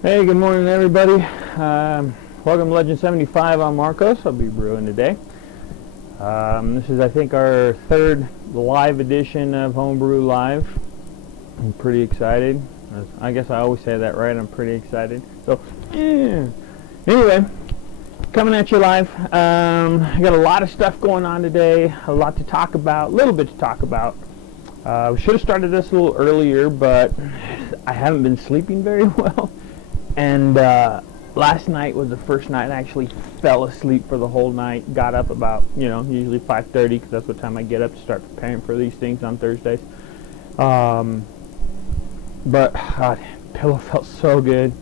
Hey, good morning, everybody. Welcome to Legend 75. I'm Marcos. I'll be brewing today. This is, I think, our third live edition of Homebrew Live. I'm pretty excited. I guess I always say that, right? I'm pretty excited. So, yeah. Anyway, coming at you live. I got a lot of stuff going on today. A lot to talk about. A little bit to talk about. We should have started this a little earlier, but I haven't been sleeping very well. And last night was the first night I actually fell asleep for the whole night. Got up about, usually 5:30 because that's what time I get up to start preparing for these things on Thursdays. But God, pillow felt so good.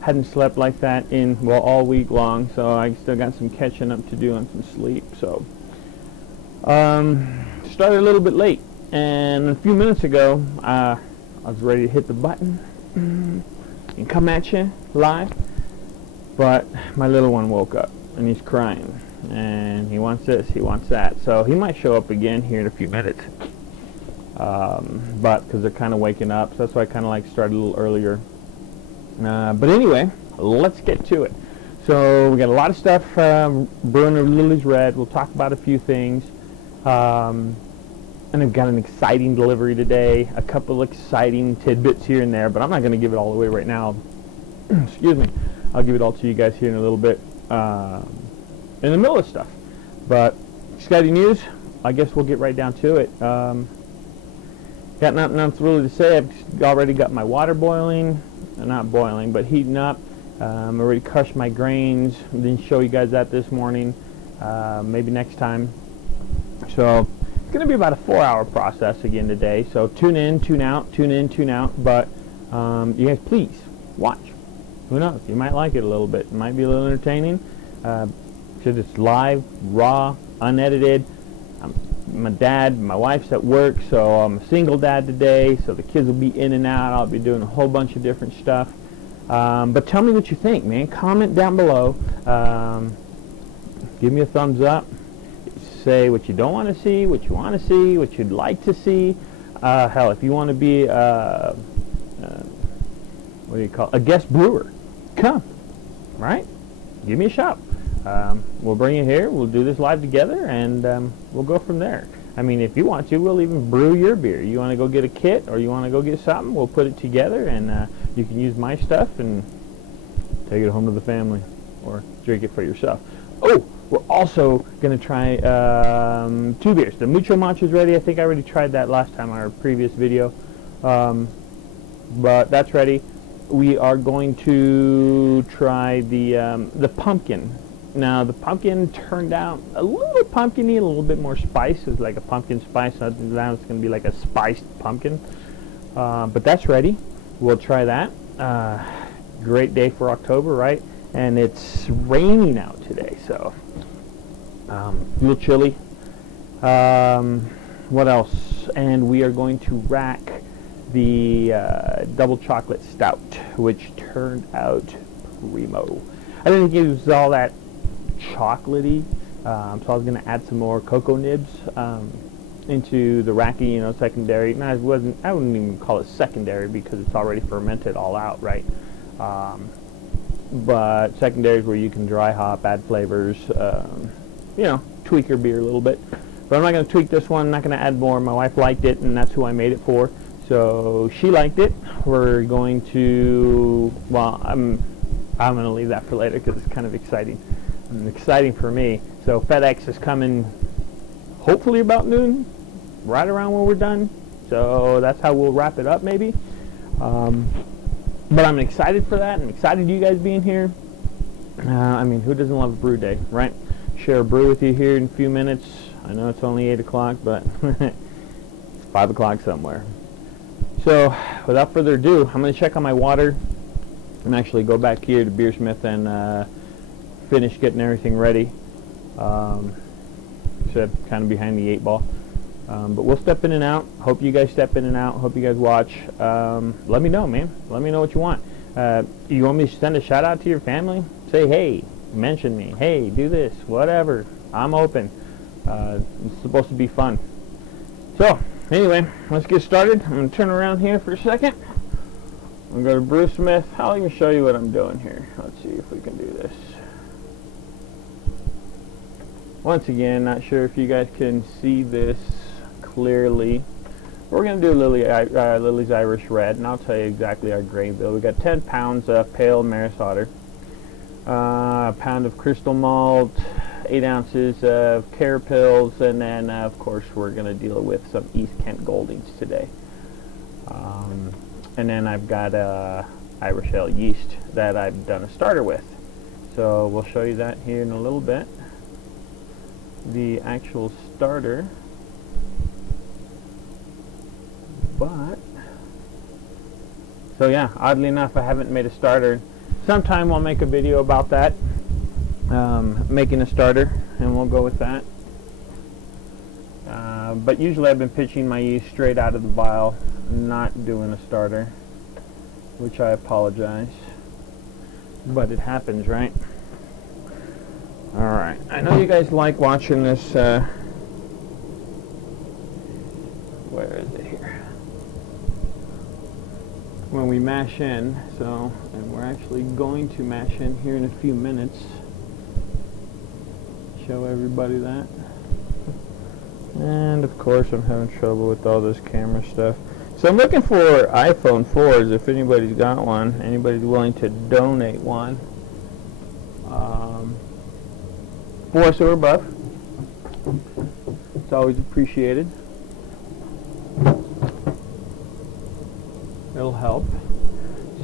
Hadn't slept like that in, all week long, so I still got some catching up to do on some sleep. So started a little bit late, and a few minutes ago I was ready to hit the button and come at you live, but my little one woke up and he's crying and he wants this, he wants that, so he might show up again here in a few minutes, but because they're kind of waking up, so that's why I kind of like started a little earlier. But anyway, let's get to it. So we got a lot of stuff brewing. Of Lily's Red. We'll talk about a few things, and I've got an exciting delivery today, a couple exciting tidbits here and there, but I'm not going to give it all away right now. Excuse me. I'll give it all to you guys here in a little bit, in the middle of stuff. But exciting news, I guess we'll get right down to it. Got nothing else really to say. I've already got my water boiling, not boiling, but heating up. I already crushed my grains. I didn't show you guys that this morning. Maybe next time. So it's going to be about a 4-hour process again today, so tune in, tune out, tune in, tune out, but you guys please watch. Who knows, you might like it a little bit. It might be a little entertaining, because it's live, raw, unedited. My dad, my wife's at work, so I'm a single dad today, so the kids will be in and out. I'll be doing a whole bunch of different stuff, but tell me what you think, man. Comment down below, give me a thumbs up. Say what you don't want to see, what you want to see, what you'd like to see. Hell, if you want to be a guest brewer, come, right? Give me a shout. We'll bring you here. We'll do this live together, and we'll go from there. I mean, if you want to, we'll even brew your beer. You want to go get a kit, or you want to go get something, we'll put it together, and you can use my stuff and take it home to the family, or drink it for yourself. Oh, we're also going to try 2 beers. The Mucho Macho is ready. I think I already tried that last time on our previous video. But that's ready. We are going to try the pumpkin. Now, the pumpkin turned out a little pumpkin-y, a little bit more spice. It's like a pumpkin spice. Now it's going to be like a spiced pumpkin. But that's ready. We'll try that. Great day for October, right? And it's raining out today, so a little chilly. What else? And we are going to rack the double chocolate stout, which turned out primo. I didn't think it was all that chocolatey, so I was going to add some more cocoa nibs into the racking, secondary. No, I wouldn't even call it secondary because it's already fermented all out, right? But secondary is where you can dry hop, add flavors, tweak your beer a little bit. But I'm not going to tweak this one. I'm not going to add more. My wife liked it, and that's who I made it for. So she liked it. We're going to, I'm going to leave that for later because it's kind of exciting. Exciting for me. So FedEx is coming hopefully about noon, right around when we're done. So that's how we'll wrap it up maybe. But I'm excited for that. I'm excited you guys being here. I mean, who doesn't love Brew Day, right? Share a brew with you here in a few minutes. I know it's only 8 o'clock, but it's 5 o'clock somewhere. So, without further ado, I'm going to check on my water and actually go back here to Beersmith and finish getting everything ready. So kind of behind the 8 ball. But we'll step in and out. Hope you guys step in and out. Hope you guys watch. Let me know, man. Let me know what you want. You want me to send a shout out to your family? Say, hey, mention me. Hey, do this, whatever. I'm open. It's supposed to be fun. So, anyway, let's get started. I'm going to turn around here for a second. I'm going to go to Brew Smith. I'll even show you what I'm doing here. Let's see if we can do this. Once again, not sure if you guys can see this clearly. We're going to do Lily's Irish Red, and I'll tell you exactly our grain bill. We got 10 pounds of pale Maris Otter, a pound of crystal malt, 8 ounces of carapils, and then of course we're going to deal with some East Kent Goldings today. And then I've got Irish Ale yeast that I've done a starter with. So we'll show you that here in a little bit. The actual starter. But, so yeah, oddly enough, I haven't made a starter. Sometime I'll make a video about that, making a starter, and we'll go with that. But usually I've been pitching my yeast straight out of the vial, not doing a starter, which I apologize. But it happens, right? Alright, I know you guys like watching this, where is it here? When we mash in, and we're actually going to mash in here in a few minutes. Show everybody that. And of course I'm having trouble with all this camera stuff. So I'm looking for iPhone 4s if anybody's got one, anybody's willing to donate one. 4 or above. It's always appreciated. It'll help.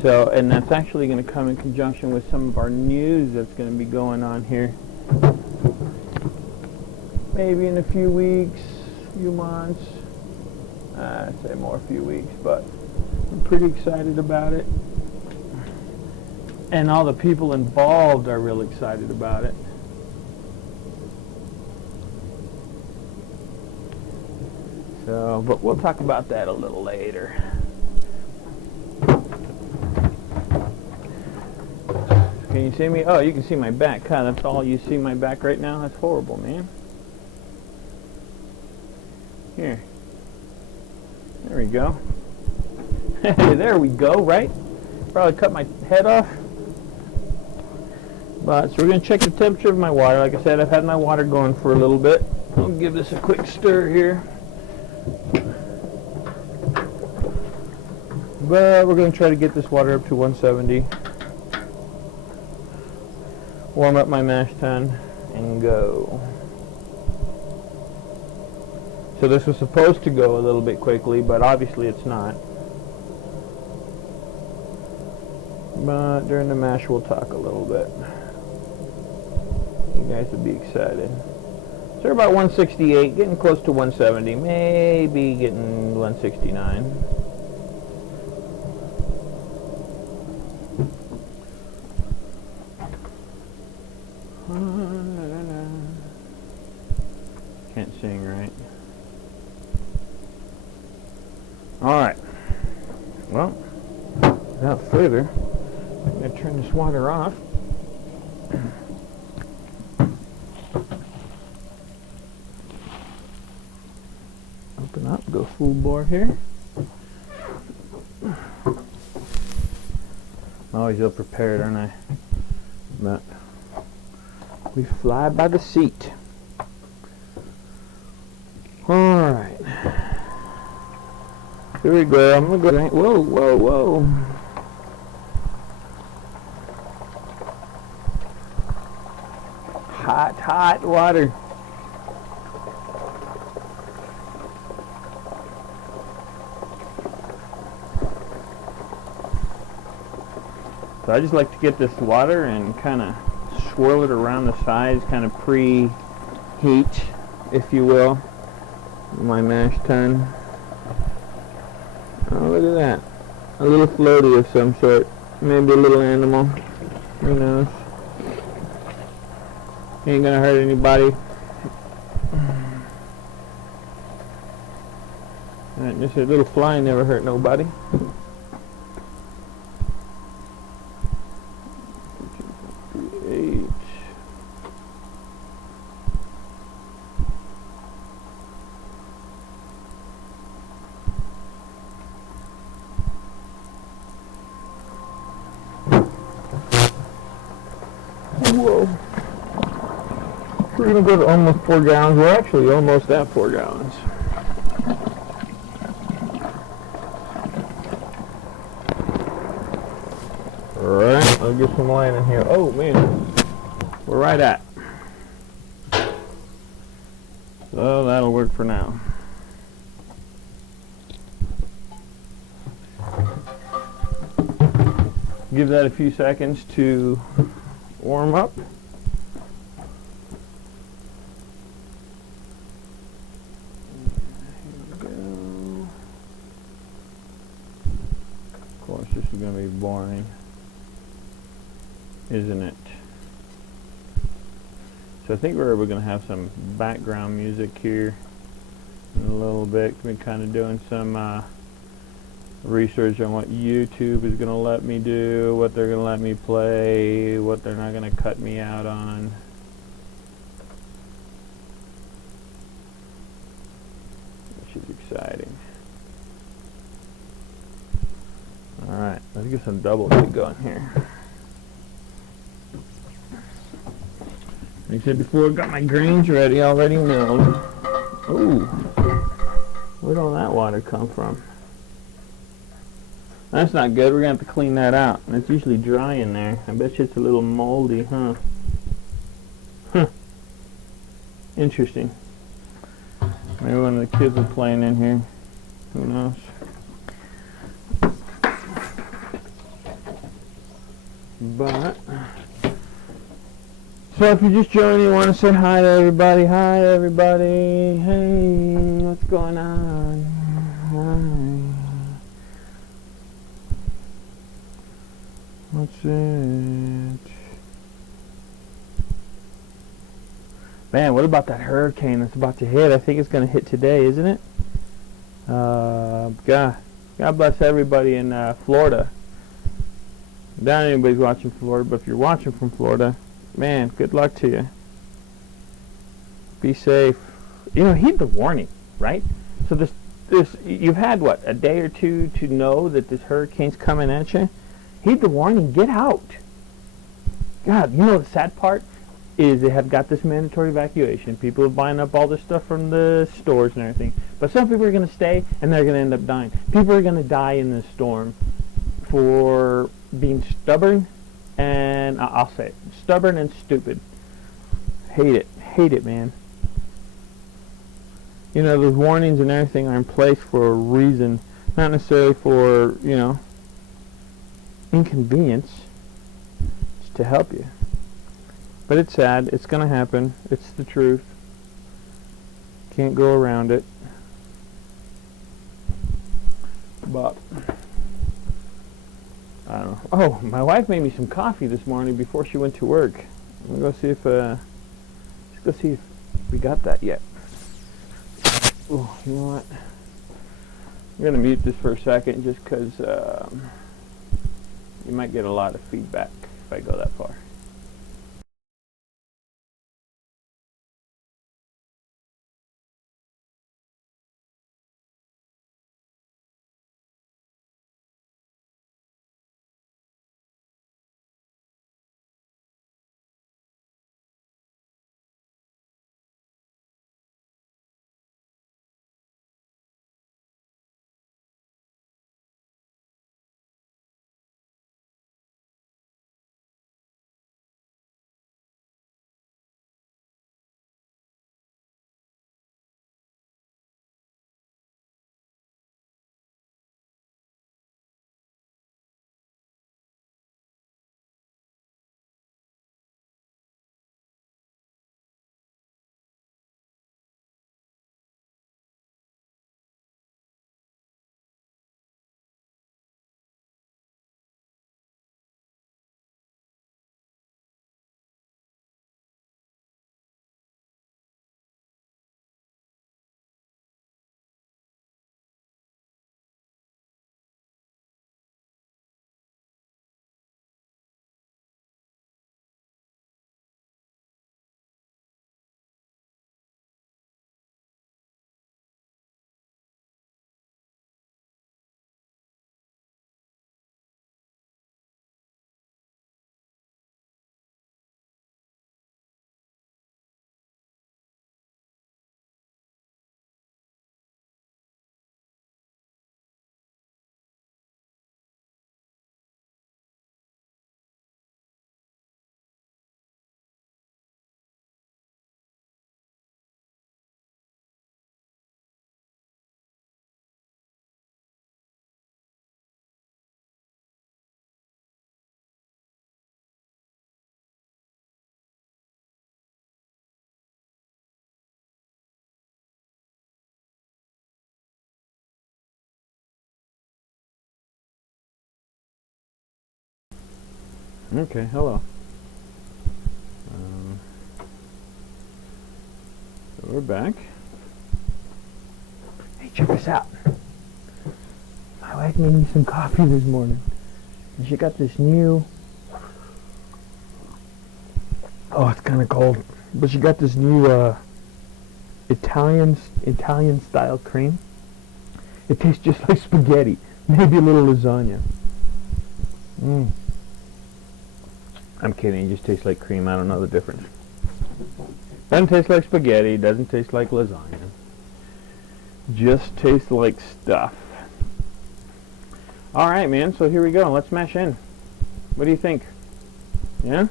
So, and that's actually going to come in conjunction with some of our news that's going to be going on here. Maybe in a few weeks, few months. I'd say more a few weeks, but I'm pretty excited about it. And all the people involved are real excited about it. So, but we'll talk about that a little later. Can you see me? Oh, you can see my back. Huh? That's all you see my back right now? That's horrible, man. Here. There we go. Hey, there we go, right? Probably cut my head off. But, so we're going to check the temperature of my water. Like I said, I've had my water going for a little bit. I'll give this a quick stir here. But we're going to try to get this water up to 170. Warm up my mash tun and go. So this was supposed to go a little bit quickly, but obviously it's not. But during the mash we'll talk a little bit. You guys will be excited. So we're about 168, getting close to 170, maybe getting 169. Can't sing, right? Alright. Well, without further, I'm going to turn this water off. Open up, go full bore here. I'm always ill prepared, aren't I? But we fly by the seat. Alright. Here we go. I'm going to go. Whoa, whoa, whoa. Hot, hot water. So I just like to get this water and kind of swirl it around the sides, kind of pre-heat, if you will, my mash tun. Oh, look at that. A little floaty of some sort. Maybe a little animal. Who knows? Ain't gonna hurt anybody. Alright, just a little fly never hurt nobody. Whoa. We're going to go to almost 4 gallons. We're actually almost at 4 gallons. Alright, I'll get some line in here. Oh, man. We're right at. So that'll work for now. Give that a few seconds to warm up. Of course, this is going to be boring, isn't it? So I think we're going to have some background music here in a little bit. We're kind of doing some research on what YouTube is going to let me do, what they're going to let me play, what they're not going to cut me out on. Which is exciting. Alright, let's get some double hit going here. Like I said before, got my grains ready, already milled. Ooh, where'd all that water come from? That's not good. We're going to have to clean that out. It's usually dry in there. I bet you it's a little moldy, huh? Huh. Interesting. Maybe one of the kids are playing in here. Who knows? But so if you're just joining, you want to say hi to everybody. Hi, everybody. Hey, what's going on? Hi. What's it? Man, what about that hurricane that's about to hit? I think it's going to hit today, isn't it? God bless everybody in Florida. I doubt anybody's watching Florida, but if you're watching from Florida, man, good luck to you. Be safe. You know, heed the warning, right? So this you've had what, a day or two to know that this hurricane's coming at you. Heed the warning. Get out. God, you know the sad part is they have got this mandatory evacuation. People are buying up all this stuff from the stores and everything. But some people are going to stay and they're going to end up dying. People are going to die in this storm for being stubborn and, I'll say it, stubborn and stupid. Hate it. Hate it, man. You know, those warnings and everything are in place for a reason. Not necessarily for, you know, inconvenience. It's to help you. But it's sad. It's going to happen. It's the truth. Can't go around it. But I don't know. Oh, my wife made me some coffee this morning before she went to work. I'm gonna go see if let's go see if we got that yet. Oh, you know what? I'm gonna mute this for a second just because you might get a lot of feedback if I go that far. Okay, hello. So we're back. Hey, check this out. My wife made me some coffee this morning. And she got this new... Oh, it's kind of cold. But she got this new Italian style cream. It tastes just like spaghetti. Maybe a little lasagna. I'm kidding. It just tastes like cream. I don't know the difference. Doesn't taste like spaghetti. Doesn't taste like lasagna. Just tastes like stuff. Alright, man. So here we go. Let's mash in. What do you think? Yeah?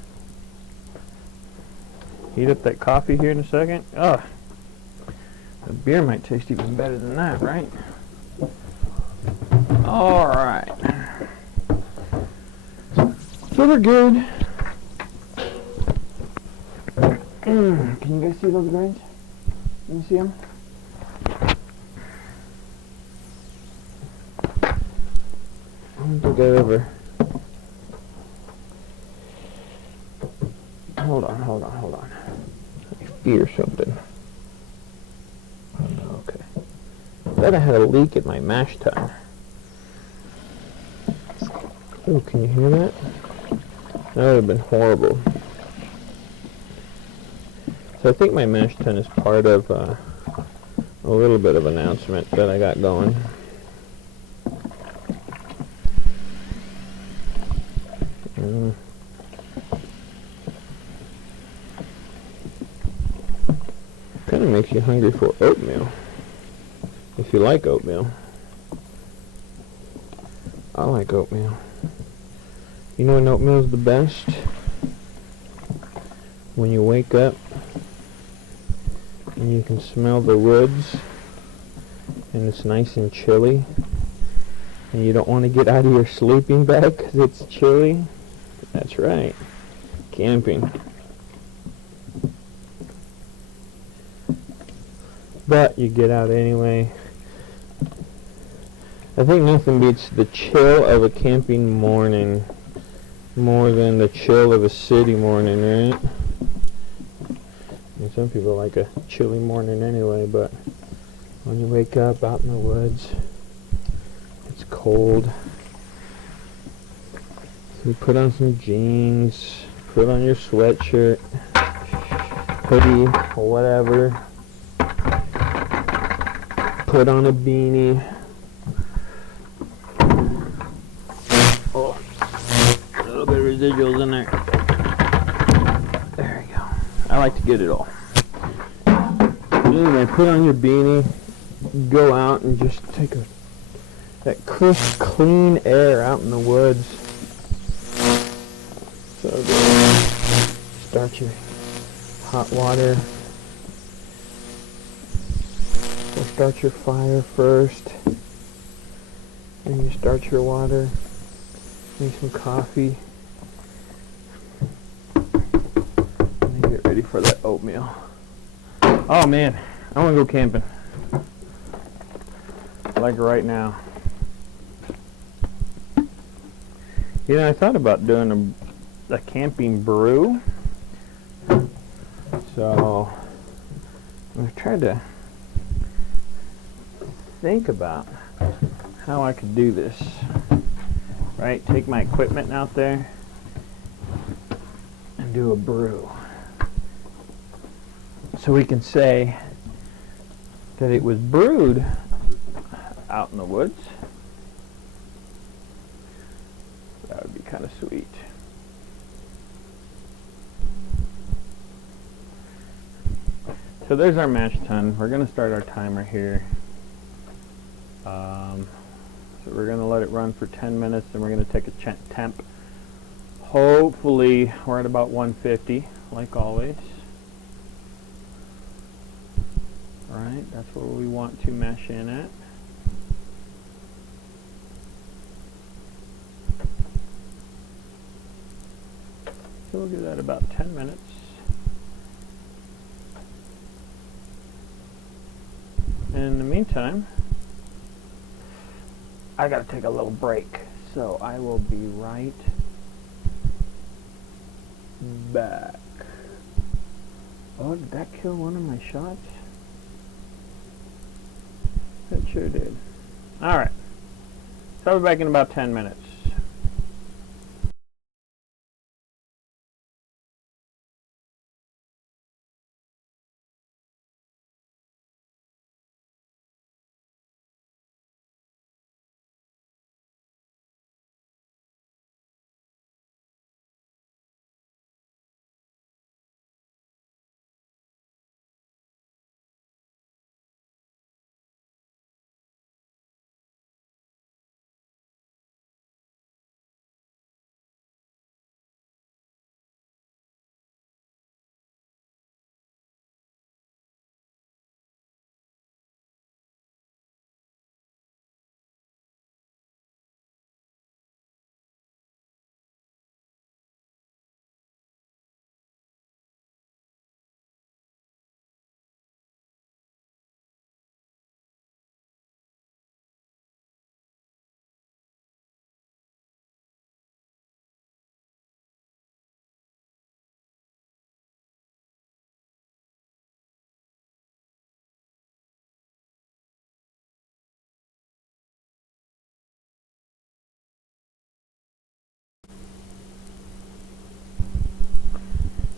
Heat up that coffee here in a second. Ugh. The beer might taste even better than that, right? Alright. So we're good. Can you guys see those grains? Can you see them? I don't think I ever... Hold on. I fear something. Okay. I bet I had a leak in my mash tun. Oh, can you hear that? That would have been horrible. So I think my mash tun is part of a little bit of announcement that I got going. Kind of makes you hungry for oatmeal. If you like oatmeal. I like oatmeal. You know when oatmeal is the best? When you wake up and you can smell the woods and it's nice and chilly and you don't want to get out of your sleeping bag because it's chilly. That's right. Camping. But you get out anyway. I think nothing beats the chill of a camping morning more than the chill of a city morning, right? And some people like a chilly morning anyway, but when you wake up out in the woods, it's cold. So you put on some jeans, put on your sweatshirt, hoodie, or whatever. Put on a beanie. Oh, a little bit of residuals in there. There we go. I like to get it all. Anyway, put on your beanie, go out and just take that crisp, clean air out in the woods. So good. Start your hot water. Or start your fire first. Then you start your water. Make some coffee. And then get ready for that oatmeal. Oh man, I want to go camping. Like right now. You know, I thought about doing a camping brew. So I've tried to think about how I could do this. Right? Take my equipment out there and do a brew. So we can say that it was brewed out in the woods. That would be kind of sweet. So there's our mash tun. We're going to start our timer here. So we're going to let it run for 10 minutes and we're going to take a temp. Hopefully we're at about 150 like always. Alright, that's where we want to mash in at. So we'll give that about 10 minutes. And in the meantime, I gotta take a little break, so I will be right back. Oh, did that kill one of my shots? That sure did. Alright. So I'll be back in about 10 minutes.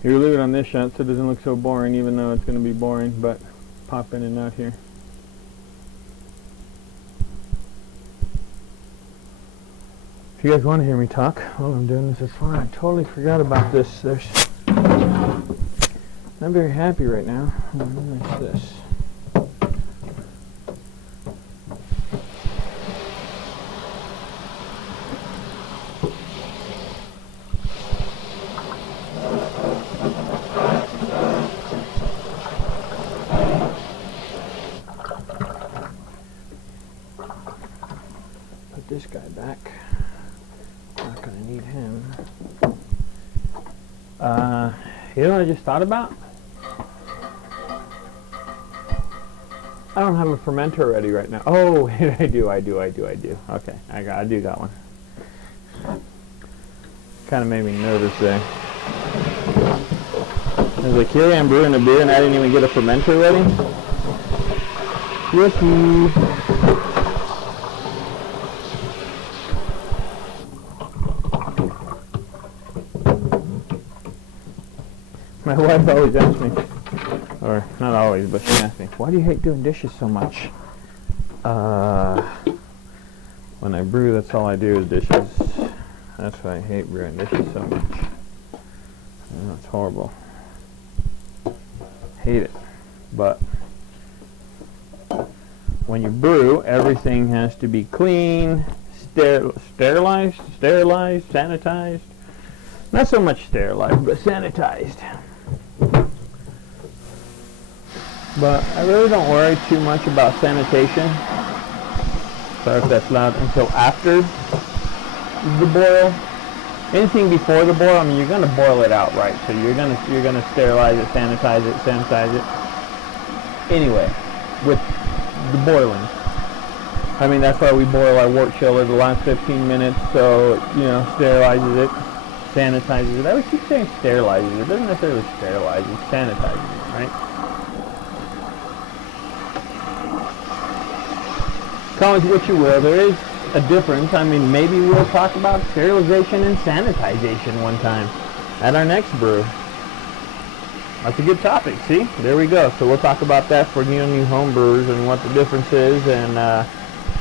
Here, leave it on this shot so it doesn't look so boring, even though it's going to be boring, but pop in and out here. If you guys want to hear me talk while I'm doing this, it's fine. I totally forgot about this. I'm very happy right now. What's this? Put this guy back. Not gonna need him. You know what I just thought about? I don't have a fermenter ready right now. Oh, I do. Okay, I do got one. Kind of made me nervous there. I was like, here I am brewing a beer and I didn't even get a fermenter ready. Rookie. My wife always asks me, or not always, but she asks me, why do you hate doing dishes so much? When I brew, that's all I do is dishes. That's why I hate brewing dishes so much. I know, it's horrible. Hate it. But when you brew, everything has to be clean, sterilized, sanitized. Not so much sterilized, but sanitized. But I really don't worry too much about sanitation. Sorry if that's loud. Until after the boil. Anything before the boil, I mean, you're gonna boil it out, right? So you're gonna sterilize it, sanitize it. Anyway, with the boiling, I mean, that's why we boil our wort chiller the last 15 minutes, so sterilizes it, sanitizes it. I would keep saying sterilizes it. It doesn't necessarily sterilize it, sanitizes it, right? Call it what you will, there is a difference. I mean, maybe we'll talk about sterilization and sanitization one time at our next brew. That's a good topic, see? There we go. So we'll talk about that for new home brewers and what the difference is and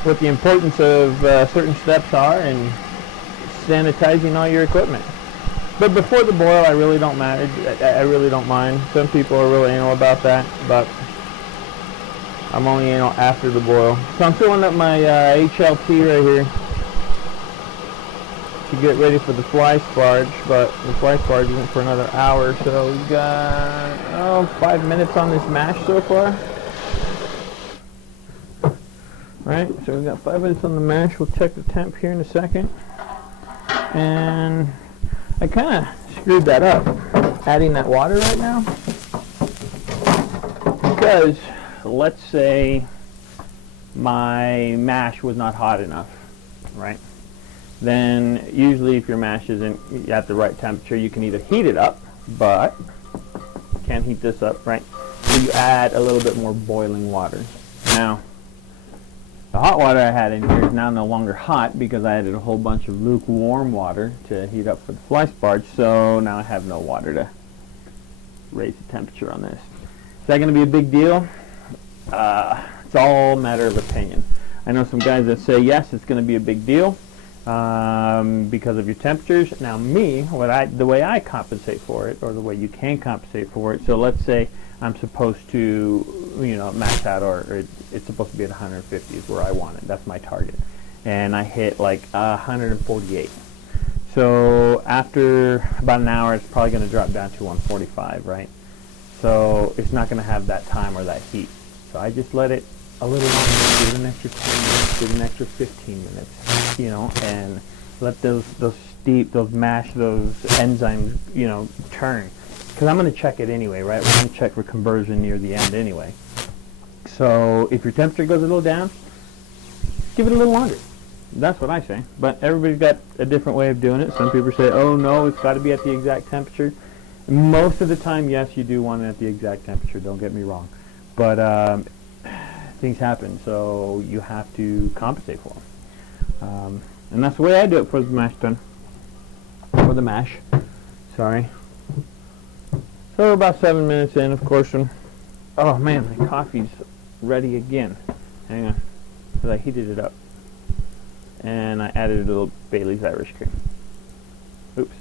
what the importance of certain steps are in sanitizing all your equipment. But before the boil, I really don't matter. I really don't mind. Some people are really anal about that, but I'm only anal after the boil. So I'm filling up my HLT right here to get ready for the fly sparge, but the fly sparge isn't for another hour, so we've got 5 minutes on this mash so far. Right, so we've got 5 minutes on the mash. We'll check the temp here in a second. And I kind of screwed that up, adding that water right now, because let's say my mash was not hot enough, right? Then usually if your mash isn't at the right temperature, you can either heat it up, but you can't heat this up, right? So you add a little bit more boiling water. Now, the hot water I had in here is now no longer hot because I added a whole bunch of lukewarm water to heat up for the fly sparge, so now I have no water to raise the temperature on this. Is that going to be a big deal? It's all a matter of opinion. I know some guys that say yes, it's going to be a big deal because of your temperatures. Now me, the way I compensate for it, or the way you can compensate for it, so let's say I'm supposed to, max out, or it's supposed to be at 150 is where I want it. That's my target. And I hit like 148. So after about an hour, it's probably going to drop down to 145, right? So it's not going to have that time or that heat. So I just let it a little longer, give it an extra 10 minutes, give it an extra 15 minutes, and let those enzymes, turn. Because I'm going to check it anyway, right? We're going to check for conversion near the end anyway. So if your temperature goes a little down, give it a little longer. That's what I say. But everybody's got a different way of doing it. Some people say, oh no, it's got to be at the exact temperature. Most of the time, yes, you do want it at the exact temperature. Don't get me wrong. But things happen, so you have to compensate for them. And that's the way I do it for the mash tun. For the mash. Sorry. So we're about 7 minutes in, of course. Oh man, my coffee's ready again. Hang on. Because I heated it up. And I added a little Bailey's Irish cream. Oops.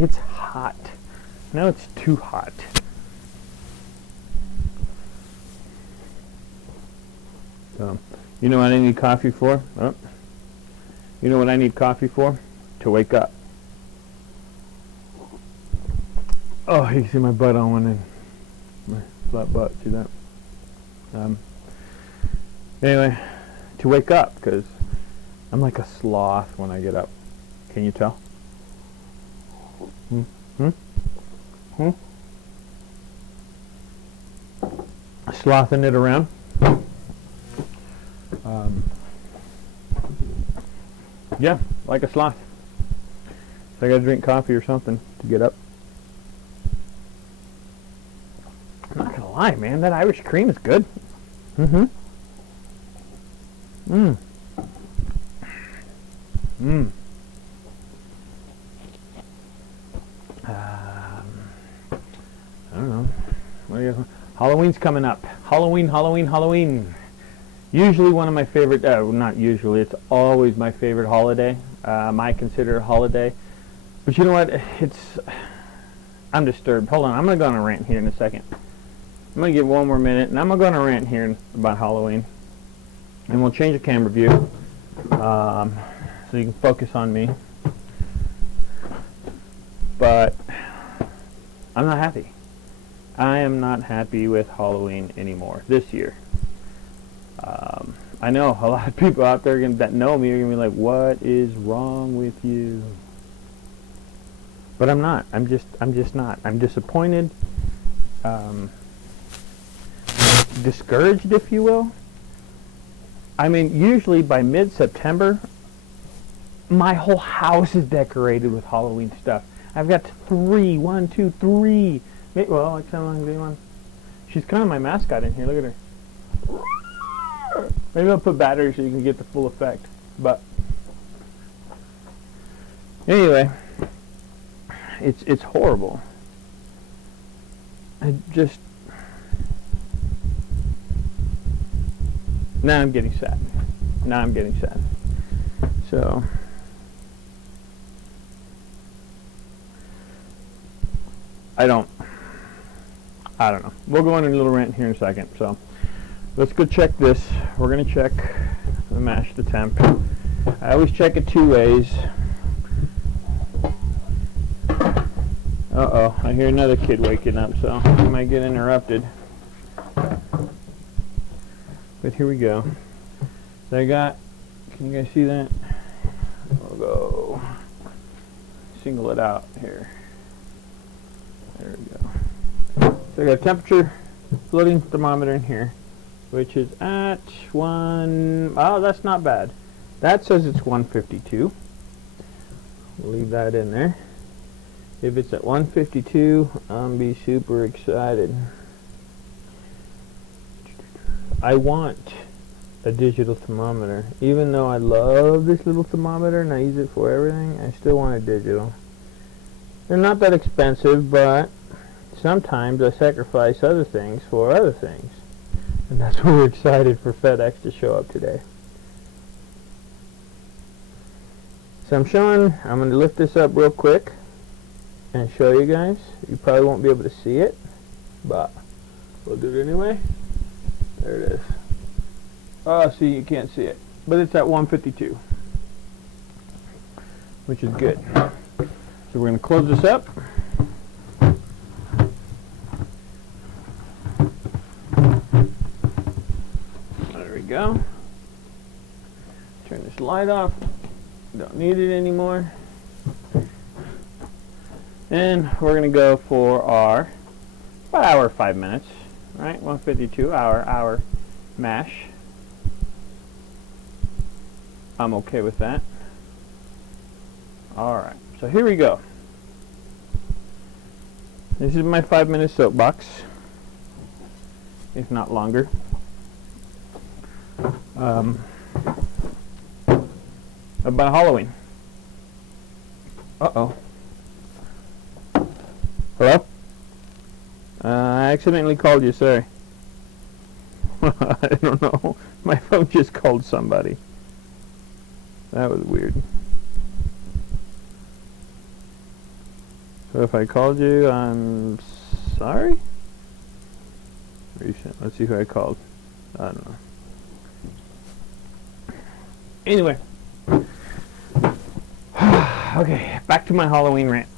It's hot. Now it's too hot. So, you know what I need coffee for? Oh. You know what I need coffee for? To wake up. Oh, you can see my butt on one end. My flat butt, see that? Anyway, to wake up, because I'm like a sloth when I get up. Can you tell? Slothing it around. Yeah, like a sloth. So I gotta drink coffee or something to get up. I'm not gonna lie, man, that Irish cream is good. I don't know. What do you, Halloween's coming up. Halloween. Usually one of my favorite, not usually, it's always my favorite holiday. I consider a holiday. But you know what? I'm disturbed. Hold on, I'm going to go on a rant here in a second. I'm going to give one more minute, and I'm going to go on a rant here about Halloween. And we'll change the camera view so you can focus on me. But I'm not happy. I am not happy with Halloween anymore this year. I know a lot of people out there that know me are going to be like, what is wrong with you? But I'm not. I'm just not. I'm disappointed. Discouraged, if you will. I mean, usually by mid-September, my whole house is decorated with Halloween stuff. I've got three. Well, like one. She's kind of my mascot in here. Look at her. Maybe I'll put batteries so you can get the full effect. But anyway, it's horrible. Now I'm getting sad. So I don't know. We'll go on a little rant here in a second. So let's go check this. We're going to check the mash, the temp. I always check it 2 ways. Uh-oh, I hear another kid waking up, so I might get interrupted. But here we go. So I got, can you guys see that? We'll go single it out here. There we go. So I got a temperature floating thermometer in here, which is at oh, that's not bad. That says it's 152. We'll leave that in there. If it's at 152, I'll be super excited. I want a digital thermometer. Even though I love this little thermometer and I use it for everything, I still want a digital. They're not that expensive, but sometimes I sacrifice other things for other things. And that's why we're excited for FedEx to show up today. So I'm going to lift this up real quick and show you guys. You probably won't be able to see it, but we'll do it anyway. There it is. Oh, see, you can't see it, but it's at 152, which is good. So we're going to close this up. There we go. Turn this light off. Don't need it anymore. And we're going to go for our about hour 5 minutes, right? 152 hour mash. I'm okay with that. Alright, so here we go. This is my 5-minute soapbox, if not longer. About Halloween. Uh-oh. Hello? I accidentally called you, sorry. I don't know. My phone just called somebody. That was weird. So if I called you, I'm sorry? Recent. Let's see who I called. I don't know. Anyway. Okay, back to my Halloween rant.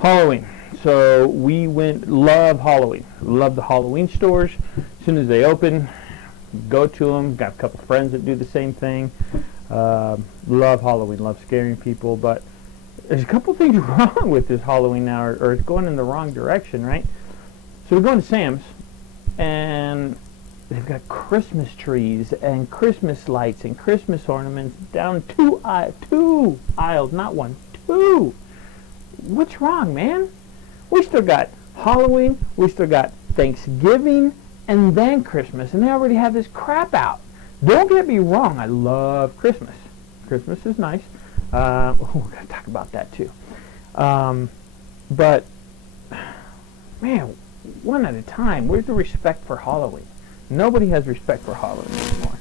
Halloween. So we love Halloween. Love the Halloween stores. As soon as they open, go to them. Got a couple friends that do the same thing. Love Halloween. Love scaring people. But there's a couple things wrong with this Halloween now, or it's going in the wrong direction, right? So we're going to Sam's, and they've got Christmas trees and Christmas lights and Christmas ornaments down two aisles, not one, two. What's wrong, man? We still got Halloween, we still got Thanksgiving, and then Christmas, and they already have this crap out. Don't get me wrong, I love Christmas. Christmas is nice. We're going to talk about that too. But, man, one at a time. Where's the respect for Halloween? Nobody has respect for Halloween anymore.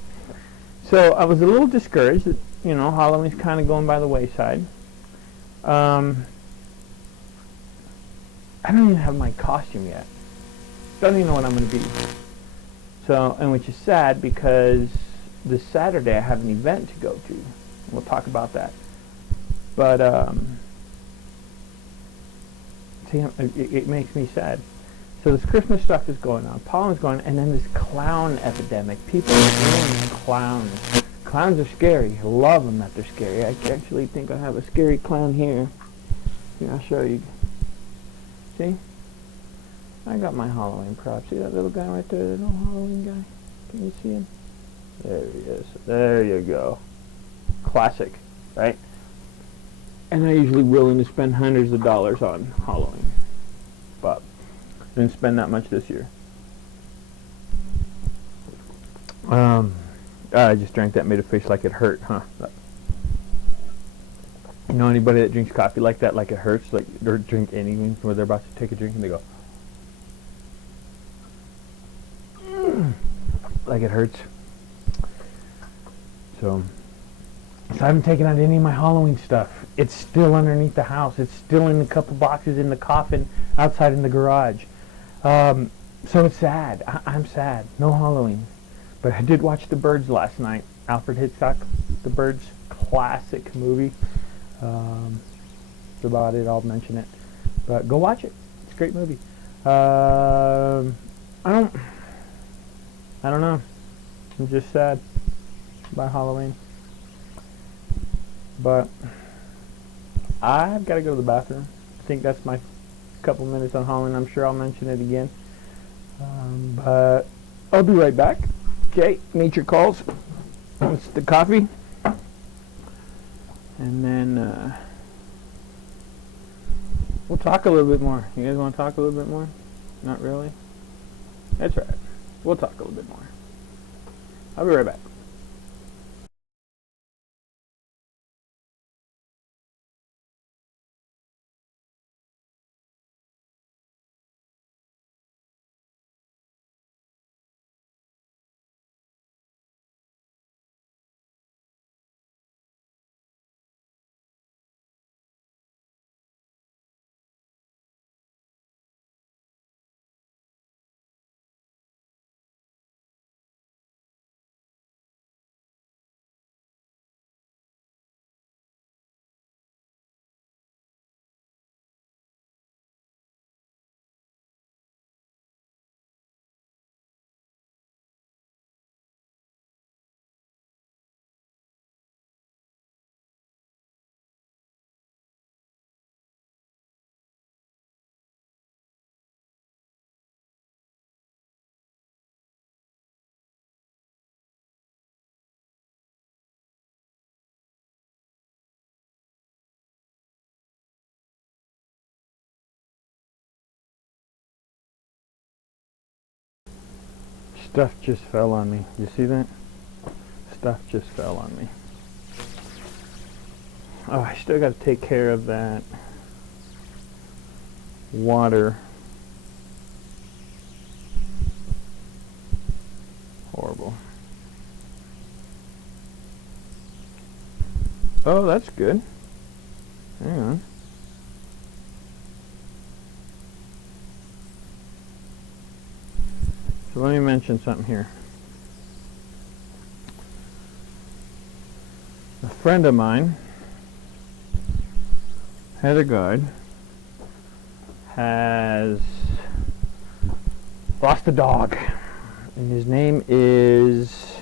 So I was a little discouraged that, Halloween's kind of going by the wayside. I don't even have my costume yet. Don't even know what I'm going to be. So, and which is sad because this Saturday I have an event to go to. We'll talk about that. But, see, it makes me sad. So this Christmas stuff is going on. Pollen's going on, and then this clown epidemic. People are doing clowns. Clowns are scary. I love them that they're scary. I actually think I have a scary clown here. Here, I'll show you. See? I got my Halloween prop. See that little guy right there? The little Halloween guy? Can you see him? There he is. There you go. Classic, right? And I usually willing to spend hundreds of dollars on Halloween. But I didn't spend that much this year. I just drank that, made a face like it hurt, huh? You know anybody that drinks coffee like that, like it hurts, like or drink anything where they're about to take a drink and they go, like it hurts. So I haven't taken out any of my Halloween stuff. It's still underneath the house. It's still in a couple boxes in the coffin outside in the garage. So it's sad. I'm sad. No Halloween. But I did watch The Birds last night. Alfred Hitchcock, The Birds, classic movie. That's about it. I'll mention it. But go watch it. It's a great movie. I don't. I don't know. I'm just sad about Halloween. But I've got to go to the bathroom. I think that's my couple minutes on Halloween. I'm sure I'll mention it again. But I'll be right back. Okay, nature calls. It's the coffee. And then we'll talk a little bit more. You guys want to talk a little bit more? Not really? That's right. We'll talk a little bit more. I'll be right back. Stuff just fell on me. You see that? Stuff just fell on me. Oh, I still got to take care of that water. Horrible. Oh, that's good. Hang on. So let me mention something here. A friend of mine, Heather Guard, has lost a dog. And his name is,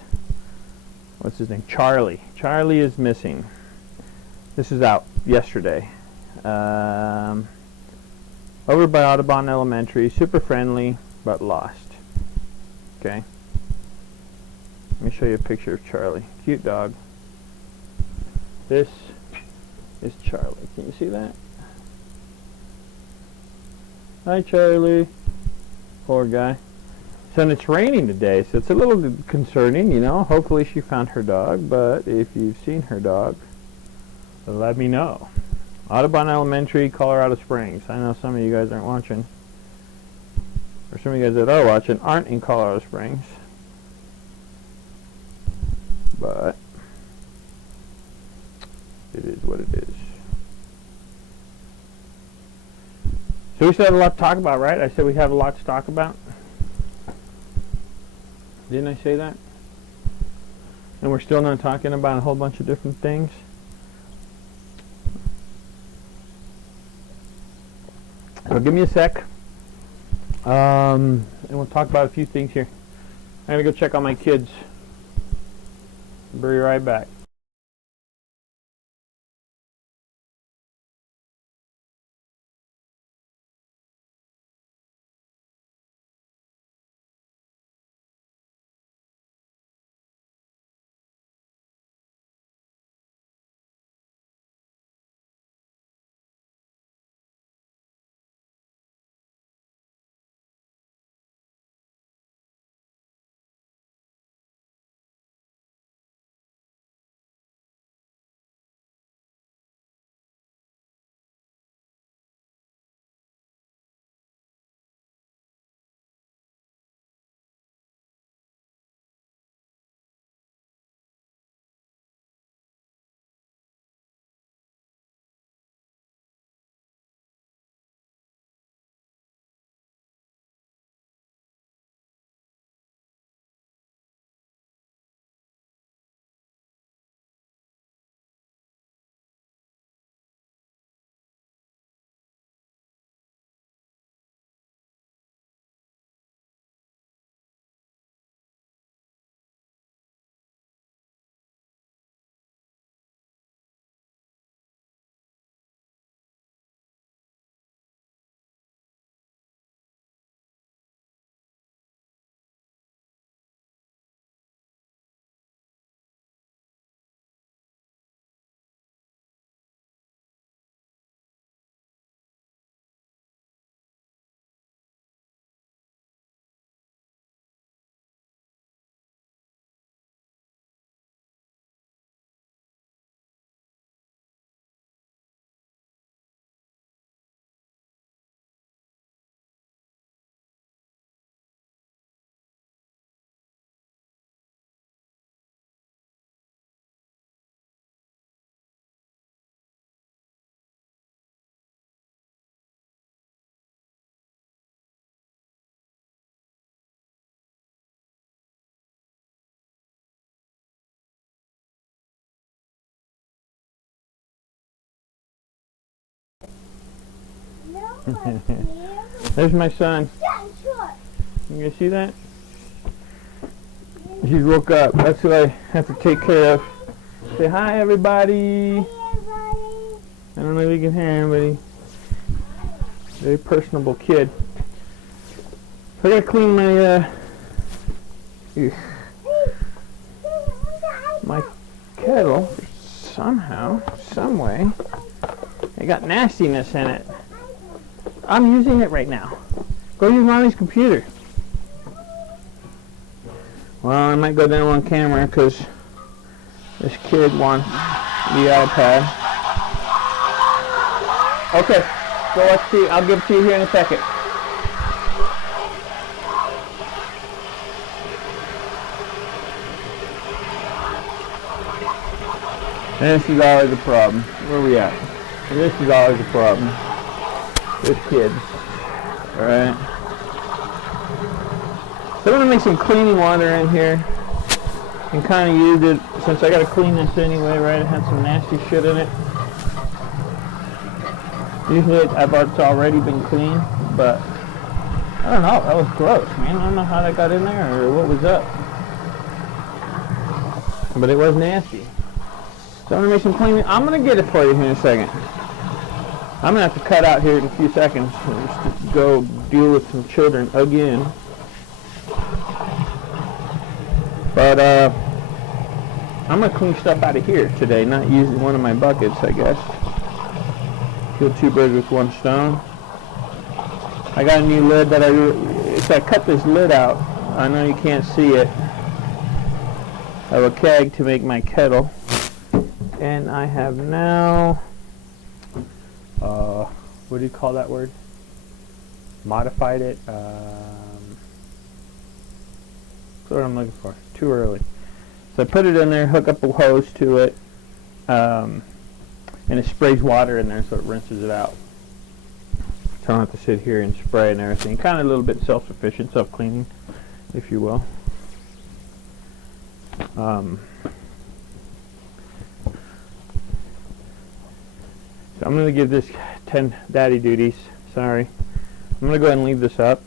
what's his name? Charlie. Charlie is missing. This is out yesterday. Over by Audubon Elementary. Super friendly, but lost. Okay. Let me show you a picture of Charlie. Cute dog. This is Charlie. Can you see that? Hi, Charlie. Poor guy. So and it's raining today, so it's a little concerning, you know. Hopefully she found her dog, but if you've seen her dog, let me know. Audubon Elementary, Colorado Springs. I know some of you guys aren't watching. Or some of you guys that are watching aren't in Colorado Springs. But it is what it is. So we still have a lot to talk about, right? I said we have a lot to talk about. Didn't I say that? And we're still not talking about a whole bunch of different things. So give me a sec. And we'll talk about a few things here. I'm going to go check on my kids. Be right back. There's my son. You guys see that? He woke up. That's who I have to take care of. Say hi, everybody. I don't know if you can hear him, but he's a very personable kid. So I gotta clean my kettle somehow, some way. It got nastiness in it. I'm using it right now. Go use Mommy's computer. Well, I might go down on camera because this kid wants the iPad. Okay, so let's see. I'll give it to you here in a second. And this is always a problem. Where are we at? And this is always a problem. With kids. Alright. So I'm going to make some cleaning water in here. And kind of use it, since I got to clean this anyway, right? It had some nasty shit in it. Usually it's already been cleaned, but I don't know. That was gross, man. I don't know how that got in there or what was up. But it was nasty. So I'm going to make some cleaning. I'm going to get it for you here in a second. I'm going to have to cut out here in a few seconds just to go deal with some children again. But I'm going to clean stuff out of here today, not using one of my buckets, I guess. Kill two birds with one stone. I got a new lid that I cut this lid out. I know you can't see it. I have a keg to make my kettle. And I have now, what do you call that word? Modified it. That's what I'm looking for. Too early. So I put it in there, hook up a hose to it, and it sprays water in there so it rinses it out. So I don't have to sit here and spray and everything. Kind of a little bit self-sufficient, self-cleaning, if you will. So I'm going to give this 10 daddy duties. Sorry. I'm going to go ahead and leave this up.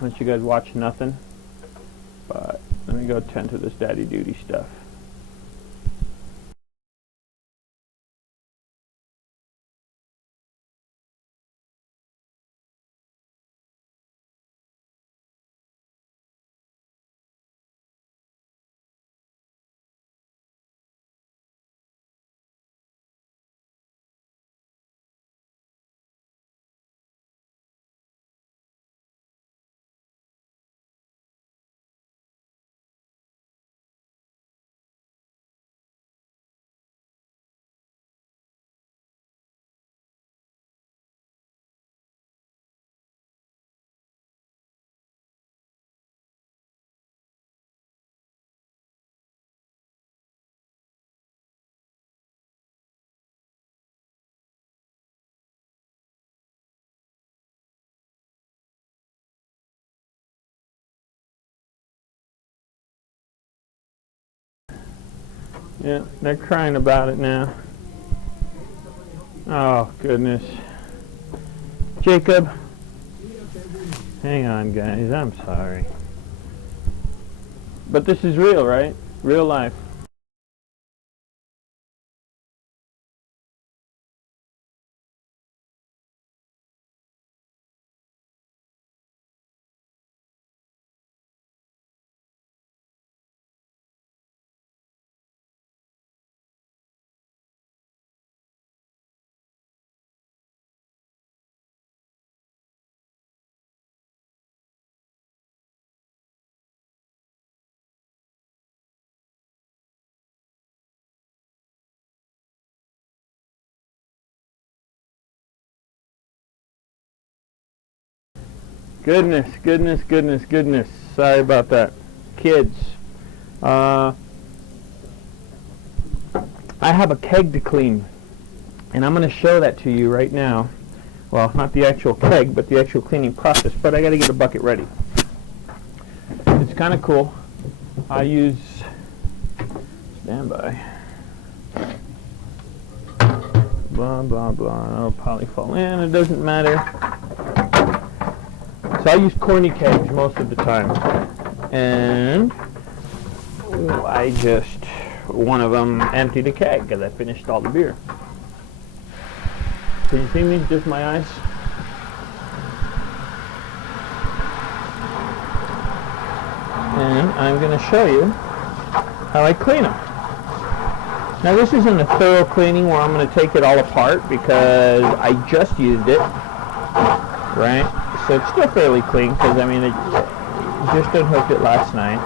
Let you guys watch nothing. But let me go tend to this daddy duty stuff. Yeah, they're crying about it now. Oh, goodness. Jacob. Hang on, guys. I'm sorry. But this is real, right? Real life. Goodness, goodness, goodness, goodness. Sorry about that. Kids. I have a keg to clean. And I'm going to show that to you right now. Well, not the actual keg, but the actual cleaning process. But I got to get a bucket ready. It's kind of cool. I use... Stand by. Blah, blah, blah. It'll probably fall in. It doesn't matter. So I use corny kegs most of the time. And I just, one of them emptied a keg because I finished all the beer. Can you see me? Just my eyes? And I'm going to show you how I clean them. Now this isn't a thorough cleaning where I'm going to take it all apart because I just used it, right? So it's still fairly clean because, I mean, it just unhooked it last night.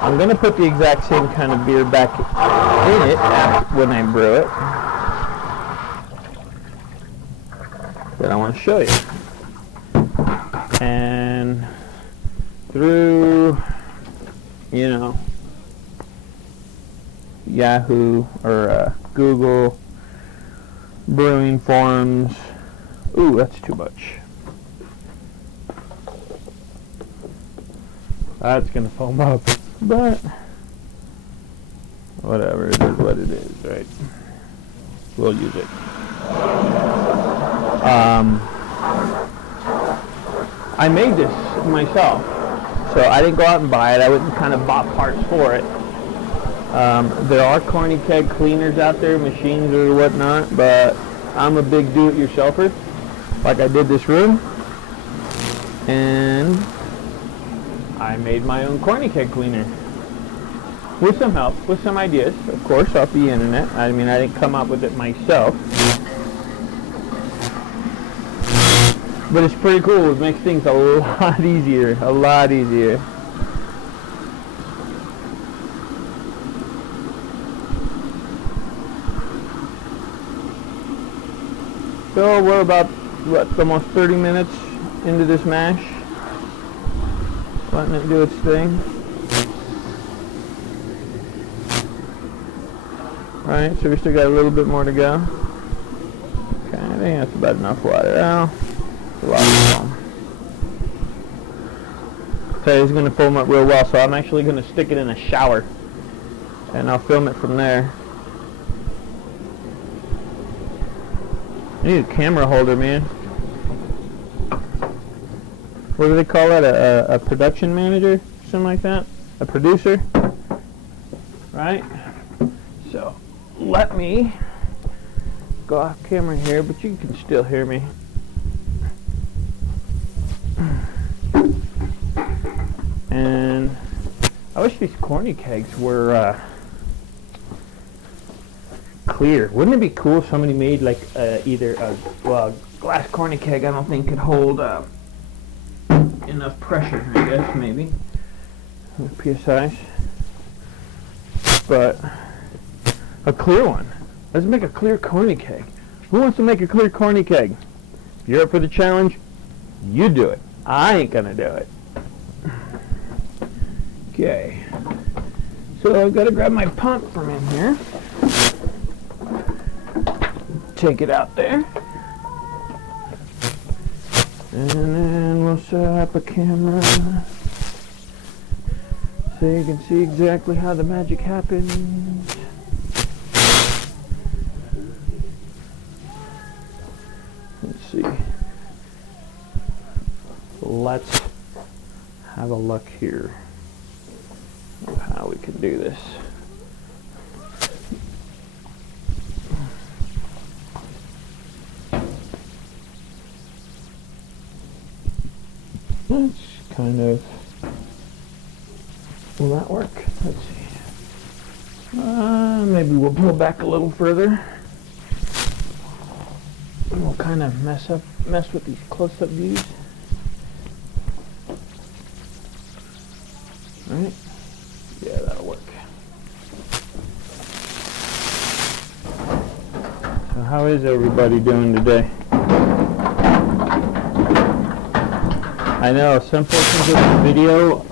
I'm going to put the exact same kind of beer back in it when I brew it. That I want to show you. And through, you know, Yahoo or Google brewing forums. Ooh, that's too much. That's gonna foam up, but whatever, it is what it is, right? We'll use it. I made this myself, so I didn't go out and buy it. I went and kind of bought parts for it. There are corny keg cleaners out there, machines or whatnot, but I'm a big do-it-yourselfer, like I did this room, and I made my own corny keg cleaner with some help, with some ideas, of course, off the internet. I mean, I didn't come up with it myself, but it's pretty cool. It makes things a lot easier, a lot easier. So we're about, what, almost 30 minutes into this mash. Letting it do its thing. Alright, so we still got a little bit more to go. Okay, I think that's about enough water. Oh, it's a lot of foam. Okay, it's going to foam up real well, so I'm actually going to stick it in a shower. And I'll film it from there. I need a camera holder, man. What do they call that? A production manager? Something like that? A producer? Right? So, let me go off camera here, but you can still hear me. And I wish these corny kegs were clear. Wouldn't it be cool if somebody made like either a glass corny keg? I don't think could hold enough pressure, I guess, maybe with PSIs, but a clear one. Let's make a clear corny keg. Who wants to make a clear corny keg? If you're up for the challenge, you do it. I ain't gonna do it. Okay, so I've got to grab my pump from in here. Take it out there. And then we'll set up a camera so you can see exactly how the magic happens. Let's see. Let's have a look here of how we can do this. That's kind of, will that work? Let's see. Maybe we'll pull back a little further. And we'll kind of mess with these close-up views. Right? Yeah, that'll work. So how is everybody doing today? I know some portions of this video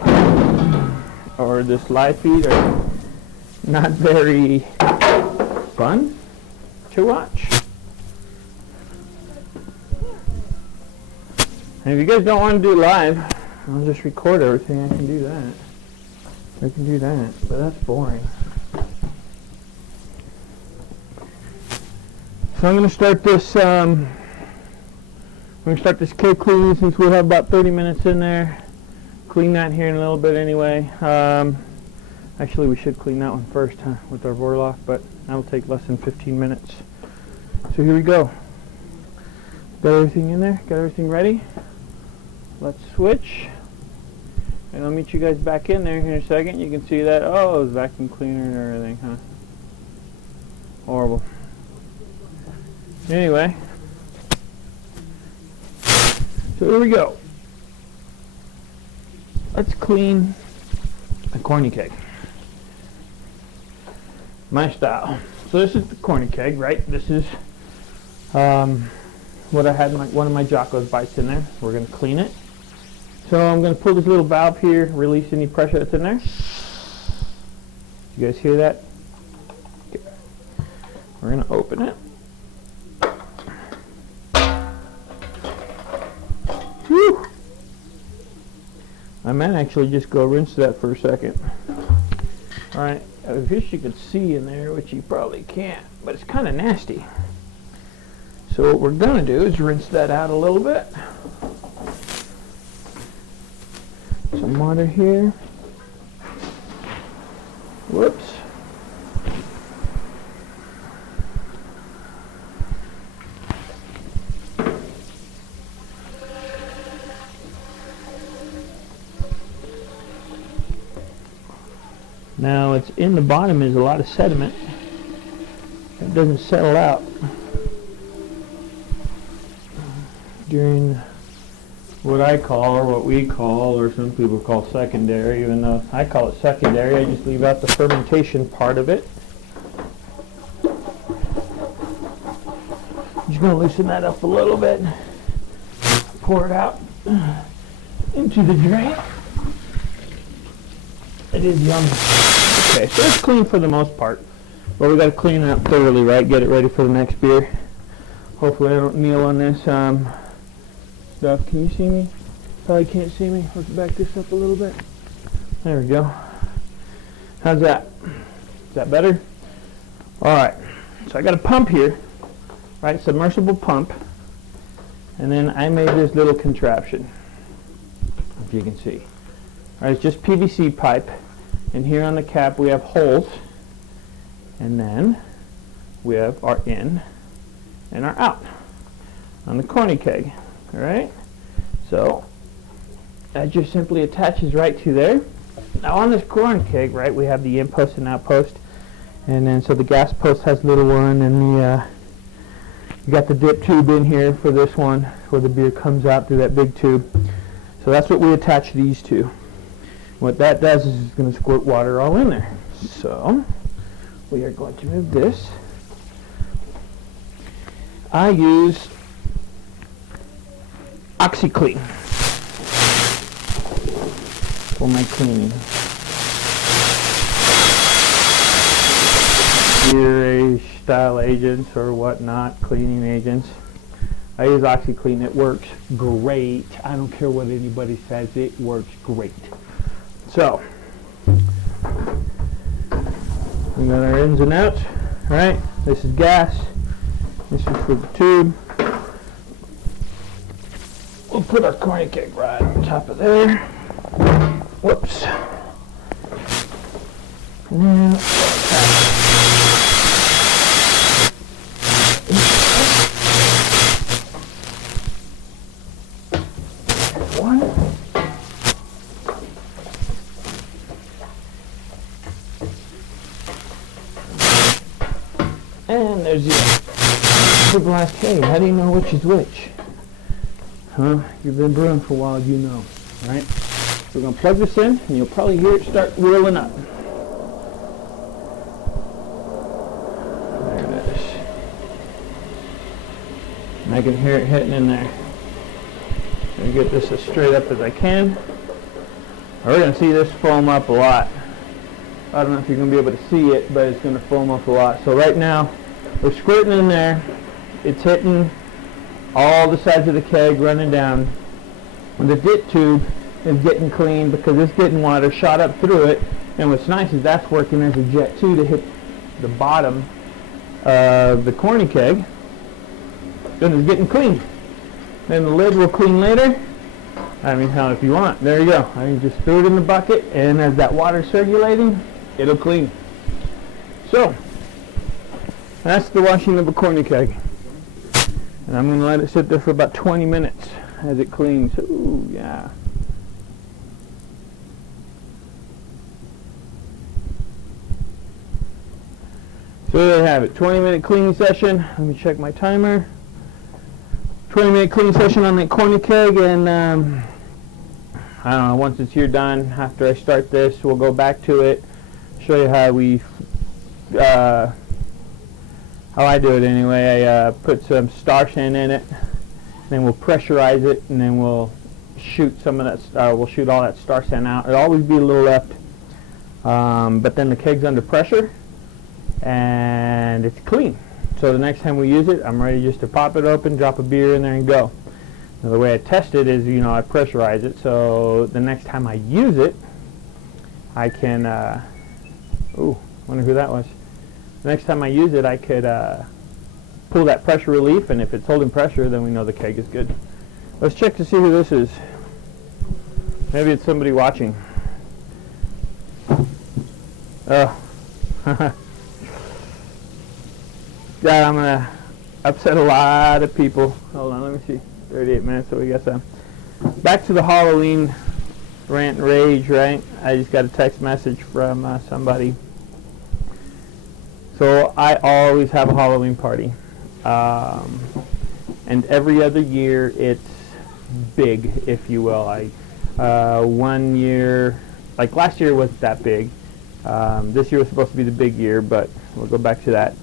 or this live feed are not very fun to watch. And if you guys don't want to do live, I'll just record everything. I can do that. I can do that, but that's boring. So I'm going to start this We're going to start this keg cleaning since we'll have about 30 minutes in there. Clean that here in a little bit anyway. Actually, we should clean that one first with our Vorloff, but that'll take less than 15 minutes. So here we go. Got everything in there? Got everything ready? Let's switch. And I'll meet you guys back in there in a second. You can see that. Oh, it's vacuum cleaner and everything, huh? Horrible. Anyway. So here we go. Let's clean a corny keg. My style. So this is the corny keg, right? This is what I had one of my Jocko's bites in there. We're going to clean it. So I'm going to pull this little valve here, release any pressure that's in there. You guys hear that? Okay. We're going to open it. Whew. I might actually just go rinse that for a second. Alright, I wish you could see in there, which you probably can't, but it's kind of nasty. So what we're going to do is rinse that out a little bit. Some water here. Whoops. Now it's in the bottom is a lot of sediment. It doesn't settle out during what I call, or what we call, or some people call secondary, even though I call it secondary. I just leave out the fermentation part of it. Just going to loosen that up a little bit. Pour it out into the drain. It is yummy. Okay, so it's clean for the most part. But we got to clean it up thoroughly, right? Get it ready for the next beer. Hopefully I don't kneel on this stuff. Can you see me? Probably can't see me. Let's back this up a little bit. There we go. How's that? Is that better? Alright. So I got a pump here. Right? Submersible pump. And then I made this little contraption. If you can see. Alright, it's just PVC pipe. And here on the cap we have holes. And then we have our in and our out on the corny keg. Alright, so that just simply attaches right to there. Now on this corn keg, right, we have the in post and out post, and then so the gas post has a little one, and you got the dip tube in here for this one where the beer comes out through that big tube. So that's what we attach these to. What that does is it's going to squirt water all in there. So we are going to move this. I use OxyClean for my cleaning. Beer style agents or whatnot, cleaning agents. I use OxyClean. It works great. I don't care what anybody says. It works great. So we got our ins and outs. All right. This is gas. This is for the tube. We'll put our corny keg right on top of there. Whoops. And then one. And there's the other. People ask, hey, how do you know which is which? Huh? You've been brewing for a while, you know, right? So we're going to plug this in, and you'll probably hear it start whirling up. There it is. And I can hear it hitting in there. I'm going to get this as straight up as I can. We're going to see this foam up a lot. I don't know if you're going to be able to see it, but it's going to foam up a lot. So right now, we're squirting in there. It's hitting all the sides of the keg, running down. And the dip tube is getting clean because it's getting water shot up through it. And what's nice is that's working as a jet too to hit the bottom of the corny keg. And it's getting clean. Then the lid we'll clean later. I mean, hell, if you want, there you go. I just throw it in the bucket, and as that water's circulating, it'll clean. So, that's the washing of a corny keg. And I'm going to let it sit there for about 20 minutes as it cleans. Ooh, yeah. So there you have it, 20-minute cleaning session. Let me check my timer. 20-minute cleaning session on that corny keg, and I don't know, once it's here done, after I start this, we'll go back to it, show you how we, how I do it anyway. I put some star sand in it, then we'll pressurize it, and then we'll shoot some of that, we'll shoot all that star sand out. There'll always be a little left, but then the keg's under pressure, and it's clean. So the next time we use it, I'm ready just to pop it open, drop a beer in there, and go. Now the way I test it is, you know, I pressurize it, so the next time I use it, I can, ooh, wonder who that was. The next time I use it, I could pull that pressure relief, and if it's holding pressure, then we know the keg is good. Let's check to see who this is. Maybe it's somebody watching. Oh. God, I'm going to upset a lot of people. Hold on, let me see. 38 minutes, so we got some. Back to the Halloween rant and rage, right? I just got a text message from somebody. So I always have a Halloween party. And every other year it's big, if you will. One year, like last year wasn't that big. This year was supposed to be the big year, but we'll go back to that.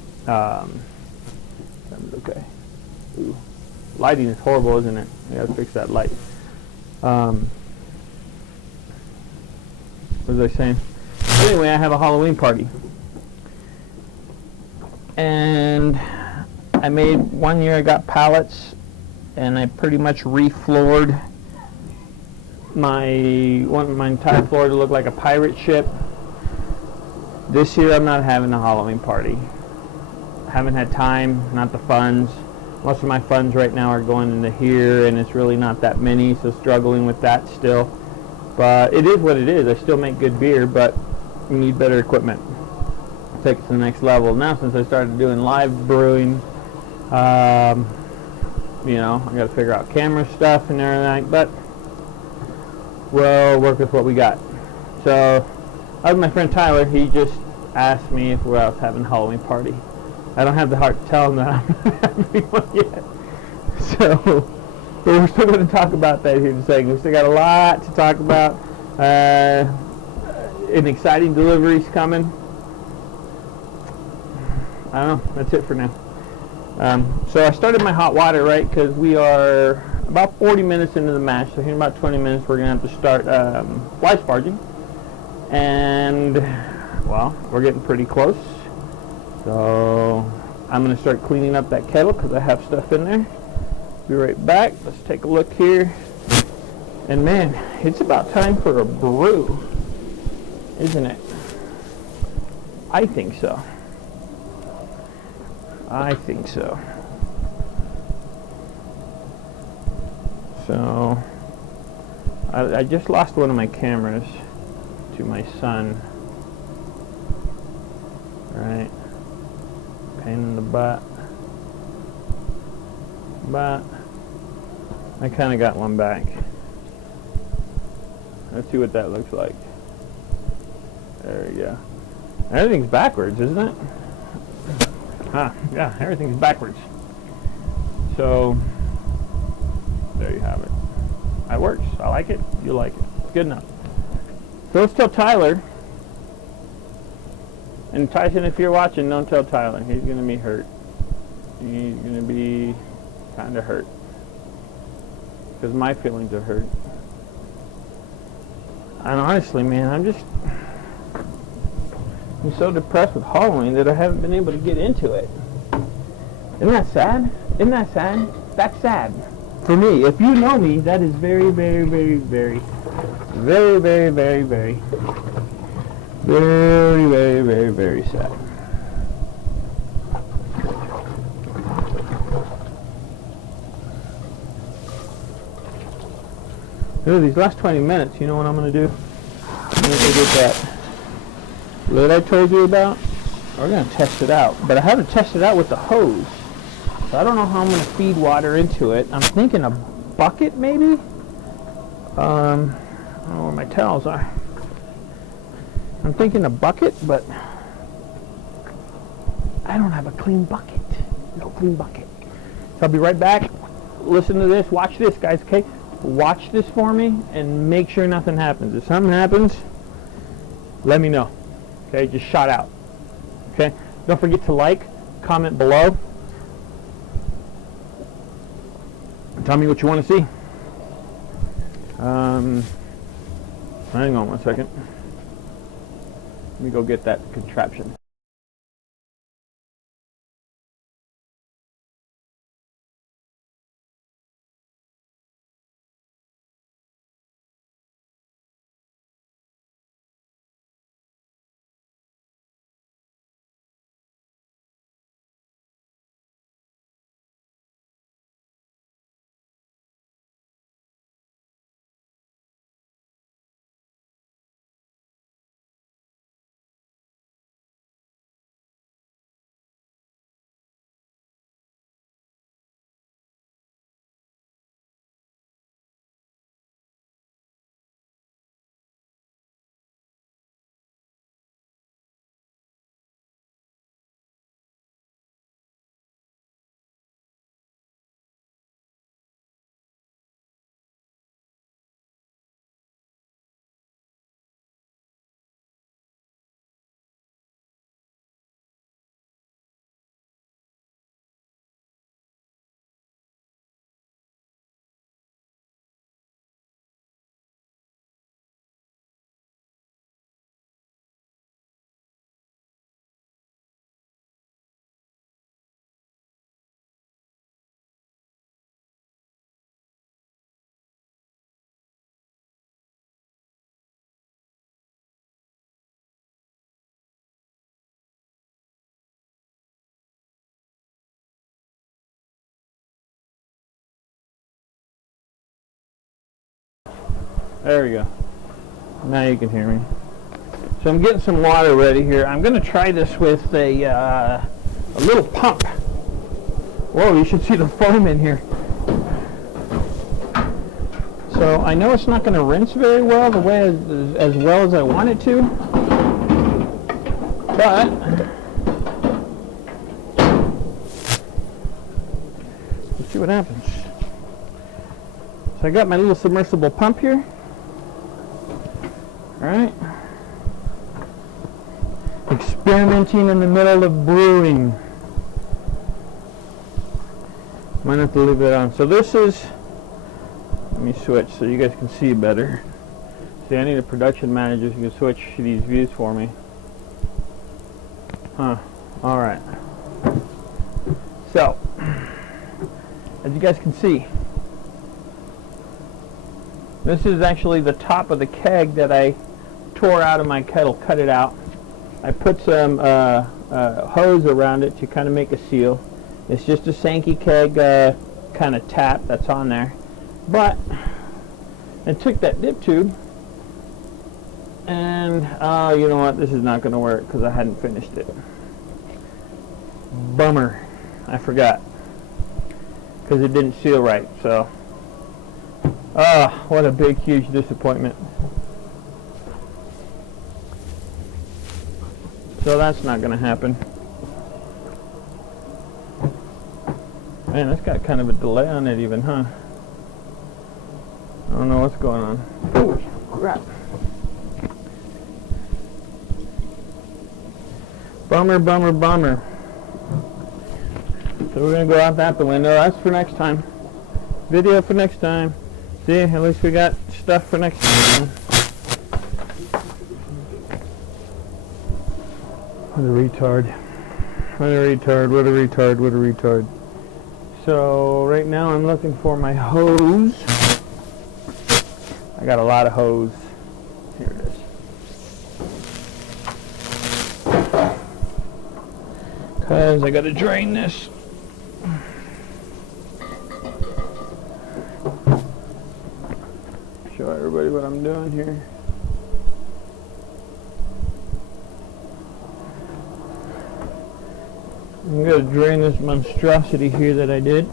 Okay. Ooh. Lighting is horrible, isn't it? I gotta fix that light. What was I saying? Anyway, I have a Halloween party. And I made, one year I got pallets, and I pretty much refloored my entire floor to look like a pirate ship. This year I'm not having a Halloween party. Haven't had time, not the funds. Most of my funds right now are going into here, and it's really not that many, so struggling with that still. But it is what it is. I still make good beer, but we need better equipment. Take it to the next level. Now, since I started doing live brewing, you know, I got to figure out camera stuff and everything, but we'll work with what we got. So, my friend Tyler, he just asked me if I was having a Halloween party. I don't have the heart to tell him that I'm not having one yet. So, but we're still going to talk about that here in a second. We still got a lot to talk about. An exciting delivery's coming. I don't know. That's it for now. So I started my hot water, right, because we are about 40 minutes into the mash. So here in about 20 minutes, we're going to have to start fly sparging. And, well, we're getting pretty close. So I'm going to start cleaning up that kettle because I have stuff in there. Be right back. Let's take a look here. And man, it's about time for a brew, isn't it? I think so. I think so. So I just lost one of my cameras to my son. Right. Pain in the butt. But I kind of got one back. Let's see what that looks like. There we go. Everything's backwards, isn't it? Huh, yeah, everything's backwards. So, there you have it. That works. I like it. You like it. It's good enough. So let's tell Tyler. And Tyson, if you're watching, don't tell Tyler. He's going to be hurt. He's going to be kind of hurt. Because my feelings are hurt. And honestly, man, I'm so depressed with Halloween that I haven't been able to get into it. Isn't that sad? Isn't that sad? That's sad. For me, if you know me, that is very, very, very, very, very, very, very, very, very, very, very, very sad. Ooh, these last 20 minutes, you know what I'm going to do? I'm going to go get that lid I told you about. We're going to test it out. But I haven't tested it out with the hose. So I don't know how I'm going to feed water into it. I'm thinking a bucket, maybe? I don't know where my towels are. I'm thinking a bucket, but I don't have a clean bucket. No clean bucket. So I'll be right back. Listen to this. Watch this, guys, okay? Watch this for me and make sure nothing happens. If something happens, let me know. Okay, just shout out. Okay? Don't forget to like, comment below. Tell me what you want to see. Hang on one second. Let me go get that contraption. There we go. Now you can hear me. So I'm getting some water ready here. I'm going to try this with a little pump. Whoa, you should see the foam in here. So I know it's not going to rinse very well the way as well as I want it to. But let's see what happens. So I got my little submersible pump here. Alright. Experimenting in the middle of brewing. Might have to leave it on. So this is, let me switch so you guys can see better. See, I need a production manager who can switch these views for me. Alright. So, as you guys can see, this is actually the top of the keg that I tore out of my kettle, cut it out. I put some hose around it to kind of make a seal. It's just a Sankey keg kind of tap that's on there. But I took that dip tube and you know what, this is not going to work because I hadn't finished it. Bummer. I forgot because it didn't seal right. So what a big huge disappointment. So that's not going to happen. Man, that's got kind of a delay on it even, huh? I don't know what's going on. Oh, crap. Bummer, bummer, bummer. So we're going to go out that the window. That's for next time. Video for next time. See, at least we got stuff for next time. What a retard. What a retard, what a retard, what a retard. So right now I'm looking for my hose. I got a lot of hose. Here it is. Because I got to drain this. everybody what I'm doing here. I'm going to drain this monstrosity here that I did.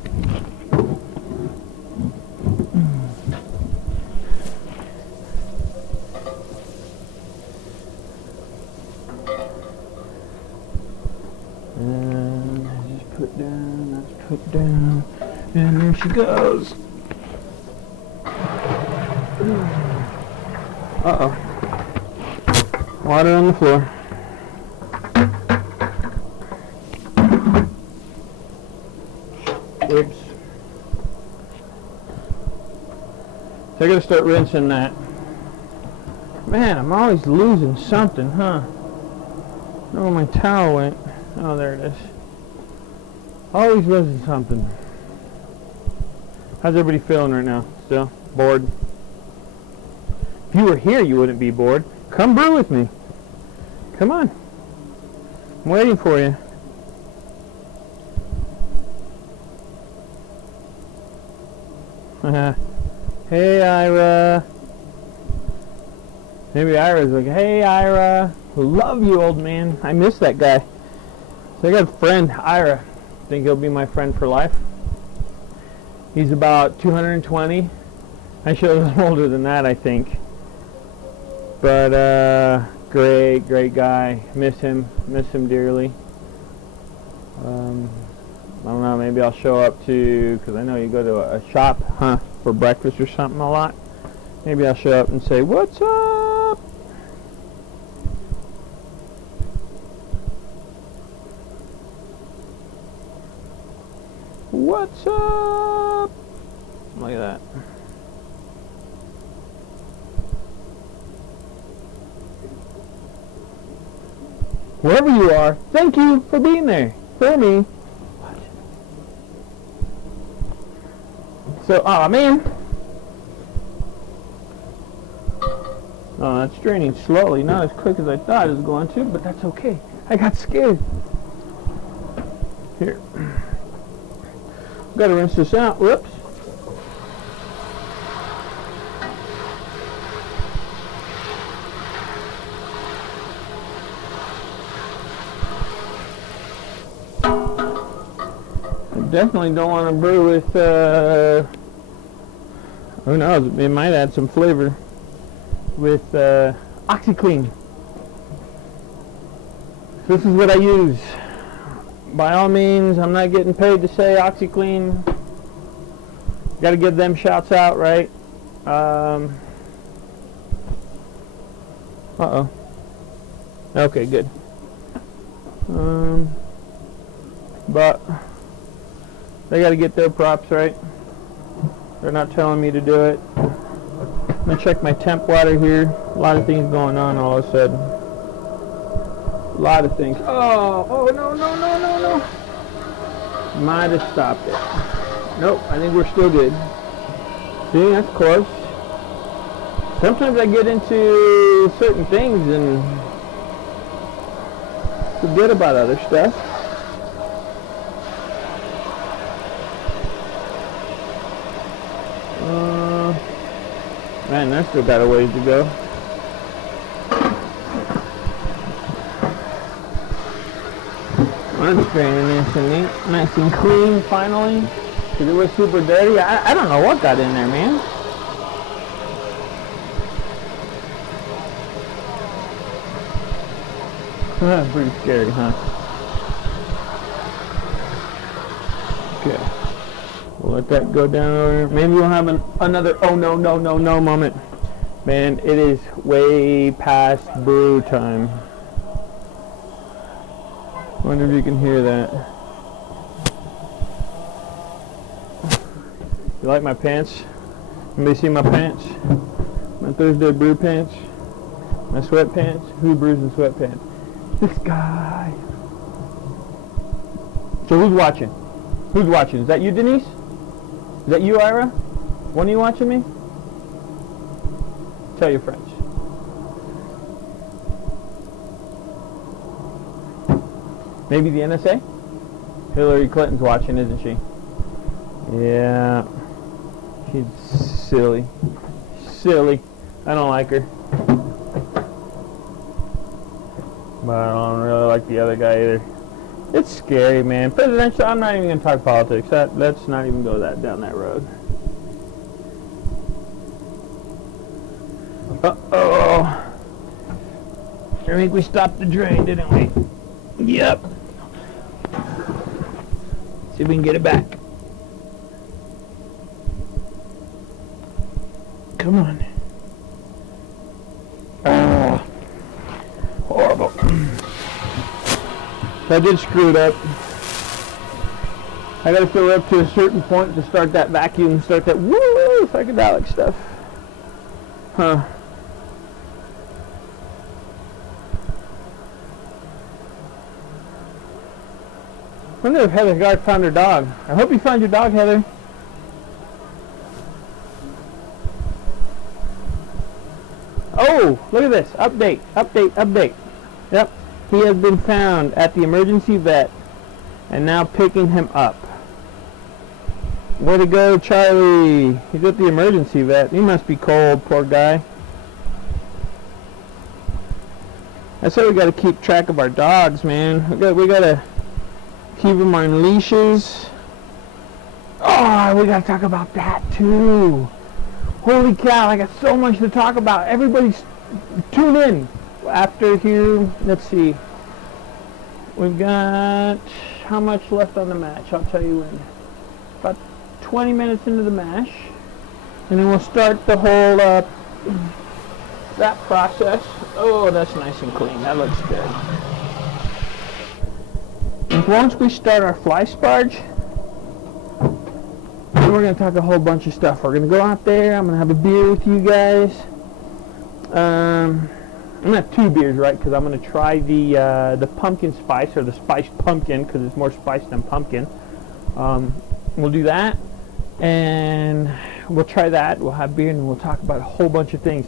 And just put down, let's put down, and there she goes. Uh-oh. Water on the floor. Oops. So I gotta start rinsing that. Man, I'm always losing something, huh? I don't know where my towel went. Oh, there it is. Always losing something. How's everybody feeling right now? Still bored? If you were here, you wouldn't be bored. Come brew with me. Come on. I'm waiting for you. Hey, Ira. Maybe Ira's like, hey, Ira. Love you, old man. I miss that guy. So I got a friend, Ira. Think he'll be my friend for life. He's about 220. I should have been older than that, I think. But great guy. Miss him dearly. I don't know, maybe I'll show up to, because I know you go to a shop, for breakfast or something a lot. Maybe I'll show up and say, what's up? What's up? Look at that. Wherever you are, thank you for being there for me. So, aw, man. Oh, that's draining slowly, not as quick as I thought it was going to, but that's okay. I got scared. Here. Gotta rinse this out. Whoops. Definitely don't want to brew with, who knows, it might add some flavor with OxyClean. This is what I use. By all means, I'm not getting paid to say OxyClean. Got to give them shouts out, right? Uh-oh. Okay, good. But they got to get their props, right? They're not telling me to do it. I'm going to check my temp water here. A lot of things going on all of a sudden. A lot of things. Oh, no. Might have stopped it. Nope, I think we're still good. See, that's close. Sometimes I get into certain things and forget about other stuff. Man, that's still got a ways to go. I'm draining nice and neat, nice and clean finally, because it was super dirty. I don't know what got in there, man. That's pretty scary, huh? Okay. We'll let that go down over here. Maybe we'll have another oh no moment. Man, it is way past brew time. Wonder if you can hear that. You like my pants? Anybody see my pants? My Thursday brew pants? My sweatpants? Who brews in sweatpants? This guy. So who's watching? Who's watching? Is that you, Denise? Is that you, Ira? One of you watching me? Tell your friends. Maybe the NSA? Hillary Clinton's watching, isn't she? Yeah. She's silly. Silly. I don't like her. But I don't really like the other guy either. It's scary, man. Presidential, I'm not even going to talk politics. Let's not even go down that road. Uh-oh. I think we stopped the drain, didn't we? Yep. See if we can get it back. Come on. Oh, horrible. So I did screw it up. I gotta fill it up to a certain point to start that vacuum and start that woo psychedelic stuff. Huh. I wonder if Heather Guard found her dog. I hope you found your dog, Heather. Oh, look at this. Update, update, update. Yep. He has been found at the emergency vet and now picking him up. Way to go, Charlie. He's at the emergency vet. He must be cold, poor guy. That's why we got to keep track of our dogs, man. We got to keep them on leashes. Oh, we got to talk about that too. Holy cow, I got so much to talk about. Everybody's tune in after here. Let's see. We've got how much left on the match? I'll tell you when. About 20 minutes into the mash. And then we'll start the whole that process. Oh, that's nice and clean. That looks good. And once we start our fly sparge, we're going to talk a whole bunch of stuff. We're going to go out there. I'm going to have a beer with you guys. I'm going to have 2 beers, right? Because I'm going to try the pumpkin spice, or the spiced pumpkin, because it's more spice than pumpkin. We'll do that, and we'll try that. We'll have beer, and we'll talk about a whole bunch of things.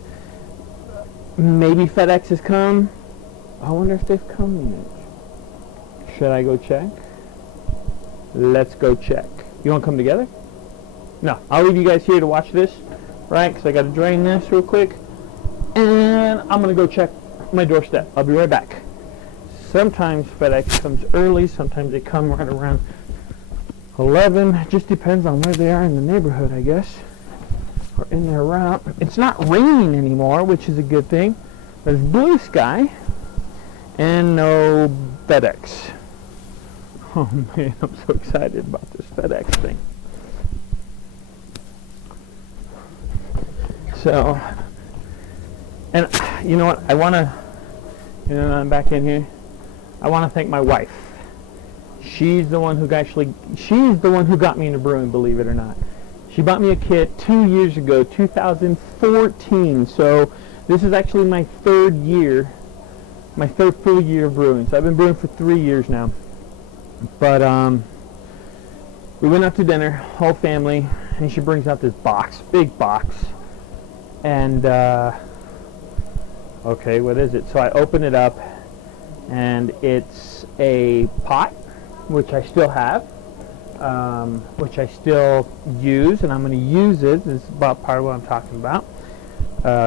Maybe FedEx has come. I wonder if they've come yet. Should I go check? Let's go check. You want to come together? No, I'll leave you guys here to watch this, right? Because I got to drain this real quick. And I'm going to go check my doorstep. I'll be right back. Sometimes FedEx comes early. Sometimes they come right around 11. It just depends on where they are in the neighborhood, I guess. Or in their route. It's not raining anymore, which is a good thing. There's blue sky. And no FedEx. Oh man, I'm so excited about this FedEx thing. So, and you know what, I want to, I'm back in here, I want to thank my wife. She's the one who got me into brewing, believe it or not. She bought me a kit 2 years ago, 2014, so this is actually my third full year of brewing. So I've been brewing for 3 years now. But we went out to dinner, whole family, and she brings out this box, big box. And, okay, what is it? So I open it up, and it's a pot, which I still have, which I still use, and I'm going to use it. This is about part of what I'm talking about.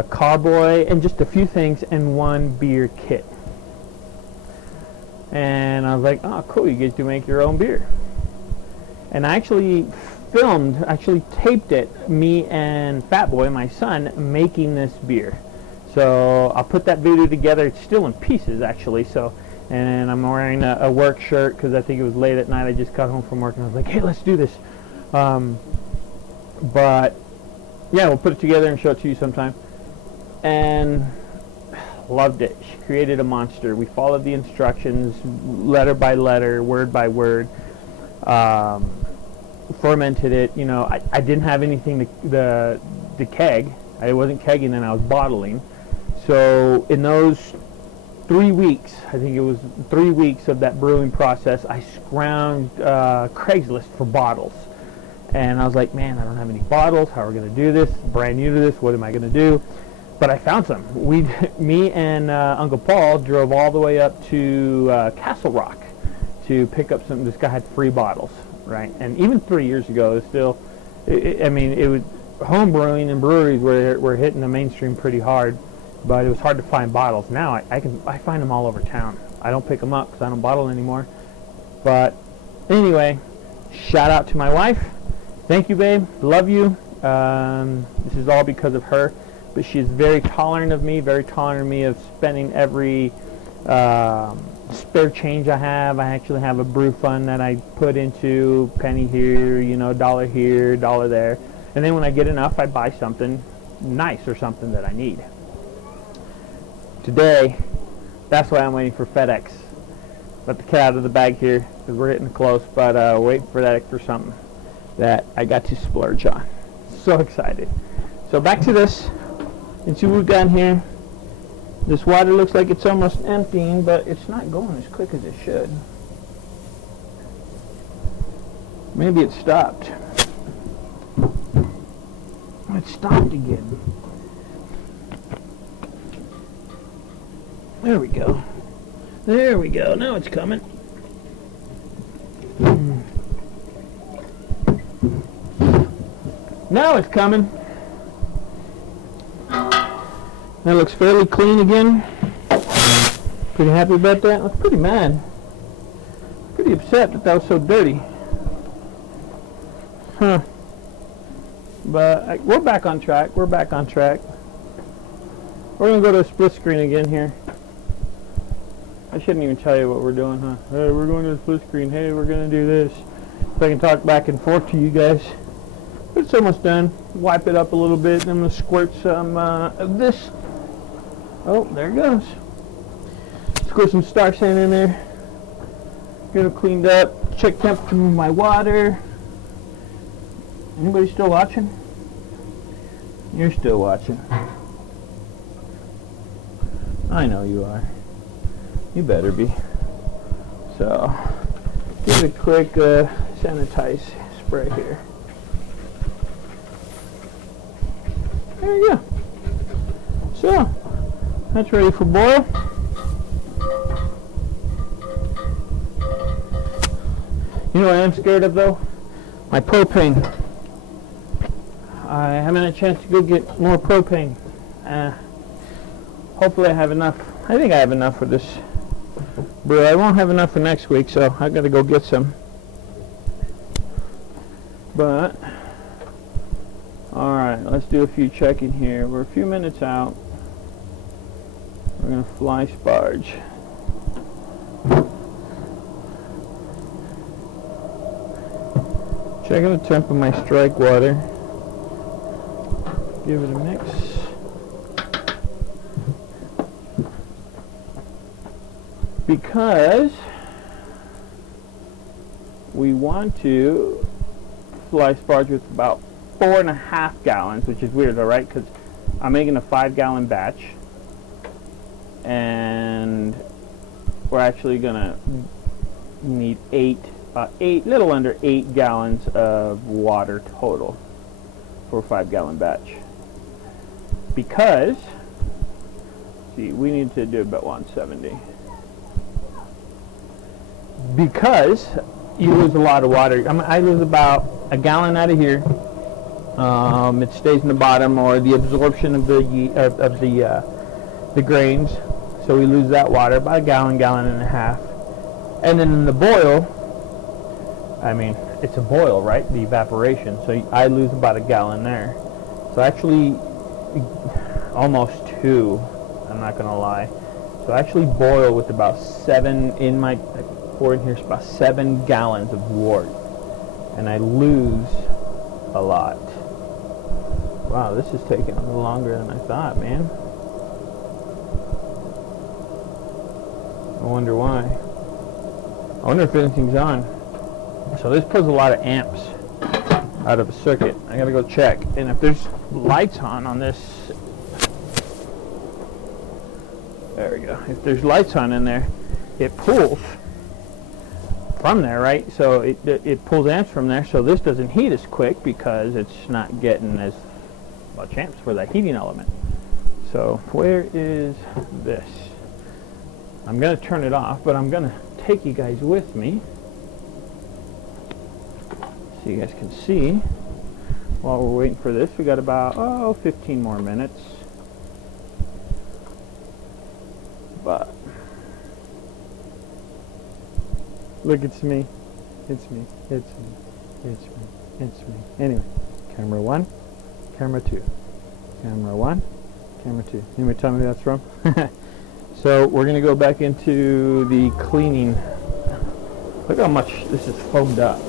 Carboy, and just a few things, and 1 beer kit. And I was like, oh, cool, you get to make your own beer. And I actually taped it, me and Fat Boy, my son, making this beer. So I'll put that video together. It's still in pieces, actually. So, and I'm wearing a work shirt because I think it was late at night. I just got home from work and I was like, hey, let's do this. But yeah, we'll put it together and show it to you sometime. And loved it. She created a monster. We followed the instructions, letter by letter, word by word. Fermented it. I didn't have anything the keg. I wasn't kegging and I was bottling. So in those 3 weeks, I think it was 3 weeks of that brewing process, I scrounged Craigslist for bottles. And I was like, man, I don't have any bottles. How are we going to do this? Brand new to this. What am I going to do? But I found some. Me and Uncle Paul drove all the way up to Castle Rock to pick up some. This guy had free bottles, right? And even 3 years ago, it was still, home brewing and breweries were hitting the mainstream pretty hard, but it was hard to find bottles. Now I find them all over town. I don't pick them up because I don't bottle anymore. But anyway, shout out to my wife. Thank you, babe. Love you. This is all because of her. But she is very tolerant of me, of spending every spare change I have. I actually have a brew fund that I put into, penny here, dollar here, dollar there. And then when I get enough, I buy something nice or something that I need. Today, that's why I'm waiting for FedEx. Let the cat out of the bag here because we're getting close, but waiting for that extra something that I got to splurge on. So excited. So back to this. And see what we've got here. This water looks like it's almost emptying, but it's not going as quick as it should. Maybe it stopped. It stopped again. There we go. There we go. Now it's coming. Now it's coming. That looks fairly clean again. Pretty happy about that. I was pretty mad. Pretty upset that that was so dirty. Huh. But we're back on track. We're back on track. We're going to go to a split screen again here. I shouldn't even tell you what we're doing, huh? Hey, we're going to the split screen. Hey, we're going to do this. So I can talk back and forth to you guys. But it's almost done. Wipe it up a little bit. And I'm going to squirt some of this. Oh, there it goes. Squirt some Star Sand in there. Get it cleaned up. Check temperature of my water. Anybody still watching? You're still watching. I know you are. You better be. So, give it a quick sanitize spray here. There you go. So, that's ready for boil. You know what I'm scared of though? My propane. I haven't had a chance to go get more propane. Hopefully I have enough. I think I have enough for this brew. I won't have enough for next week, so I gotta go get some. But alright, let's do a few checking here. We're a few minutes out. We're gonna fly sparge. Checking the temp of my strike water. Give it a mix. Because we want to fly sparge with about 4.5 gallons, which is weird, all right? Because I'm making a 5-gallon batch, and we're actually gonna need little under 8 gallons of water total for a 5-gallon batch. Because, see, we need to do about 170. Because you lose a lot of water. I lose about a gallon out of here. It stays in the bottom, or the absorption of the grains. So we lose that water, about a gallon, gallon and a half. And then in the boil, I mean, it's a boil, right? The evaporation. So I lose about a gallon there. So actually, almost 2. I'm not gonna lie. So I actually boil with about 7 in my. Pour in here is about 7 gallons of wort, and I lose a lot. Wow, this is taking a little longer than I thought, man. I wonder why. I wonder if anything's on. So this pulls a lot of amps out of a circuit. I gotta go check. And if there's lights on this, there we go. If there's lights on in there, it pulls from there, right? So it pulls amps from there, so this doesn't heat as quick because it's not getting as much amps for that heating element. So where is this? I'm gonna turn it off, but I'm gonna take you guys with me so you guys can see while we're waiting for this, we got about 15 more minutes. But look, it's me. It's me. It's me. It's me. It's me. Anyway, camera 1, camera 2. Camera 1, camera 2. Anybody tell me who that's from? So we're going to go back into the cleaning. Look how much this is foamed up.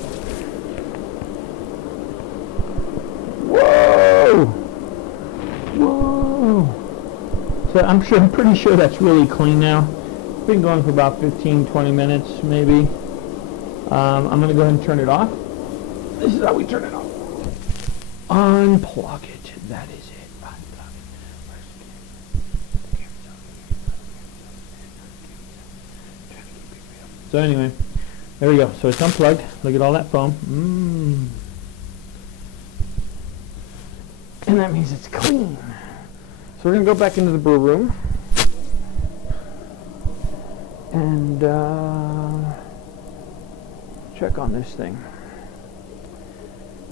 Whoa! Whoa! So I'm pretty sure that's really clean now. It's been going for about 15-20 minutes maybe. I'm going to go ahead and turn it off. This is how we turn it off. Unplug it. That is it. Unplug it. So anyway, there we go. So it's unplugged. Look at all that foam. And that means it's clean. So we're going to go back into the brew room. And check on this thing.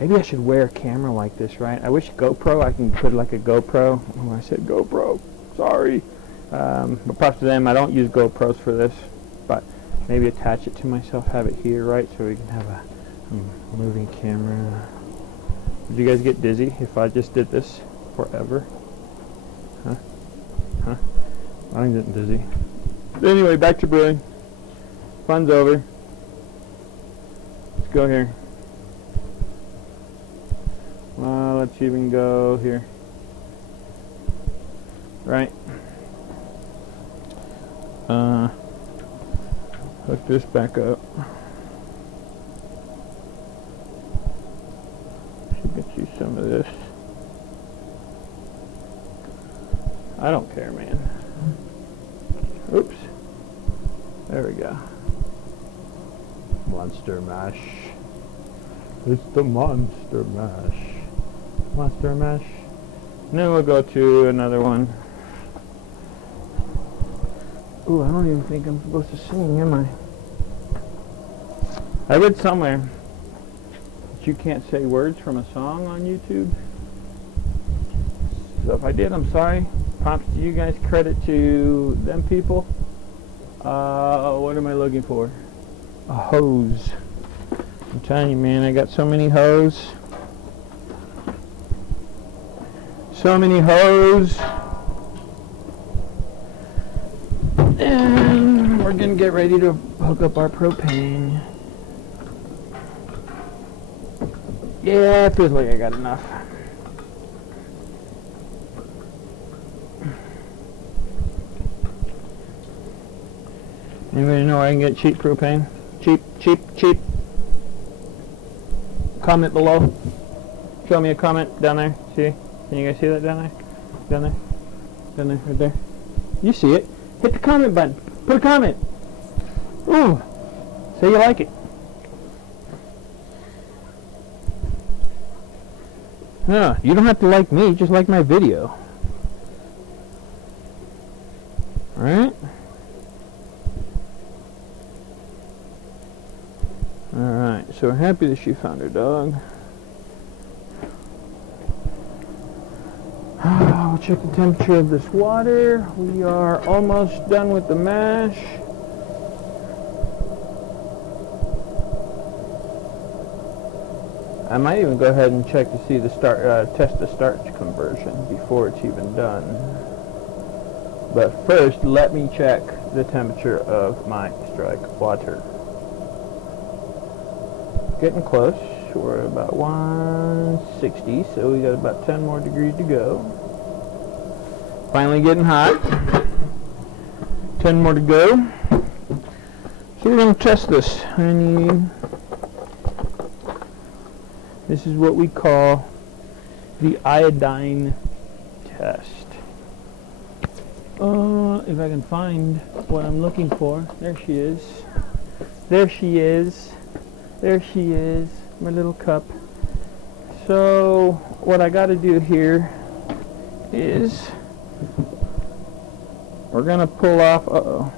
Maybe I should wear a camera like this, right? I wish GoPro, I can put like a GoPro. Oh, I said GoPro. Sorry. But props to them. I don't use GoPros for this. But maybe attach it to myself, have it here, right? So we can have a moving camera. Would you guys get dizzy if I just did this forever? Huh? Huh? I'm getting dizzy. Anyway, back to brewing. Fun's over. Let's go here. Let's even go here. Right. Hook this back up. Should get you some of this. I don't care, man. Oops. There we go. Monster mash. It's the monster mash. Monster mash. And then we'll go to another one. Ooh, I don't even think I'm supposed to sing, am I? I read somewhere that you can't say words from a song on YouTube. So if I did, I'm sorry. Props to you guys, credit to them people. What am I looking for? A hose. I'm telling you, man, I got so many hose. So many hose. And we're gonna get ready to hook up our propane. Yeah, it feels like I got enough. Anybody know where I can get cheap propane? Cheap, cheap, cheap. Comment below. Show me a comment down there. See? Can you guys see that down there? Down there? Down there, right there. You see it. Hit the comment button. Put a comment. Ooh. Say you like it. No, you don't have to like me, just like my video. Alright? Alright, so we're happy that she found her dog. We'll check the temperature of this water. We are almost done with the mash. I might even go ahead and check to see the test the starch conversion before it's even done. But first, let me check the temperature of my strike water. Getting close. We're about 160, so we got about 10 more degrees to go. Finally getting hot. 10 more to go. So we're going to test this. This is what we call the iodine test. If I can find what I'm looking for. There she is. There she is. There she is. My little cup. So what I got to do here is we're going to pull off, uh-oh,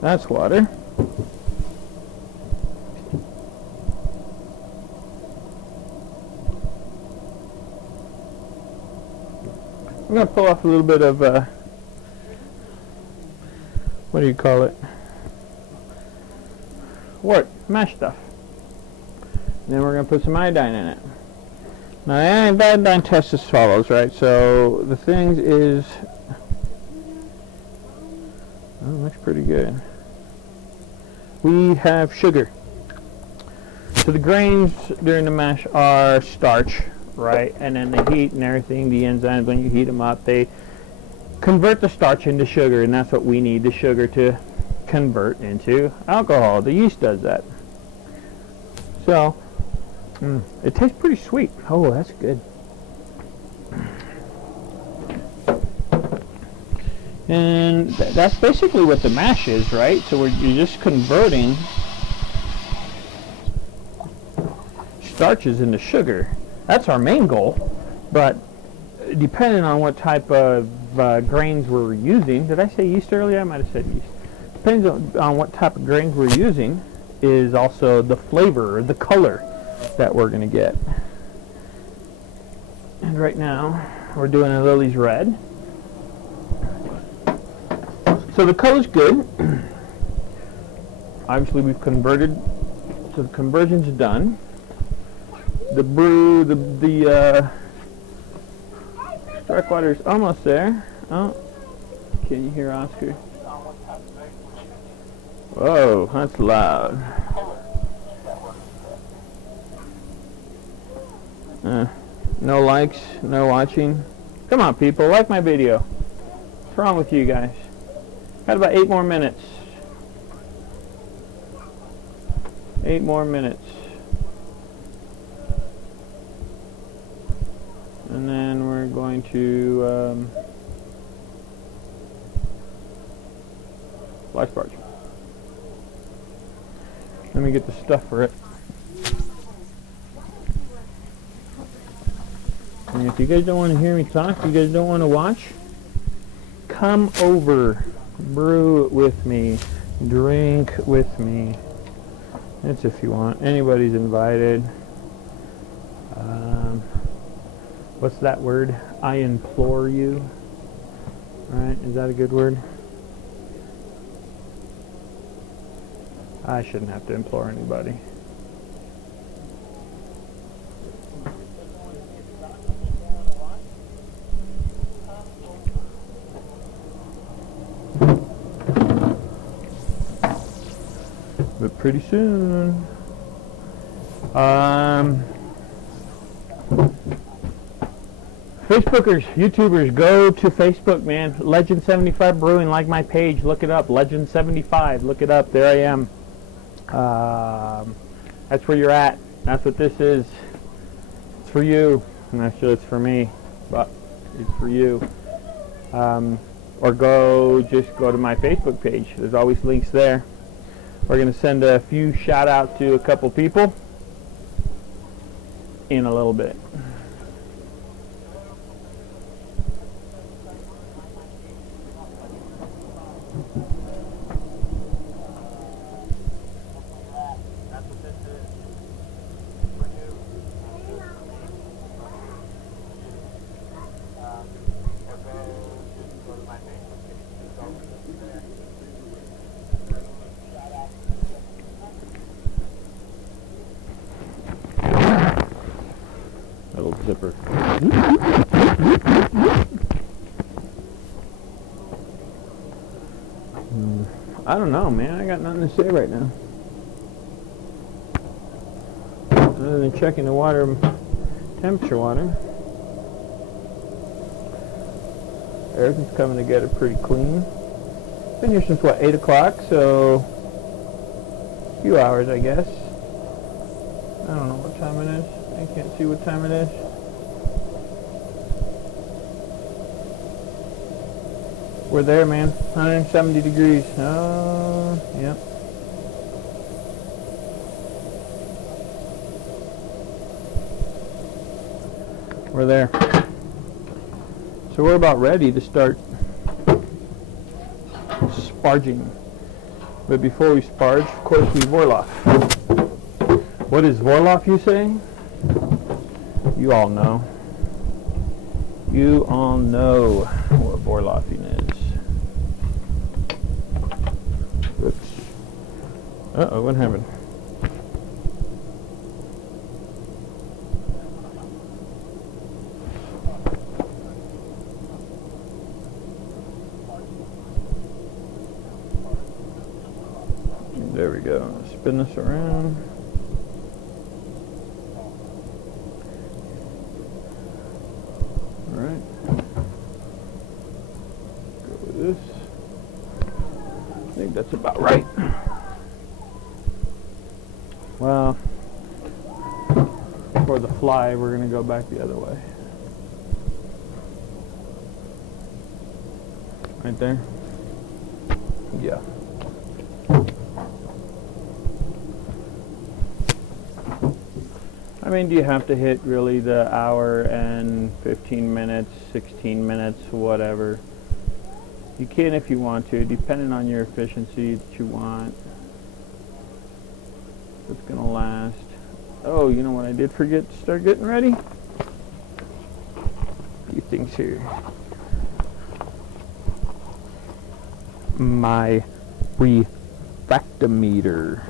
that's water. I'm going to pull off a little bit of, what do you call it? Wort, mash stuff. And then we're going to put some iodine in it. Now the iodine test as follows, right? So the thing is, oh, looks pretty good. We have sugar. So the grains during the mash are starch, right? And then the heat and everything, the enzymes, when you heat them up, they convert the starch into sugar, and that's what we need the sugar to convert into alcohol. The yeast does that. So it tastes pretty sweet. Oh, that's good. And that's basically what the mash is, right? So you're just converting starches into sugar. That's our main goal, but depending on what type of grains we're using. Did I say yeast earlier? I might have said yeast. Depends on what type of grains we're using is also the flavor or the color that we're going to get. And right now we're doing a Lily's Red. So the color's good. Obviously we've converted, so the conversion's done. The brew, the dark water's almost there. Oh, can you hear Oscar? Whoa, that's loud. No likes, no watching. Come on, people, like my video. What's wrong with you guys? Got about 8 more minutes. 8 more minutes. And then we're going to fly sparge. Let me get the stuff for it. And if you guys don't want to hear me talk, you guys don't want to watch, come over, brew with me, drink with me. That's if you want. Anybody's invited. What's that word? I implore you. Right? Is that a good word? I shouldn't have to implore anybody. But pretty soon. Facebookers, YouTubers, go to Facebook, man. Legend75 Brewing, like my page, look it up. Legend75, look it up. There I am. That's where you're at. That's what this is. It's for you. And actually, it's for me, but it's for you. Or just go to my Facebook page. There's always links there. We're going to send a few shout out to a couple people in a little bit. Little zipper. I don't know, man. I got nothing to say right now. Other than checking the water, temperature water. Everything's coming together pretty clean. Been here since what, 8 o'clock, so a few hours, I guess. I don't know what time it is. I can't see what time it is. We're there, man. 170 degrees. Oh, yep. We're there. So we're about ready to start sparging. But before we sparge, of course, we Vorloff. What is Vorloff, you say? You all know. You all know what Borloffing is. Oops. Uh-oh, what happened? There we go. Spin this around. Alright. Go with this. I think that's about right. Well, for the fly, we're going to go back the other way. Right there? Yeah. I mean, do you have to hit really the hour and 15 minutes, 16 minutes, whatever? You can if you want to, depending on your efficiency that you want. It's going to last. Oh, you know what I did forget to start getting ready? A few things here. My refractometer.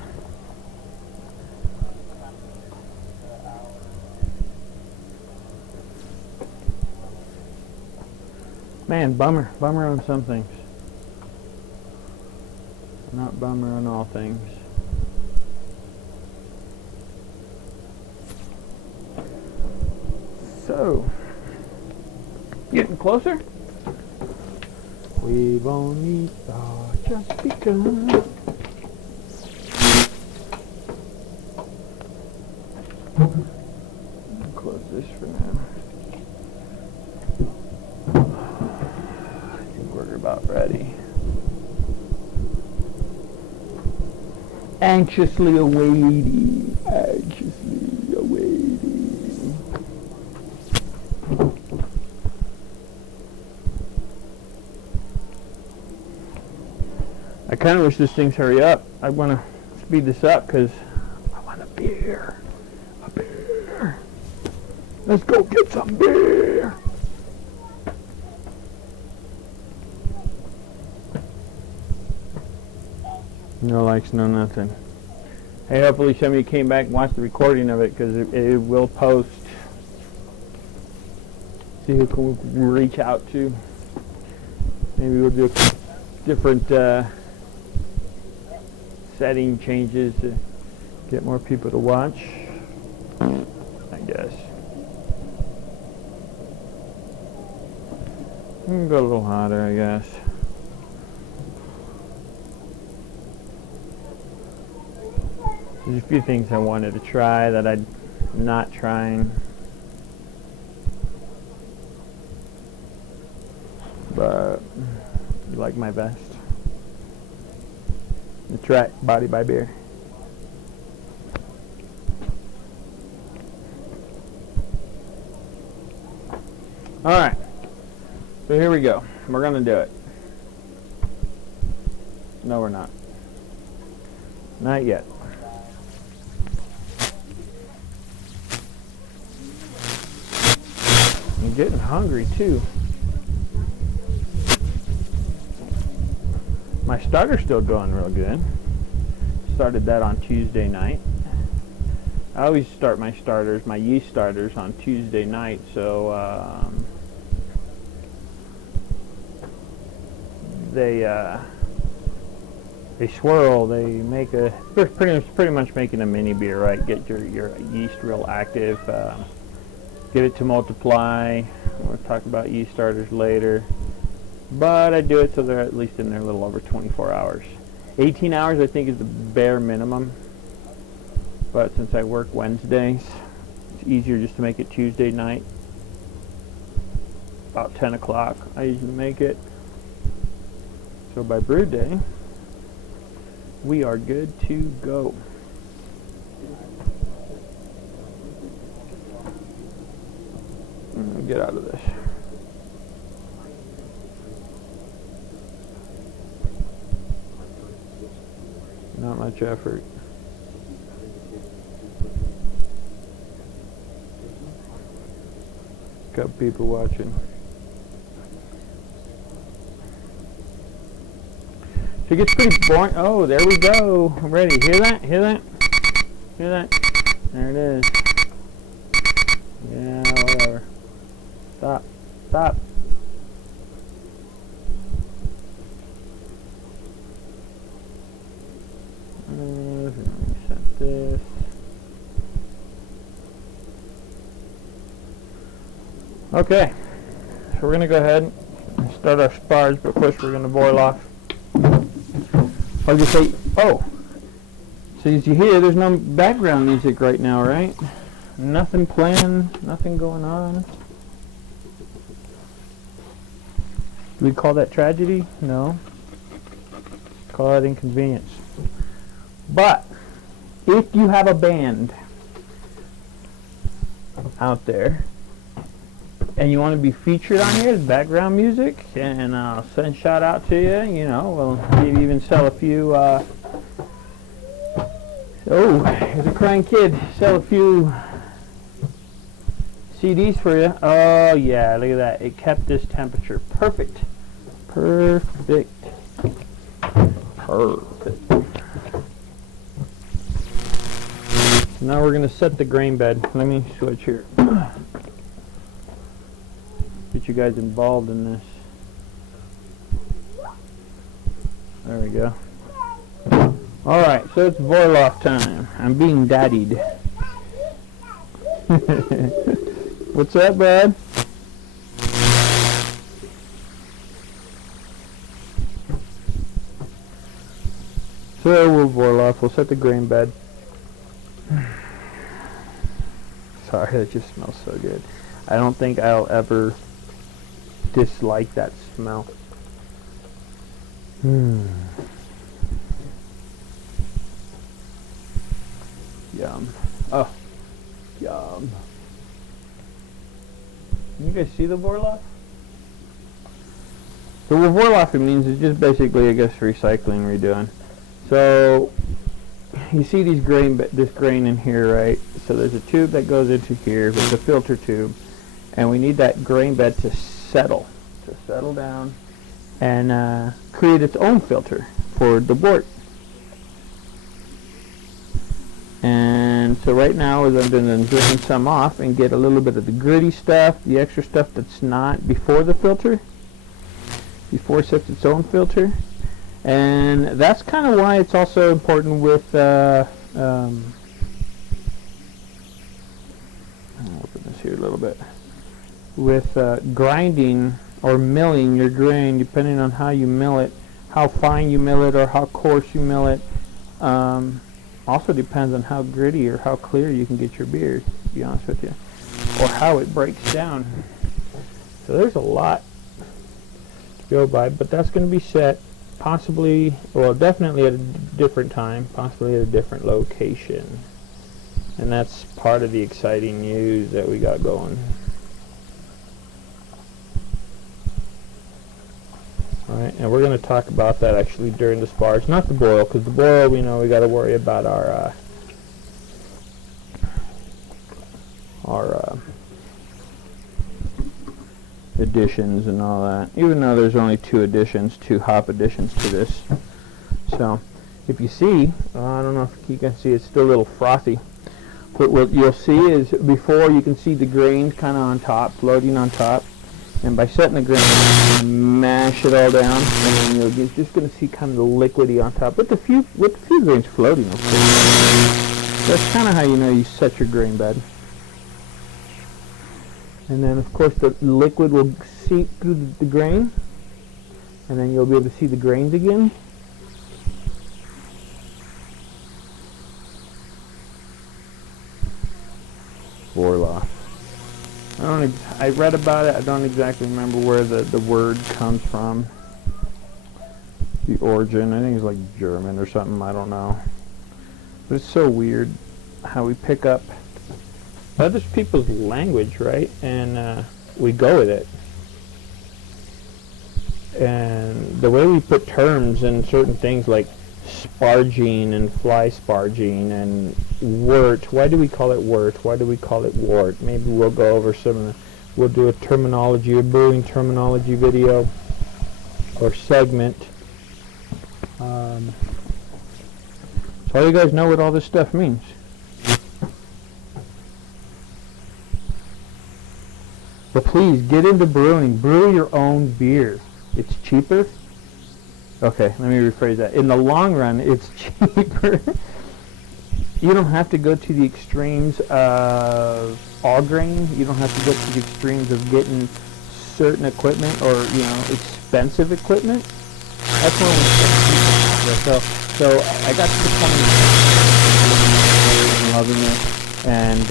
Man, bummer on some things. Not bummer on all things. So, getting closer. We've only just begun. Close this for now. I think we're about ready. Anxiously awaiting. Anxiously awaiting. I kind of wish this thing's hurry up. I want to speed this up because I want a beer. A beer. Let's go get some beer. No likes, no nothing. Hey, hopefully some of you came back and watched the recording of it because it will post. See who can we reach out to. Maybe we'll do different setting changes to get more people to watch, I guess. Go a little hotter, I guess. There's a few things I wanted to try that I'm not trying. But you like my vest? The track Body by Beer. Alright. So here we go. We're going to do it. No, we're not. Not yet. I'm getting hungry too. My starter's still going real good. Started that on Tuesday night. I always start my starters, my yeast starters, on Tuesday night, so they swirl. They make a pretty much making a mini beer, right? Get your yeast real active. Get it to multiply. We'll talk about yeast starters later. But I do it so they're at least in there a little over 24 hours. 18 hours I think is the bare minimum. But since I work Wednesdays, it's easier just to make it Tuesday night. About 10 o'clock I usually make it. So by brew day, we are good to go. Get out of this. Not much effort. Got people watching. So it gets pretty boring. Oh, there we go. I'm ready. Hear that? Hear that? Hear that? There it is. Yeah, whatever. Stop. Stop. Let me set this. Okay. So we're going to go ahead and start our spars, but first we're going to boil off. I'll just say, oh, so as you hear, there's no background music right now, right? Nothing playing, nothing going on. Do we call that tragedy? No. Call that inconvenience. But if you have a band out there and you want to be featured on here as background music, and I'll send a shout out to you, you know, we'll maybe even sell a few, oh, there's a crying kid, sell a few CDs for you. Oh yeah, look at that, it kept this temperature perfect. Perfect. Perfect. So now we're going to set the grain bed. Let me switch here. Get you guys involved in this. There we go. Alright, so it's boil off time. I'm being daddied. What's up, bud? So we'll boil off. We'll set the grain bed. Sorry, that just smells so good. I don't think I'll ever dislike that smell. Yum. Oh, yum. Can you guys see the boil off? So what boil off means is just basically, I guess, recycling, redoing. So you see these this grain in here, right? So there's a tube that goes into here with a filter tube, and we need that grain bed to settle down and create its own filter for the wort. And so right now is I'm going to drain some off and get a little bit of the gritty stuff, the extra stuff that's not before the filter, before it sets its own filter. And that's kind of why it's also important with I'll open this here a little bit, with grinding or milling your grain, depending on how you mill it, how fine you mill it or how coarse you mill it. Also depends on how gritty or how clear you can get your beer, to be honest with you, or how it breaks down. So there's a lot to go by, but that's going to be set possibly, well, definitely at a different time, possibly at a different location. And that's part of the exciting news that we got going. Alright, and we're going to talk about that actually during the spars, not the boil, because the boil, we know we got to worry about our additions and all that, even though there's only two hop additions to this. So if you see, I don't know if you can see, it's still a little frothy, but what you'll see is before you can see the grains kind of on top, floating on top, and by setting the grain, mash it all down, and then you're just going to see kind of the liquidy on top with the few grains floating, of course. That's kind of how you know you set your grain bed. And then, of course, the liquid will seep through the grain, and then you'll be able to see the grains again. Boil off. I read about it. I don't exactly remember where the word comes from. The origin. I think it's like German or something. I don't know. But it's so weird how we pick up other people's language, right? And we go with it. And the way we put terms in certain things like sparging and fly sparging and wort. Why do we call it wort? Why do we call it wort? Maybe we'll go over some of the, we'll do a terminology, a brewing terminology video or segment So you guys know what all this stuff means. But please, get into brewing. Brew your own beer. It's cheaper. Okay, let me rephrase that. In the long run, it's cheaper. You don't have to go to the extremes of all grain. You don't have to go to the extremes of getting certain equipment or, expensive equipment. That's one of the so I got to the point of loving it and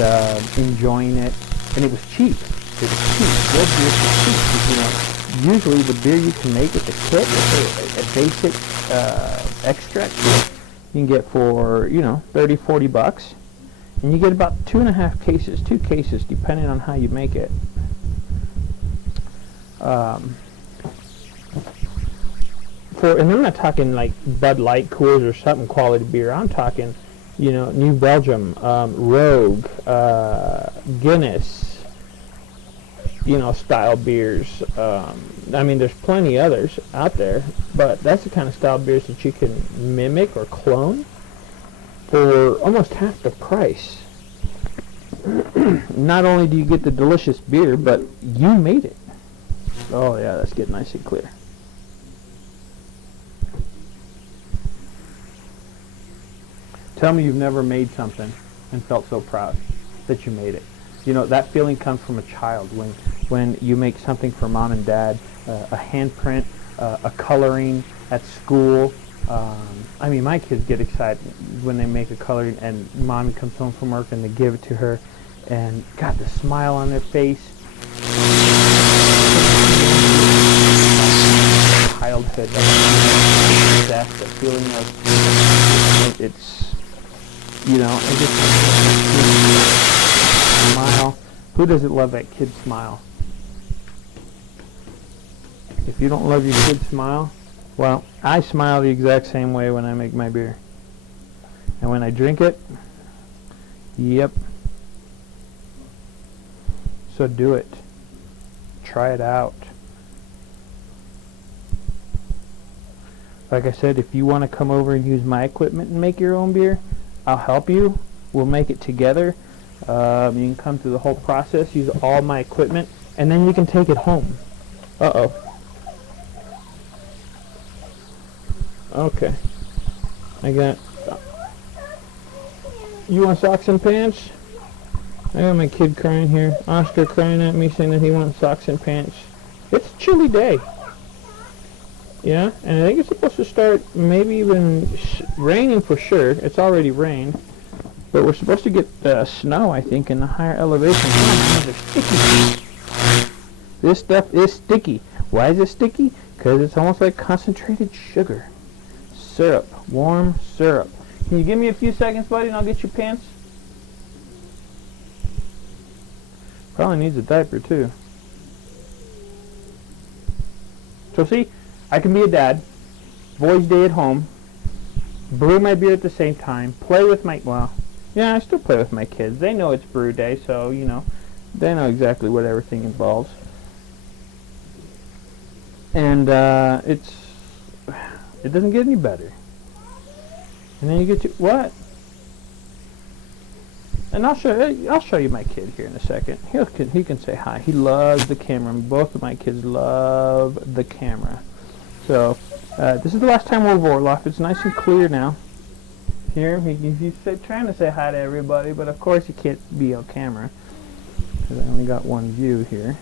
enjoying it, and it was cheap. It was cheap. Red beer was cheap. Usually the beer you can make at the kit, a basic extract, you can get for, $30, $40, and you get about 2.5 cases, 2 cases, depending on how you make it. And I'm not talking like Bud Light, Coors, or something quality beer. I'm talking, New Belgium, Rogue, Guinness, style beers. There's plenty others out there, but that's the kind of style beers that you can mimic or clone for almost half the price. Not only do you get the delicious beer, but you made it. Oh yeah, that's getting nice and clear. Tell me you've never made something and felt so proud that you made it. That feeling comes from a child when you make something for mom and dad, a handprint, a coloring at school. My kids get excited when they make a coloring and mommy comes home from work and they give it to her, and got the smile on their face. Childhood, that feeling of it's, and just smile. Who doesn't love that kid smile? If you don't love your kid smile, well, I smile the exact same way when I make my beer. And when I drink it, yep. So do it. Try it out. Like I said, if you want to come over and use my equipment and make your own beer, I'll help you. We'll make it together. You can come through the whole process, use all my equipment, and then you can take it home. Uh-oh. Okay. You want socks and pants? I got my kid crying here. Oscar crying at me saying that he wants socks and pants. It's a chilly day. Yeah, and I think it's supposed to start maybe even raining for sure. It's already rained. But we're supposed to get snow, I think, in the higher elevation. This stuff is sticky. Why is it sticky? Because it's almost like concentrated sugar. Syrup. Warm syrup. Can you give me a few seconds, buddy, and I'll get your pants? Probably needs a diaper, too. So see, I can be a dad, boys' day at home, brew my beer at the same time, play with my, I still play with my kids. They know it's brew day, so, they know exactly what everything involves. And it doesn't get any better. And then you get to, what? And I'll show you my kid here in a second. He can say hi. He loves the camera. Both of my kids love the camera. So, this is the last time we're over Orloff. It's nice and clear now. Here, he's trying to say hi to everybody, but of course he can't be on camera, because I only got one view here.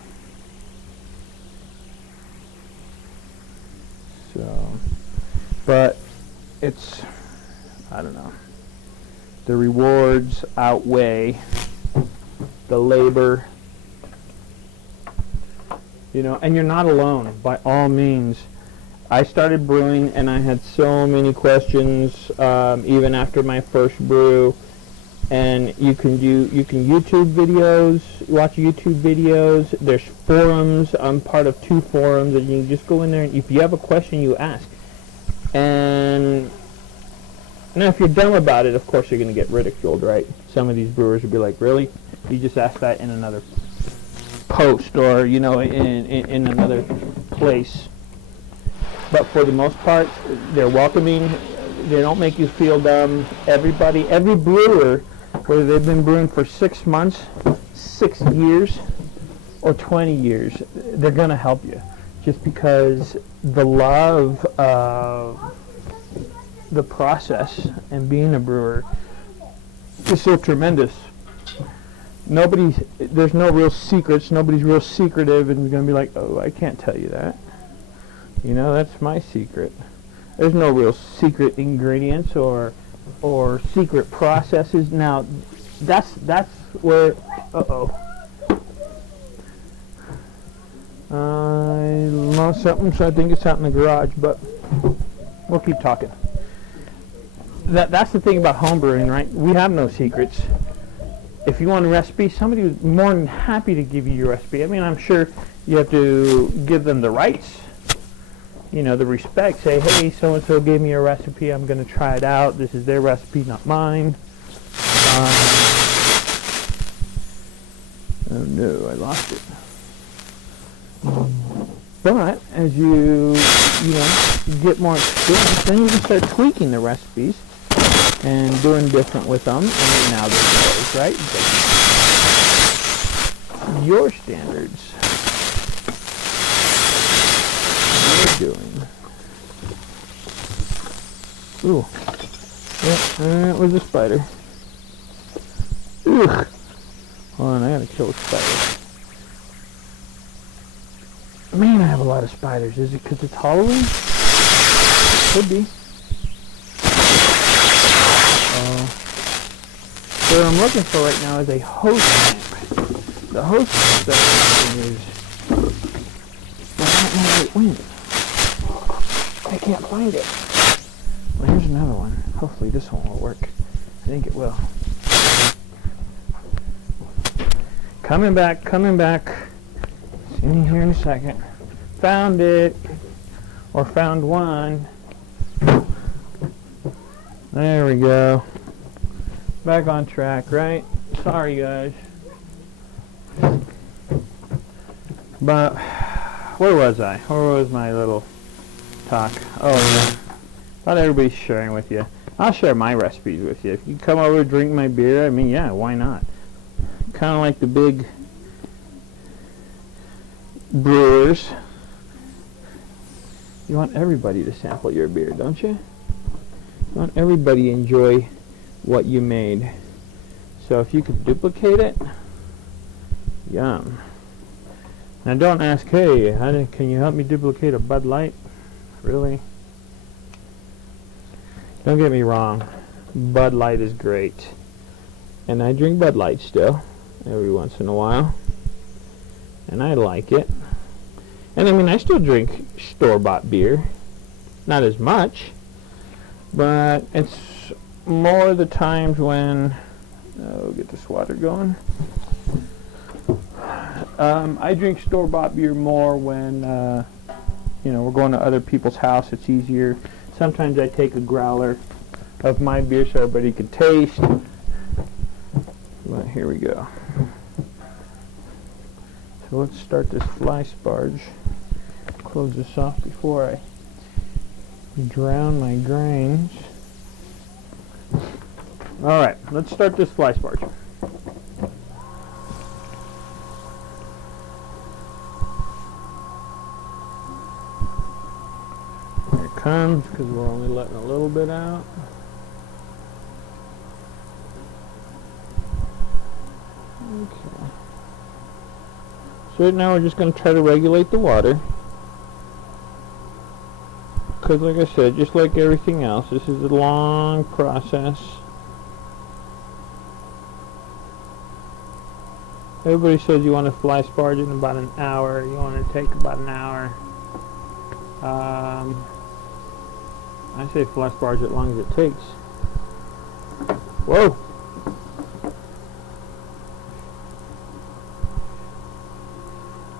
So, but it's, I don't know. The rewards outweigh the labor, and you're not alone, by all means. I started brewing and I had so many questions, even after my first brew, and you can YouTube videos, watch YouTube videos. There's forums. I'm part of 2 forums, and you can just go in there, and if you have a question, you ask. And now, if you're dumb about it, of course you're going to get ridiculed, right? Some of these brewers will be like, really? You just asked that in another post, or, in another place. but for the most part, they're welcoming. They don't make you feel dumb. Every brewer, whether they've been brewing for 6 months, 6 years, or 20 years, they're going to help you. Just because the love of the process and being a brewer is so tremendous. There's no real secrets. Nobody's real secretive and going to be like, oh, I can't tell you that. You know, that's my secret. There's no real secret ingredients or secret processes. Now, that's where, I lost something, so I think it's out in the garage, but we'll keep talking. That's the thing about homebrewing, right? We have no secrets. If you want a recipe, somebody is more than happy to give you your recipe. I mean, I'm sure you have to give them the rights, you know, the respect. Say, hey, so-and-so gave me a recipe. I'm going to try it out. This is their recipe, not mine. Oh, no, I lost it. But as you get more experience, then you can start tweaking the recipes and doing different with them. And now there's right? Your standards. You're doing. Ooh. Yeah, that was a spider. Ugh. Hold on, I gotta kill a spider. Man, I have a lot of spiders. Is it because it's Halloween? Could be. So what I'm looking for right now is a host lamp. The host lamp that I'm using is... I don't know where it went. I can't find it. Well, here's another one. Hopefully this one will work. I think it will. Coming back. See me here in a second. Found it. Or found one. There we go. Back on track, right? Sorry, guys. But, where was I? Where was my little talk? Oh, yeah. Thought everybody's sharing with you. I'll share my recipes with you. If you come over and drink my beer, I mean, yeah, why not? Kind of like the big brewers. You want everybody to sample your beer, don't you? You want everybody to enjoy what you made. So if you could duplicate it, yum. Now don't ask, hey, can you help me duplicate a Bud Light? Really? Don't get me wrong, Bud Light is great. And I drink Bud Light still, every once in a while. And I like it. And I mean, I still drink store-bought beer. Not as much, but it's more the times when, get this water going. I drink store-bought beer more when, we're going to other people's house. It's easier. Sometimes I take a growler of my beer so everybody can taste. But here we go. So let's start this fly sparge. Close this off before I drown my grains. Alright, let's start this fly sparge. Here it comes, because we're only letting a little bit out. Okay. So right now we're just going to try to regulate the water. Because like I said, just like everything else, this is a long process. Everybody says you want to fly sparge in about an hour. You want to take about an hour. I say fly sparge as long as it takes. Whoa!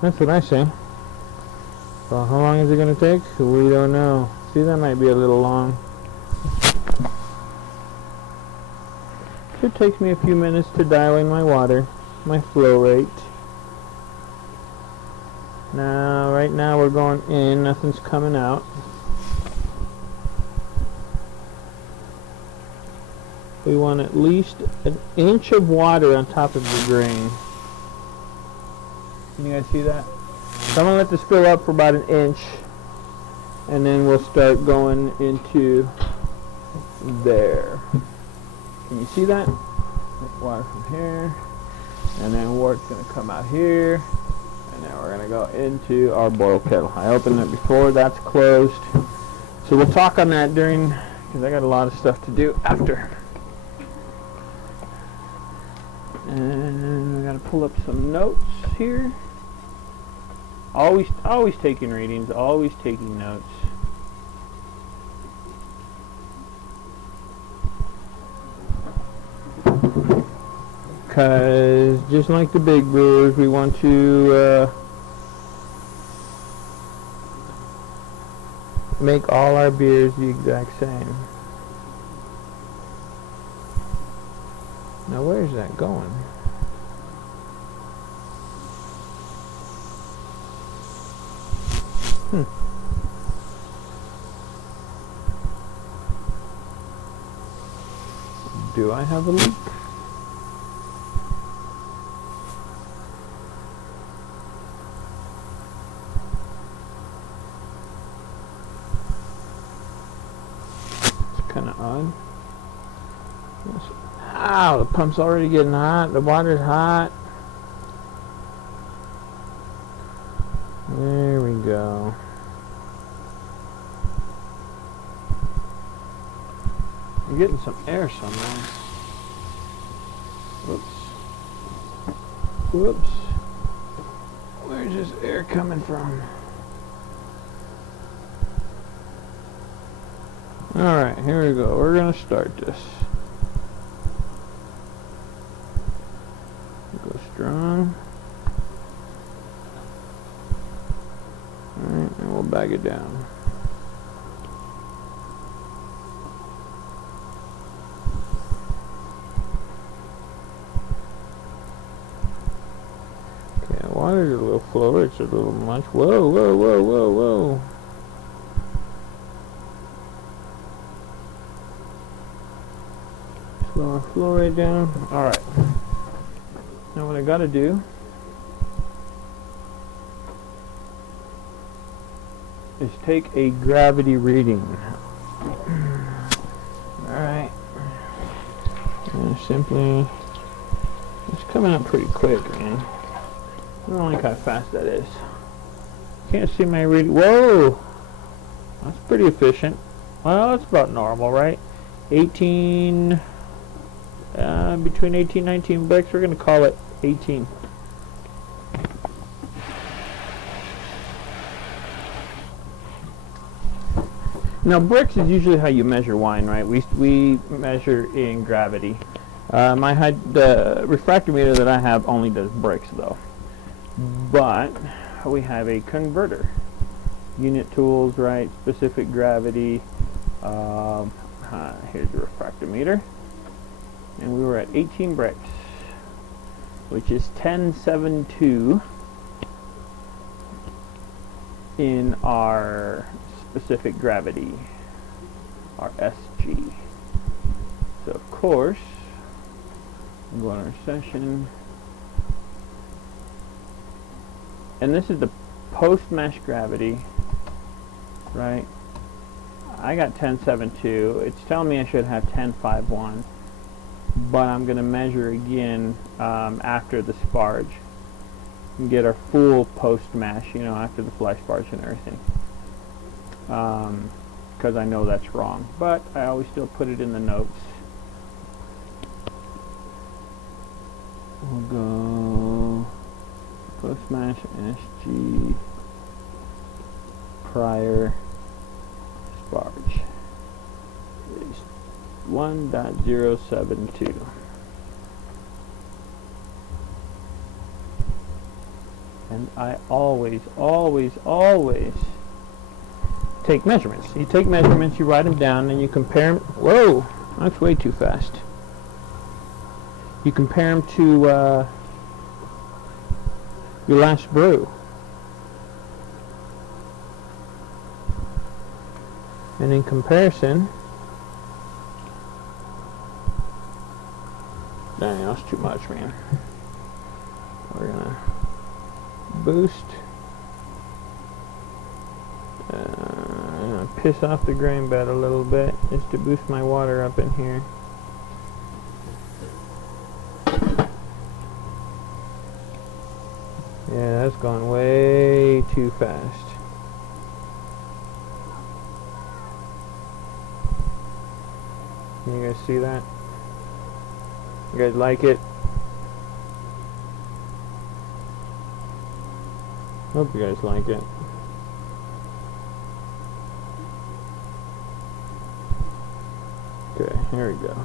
That's what I say. So how long is it going to take? We don't know. See, that might be a little long. It takes me a few minutes to dial in my water, my flow rate. Now, right now we're going in, nothing's coming out. we want at least an inch of water on top of the grain. Can you guys see that? So I'm going to let this fill up for about an inch, and then we'll start going into there. Can you see that? Water from here, and then water's going to come out here, and then we're going to go into our boil kettle. I opened it before, that's closed. So we'll talk on that during, because I got a lot of stuff to do after. And we got to pull up some notes here. Always taking readings, always taking notes. Because just like the big brewers, we want to make all our beers the exact same. Now where's that going? Do I have a leak? It's kind of odd. Ow, the pump's already getting hot. The water's hot. There we go. I'm getting some air somewhere. Whoops. Whoops. Where's this air coming from? Alright, here we go. We're going to start this. Go strong. Alright, and we'll bag it down. Okay, water's a little flow, it's a little much. Whoa, whoa, whoa, whoa, whoa. Slow our flow rate down. Alright. Now what I gotta do is take a gravity reading. Alright. And simply, it's coming up pretty quick, man. I don't like how fast that is. Can't see my reading. Whoa! That's pretty efficient. Well, that's about normal, right? 18... between 18 and 19 bricks, we're going to call it 18. Now bricks is usually how you measure wine, right? We measure in gravity. The refractometer that I have only does bricks though. But we have a converter. Unit tools, right? Specific gravity. Here's your refractometer. And we were at 18 bricks, which is 1072 in our specific gravity, our SG. So of course, we'll go on our session, and this is the post-mash gravity, right? I got 1072. It's telling me I should have 1051. But I'm going to measure again after the sparge and get our full post mash, you know, after the fly sparge and everything, because I know that's wrong, but I always still put it in the notes. We'll go post mash SG prior sparge. 1.072. And I always take measurements. You take measurements, you write them down, and you compare them. Whoa, that's way too fast. You compare them to your last brew. And in comparison, Dang, that's too much, man. We're gonna boost. I'm gonna piss off the grain bed a little bit just to boost my water up in here. Yeah, that's gone way too fast. Can you guys see that? You guys like it? Hope you guys like it. Okay, here we go.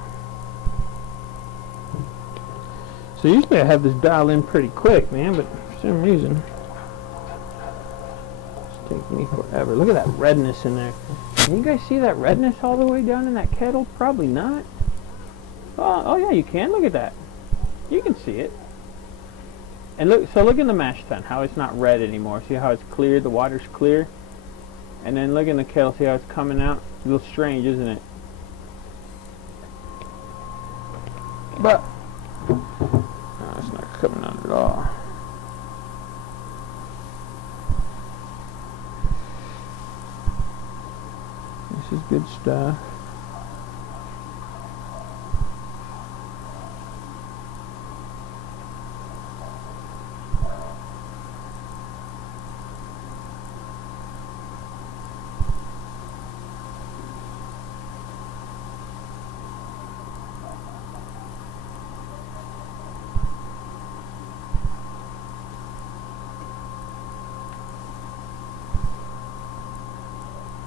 So usually I have this dialed in pretty quick, man, but for some reason it's taking me forever. Look at that redness in there. Can you guys see that redness all the way down in that kettle? Probably not. Oh yeah, you can. Look at that. You can see it. And look, so look in the mash tun, how it's not red anymore. See how it's clear? The water's clear. And then look in the kettle, see how it's coming out? A little strange, isn't it? But no, it's not coming out at all. This is good stuff.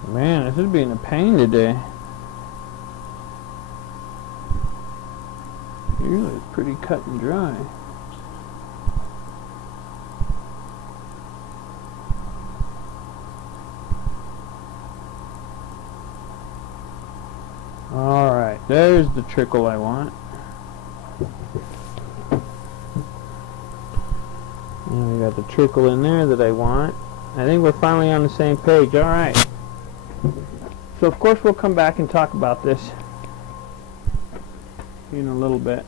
Man, this is being a pain today. Usually it's pretty cut and dry. Alright, there's the trickle I want. And we got the trickle in there that I want. I think we're finally on the same page. Alright. So of course we'll come back and talk about this in a little bit.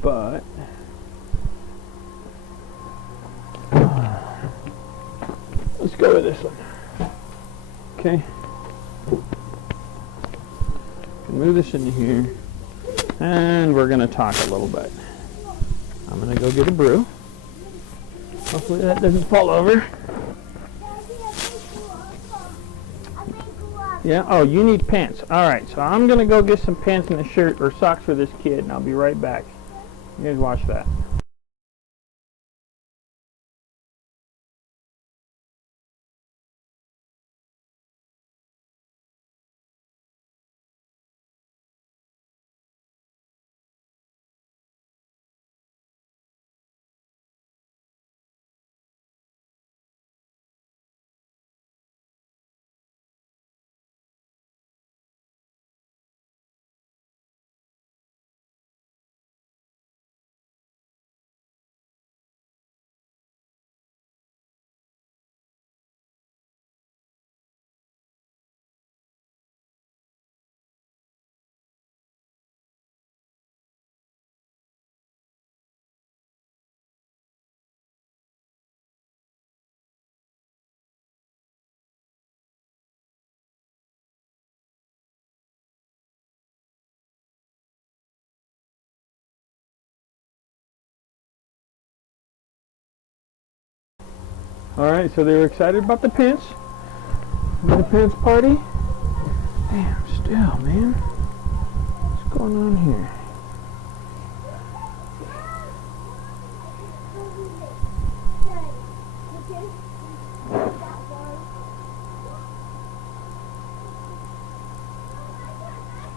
But let's go with this one. Okay. Move this into here. And we're going to talk a little bit. I'm going to go get a brew. Hopefully that doesn't fall over. Yeah, oh, you need pants. Alright, so I'm going to go get some pants and a shirt or socks for this kid, and I'll be right back. You guys watch that. Alright, so they were excited about the pants. The pants party. Damn, still, man. What's going on here?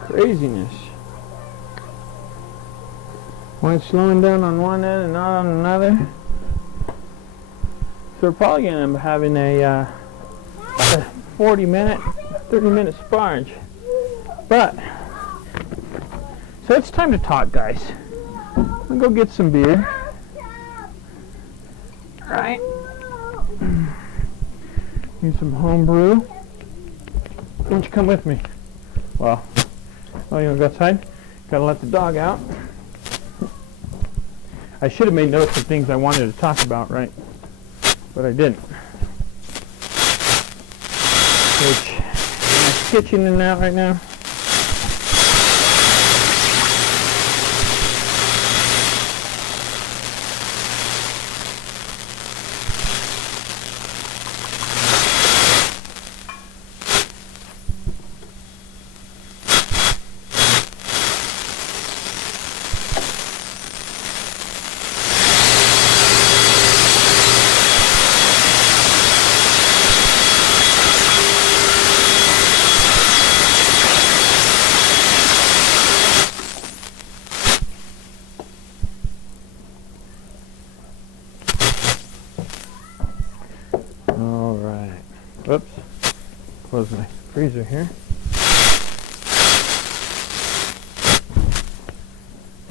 Craziness. Why it's slowing down on one end and not on another? So we're probably going to end up having a 40-minute, 30-minute sparge. But, so it's time to talk, guys. I'm going to go get some beer. Alright. Need some home brew. Why don't you come with me? Well, oh, you want to go outside? Gotta let the dog out. I should have made notes of things I wanted to talk about, right? But I didn't. Which, am I sketching in and out right now? Whoops, close my freezer here.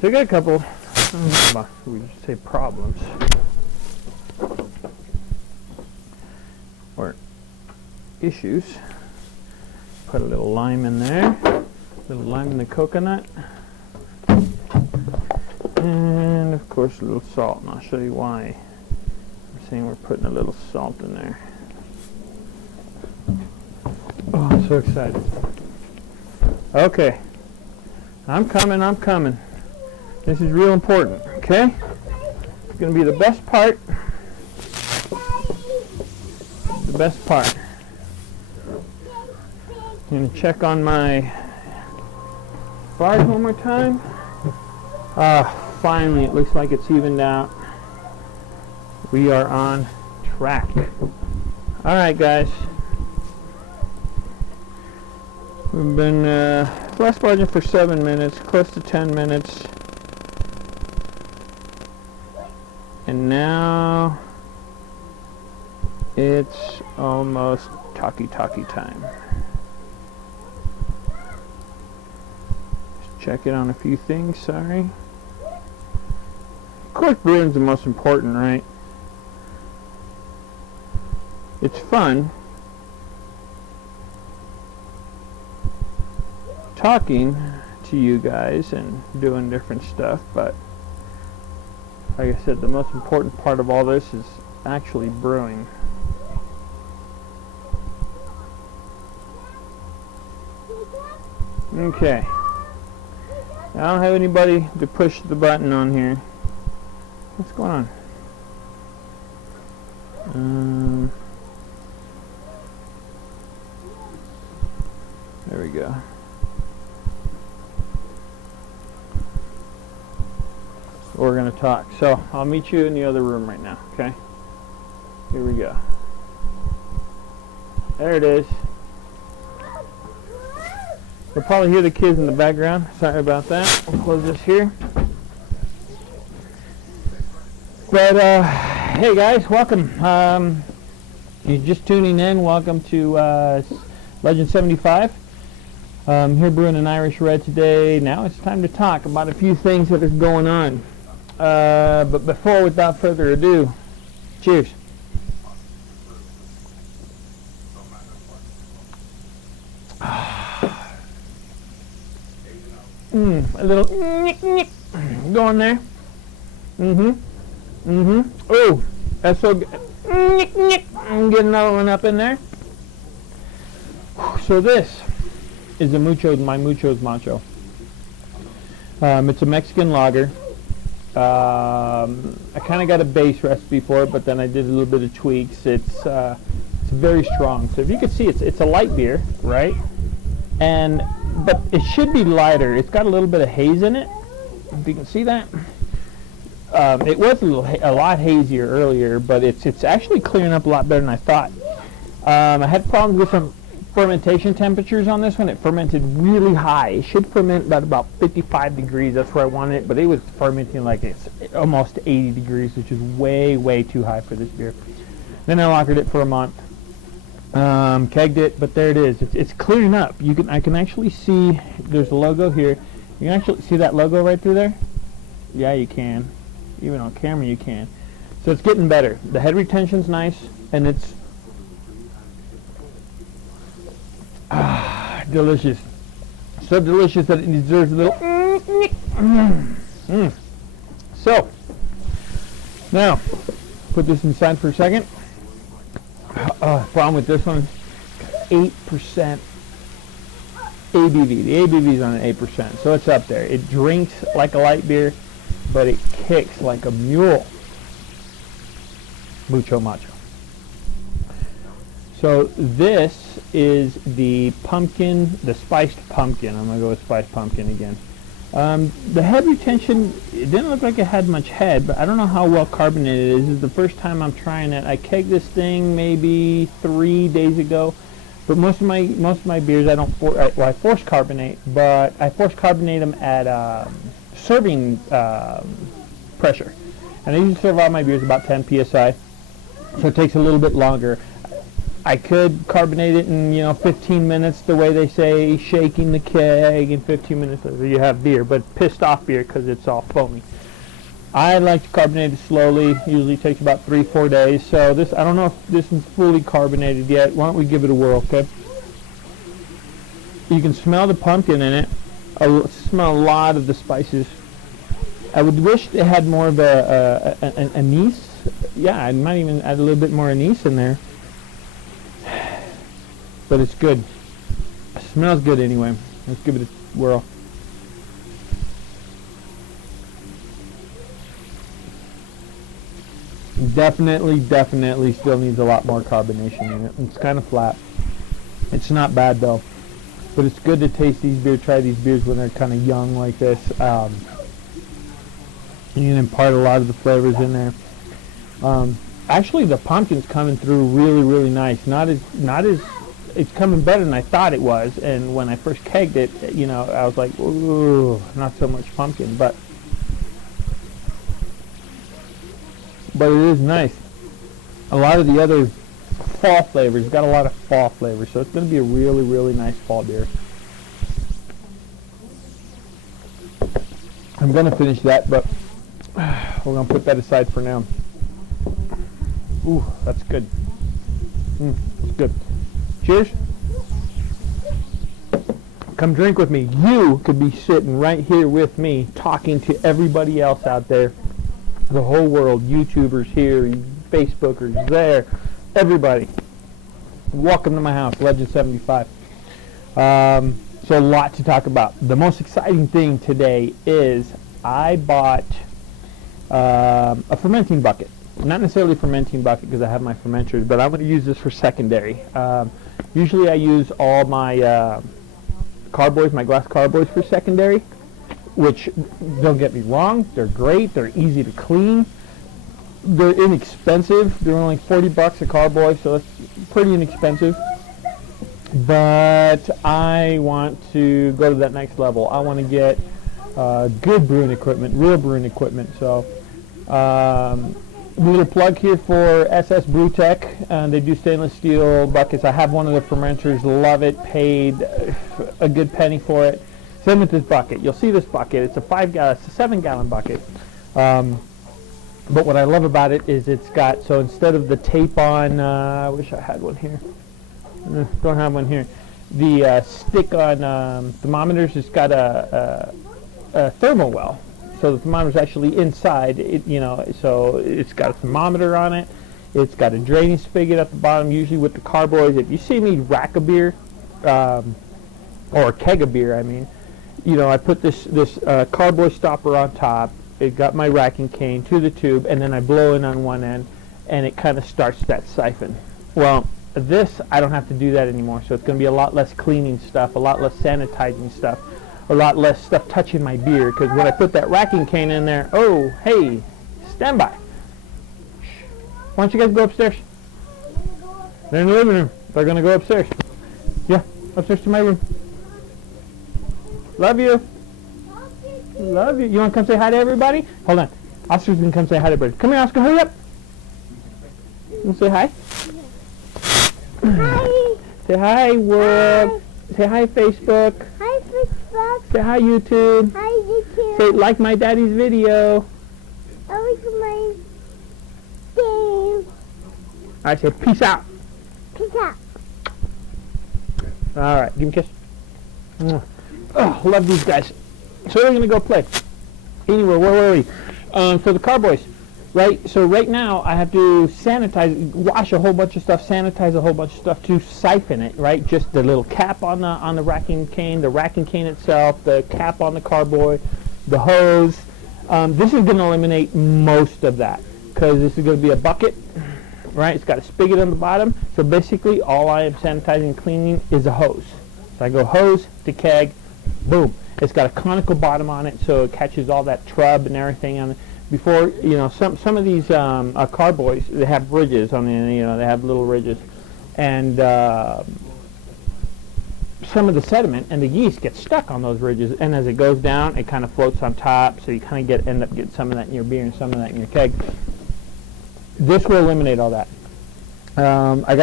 So I got a couple, we just say problems, or issues. Put a little lime in there, a little lime in the coconut, and of course a little salt, and I'll show you why I'm saying we're putting a little salt in there. Oh, I'm so excited. Okay. I'm coming. This is real important, okay? It's going to be the best part. The best part. I'm going to check on my bars one more time. Finally, it looks like it's evened out. We are on track. All right, guys. We've been flash barging for 7 minutes, close to 10 minutes. And now it's almost talkie time. Just check it on a few things, sorry. Of course, brewing's the most important, right? It's fun. Talking to you guys and doing different stuff, but like I said, the most important part of all this is actually brewing. Okay, I don't have anybody to push the button on here. What's going on? There we go. We're going to talk. So I'll meet you in the other room right now, okay? Here we go. There it is. You'll probably hear the kids in the background. Sorry about that. We'll close this here. But, hey guys, welcome. You're just tuning in. Welcome to Legend 75. Here brewing an Irish Red today. Now it's time to talk about a few things that are going on. But before, without further ado, cheers. A little going there. Oh, that's so good. I'm getting another one up in there. So this is my Mucho's Macho. It's a Mexican lager. I kind of got a base recipe for it, but then I did a little bit of tweaks. It's very strong. So if you can see, it's a light beer, right? But it should be lighter. It's got a little bit of haze in it. If you can see that. It was a lot hazier earlier, but it's actually clearing up a lot better than I thought. I had problems with some fermentation temperatures on this one. It fermented really high. It should ferment at about 55 degrees. That's where I wanted it, but it was fermenting like it's almost 80 degrees, which is way too high for this beer. Then I lagered it for a month, kegged it, but there it is. It's clearing up. I can actually see there's a logo here. You can actually see that logo right through there. Yeah, you can. Even on camera, you can. So it's getting better. The head retention's nice, and it's delicious. So delicious that it deserves a little. So, now, put this inside for a second. Problem with this one, 8% ABV. The ABV is on 8%, so it's up there. It drinks like a light beer, but it kicks like a mule. Mucho macho. So this is the pumpkin, the spiced pumpkin. I'm going to go with spiced pumpkin again. The head retention, it didn't look like it had much head, but I don't know how well carbonated it is. This is the first time I'm trying it. I kegged this thing maybe 3 days ago, but most of my beers I don't I force carbonate, but I force carbonate them at serving pressure, and I usually serve all my beers about 10 psi, so it takes a little bit longer. I could carbonate it in 15 minutes, the way they say, shaking the keg, and 15 minutes later you have beer, but pissed off beer because it's all foamy. I like to carbonate it slowly. Usually takes about 3-4 days. So this, I don't know if this is fully carbonated yet. Why don't we give it a whirl, okay? You can smell the pumpkin in it. I smell a lot of the spices. I would wish it had more of an anise. Yeah, I might even add a little bit more anise in there. But it's good. It smells good anyway. Let's give it a whirl. Definitely still needs a lot more carbonation in it. It's kind of flat. It's not bad though. But it's good to taste these beers, try these beers when they're kind of young like this. You can impart a lot of the flavors in there. Actually, the pumpkin's coming through really nice. Not as it's coming better than I thought it was. And when I first kegged it, I was like, ooh, not so much pumpkin, but it is nice. A lot of the other fall flavors got a lot of fall flavors, so it's going to be a really nice fall beer. I'm going to finish that, but we're going to put that aside for now. Ooh, that's good. It's good. Cheers. Come drink with me. You could be sitting right here with me talking to everybody else out there. The whole world. YouTubers here, Facebookers there. Everybody. Welcome to my house, Legend 75. So a lot to talk about. The most exciting thing today is I bought a fermenting bucket. Not necessarily fermenting bucket because I have my fermenters, but I'm going to use this for secondary. Usually I use all my carboys, my glass carboys for secondary, which, don't get me wrong, they're great, they're easy to clean, they're inexpensive, they're only $40 a carboy, so it's pretty inexpensive, but I want to go to that next level. I want to get good brewing equipment, real brewing equipment, so little plug here for SS Brew Tech. They do stainless steel buckets. I have one of the fermenters, love it, paid a good penny for it. Same with this bucket. You'll see this bucket. It's a 7-gallon bucket. But what I love about it is it's got, so instead of the tape on, I wish I had one here. Don't have one here. The stick on thermometers, it's got a thermal well. So the thermometer's actually inside, so it's got a thermometer on it. It's got a draining spigot at the bottom, usually with the carboys. If you see me rack a beer, or keg a beer, I mean, I put this carboy stopper on top. It got my racking cane to the tube, and then I blow in on one end, and it kind of starts that siphon. Well, this, I don't have to do that anymore, so it's going to be a lot less cleaning stuff, a lot less sanitizing stuff, a lot less stuff touching my beer, because when I put that racking cane in there, oh, hey, stand by. Why don't you guys go upstairs? They're in the living room. They're going to go upstairs. Yeah, upstairs to my room. Love you. Love you. You want to come say hi to everybody? Hold on. Oscar's going to come say hi to everybody. Come here, Oscar. Hurry up. You want to say hi? Hi. Say hi, world. Hi. Say hi, Facebook. Hi, Facebook. Say hi, YouTube. Hi, YouTube. Say like my daddy's video. I like my game. I say peace out. Peace out. All right, give me a kiss. Oh, love these guys. So we're going to go play. Anyway, where were we? For the carboys, right? So right now I have to sanitize, wash a whole bunch of stuff, sanitize a whole bunch of stuff to siphon it, right? Just the little cap on the racking cane, the racking cane itself, the cap on the carboy, the hose. This is going to eliminate most of that because this is going to be a bucket, right? It's got a spigot on the bottom. So basically all I am sanitizing and cleaning is a hose. So I go hose to keg, boom. It's got a conical bottom on it, so it catches all that trub and everything on it. Before, you know, some of these carboys, they have ridges on the end, you know, they have little ridges. And some of the sediment and the yeast gets stuck on those ridges, and as it goes down, it kind of floats on top, so you kind of end up getting some of that in your beer and some of that in your keg. This will eliminate all that. I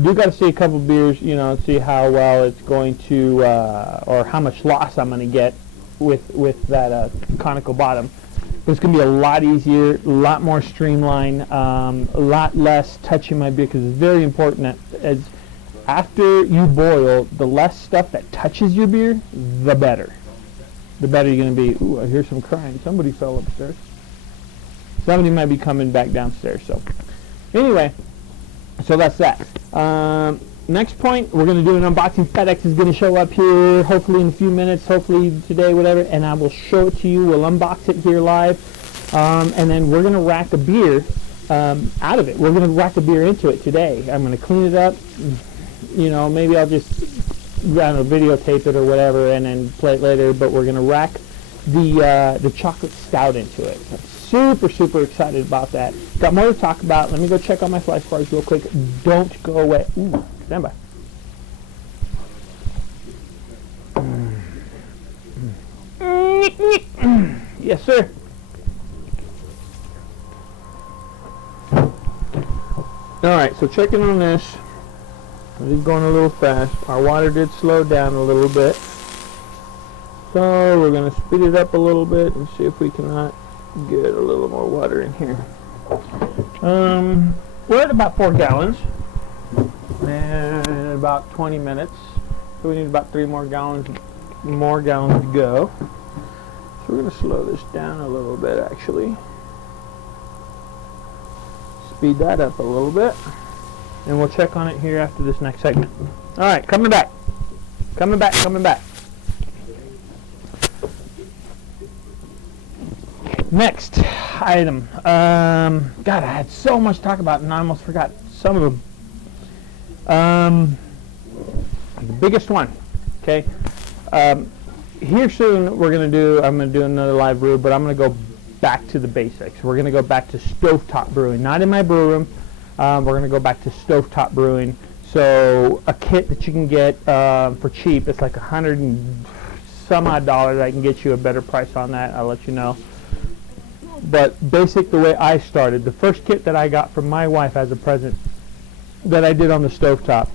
do got to see a couple beers, you know, see how well it's going to, or how much loss I'm going to get with that conical bottom. But it's going to be a lot easier, a lot more streamlined, a lot less touching my beer, because it's very important that as after you boil, the less stuff that touches your beer, the better. The better you're going to be. Ooh, I hear some crying. Somebody fell upstairs. Somebody might be coming back downstairs. So anyway, so that's that. Next point, we're going to do an unboxing. FedEx is going to show up here hopefully in a few minutes, hopefully today, whatever, and I will show it to you. We'll unbox it here live, and then we're going to rack a beer out of it. We're going to rack a beer into it today. I'm going to clean it up. You know, maybe I'll just, I don't know, videotape it or whatever and then play it later, but we're going to rack the chocolate stout into it. Super, super excited about that. Got more to talk about. Let me go check on my fly bars real quick. Don't go away. Ooh, stand by. Yes, sir. All right, so checking on this. It is going a little fast. Our water did slow down a little bit. So we're going to speed it up a little bit and see if we cannot get a little more water in here. We're at about 4 gallons and about 20 minutes, so we need about 3 more gallons to go. So we're going to slow this down a little bit, actually. Speed that up a little bit, and we'll check on it here after this next segment. All right, coming back. Next item. God, I had so much to talk about and I almost forgot some of them. The biggest one, okay? Here soon I'm going to do another live brew, but I'm going to go back to the basics. We're going to go back to stovetop brewing, not in my brew room. We're going to go back to stovetop brewing. So a kit that you can get for cheap, it's like $100 and some odd. I can get you a better price on that. I'll let you know. But basic, the way I started, the first kit that I got from my wife as a present that I did on the stovetop,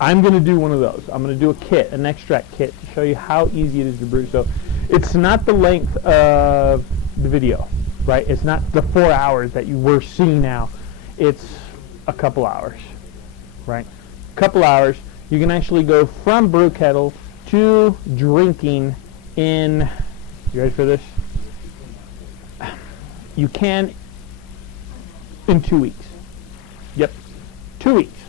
I'm going to do one of those. I'm going to do a kit, an extract kit, to show you how easy it is to brew. So it's not the length of the video, right? It's not the 4 hours that you were seeing now. It's a couple hours, right? A couple hours. You can actually go from brew kettle to drinking in, you ready for this? You can in 2 weeks. Yep, 2 weeks.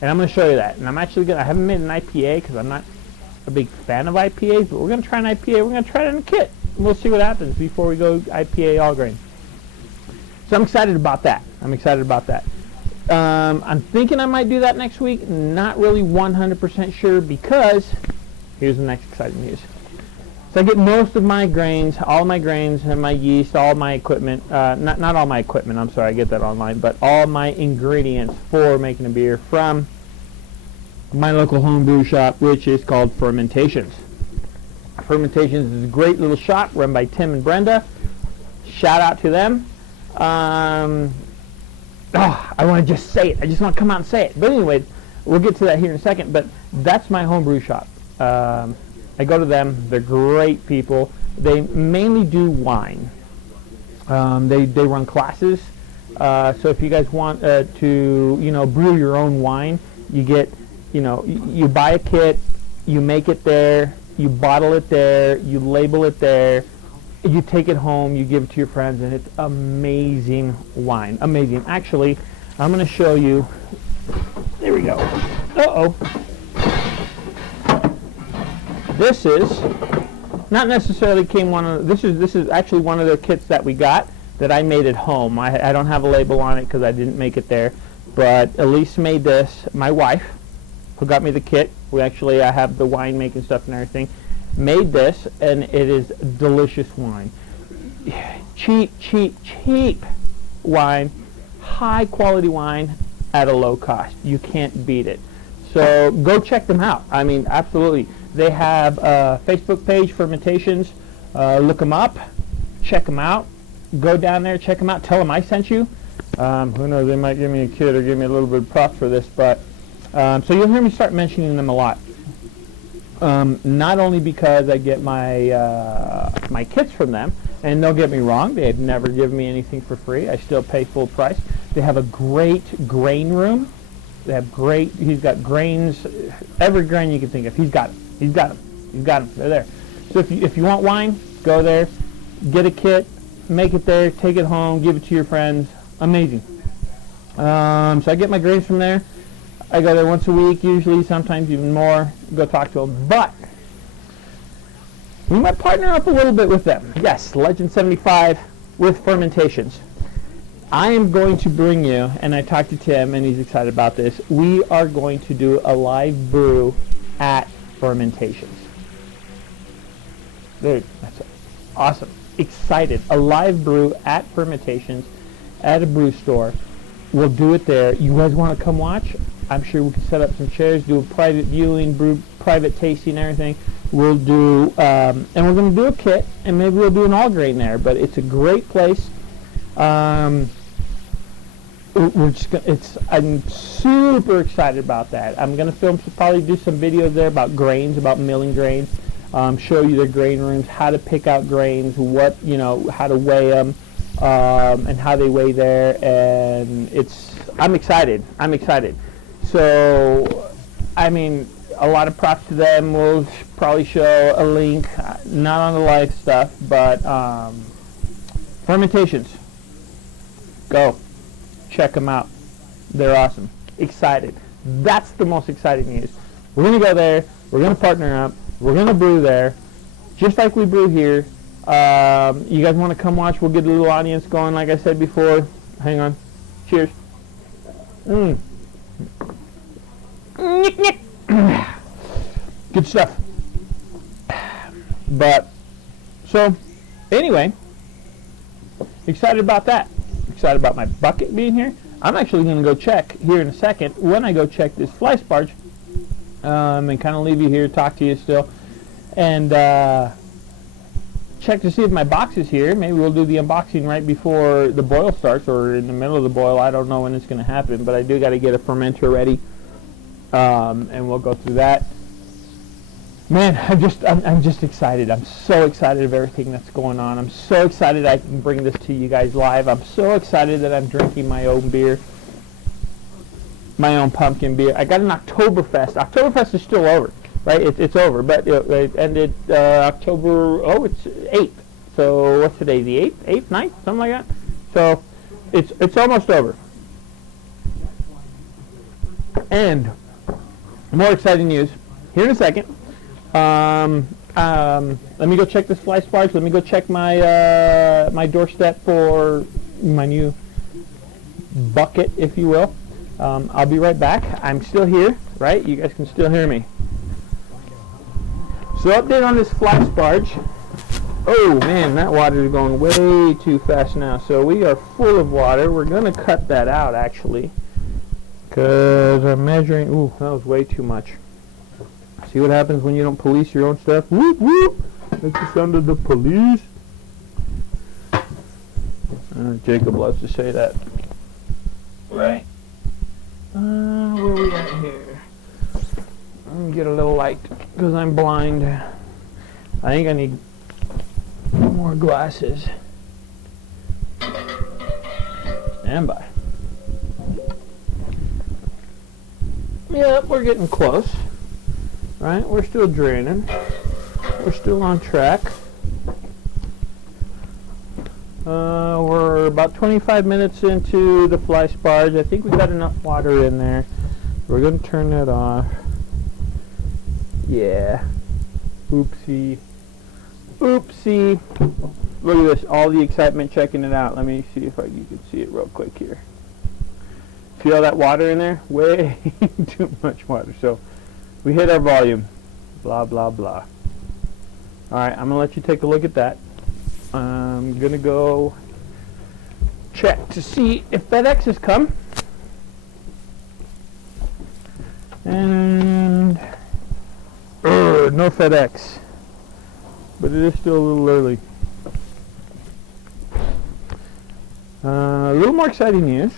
And I'm going to show you that. And I'm actually going to, I haven't made an IPA because I'm not a big fan of IPAs, but we're going to try an IPA. We're going to try it in a kit. And we'll see what happens before we go IPA all grain. So I'm excited about that. I'm thinking I might do that next week. Not really 100% sure because here's the next exciting news. So I get most of my grains, all my grains and my yeast, all my equipment, not all my equipment, I'm sorry, I get that online, but all my ingredients for making a beer from my local home brew shop, which is called Fermentations. Fermentations is a great little shop run by Tim and Brenda. Shout out to them. I want to just say it. I just want to come out and say it. But anyway, we'll get to that here in a second, but that's my home brew shop. I go to them. They're great people. They mainly do wine. They run classes. So if you guys want to brew your own wine, you get you buy a kit. You make it there, you bottle it there, you label it there, you take it home, you give it to your friends, and it's amazing wine. Amazing. Actually, I'm going to show you. There we go. Uh-oh. This is not necessarily this is actually one of the kits that we got that I made at home. I don't have a label on it because I didn't make it there, but Elise made this. My wife, who got me the kit, I have the wine making stuff and everything, made this, and it is delicious wine. Cheap wine, high quality wine at a low cost. You can't beat it. So go check them out. I mean, absolutely. They have a Facebook page, Fermentations. Look them up, check them out. Go down there, check them out. Tell them I sent you. Who knows? They might give me a kit or give me a little bit of props for this, but so you'll hear me start mentioning them a lot. Not only because I get my kits from them, and don't get me wrong, they have never given me anything for free. I still pay full price. They have a great grain room. He's got grains, every grain you can think of. He's got them. They're there. So if you want wine, go there, get a kit, make it there, take it home, give it to your friends. Amazing. So I get my grains from there. I go there once a week, usually, sometimes even more. Go talk to them. But we might partner up a little bit with them. Yes, Legend 75 with Fermentations. I am going to bring you, and I talked to Tim, and he's excited about this. We are going to do a live brew at Fermentations. Dude, that's awesome. Excited. A live brew at Fermentations at a brew store. We'll do it there. You guys want to come watch? I'm sure we can set up some chairs, do a private viewing, brew, private tasting, everything. We'll do, and we're going to do a kit, and maybe we'll do an all grain there. But it's a great place. I'm super excited about that. I'm going to probably do some videos there about grains, about milling grains, show you the grain rooms, how to pick out grains, how to weigh them, and how they weigh there. And I'm excited. So, I mean, a lot of props to them. We'll probably show a link, not on the live stuff, but Fermentations. Go. Check them out. They're awesome. Excited. That's the most exciting news. We're going to go there. We're going to partner up. We're going to brew there, just like we brew here. You guys want to come watch? We'll get a little audience going, like I said before. Hang on. Cheers. Good stuff. But, so, anyway, excited about that. Excited about my bucket being here. I'm actually going to go check here in a second when I go check this fly sparge, and kind of leave you here, talk to you still, and check to see if my box is here. Maybe we'll do the unboxing right before the boil starts or in the middle of the boil. I don't know when it's going to happen, but I do got to get a fermenter ready, and we'll go through that. Man, I'm just excited. I'm so excited of everything that's going on. I'm so excited I can bring this to you guys live. I'm so excited that I'm drinking my own beer, my own pumpkin beer. I got an Oktoberfest. Oktoberfest is still over, right? It's over, but it ended October. Oh, it's 8th. So what's today? The 8th, 9th, something like that. So it's almost over. And more exciting news here in a second. Let me go check this fly sparge. Let me go check my my doorstep for my new bucket, if you will. I'll be right back. I'm still here, right? You guys can still hear me. So update on this fly sparge. Oh man, that water is going way too fast now. So we are full of water. We're going to cut that out actually, because I'm measuring. Ooh, that was way too much. See what happens when you don't police your own stuff? Whoop, whoop. That's the sound of the police. Jacob loves to say that. Right. Where we at here? Let me get a little light, because I'm blind. I think I need more glasses. Stand by. Yep, we're getting close. Right? We're still draining. We're still on track. We're about 25 minutes into the fly sparge. I think we got enough water in there. We're going to turn that off. Yeah. Oopsie. Oopsie. Look at this. All the excitement checking it out. Let me see if you can see it real quick here. See all that water in there? Way too much water. So we hit our volume. Blah, blah, blah. Alright, I'm going to let you take a look at that. I'm going to go check to see if FedEx has come. And no FedEx. But it is still a little early. A little more exciting news.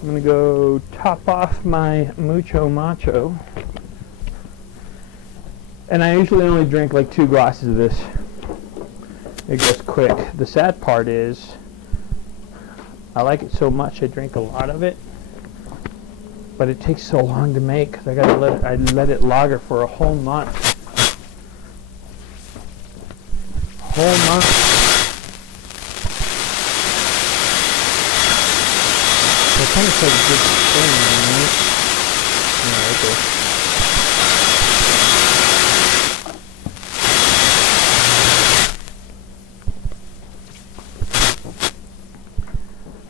I'm going to go top off my Mucho Macho. And I usually only drink like 2 glasses of this. It goes quick. The sad part is I like it so much I drink a lot of it. But it takes so long to make because I let it lager for a whole month. Whole month. So it kind of takes a good thing, right? Yeah, okay.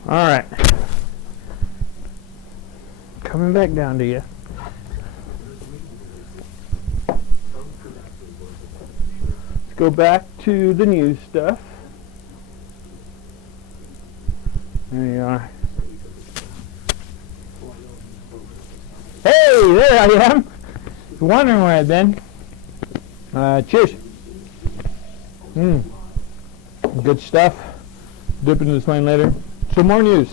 All right. Coming back down to you. Let's go back to the news stuff. There you are. Hey, there I am. Wondering where I've been. Cheers. Good stuff. Dip into this wine later. Some more news.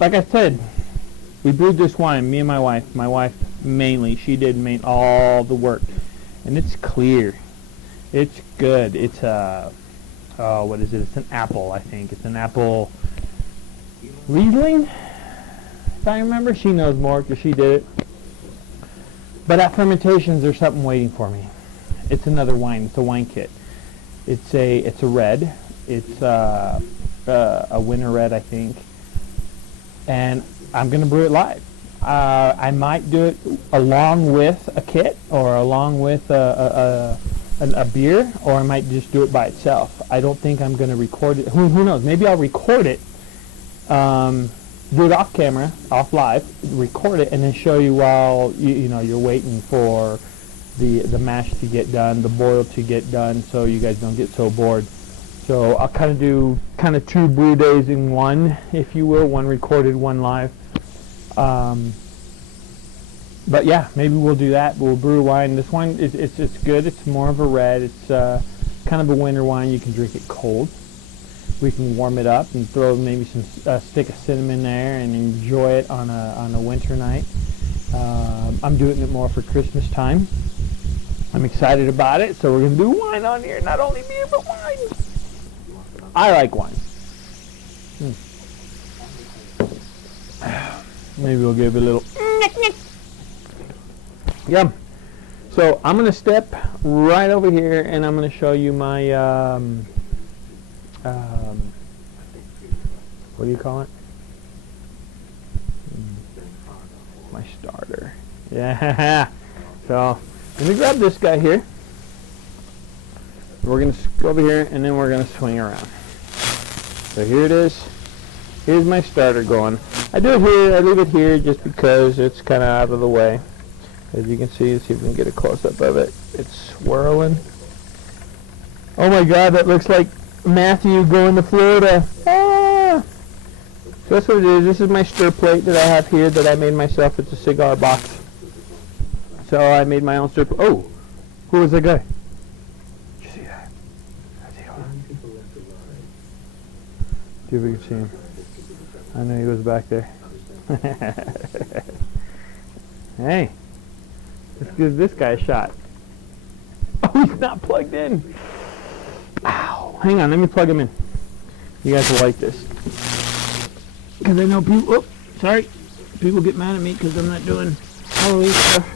Like I said, we brewed this wine, me and my wife. My wife mainly. She did all the work. And it's clear. It's good. It's what is it? It's an apple, I think. It's an apple Riesling, if I remember. She knows more because she did it. But at fermentations, there's something waiting for me. It's another wine. It's a wine kit. It's a red. It's a winter red, I think. And I'm going to brew it live. I might do it along with a kit or along with a beer, or I might just do it by itself. I don't think I'm going to record it. Who knows? Maybe I'll record it, do it off camera, off live, record it, and then show you while you're waiting for the mash to get done, the boil to get done, so you guys don't get so bored. So I'll kind of do 2 brew days in one, if you will, one recorded, one live. But yeah, maybe we'll do that. We'll brew wine. This wine it's good. It's more of a red. It's kind of a winter wine. You can drink it cold. We can warm it up and throw maybe some stick of cinnamon there and enjoy it on a winter night. I'm doing it more for Christmas time. I'm excited about it. So we're gonna do wine on here, not only beer but wine. I like wine. Maybe we'll give it a little. Yum. So I'm going to step right over here and I'm going to show you my, what do you call it? My starter. Yeah. So let me grab this guy here. We're going to go over here and then we're going to swing around. So here it is. Here's my starter going. I do it here, I leave it here just because it's kind of out of the way. As you can see, let's see if we can get a close-up of it. It's swirling. Oh my God, that looks like Matthew going to Florida. Ah! So that's what it is. This is my stir plate that I have here that I made myself. It's a cigar box. So I made my own stir plate. Oh, who was that guy? Did you see that? See if we can see him. I know he was back there. Hey, let's give this guy a shot. Oh, he's not plugged in. Ow. Hang on, let me plug him in. You guys will like this. because I know people. Oh, sorry, people get mad at me because I'm not doing Halloween stuff.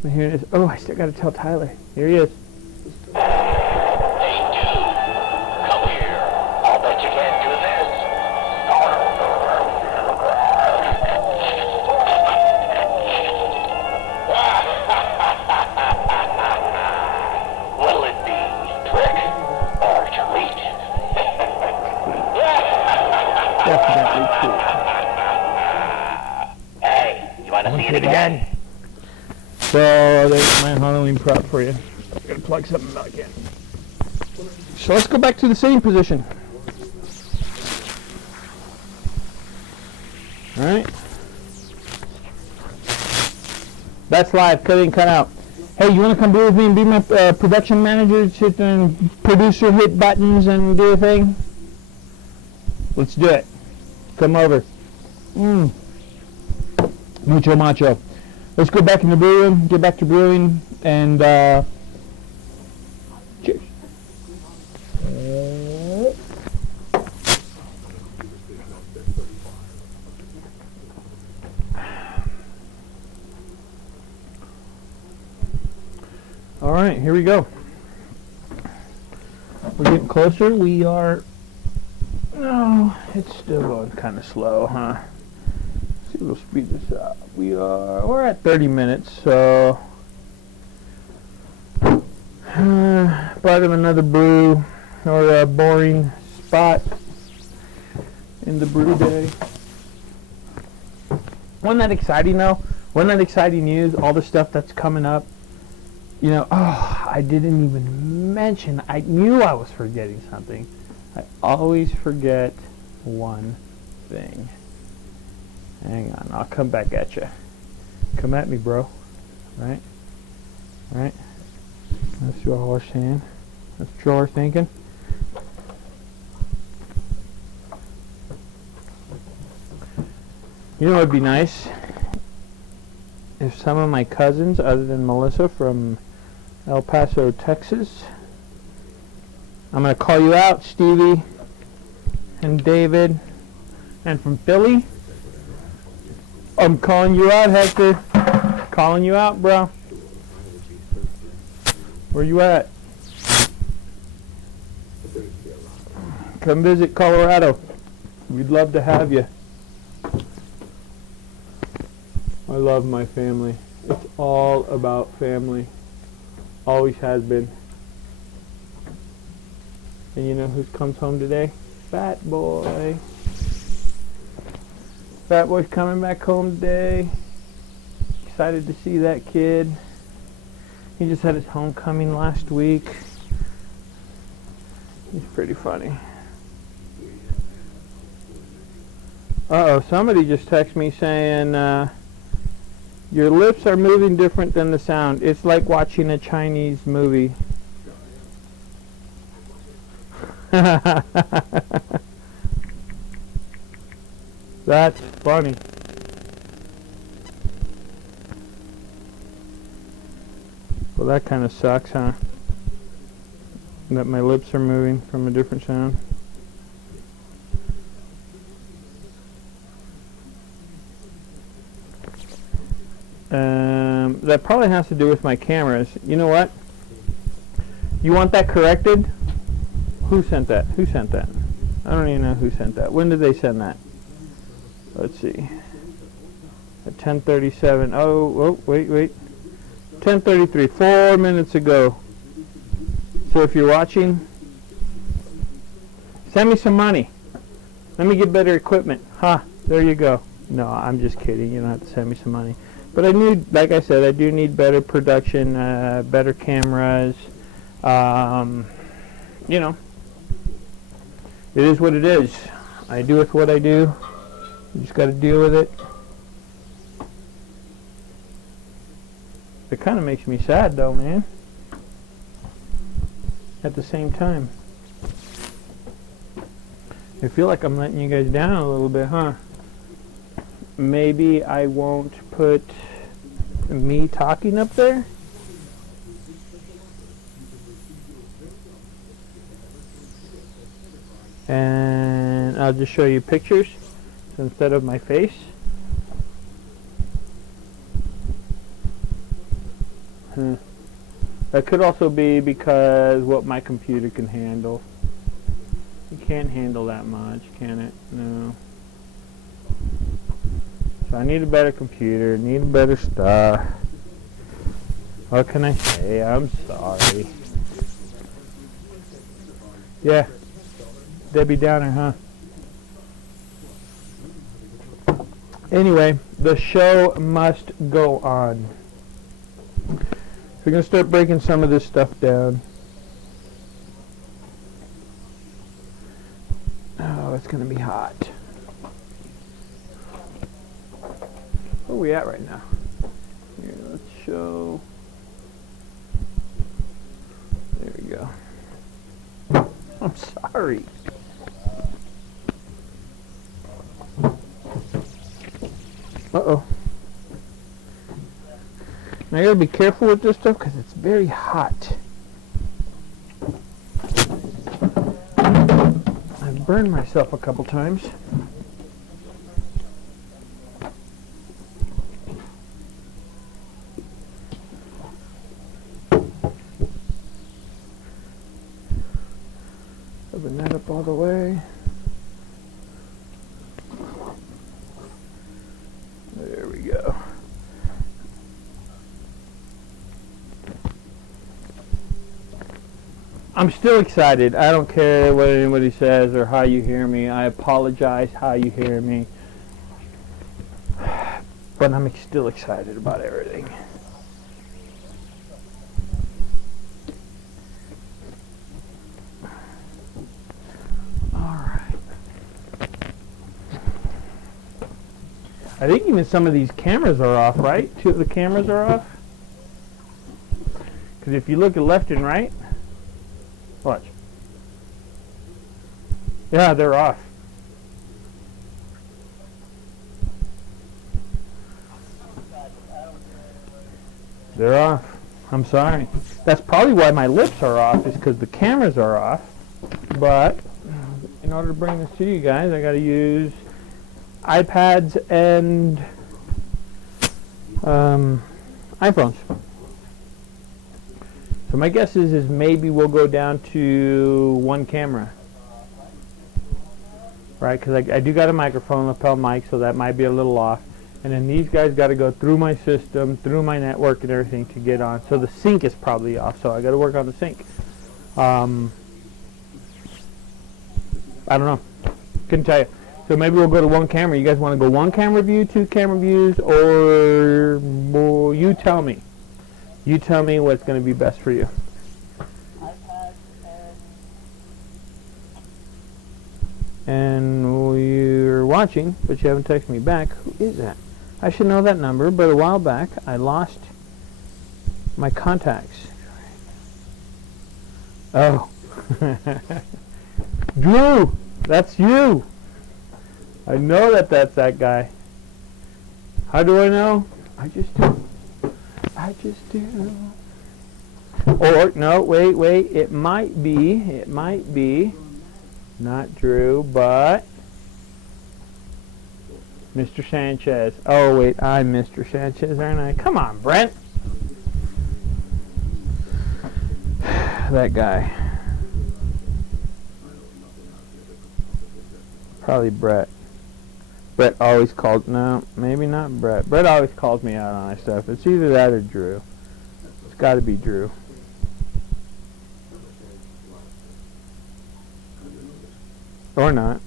But here it is. Oh, I still got to tell Tyler. Here he is. Hey, dude, come here. I'll bet you can't do this. What'll it be? Trick or treat? Definitely cool. Hey, you want to see it again? So there's my Halloween prop for you. I'm gonna plug something back in. So let's go back to the sitting position. All right. That's live. Cut in, cut out. Hey, you want to come be with me and be my production manager? Sit there and producer, hit buttons and do a thing. Let's do it. Come over. Mucho macho. Let's go back in the brew room, get back to brewing, and cheers. All right, here we go. We're getting closer. We are. No, it's still going kind of slow, huh? Let's see, we'll speed this up. We're at 30 minutes, so part of another brew or a boring spot in the brew day. Wasn't that exciting though? Wasn't that exciting news? All the stuff that's coming up. You know, oh, I didn't even mention. I knew I was forgetting something. I always forget one thing. Hang on, I'll come back at you. Come at me, bro. Right? Right? That's what we're saying. That's what we're thinking. You know what would be nice? If some of my cousins, other than Melissa from El Paso, Texas, I'm going to call you out, Stevie and David, and from Philly, I'm calling you out, Hector. Calling you out, bro. Where you at? Come visit Colorado. We'd love to have you. I love my family. It's all about family. Always has been. And you know who comes home today? Fat Boy. Fat Boy's coming back home today. Excited to see that kid. He just had his homecoming last week. He's pretty funny. Uh-oh, somebody just texted me saying, your lips are moving different than the sound. It's like watching a Chinese movie. That's funny. Well, that kind of sucks, huh? That my lips are moving from a different sound. That probably has to do with my cameras. You know what? You want that corrected? Who sent that? Who sent that? I don't even know who sent that. When did they send that? Let's see. At 10:37. Oh, wait. 10:33. 4 minutes ago. So if you're watching, send me some money. Let me get better equipment. There you go. No, I'm just kidding. You don't have to send me some money. But I need, like I said, I do need better production, better cameras. You know, it is what it is. I do with what I do. You just got to deal with it. It kind of makes me sad, though, man. At the same time, I feel like I'm letting you guys down a little bit, huh? Maybe I won't put me talking up there. And I'll just show you pictures. instead of my face. That could also be because what my computer can handle. It can't handle that much, can it? No. So I need a better computer, need better stuff. What can I say? I'm sorry. Yeah. Debbie Downer, huh? Anyway, the show must go on. We're going to start breaking some of this stuff down. Oh, it's going to be hot. Where are we at right now? Here, let's show. There we go. I'm sorry. Uh-oh. Now I gotta be careful with this stuff because it's very hot. I've burned myself a couple times. Open that up all the way. There we go. I'm still excited. I don't care what anybody says or how you hear me. I apologize how you hear me. But I'm still excited about everything. Alright. I think even some of these cameras are off, right? Two of the cameras are off. Because if you look at left and right, watch. Yeah, they're off. They're off. I'm sorry. That's probably why my lips are off, is because the cameras are off. But in order to bring this to you guys, I got to use iPads and iPhones. So my guess is maybe we'll go down to one camera, right? Because I do got a microphone, lapel mic, so that might be a little off. And then these guys got to go through my system, through my network and everything to get on. So the sync is probably off, so I got to work on the sync. I don't know. Couldn't tell you. So maybe we'll go to one camera. You guys want to go one camera view, two camera views, or you tell me. You tell me what's going to be best for you. And you're watching, but you haven't texted me back. Who is that? I should know that number, but a while back I lost my contacts. Oh. Drew! That's you! I know that's that guy. How do I know? I just do. I just do. Or, no, wait. It might be, not Drew, but Mr. Sanchez. Oh, wait, I'm Mr. Sanchez, aren't I? Come on, Brent. That guy. Probably Brett. Brett always called, no, maybe not Brett. Brett always calls me out on my stuff. It's either that or Drew. It's got to be Drew. Or not.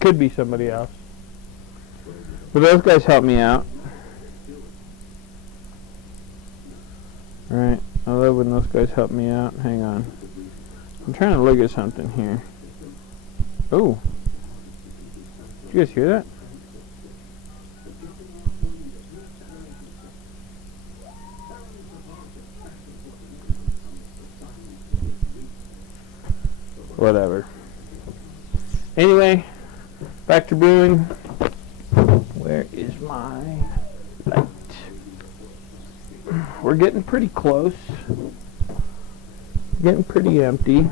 Could be somebody else. But those guys help me out. Alright, I love when those guys help me out. Hang on. I'm trying to look at something here. Oh. Did you guys hear that? Whatever. Anyway, back to brewing. Where is my light? We're getting pretty close. Getting pretty empty.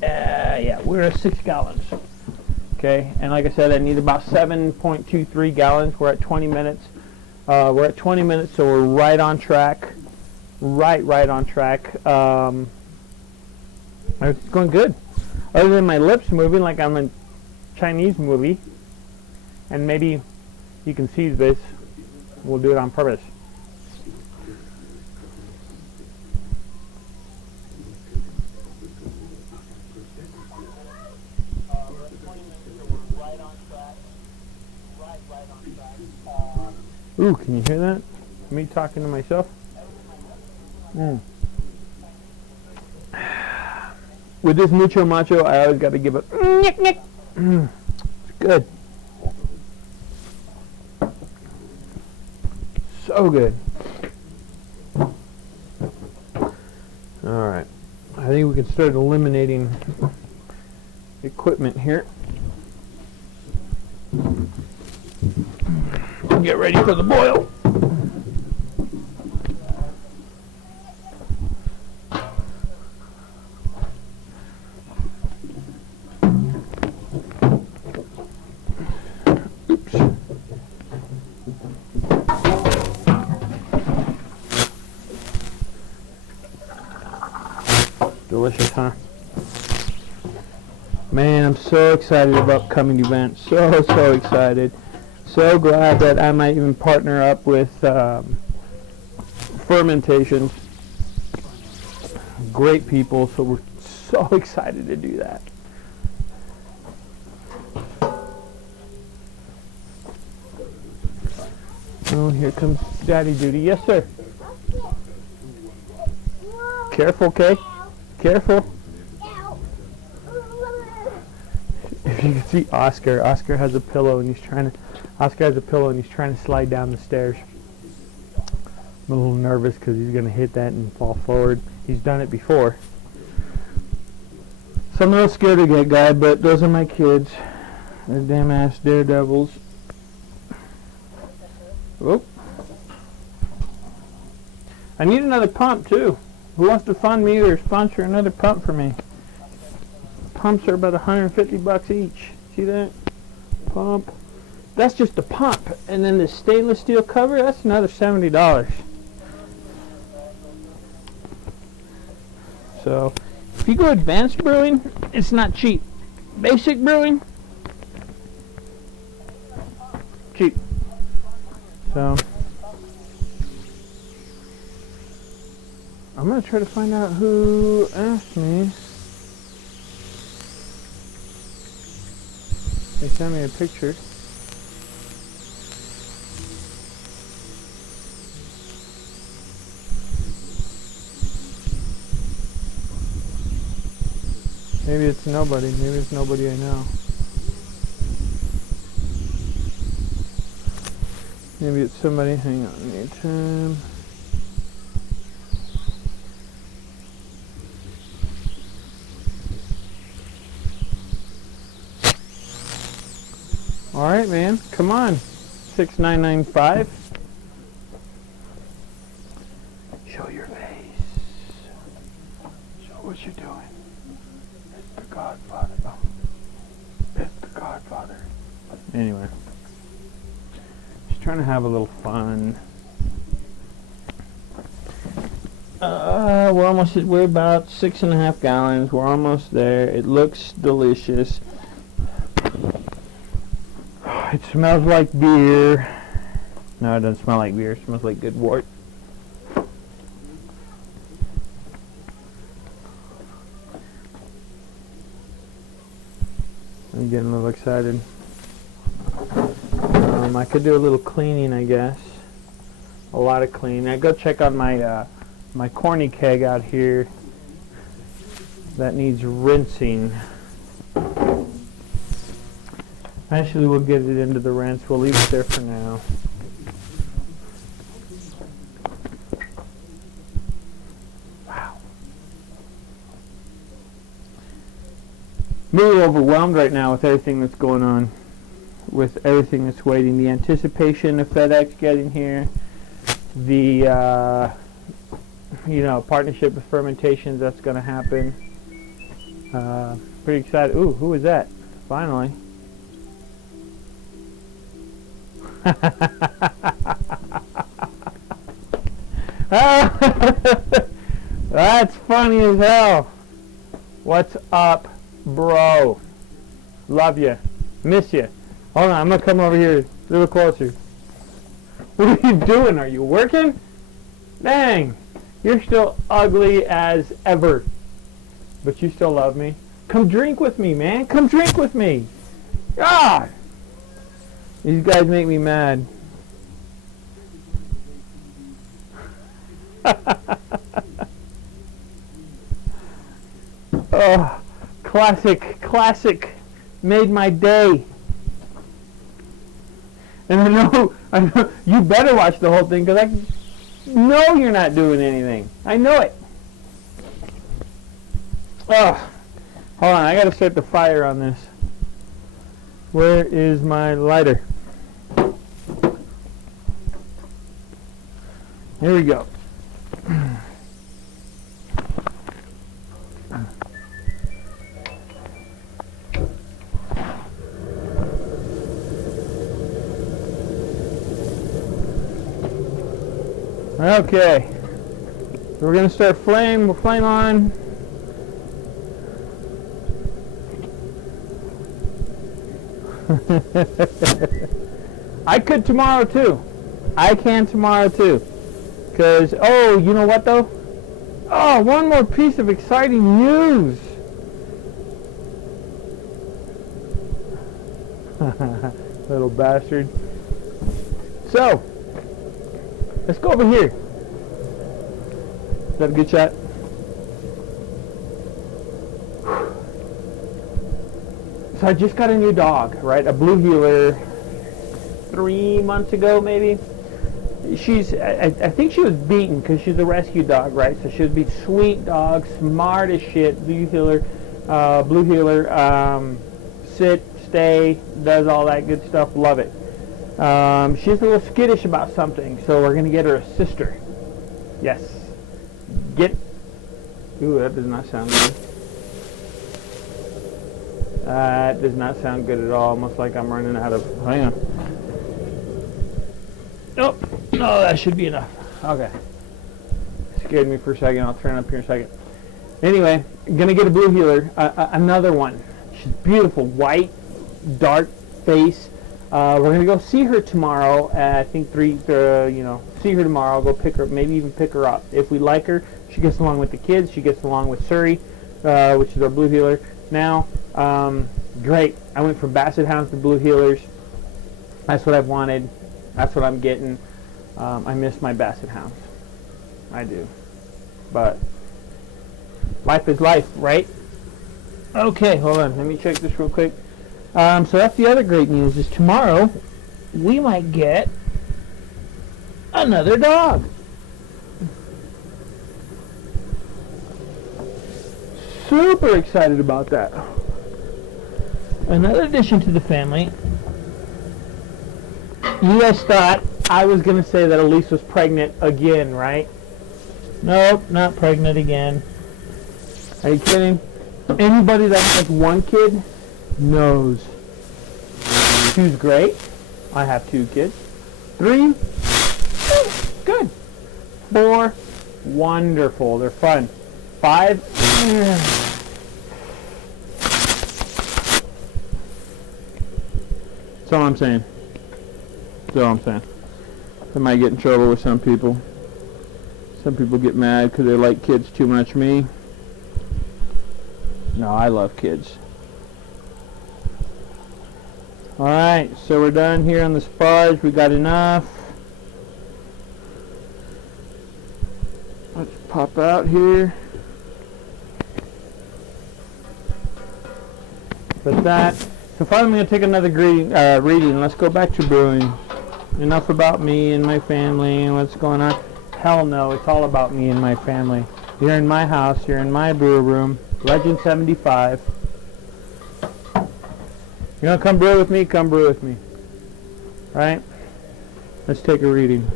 Yeah, we're at 6 gallons. Okay, and like I said, I need about 7.23 gallons. We're at 20 minutes. We're at 20 minutes, so we're right on track. Right on track. It's going good. Other than my lips moving like I'm in a Chinese movie, and maybe you can see this. We'll do it on purpose. Ooh, can you hear that? Me talking to myself? With this mucho macho, I always got to give it. It's good. So good. Alright. I think we can start eliminating equipment here. Get ready for the boil. Oops. Delicious, huh? Man, I'm so excited about coming events. So excited. So glad that I might even partner up with fermentations. Great people, so we're so excited to do that. Oh, here comes Daddy Duty. Yes, sir. Careful, Kay. Careful. If you can see Oscar has a pillow and he's trying to slide down the stairs. I'm a little nervous because he's going to hit that and fall forward. He's done it before. So I'm a little scared of that guy, but those are my kids. They're damn ass daredevils. Whoop. I need another pump too. Who wants to fund me or sponsor another pump for me? Pumps are about 150 bucks each. See that? Pump. That's just the pump. And then the stainless steel cover, that's another $70. So, if you go advanced brewing, it's not cheap. Basic brewing, cheap. So, I'm going to try to find out who asked me. They sent me a picture. Maybe it's nobody. Maybe it's nobody I know. Maybe it's somebody. Hang on. Anytime. Alright, man. Come on. 6995. Show your face. Show what you're doing. It's the Godfather. Oh. It's the Godfather. Anyway. Just trying to have a little fun. We're about 6.5 gallons. We're almost there. It looks delicious. It smells like beer. No, it doesn't smell like beer. It smells like good wort. I'm getting a little excited. I could do a little cleaning, I guess. A lot of cleaning. I go check on my my corny keg out here. That needs rinsing. Eventually we'll get it into the rinse. We'll leave it there for now. Wow. I'm really overwhelmed right now with everything that's going on. With everything that's waiting. The anticipation of FedEx getting here. The partnership with fermentations that's going to happen. Pretty excited. Ooh, who was that? Finally. That's funny as hell. What's up, bro? Love you. Miss you. Hold on, I'm going to come over here a little closer. What are you doing? Are you working? Dang. You're still ugly as ever. But you still love me. Come drink with me, man. Come drink with me. God. These guys make me mad. Oh, classic. Made my day. And I know, you better watch the whole thing because I know you're not doing anything. I know it. Oh, hold on, I gotta start the fire on this. Where is my lighter? Here we go. Okay, we're gonna start flame on. I could tomorrow too. I can tomorrow too. Cause oh, you know what though? Oh, one more piece of exciting news. Little bastard. So, let's go over here. Is that a good shot? So I just got a new dog, right? A blue heeler 3 months ago, maybe. I think she was beaten because she's a rescue dog, right? So she was beat. Sweet dog, smart as shit. Blue heeler, sit, stay, does all that good stuff. Love it. She's a little skittish about something, so we're gonna get her a sister. Yes. Ooh, that does not sound good. That does not sound good at all. Almost like I'm running out of. Hang on. Nope. No, that should be enough. Okay. Scared me for a second. I'll turn up here in a second. Anyway, gonna get a blue heeler. Another one. She's beautiful, white, dark face. We're gonna go see her tomorrow. I think see her tomorrow. Go pick her, maybe even pick her up. If we like her, she gets along with the kids. She gets along with Surrey, which is our blue heeler. Now, great. I went from Basset Hounds to blue heelers. That's what I've wanted. That's what I'm getting. I miss my Basset Hounds. I do. But life is life, right? Okay, hold on. Let me check this real quick. So that's the other great news is tomorrow we might get another dog. Super excited about that. Another addition to the family. You guys thought I was going to say that Elise was pregnant again, right? Nope, not pregnant again. Are you kidding? Anybody that has one kid knows. 2's great. I have 2 kids. 3, good. 4, wonderful. They're fun. 5, that's all I'm saying. That's all I'm saying. I might get in trouble with some people. Some people get mad because they like kids too much. Me? No, I love kids. Alright, so we're done here on the sparge. We got enough. Let's pop out here. But that. So finally I'm going to take another reading. Let's go back to brewing. Enough about me and my family and what's going on. Hell no, it's all about me and my family. You're in my house. You're in my brew room. Legend 75. You want to come brew with me? Come brew with me. Right? Let's take a reading.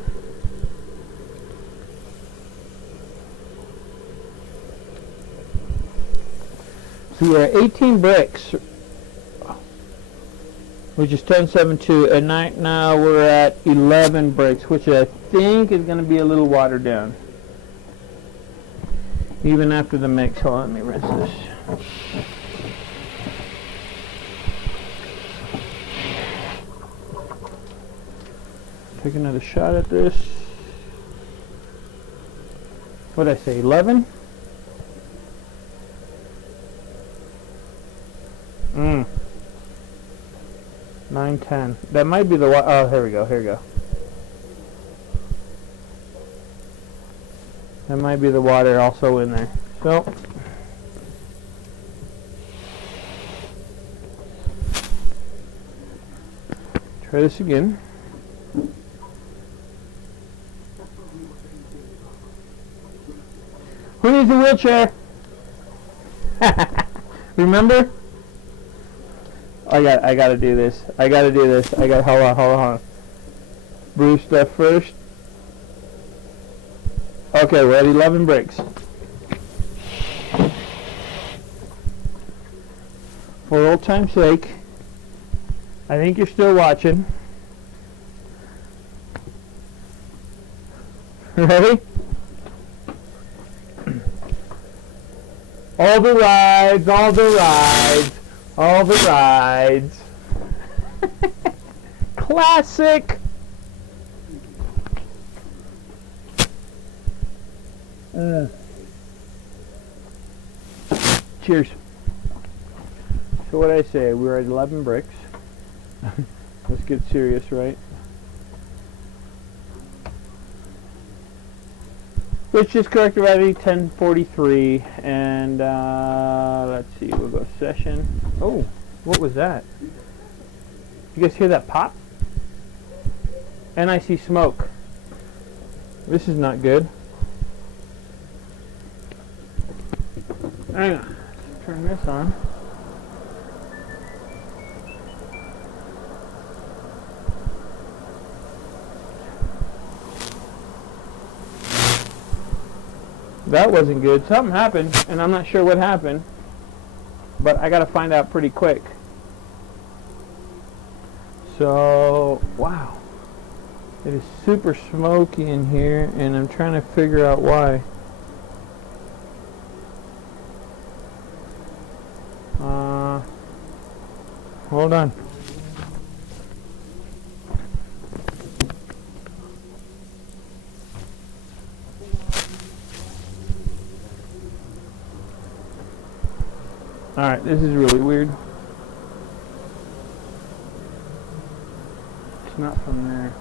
So we are 18 bricks. which is 10.72. At night now we're at 11 breaks, which I think is going to be a little watered down. Even after the mix. Hold on, let me rinse this. Take another shot at this. What did I say, 11? 9, 10. That might be the water. Oh, here we go, here we go. That might be the water also in there. So, try this again. Who needs a wheelchair? Remember? I gotta do this. Hold on. Brew stuff first. Okay, we're at 11 breaks. For old time's sake, I think you're still watching. Ready? All the rides, all the rides, all the rides. Classic. Cheers. So what I say, we're at 11 bricks. Let's get serious, right? Which is correct already, 10:43, and let's see, we'll go session. Oh, what was that? You guys hear that pop? And I see smoke. This is not good. Hang on, turn this on. That wasn't good. Something happened, and I'm not sure what happened, but I gotta find out pretty quick. So, wow. It is super smoky in here, and I'm trying to figure out why. Hold on. Alright, this is really weird. It's not from there.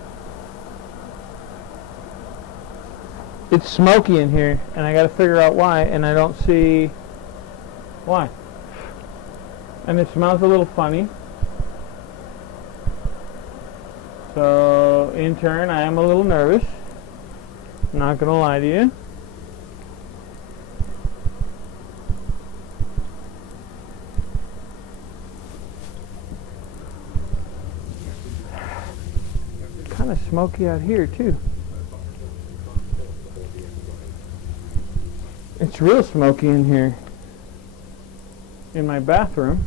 It's smoky in here, and I gotta figure out why, and I don't see why. And it smells a little funny. So, in turn, I am a little nervous. Not gonna lie to you. Kind of smoky out here too. It's real smoky in here in my bathroom.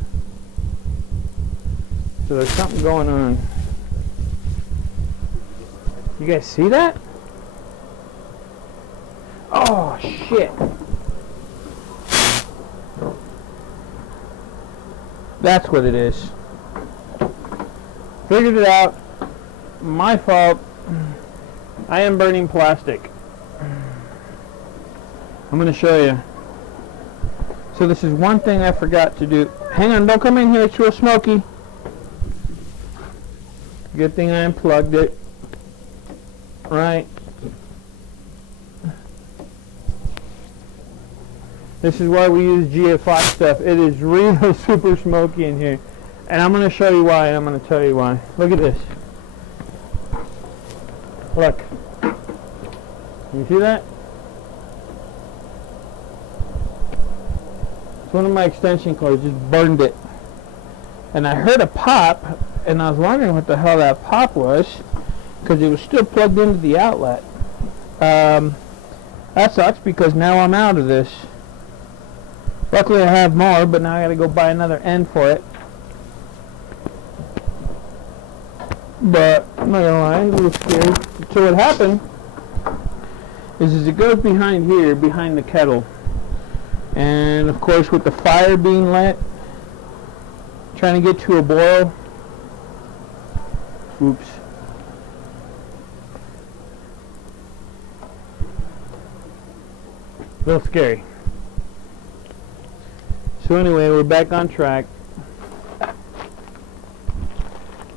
So there's something going on. You guys see that? Oh shit. That's what it is. Figured it out. My fault. I am burning plastic. I'm going to show you. So this is one thing I forgot to do. Hang on, don't come in here, it's real smoky. Good thing I unplugged it. Right. This is why we use GFI stuff. It is real super smoky in here. And I'm going to show you why, and I'm going to tell you why. Look at this. Look. You see that? It's one of my extension cords, just burned it. And I heard a pop, and I was wondering what the hell that pop was, because it was still plugged into the outlet. That sucks, because now I'm out of this. Luckily I have more, but now I gotta go buy another end for it. But I'm not gonna lie, a little scary. So what happened is it goes behind here, behind the kettle. And of course with the fire being lit, trying to get to a boil. Oops. A little scary. So anyway, we're back on track.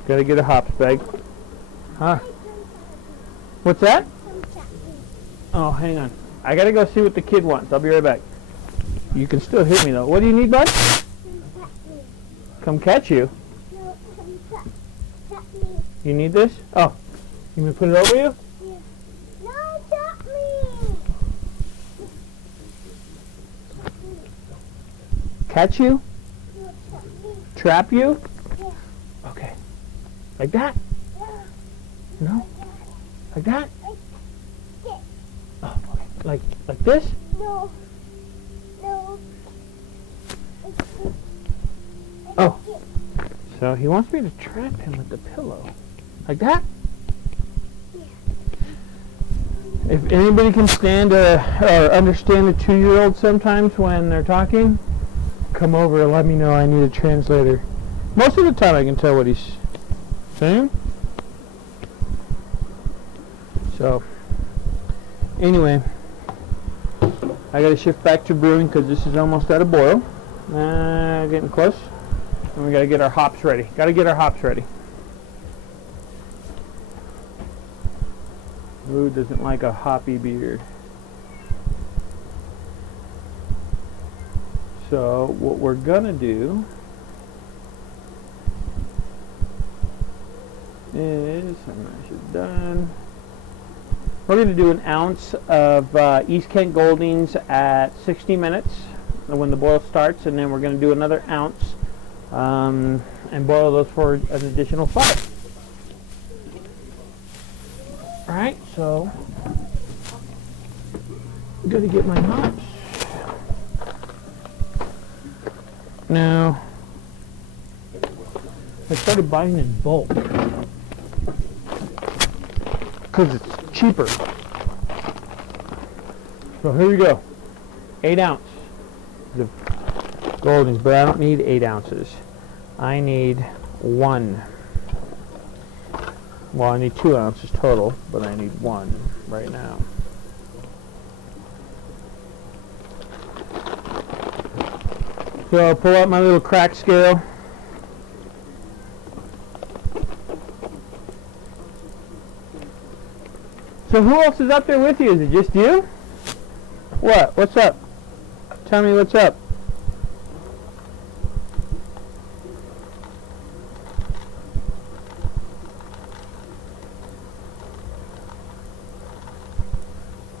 Gotta get a hops bag. Huh? What's that? Oh, hang on. I gotta go see what the kid wants. I'll be right back. You can still hear me though. What do you need, bud? Come catch you? No, tap me. You need this? Oh. You want me to put it over you? Yeah. No, tap me. Catch you? No, tap me. Trap you? Yeah. Okay. Like that? Yeah. No? Like that? Yeah. Oh, okay. Like this? No. No. Oh. So he wants me to trap him with the pillow. Like that? If anybody can stand or understand a 2-year-old sometimes when they're talking, come over and let me know. I need a translator. Most of the time I can tell what he's saying. So, anyway, I gotta shift back to brewing because this is almost at a boil. Getting close. And we gotta get our hops ready. Gotta get our hops ready. Brew doesn't like a hoppy beer. So what we're gonna do is, I should have done. We're gonna do an ounce of East Kent Goldings at 60 minutes when the boil starts, and then we're gonna do another ounce and boil those for an additional 5. Alright, so I'm gonna get my hops. Now, I started buying in bulk because it's cheaper. So here we go. 8 ounce of Goldings, but I don't need 8 ounces. I need 1. Well, I need 2 ounces total, but I need 1 right now. So I'll pull out my little crack scale. So who else is up there with you? Is it just you? What? What's up? Tell me what's up.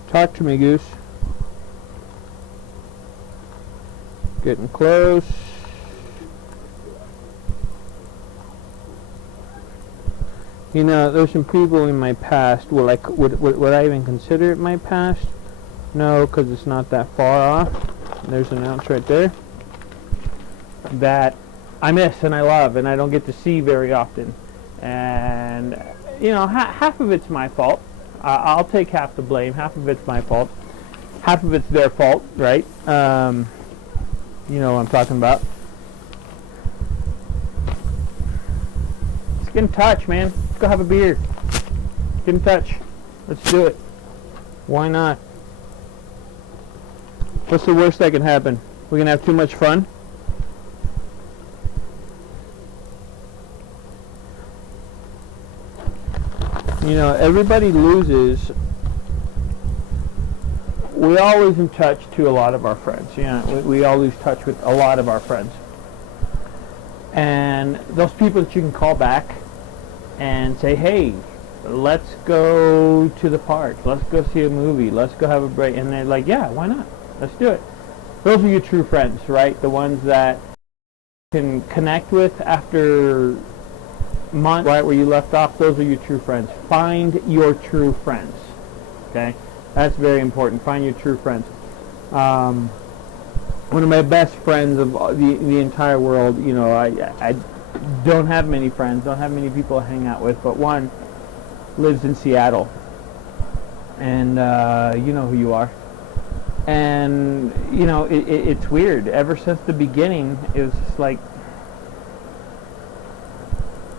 Talk to me, Goose. Getting close. You know, there's some people in my past. Would I even consider it my past? No, because it's not that far off. There's an ounce right there that I miss and I love and I don't get to see very often. And you know, half of it's my fault. I'll take half the blame. Half of it's my fault. Half of it's their fault, right? You know what I'm talking about. Let's get in touch, man. Let's go have a beer. Get in touch. Let's do it. Why not? What's the worst that can happen? We're going to have too much fun? You know, everybody loses. We all lose in touch to a lot of our friends. Yeah, we all lose touch with a lot of our friends. And those people that you can call back and say, hey, let's go to the park. Let's go see a movie. Let's go have a break. And they're like, yeah, why not? Let's do it. Those are your true friends, right? The ones that you can connect with after months, right where you left off. Those are your true friends. Find your true friends. Okay? That's very important. Find your true friends. One of my best friends of the entire world, you know, don't have many friends, don't have many people to hang out with, but one lives in Seattle, and you know who you are. And you know, it's weird. Ever since the beginning, it was just like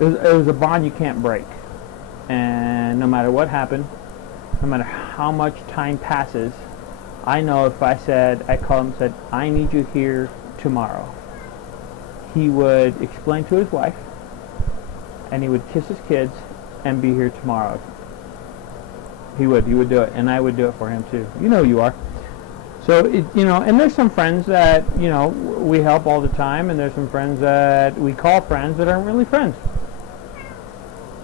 it was a bond you can't break. And no matter what happened, no matter how much time passes, I know if I called him and said, I need you here tomorrow, he would explain to his wife, and he would kiss his kids and be here tomorrow. He would do it, and I would do it for him too. You know who you are. So, you know, and there's some friends that, you know, we help all the time, and there's some friends that we call friends that aren't really friends.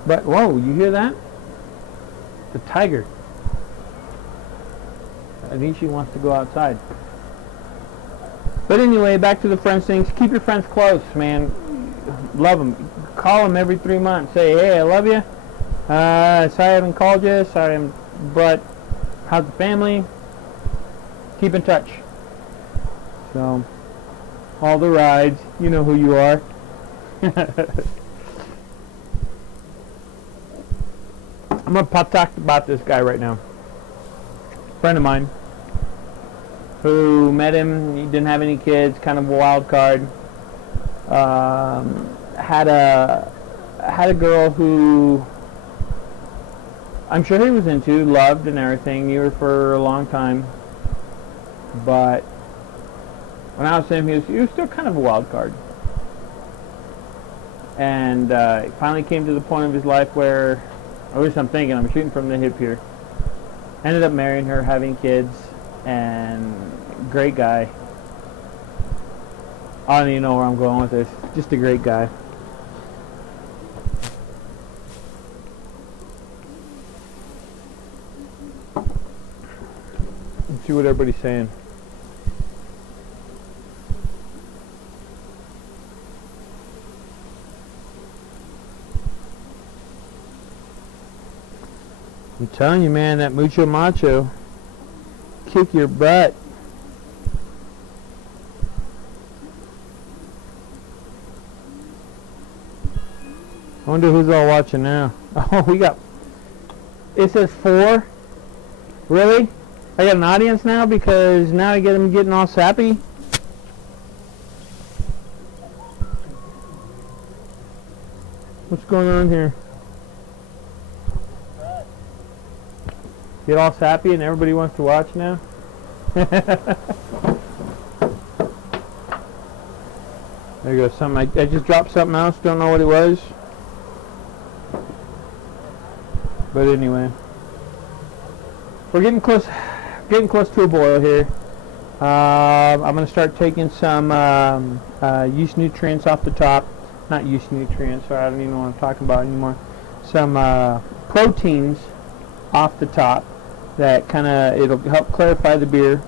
But, whoa, you hear that? The tiger. I think she wants to go outside. But anyway, back to the friends things. Keep your friends close, man. Love them. Call them every 3 months. Say, hey, I love you. Sorry I haven't called you. But how's the family? Keep in touch. So, all the rides. You know who you are. I'm going to talk about this guy right now. Friend of mine who met him, he didn't have any kids, kind of a wild card. Had a girl who I'm sure he was into, loved and everything, knew her for a long time. But when I was saying he was still kind of a wild card. And it finally came to the point of his life where, at least I'm thinking, I'm shooting from the hip here. Ended up marrying her, having kids, and great guy. I don't even know where I'm going with this. Just a great guy. Let's see what everybody's saying. I'm telling you, man, that mucho macho kick your butt. I wonder who's all watching now. Oh, we got, it says 4. Really? I got an audience now because now I get them getting all sappy? What's going on here? Get all sappy and everybody wants to watch now? There goes something. I just dropped something else. Don't know what it was. But anyway. We're getting close to a boil here. I'm going to start taking some yeast nutrients off the top. Not yeast nutrients, sorry, I don't even know what I'm talking about anymore. Some proteins off the top that kind of, it'll help clarify the beer.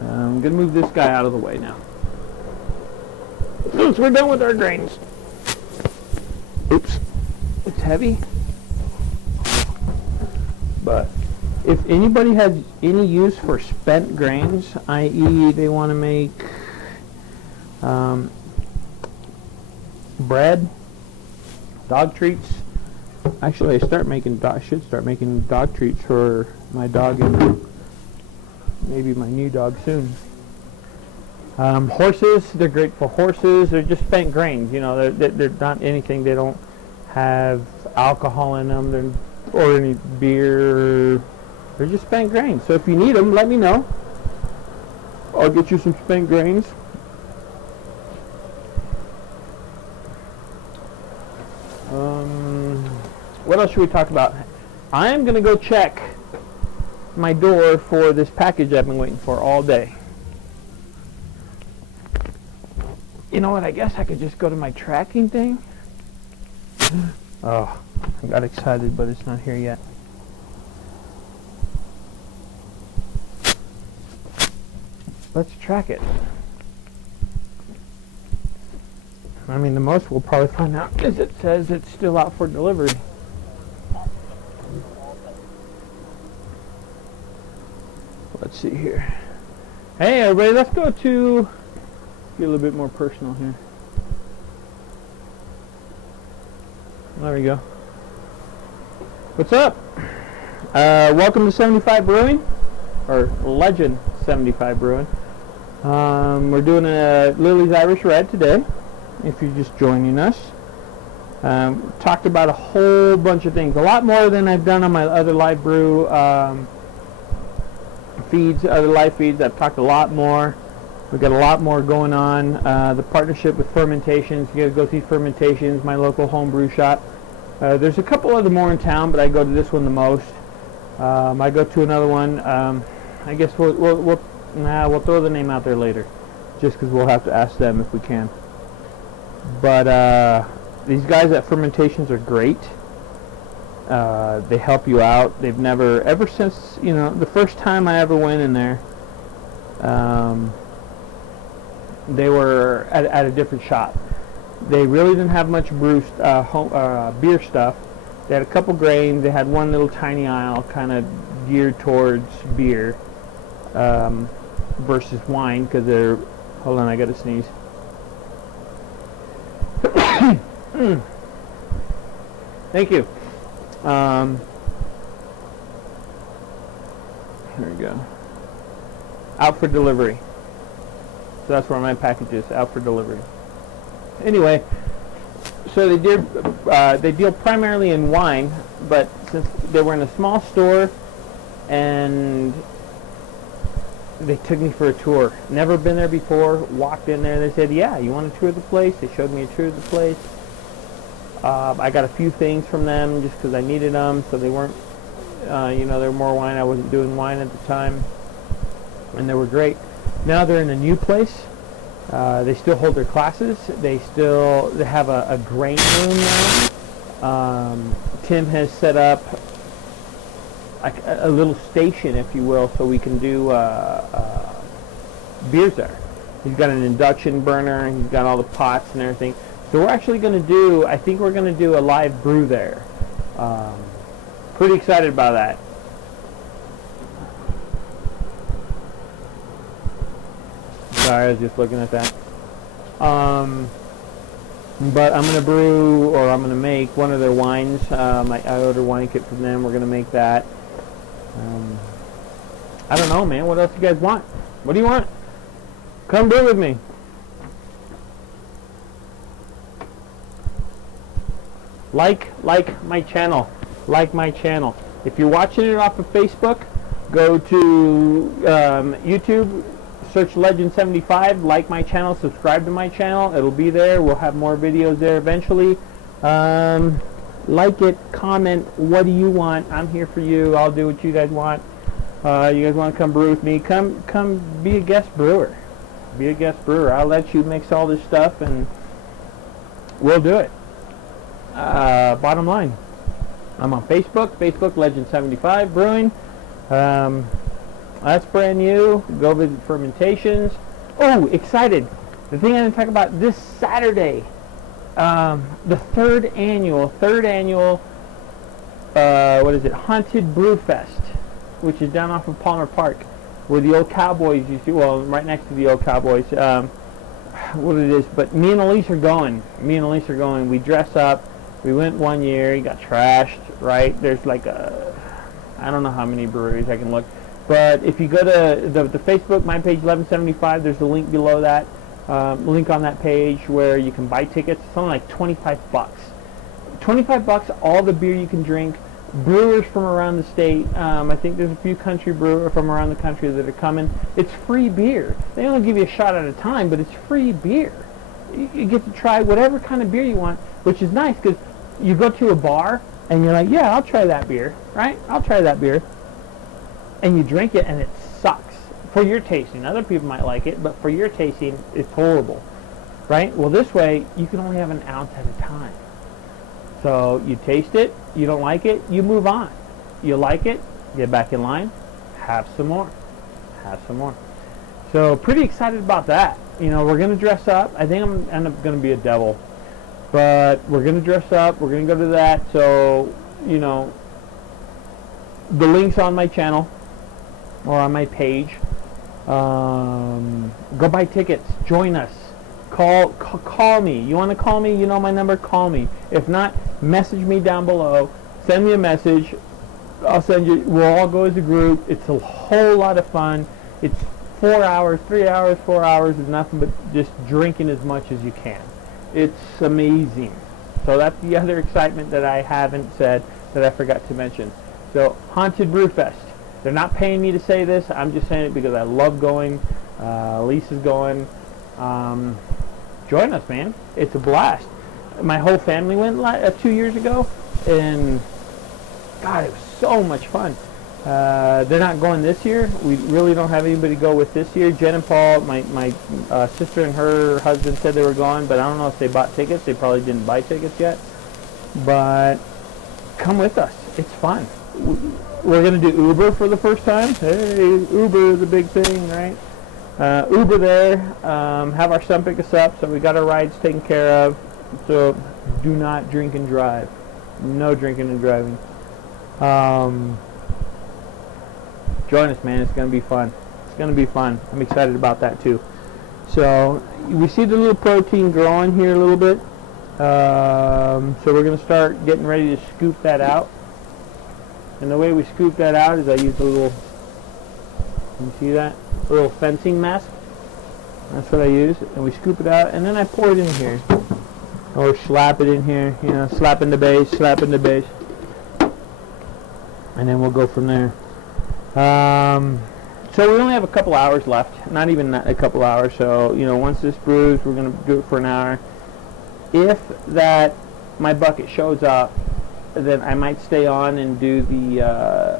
I'm going to move this guy out of the way now. Since we're done with our grains. Oops. It's heavy. But if anybody has any use for spent grains, i.e. they want to make bread, dog treats. Actually, I should start making dog treats for my dog and maybe my new dog soon. Horses, they're great for horses. They're just spent grains. You know, they're not anything. They don't have alcohol in them or any beer. They're just spent grains. So if you need them, let me know. I'll get you some spent grains. What else should we talk about? I'm going to go check my door for this package I've been waiting for all day. You know what? I guess I could just go to my tracking thing. Oh, I got excited, but it's not here yet. Let's track it. I mean, the most we'll probably find out is it says it's still out for delivery. Let's see here. Hey, everybody, let's go to get a little bit more personal here. There we go. What's up? Welcome to 75 Brewing, or Legend 75 Brewing. We're doing a Lily's Irish Red today, if you're just joining us. Talked about a whole bunch of things, a lot more than I've done on my other live brew feeds, other live feeds. I've talked a lot more. We've got a lot more going on. The partnership with Fermentations. You gotta go see Fermentations, my local home brew shop. There's a couple other more in town, but I go to this one the most. I go to another one. I guess we'll throw the name out there later, just because we'll have to ask them if we can. But these guys at Fermentations are great. They help you out. They've never, ever since, you know, the first time I ever went in there, they were at a different shop. They really didn't have much beer stuff. They had a couple grains. They had one little tiny aisle kind of geared towards beer versus wine, because they're, hold on, I gotta sneeze. Thank you. Here we go. Out for delivery. So that's where my package is, out for delivery. Anyway, so they deal primarily in wine, but since they were in a small store and they took me for a tour. Never been there before, walked in there, they said, yeah, you want a tour of the place? They showed me a tour of the place. I got a few things from them just because I needed them, so they weren't, they were more wine. I wasn't doing wine at the time, and they were great. Now they're in a new place. They still hold their classes. They have a grain room now. Tim has set up a little station, if you will, so we can do beers there. He's got an induction burner. He's got all the pots and everything. So we're actually going to do, I think we're going to do a live brew there. Pretty excited about that. Sorry, I was just looking at that. But I'm going to brew, or I'm going to make one of their wines. I ordered a wine kit from them. We're going to make that. I don't know, man. What else you guys want? What do you want? Come brew with me. Like my channel. Like my channel. If you're watching it off of Facebook, go to YouTube, search Legend75, like my channel, subscribe to my channel. It'll be there. We'll have more videos there eventually. Like it, comment, what do you want? I'm here for you. I'll do what you guys want. You guys want to come brew with me? Come be a guest brewer. Be a guest brewer. I'll let you mix all this stuff and we'll do it. Bottom line, I'm on Facebook Legend75 Brewing. That's brand new. Go visit Fermentations. Oh, excited. The thing I'm going to talk about this Saturday, the third annual, Haunted Brew Fest, which is down off of Palmer Park, where the old Cowboys used to, well, right next to the old Cowboys, what it is, but me and Elise are going. We dress up. We went one year. He got trashed, right? There's like I don't know how many breweries, I can look. But if you go to the Facebook, my page 1175, there's a link below that, link on that page where you can buy tickets. It's only like 25 bucks. 25 bucks, all the beer you can drink. Brewers from around the state. I think there's a few country brewers from around the country that are coming. It's free beer. They only give you a shot at a time, but it's free beer. You get to try whatever kind of beer you want, which is nice because you go to a bar and you're like, yeah, I'll try that beer, right? I'll try that beer. And you drink it and it sucks. For your tasting. Other people might like it, but for your tasting, it's horrible, right? Well, this way, you can only have an ounce at a time. So you taste it, you don't like it, you move on. You like it, get back in line, have some more. So pretty excited about that. You know, we're going to dress up. I think I'm going to be a devil. But we're going to dress up. We're going to go to that. So, you know, the link's on my channel or on my page. Go buy tickets. Join us. Call me. You want to call me? You know my number. Call me. If not, message me down below. Send me a message. I'll send you. We'll all go as a group. It's a whole lot of fun. It's 4 hours, 3 hours, 4 hours is nothing but just drinking as much as you can. It's amazing. So that's the other excitement that I haven't said that I forgot to mention. So Haunted Brew Fest. They're not paying me to say this. I'm just saying it because I love going. Lisa's going. Join us, man. It's a blast. My whole family went 2 years ago, and God, it was so much fun. They're not going this year. We really don't have anybody to go with this year. Jen and Paul, my sister and her husband said they were going, but I don't know if they bought tickets. They probably didn't buy tickets yet. But come with us. It's fun. We're going to do Uber for the first time. Hey, Uber is a big thing, right? Uber there. Have our son pick us up, so we got our rides taken care of. So do not drink and drive. No drinking and driving. Join us, man. It's going to be fun. It's going to be fun. I'm excited about that too. So we see the little protein growing here a little bit. So we're going to start getting ready to scoop that out. And the way we scoop that out is I use a little, can you see that? A little fencing mask. That's what I use. And we scoop it out, and then I pour it in here. Or slap it in here, you know, slap in the base, slap in the base. And then we'll go from there. So we only have a couple hours left. Not even a couple hours. So, you know, once this brews, we're going to do it for an hour. If that, my bucket shows up, then I might stay on and do the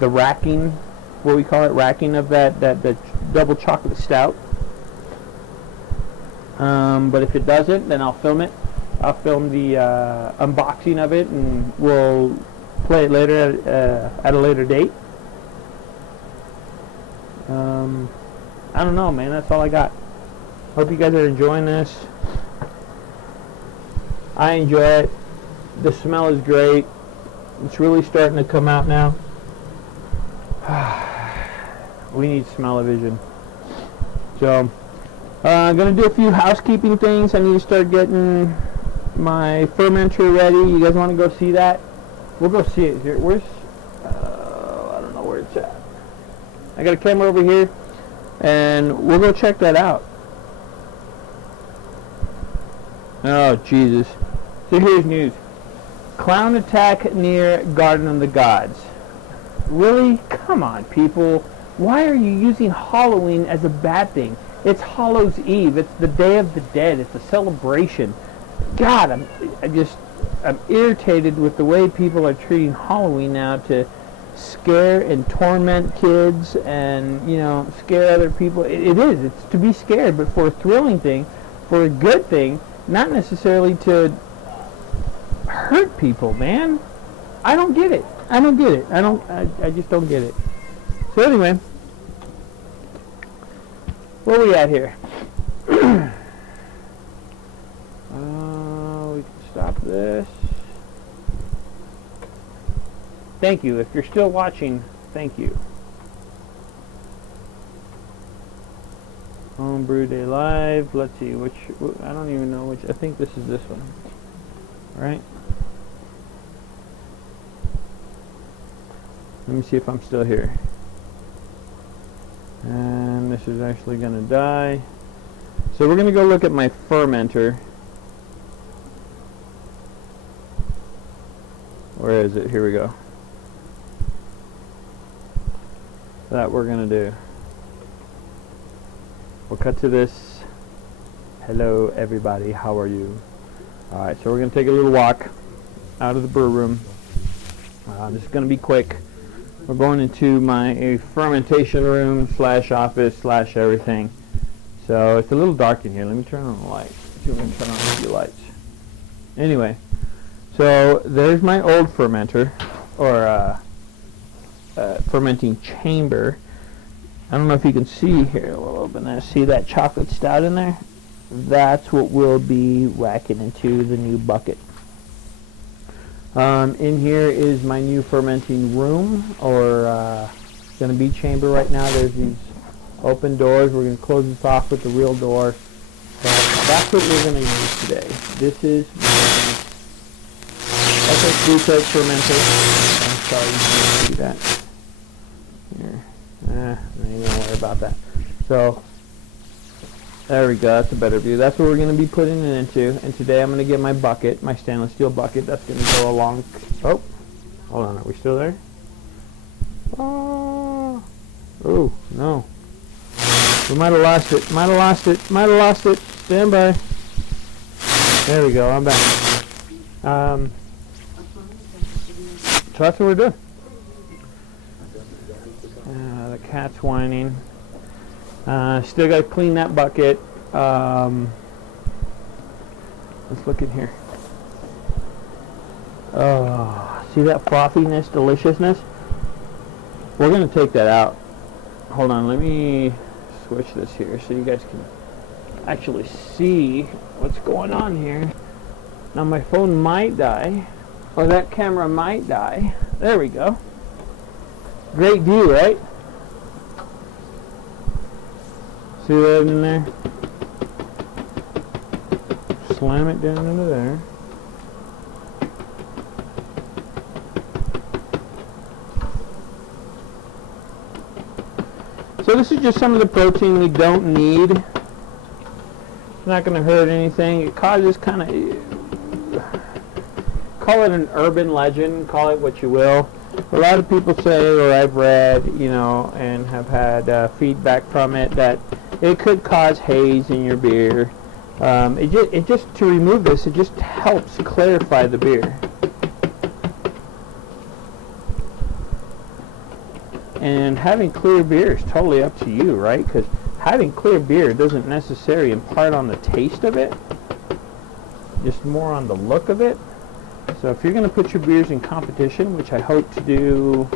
racking, what we call it, racking of that double chocolate stout. But if it doesn't, then I'll film it. I'll film the unboxing of it, and we'll play it later at a later date. I don't know, man. That's all I got. Hope you guys are enjoying this. I enjoy it. The smell is great. It's really starting to come out now. We need smell-o-vision. So, I'm going to do a few housekeeping things. I need to start getting my fermenter ready. You guys want to go see that? We'll go see it here. Where's, I don't know where it's at. I got a camera over here, and we'll go check that out. Oh, Jesus. So here's news. Clown attack near Garden of the Gods. Really? Come on, people. Why are you using Halloween as a bad thing? It's Hallows Eve. It's the Day of the Dead. It's a celebration. God, I'm irritated with the way people are treating Halloween now to scare and torment kids and, you know, scare other people. It is. It's to be scared, but for a thrilling thing, for a good thing, not necessarily to hurt people, man. I don't get it. I don't get it. I just don't get it. So anyway, where are we at here? We can stop this. Thank you. If you're still watching, thank you. Homebrew Day Live. Let's see which. I don't even know which. I think this is this one. Right? Let me see if I'm still here. And this is actually going to die. So we're going to go look at my fermenter. Where is it? Here we go. That we're going to do. We'll cut to this. Hello everybody, how are you? Alright, so we're going to take a little walk out of the brew room. This is going to be quick. We're going into my fermentation room / office / everything. So it's a little dark in here. Let me turn on the light. See if we can turn on a few lights. Anyway, so there's my old fermenter, or fermenting chamber. I don't know if you can see here. We'll open that. See that chocolate stout in there? That's what we'll be whacking into the new bucket. In here is my new fermenting room, or going to be chamber right now. There's these Open doors. We're going to close this off with the real door. So that's what we're going to use today. This is my FSD code fermenter. I'm sorry you can't see that. Here. I ain't gonna worry about that. So there we go. That's a better view. That's what we're going to be putting it into. And today I'm going to get my bucket, my stainless steel bucket. That's going to go along. Oh, hold on. Are we still there? Oh, no. We might have lost it. Might have lost it. Might have lost it. Stand by. There we go. I'm back. So that's what we're doing. The cat's whining. Still got to clean that bucket. Let's look in here. Oh, see that frothiness, deliciousness? We're going to take that out. Hold on, let me switch this here so you guys can actually see what's going on here. Now my phone might die, or that camera might die. There we go. Great view, right? See that in there? Slam it down into there. So this is just some of the protein we don't need. It's not going to hurt anything. It causes kind of, call it an urban legend, call it what you will. A lot of people say, or I've read, you know, and have had feedback from it, that it could cause haze in your beer. It just to remove this, it just helps clarify the beer. And having clear beer is totally up to you, right? Because having clear beer doesn't necessarily impart on the taste of it, just more on the look of it. So if you're going to put your beers in competition, which I hope to do,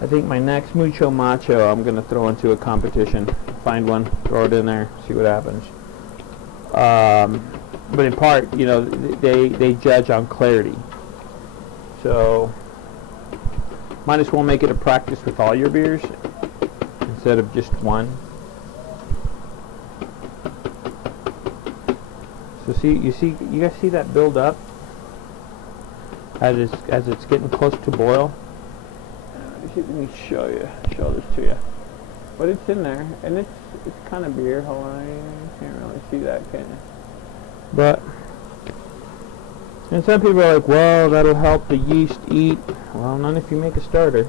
I think my next Mucho Macho I'm going to throw into a competition. Find one, throw it in there, see what happens. But in part, you know, they judge on clarity. So might as well make it a practice with all your beers instead of just one. So you guys see that build up as it's getting close to boil. Let me show this to you. But it's in there, and it's kind of beer. Hold on, I can't really see that, can you? But and some people are like, well, that'll help the yeast eat. Well, not if you make a starter.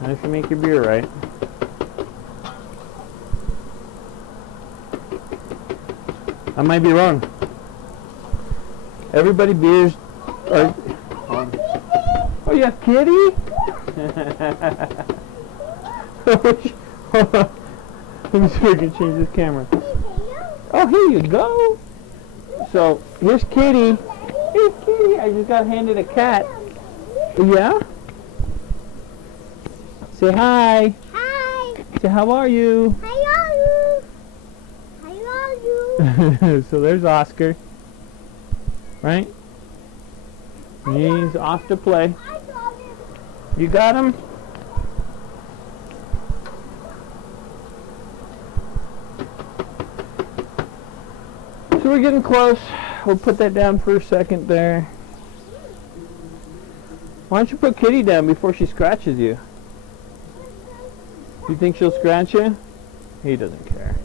Not if you make your beer right. I might be wrong. Everybody beers are... Oh, you have kitty? Hold on. Let me see if I can change this camera. Oh, here you go. So, here's Kitty. Here's Kitty. I just got handed a cat. Yeah? Say hi. Hi. Say how are you? How are you? How are you? So there's Oscar. Right? He's off to play. I got him. You got him? So we're getting close. We'll put that down for a second there. Why don't you put Kitty down before she scratches you? You think she'll scratch you? He doesn't care.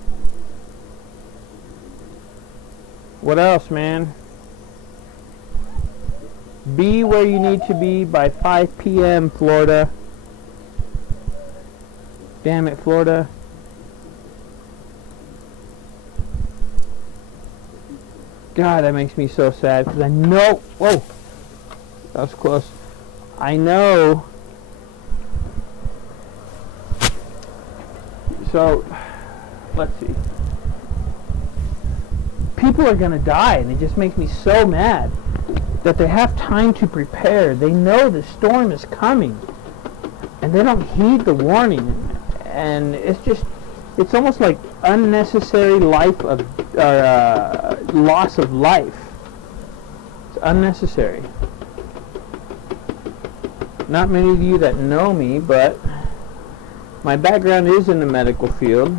What else, man? Be where you need to be by 5 p.m., Florida. Damn it, Florida. God, that makes me so sad because I know. Whoa, that was close. I know. So, let's see. People are gonna die, and it just makes me so mad that they have time to prepare. They know the storm is coming, and they don't heed the warning. And it's just, it's almost like unnecessary loss of life. It's unnecessary. Not many of you that know me, but my background is in the medical field.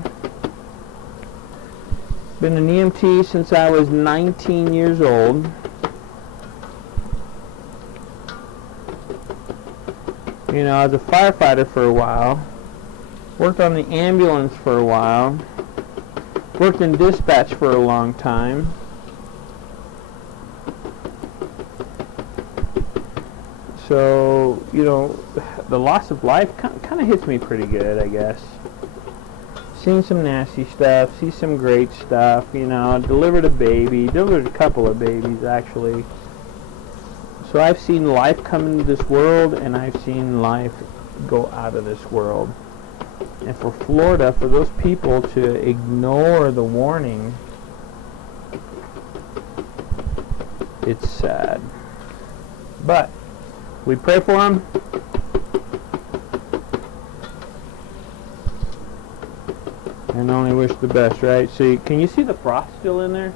Been an EMT since I was 19 years old. You know, I was a firefighter for a while. Worked on the ambulance for a while. Worked in dispatch for a long time. So, you know, the loss of life kind of hits me pretty good, I guess. Seen some nasty stuff, see some great stuff, you know, delivered a couple of babies actually. So I've seen life come into this world, and I've seen life go out of this world. And for Florida, for those people to ignore the warning, it's sad. But we pray for them. And only wish the best, right? See, can you see the frost still in there?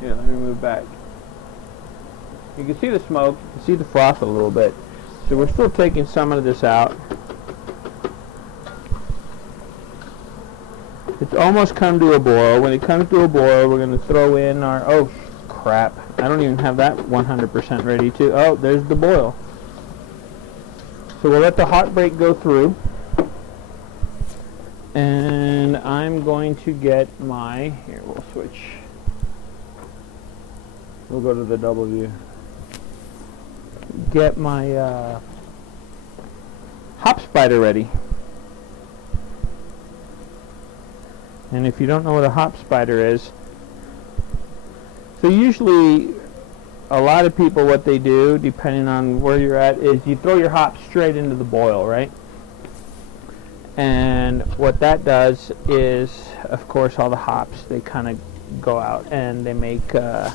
Here, let me move back. You can see the smoke, you can see the frost a little bit. So we're still taking some of this out. It's almost come to a boil. When it comes to a boil, we're going to throw in our... Oh, crap. I don't even have that 100% ready to... Oh, there's the boil. So we'll let the hot break go through. And I'm going to get my... Here, we'll switch. We'll go to the W. Get my hop spider ready. And if you don't know what a hop spider is, so usually a lot of people, what they do, depending on where you're at, is you throw your hops straight into the boil, right? And what that does is, of course, all the hops, they kind of go out and they make well,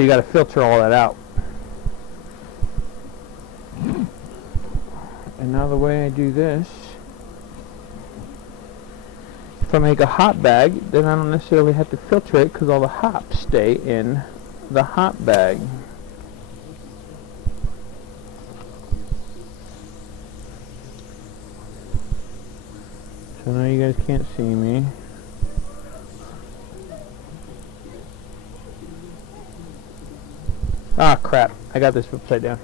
you got to filter all that out. And now the way I do this, if I make a hop bag, then I don't necessarily have to filter it because all the hops stay in the hop bag. So now you guys can't see me. Ah, crap. I got this upside down.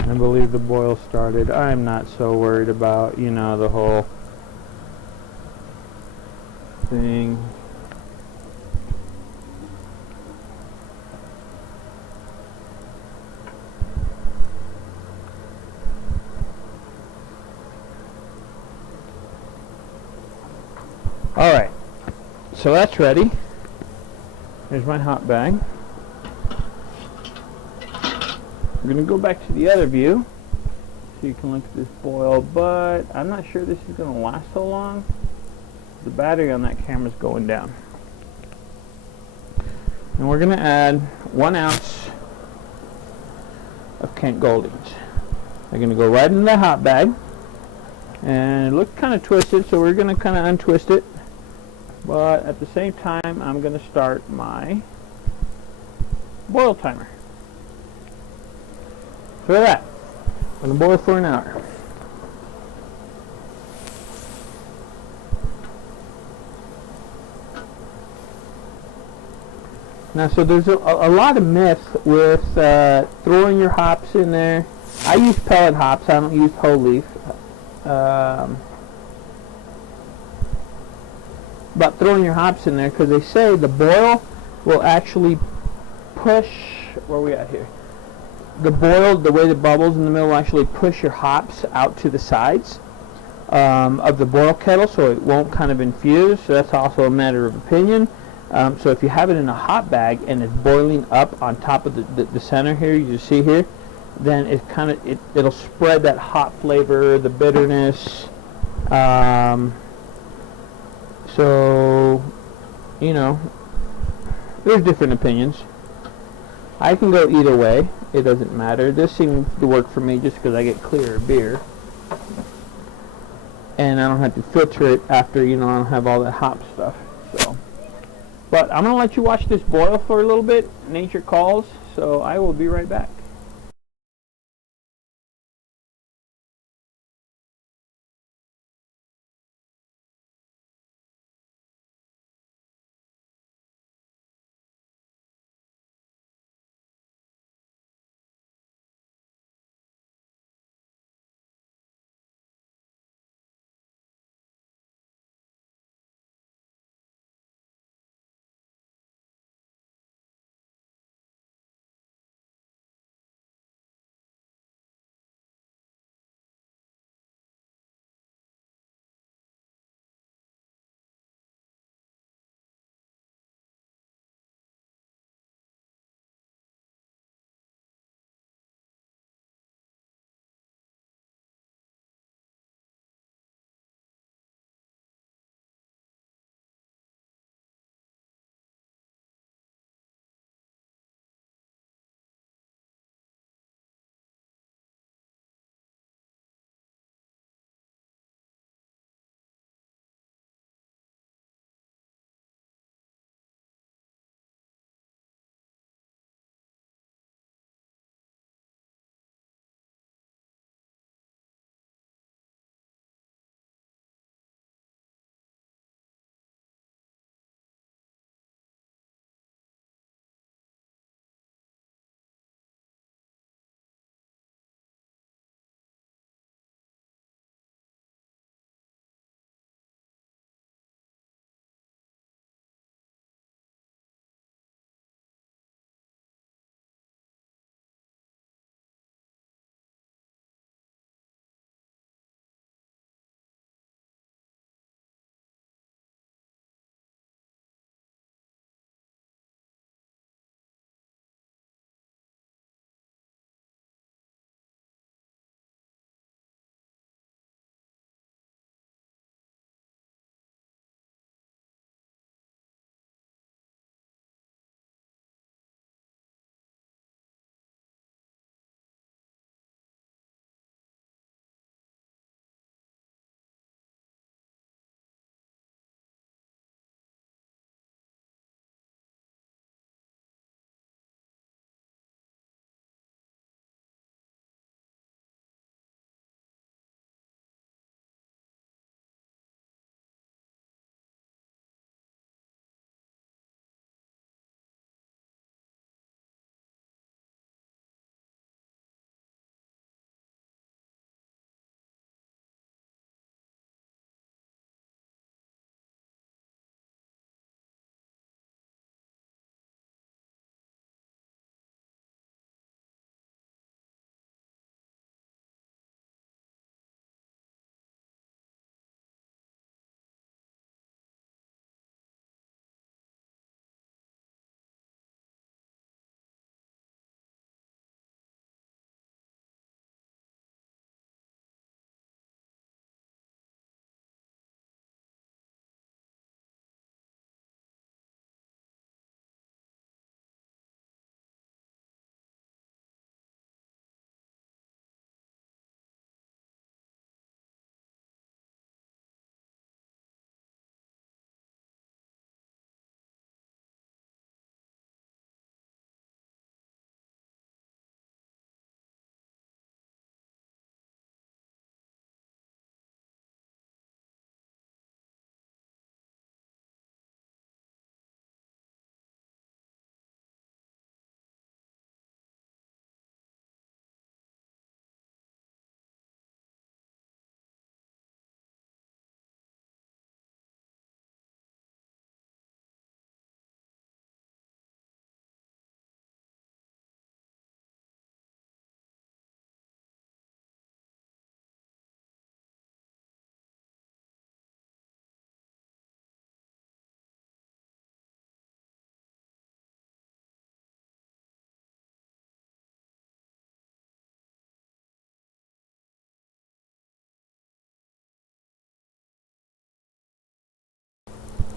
I believe the boil started. I'm not so worried about, you know, the whole thing. Alright, so that's ready. Here's my hot bag. I'm going to go back to the other view so you can look at this boil, but I'm not sure this is going to last so long. The battery on that camera is going down. And we're going to add 1 ounce of Kent Goldings. They're going to go right in the hot bag. And it looks kind of twisted, so we're going to kind of untwist it. But at the same time, I'm going to start my boil timer. So that, I'm going to boil for an hour. Now, so there's a lot of myths with throwing your hops in there. I use pellet hops. I don't use whole leaf. About throwing your hops in there, because they say the boil will actually push, where are we at here? The boil, the way the bubbles in the middle will actually push your hops out to the sides of the boil kettle, so it won't kind of infuse. So that's also a matter of opinion. So if you have it in a hot bag and it's boiling up on top of the center here, you just see here, then it kind of it'll spread that hot flavor, the bitterness. So, you know, there's different opinions. I can go either way. It doesn't matter. This seems to work for me just because I get clearer beer. And I don't have to filter it after, I don't have all that hop stuff. So, but I'm going to let you watch this boil for a little bit. Nature calls. So I will be right back.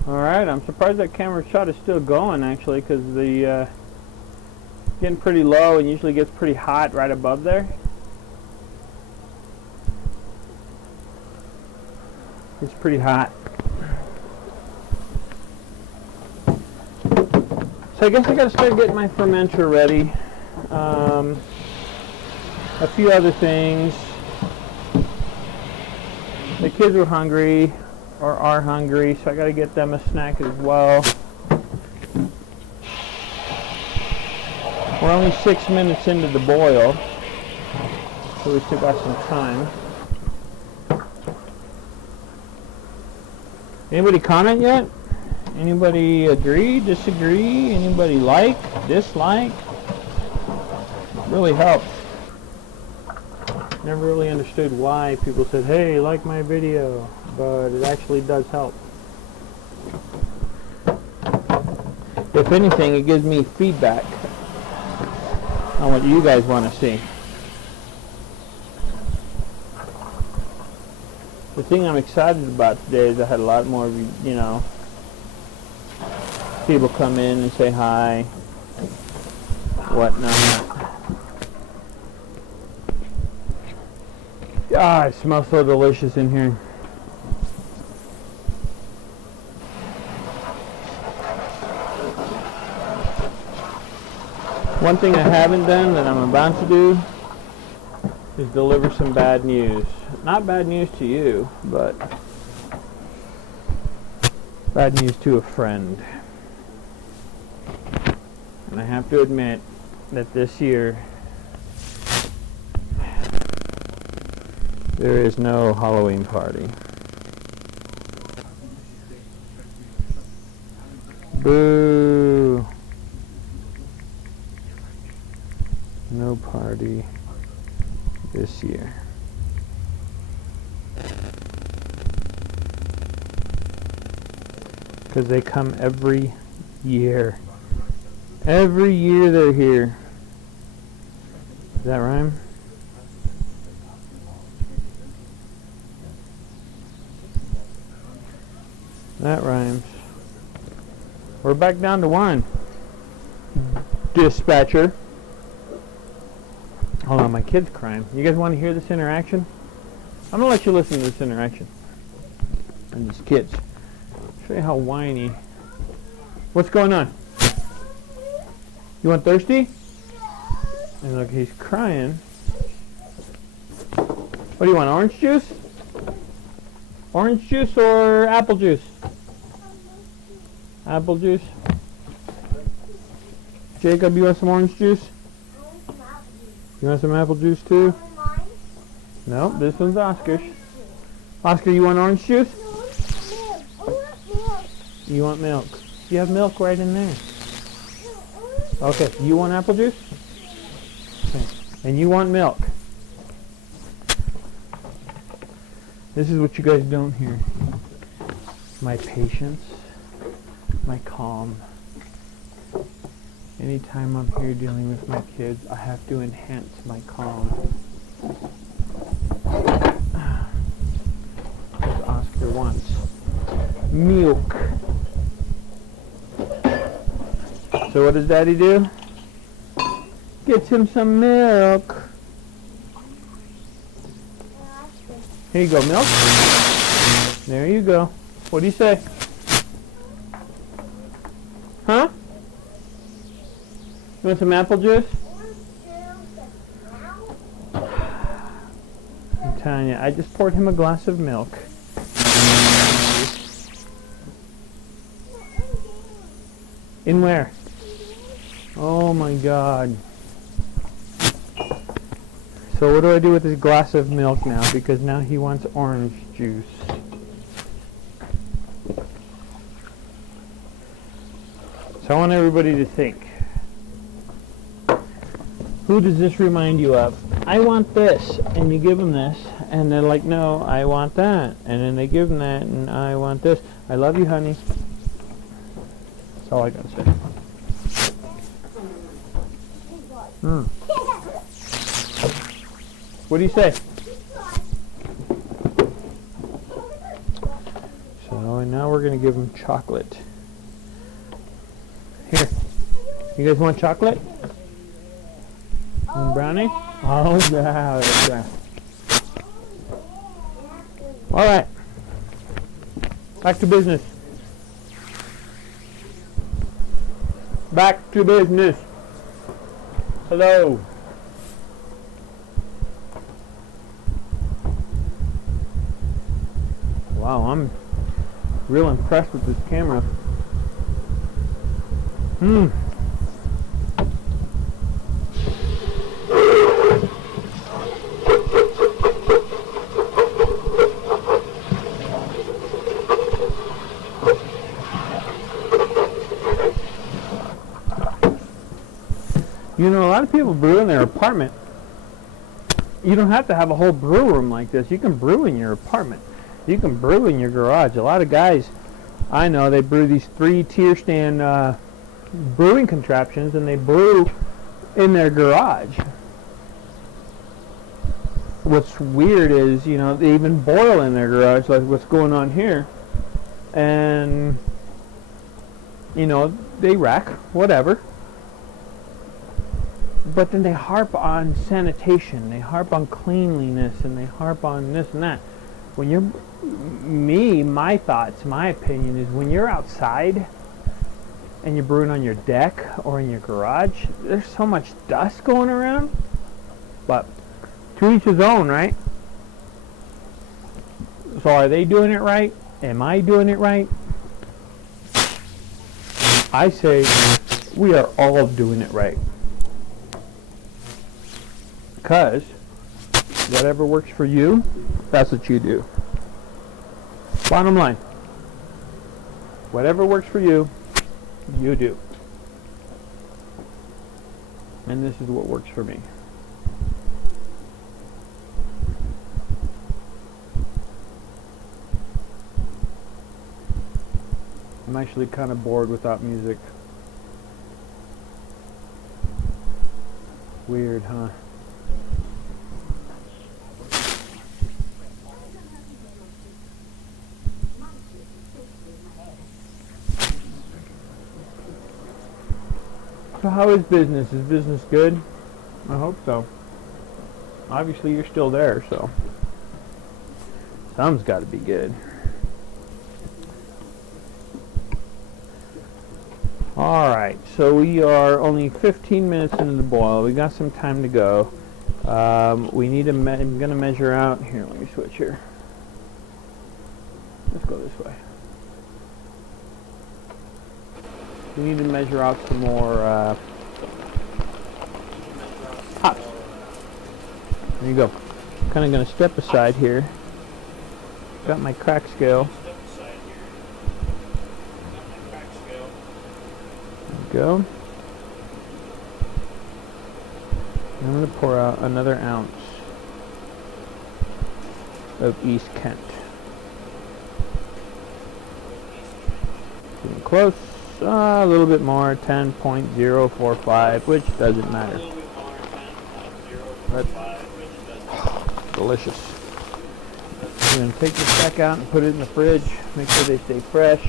Alright, I'm surprised that camera shot is still going actually, because the Getting pretty low and usually gets pretty hot right above there. It's pretty hot. So I guess I gotta start getting my fermenter ready. A few other things. The kids were hungry, or are hungry, so I gotta get them a snack as well. We're only 6 minutes into the boil, so we still got some time. Anybody comment yet? Anybody agree, disagree? Anybody like, dislike? Really helps. Never really understood why people said, hey, like my video, but it actually does help. If anything, it gives me feedback on what you guys want to see. The thing I'm excited about today is I had a lot more, you know, people come in and say hi, whatnot. Ah, it smells so delicious in here. One thing I haven't done that I'm about to do is deliver some bad news. Not bad news to you, but bad news to a friend. And I have to admit that this year there is no Halloween party. Boo! No party this year. Because they come every year. Every year they're here. Does that rhyme? That rhymes. We're back down to 1. Dispatcher. Hold on, my kid's crying. You guys want to hear this interaction? I'm going to let you listen to this interaction. And these kids. Show you how whiny. What's going on? You want thirsty? And look, he's crying. What do you want, orange juice? Orange juice or apple juice? Apple juice. Jacob, you want some orange juice? You want some apple juice too? No, this one's Oscar's. Oscar, you want orange juice? You want milk? You have milk right in there. Okay, you want apple juice? Okay. And you want milk. This is what you guys don't hear. My patience, my calm. Anytime I'm here dealing with my kids, I have to enhance my calm. Because Oscar wants milk. So what does Daddy do? Gets him some milk. Here you go, milk. There you go. What do you say? Huh? You want some apple juice? I'm telling you, I just poured him a glass of milk. In where? Oh my God. So what do I do with this glass of milk now? Because now he wants orange juice. So I want everybody to think. Who does this remind you of? I want this, and you give them this, and they're like, no, I want that. And then they give them that, and I want this. I love you, honey. That's all I gotta say. What do you say? So, and now we're gonna give them chocolate. Here. You guys want chocolate? Brownie? Oh, yeah. Okay. All right. Back to business. Back to business. Hello. Wow, I'm real impressed with this camera. You know, a lot of people brew in their apartment. You don't have to have a whole brew room like this. You can brew in your apartment. You can brew in your garage. A lot of guys I know, they brew these 3-tier stand brewing contraptions, and they brew in their garage. What's weird is, you know, they even boil in their garage, like what's going on here. And, you know, they rack, whatever. But then they harp on sanitation, they harp on cleanliness, and they harp on this and that. When you're, my thoughts, my opinion is when you're outside and you're brewing on your deck or in your garage, there's so much dust going around. But to each his own, right? So are they doing it right? Am I doing it right? I say we are all doing it right. Because whatever works for you, that's what you do. Bottom line, whatever works for you, you do. And this is what works for me. I'm actually kind of bored without music. Weird, huh? So how is business? Is business good? I hope so. Obviously you're still there, so something's got to be good. Alright, so we are only 15 minutes into the boil. We got some time to go. We need to, I'm going to measure out, here, let me switch here. Let's go this way. We need to measure out some more hops. There you go. Kind of going to step aside here. Got my crack scale. Go. I'm going to pour out another ounce of East Kent. Getting close. A little bit more, 10.045, which doesn't matter. But, delicious. I'm going to take this back out and put it in the fridge. Make sure they stay fresh.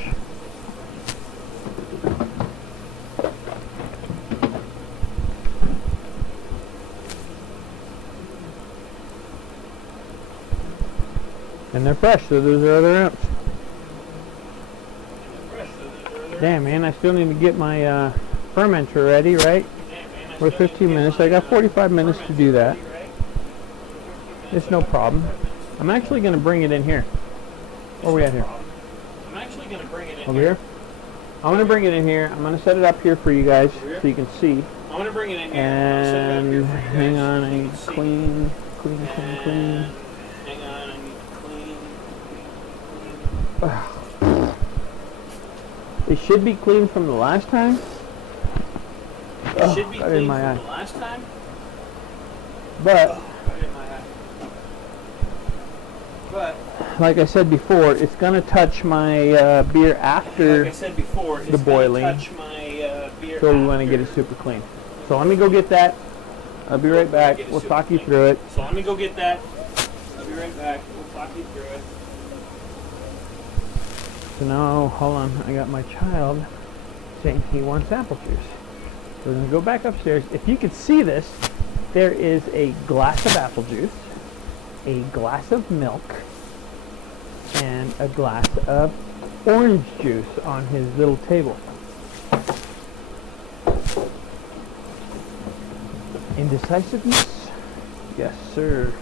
And they're fresh, so there's our other ounce. Damn, man, I still need to get my fermenter ready, right? We're 15 minutes. I got 45 minutes to do that. It's no problem. I'm actually going to bring it in here. Where are we at here? I'm actually going to bring it in over here. I'm going to bring it in here. I'm going to set it up here for you guys so you can see. I'm going to bring it in here. And hang on, I need clean. Hang on, I need clean. It should be clean from the last time. It should be got it clean in my from eye. the last time. But But like I said before, it's gonna touch my beer after like I said before, the boiling. Touch my, beer So we want to get it super clean. So let me go get that. I'll be right back. We'll talk you through it. So let me go get that. I'll be right back. We'll talk you through it. So now, hold on. I got my child saying he wants apple juice. So we're going to go back upstairs. If you could see this, there is a glass of apple juice, a glass of milk, and a glass of orange juice on his little table. Indecisiveness? Yes, sir.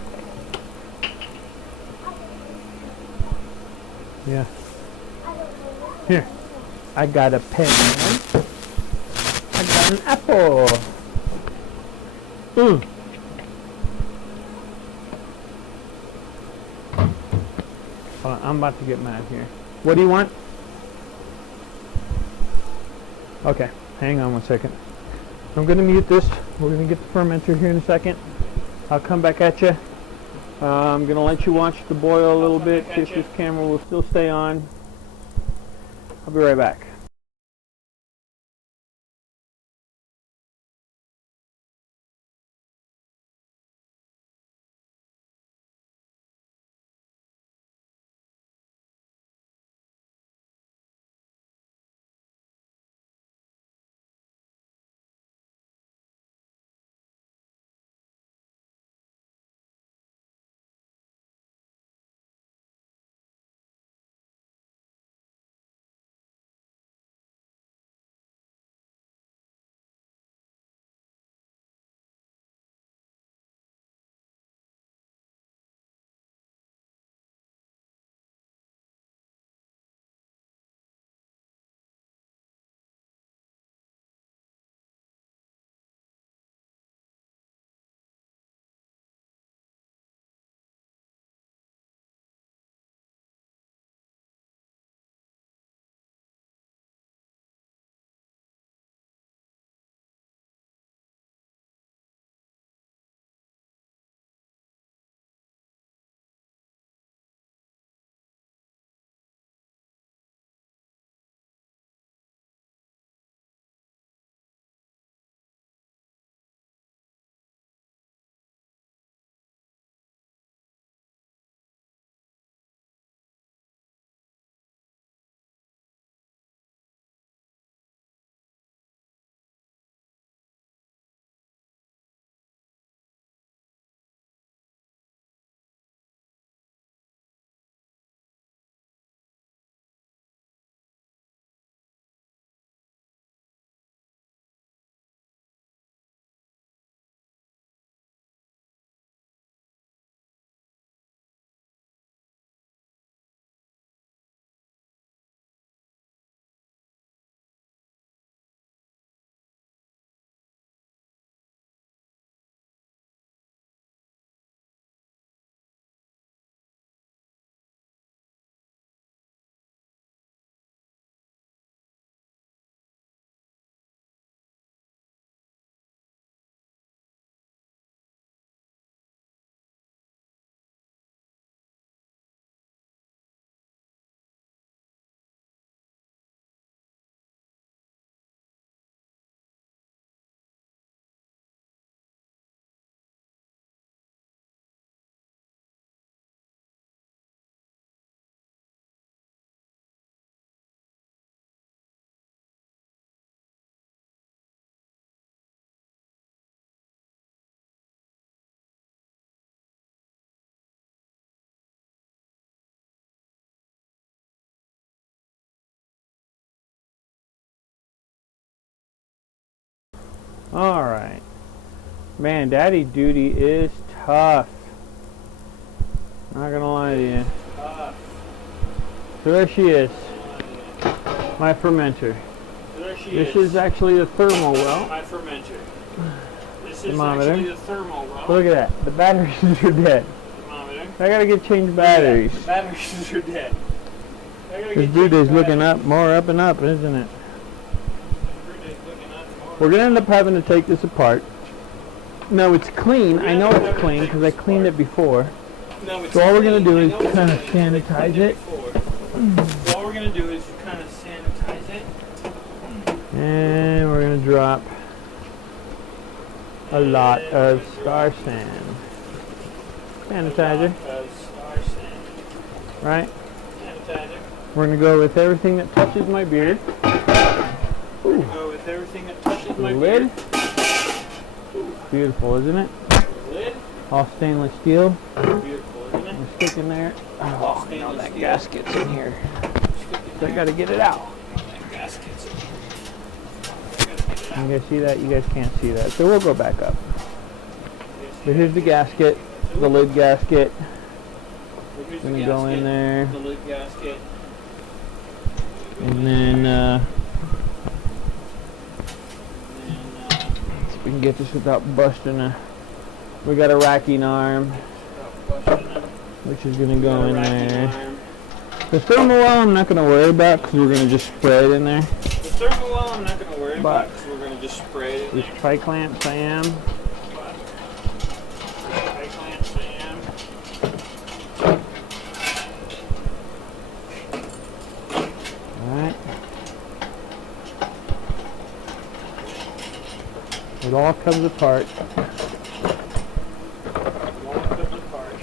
Yeah. Here. I got a pen. I got an apple. Ooh. Hold on, I'm about to get mad here. What do you want? Okay, hang on 1 second. I'm going to mute this. We're going to get the fermenter here in a second. I'll come back at you. I'm going to let you watch the boil a little bit, see if this camera will still stay on. I'll be right back. Alright. Man, daddy duty is tough. Not gonna lie to you. So there she is. My fermenter. This is actually the thermal well. My fermenter. This is Thermometer. actually the thermal well. Look at that. The batteries are dead. Thermometer. I gotta get changed batteries. Yeah, the batteries are dead. This dude is looking up, more up and up, isn't it? We're going to end up having to take this apart. No, it's clean. I know it's clean because I cleaned it before. So all we're going to do is kind of sanitize it. So all we're going to do is kind of sanitize it. And we're going to drop a lot of Star Sand. Sanitizer. Right? Sanitizer. We're going to go with everything that touches my beard. We're going to go with everything that touches my lid. beard. Beautiful, isn't it? Lid. All stainless steel. Beautiful, isn't it? And stick in there. Oh, you know Stainless that steel. gasket's in here. So I gotta get it out. Gaskets. You guys see that? You guys can't see that. So we'll go back up. But here's the gasket, the lid gasket. Here's Gonna the go in gasket, there. The lid gasket. And then, And, see if we can get this without busting a. We got a racking arm, which is gonna go in there. The thermal well I'm not gonna worry about because we're gonna just spray it in there. The thermal well I'm not going to worry But- about because we're going to just spray it in These there. tri-clamps I am. Tri-clamps I am. Alright. It all comes apart. One comes apart.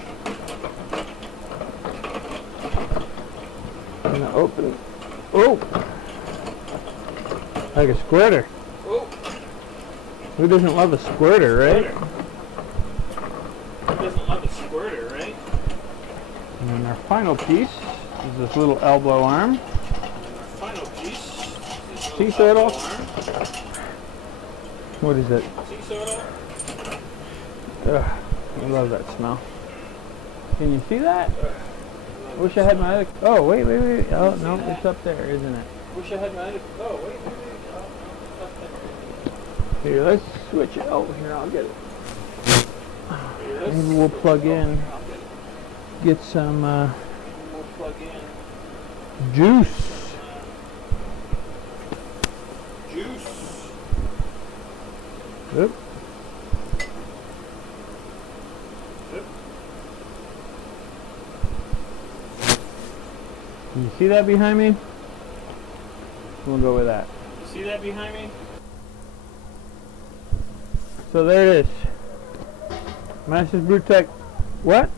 I'm gonna open. Oh! Like a squirter. Oh, Who doesn't love a squirter, right? who doesn't love a squirter, right? And then our final piece is this little elbow arm. And our final piece is Sea this turtle. elbow arm. What is it? Sea turtle. Ugh, I love that smell. Can you see that? I wish I had my other. Oh, wait. Oh, no, it's up there, isn't it? Wish I had my other. Oh, wait. Here, let's switch it. Oh, here, I'll get it. Here, Maybe we'll plug in, get some We'll plug in juice. juice. Oop. Can you see that behind me? We'll go with that. You see that behind me? So there it is. Masters Brew Tech. What?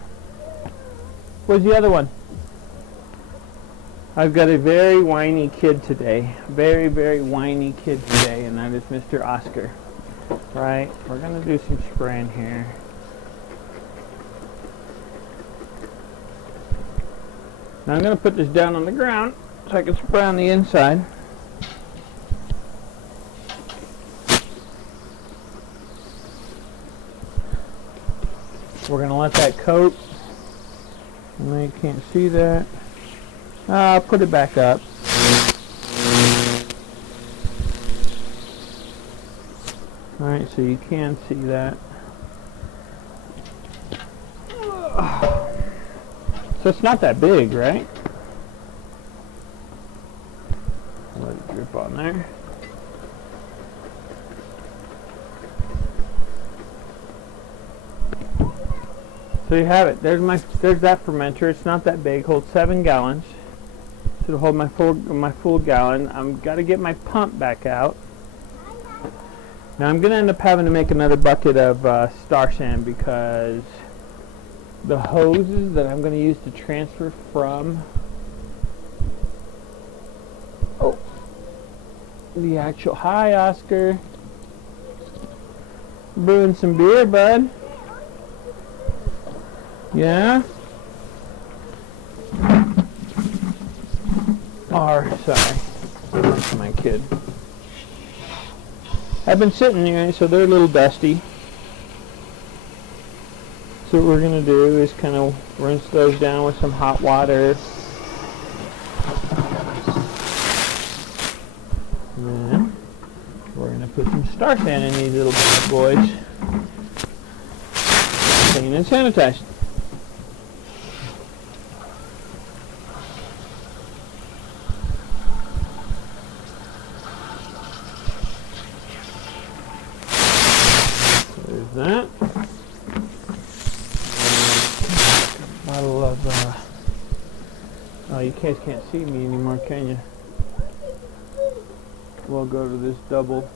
Where's the other one? I've got a very whiny kid today. Very, very whiny kid today, and that is Mr. Oscar. Right? We're going to do some spraying here. Now I'm going to put this down on the ground so I can spray on the inside. We're going to let that coat. I know you can't see that. I'll put it back up. Alright, so you can see that. So it's not that big, right? Let it drip on there. So you have it. There's that fermenter. It's not that big. Holds 7 gallons. So to hold my full gallon, I'm got to get my pump back out. Now I'm going to end up having to make another bucket of Star Sand because the hoses that I'm going to use to transfer from the actual. Hi, Oscar. Brewing some beer, bud. Yeah? Sorry. That's my kid. I've been sitting here, so they're a little dusty. So what we're going to do is kind of rinse those down with some hot water. And then we're going to put some Star Sand in these little bad boys. Clean and sanitized. There's that. Bottle of, oh, you guys can't see me anymore, can you? We'll go to this double.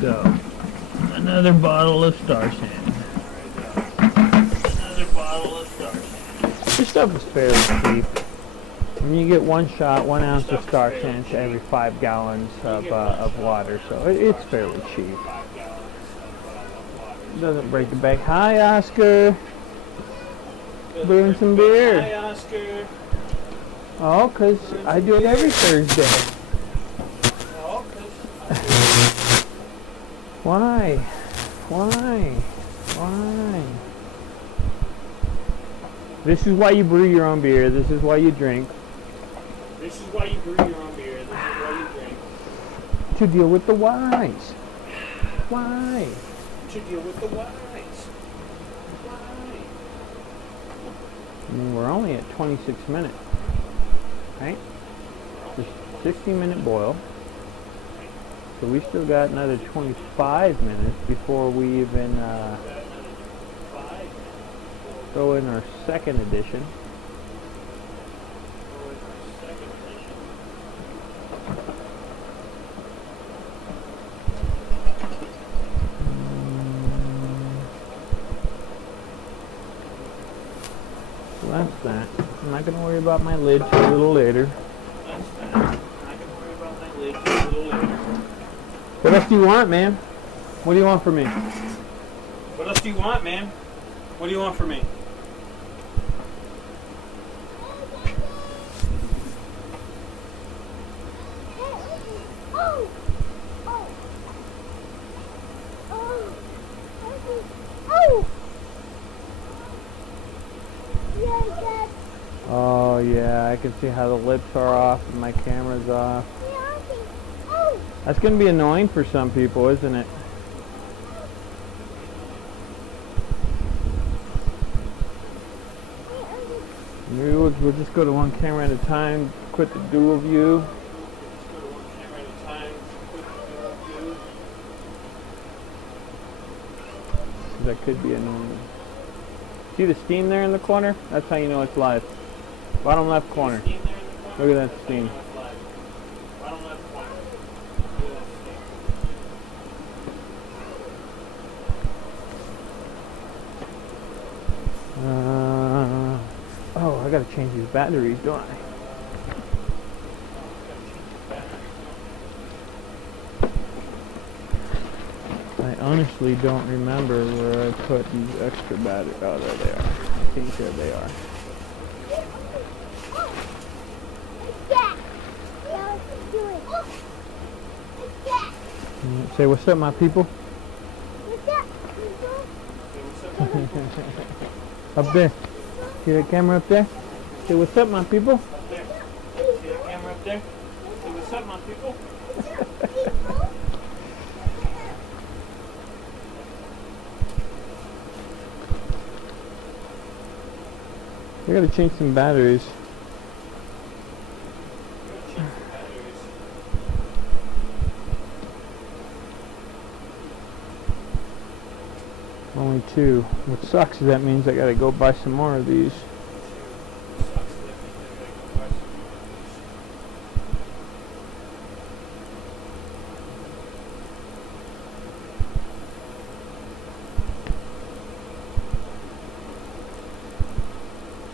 go. Another bottle of Star Sand. Another bottle of Star Sand. This stuff is fairly cheap. I mean, you get 1 shot, 1 ounce of Star Sand to every 5 gallons of water, so it's fairly cheap. Doesn't break the bank. Hi, Oscar. Brewing some beer. Hi, Oscar. Oh, 'cause I do it every Thursday. Oh, Why? Why? Why? This is why you brew your own beer. This is why you drink. this is why you brew your own beer. This is why you drink. To deal with the whys. Why? To deal with the whys. Why? I mean, we're only at 26 minutes. Right? Just 60-minute boil. So we still got another 25 minutes before we even throw in our second edition. So that's that. I'm not going to worry about my lid till a little later. That's that. I'm not going to worry about my lid till a little later. What else do you want, man? What do you want from me? What else do you want, man? What do you want from me? Oh! Oh! Oh! Oh! Yeah, Dad. Oh yeah, I can see how the lips are off and my camera's off. Yeah, okay. Oh! That's going to be annoying for some people, isn't it? Maybe we'll just go to one camera at a time, quit the dual view. Let's go to one camera at a time. Quick view. That could be annoying. See the steam there in the corner? That's how you know it's live. Bottom left corner. Steam there in the corner. Look at that steam. Bottom left corner. Look at that steam. Oh, I gotta change these batteries, don't I? I honestly don't remember where I put these extra batteries. Oh, there they are. I think there they are. Yeah. Yeah, let's do it. Yeah. Say what's up, my people? What's up, people? Up there. See that camera up there? Say what's up, my people? Up there. See the camera up there? Say what's up, my people? I gotta change some batteries. Only 2. What sucks is that means I gotta go buy some more of these.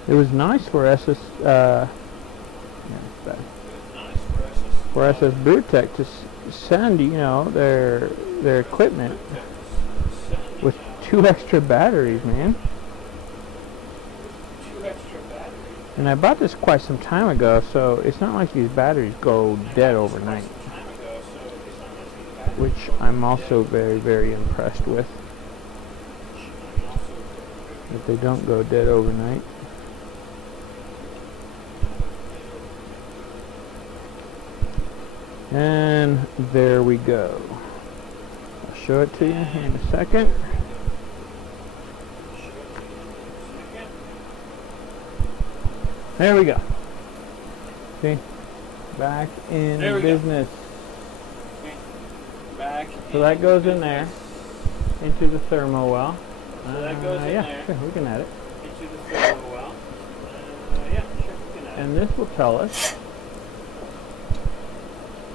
It was nice for SS, for SS Brew Tech to send, you know, their equipment with 2 extra batteries, man. 2 extra batteries. And I bought this quite some time ago, so it's not like these batteries go dead overnight, which I'm also very, very impressed with. That they don't go dead overnight. And there we go. I'll show it to you in a second. There we go. See? Back in There we go. business. Okay. Back. So that goes in there into the thermo well. So that goes in yeah, there. sure, we can add it. Into the thermal well. Yeah, sure, we can add And this will tell us it.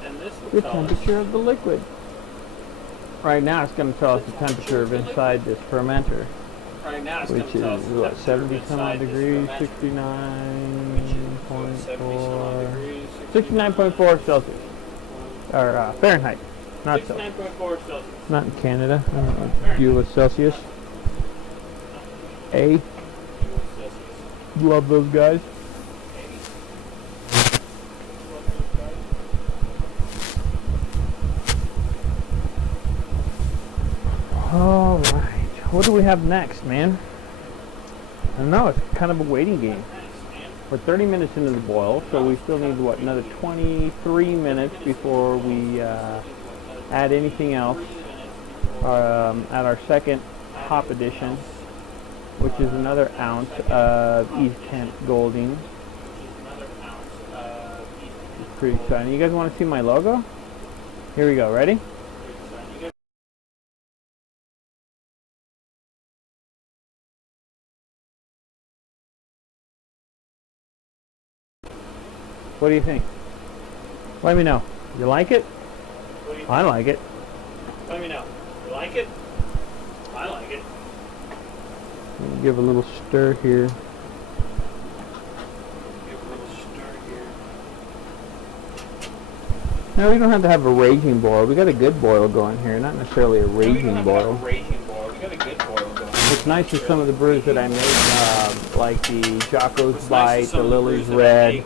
And this will the tell us temperature of the liquid. Right now it's going to tell us the temperature of inside this fermenter, Right now it's which gonna is tell us the what, temperature 70 some odd inside this degrees, fermenter, 69.4 Celsius, or Fahrenheit, not Celsius. 69.4 Celsius. Not in Canada. I don't know. Deal with Celsius. A. Love those guys. All right. What do we have next, man? I don't know. It's kind of a waiting game. We're 30 minutes into the boil, so we still need, what, another 23 minutes before we add anything else at our second hop addition, which is another ounce of East Kent Golding. It's pretty exciting. You guys want to see my logo? Here we go. Ready? What do you think? Let me know. You like it? I like it. Let me know. You like it? I like it. Give a little stir here. Give a little stir here. Now we don't have to have a raging boil. We got a good boil going here, not necessarily a raging boil. Raging boil. We got a good boil going. What's nice is some of the brews that I make, like the Jocko's Bite, the Lily's Red.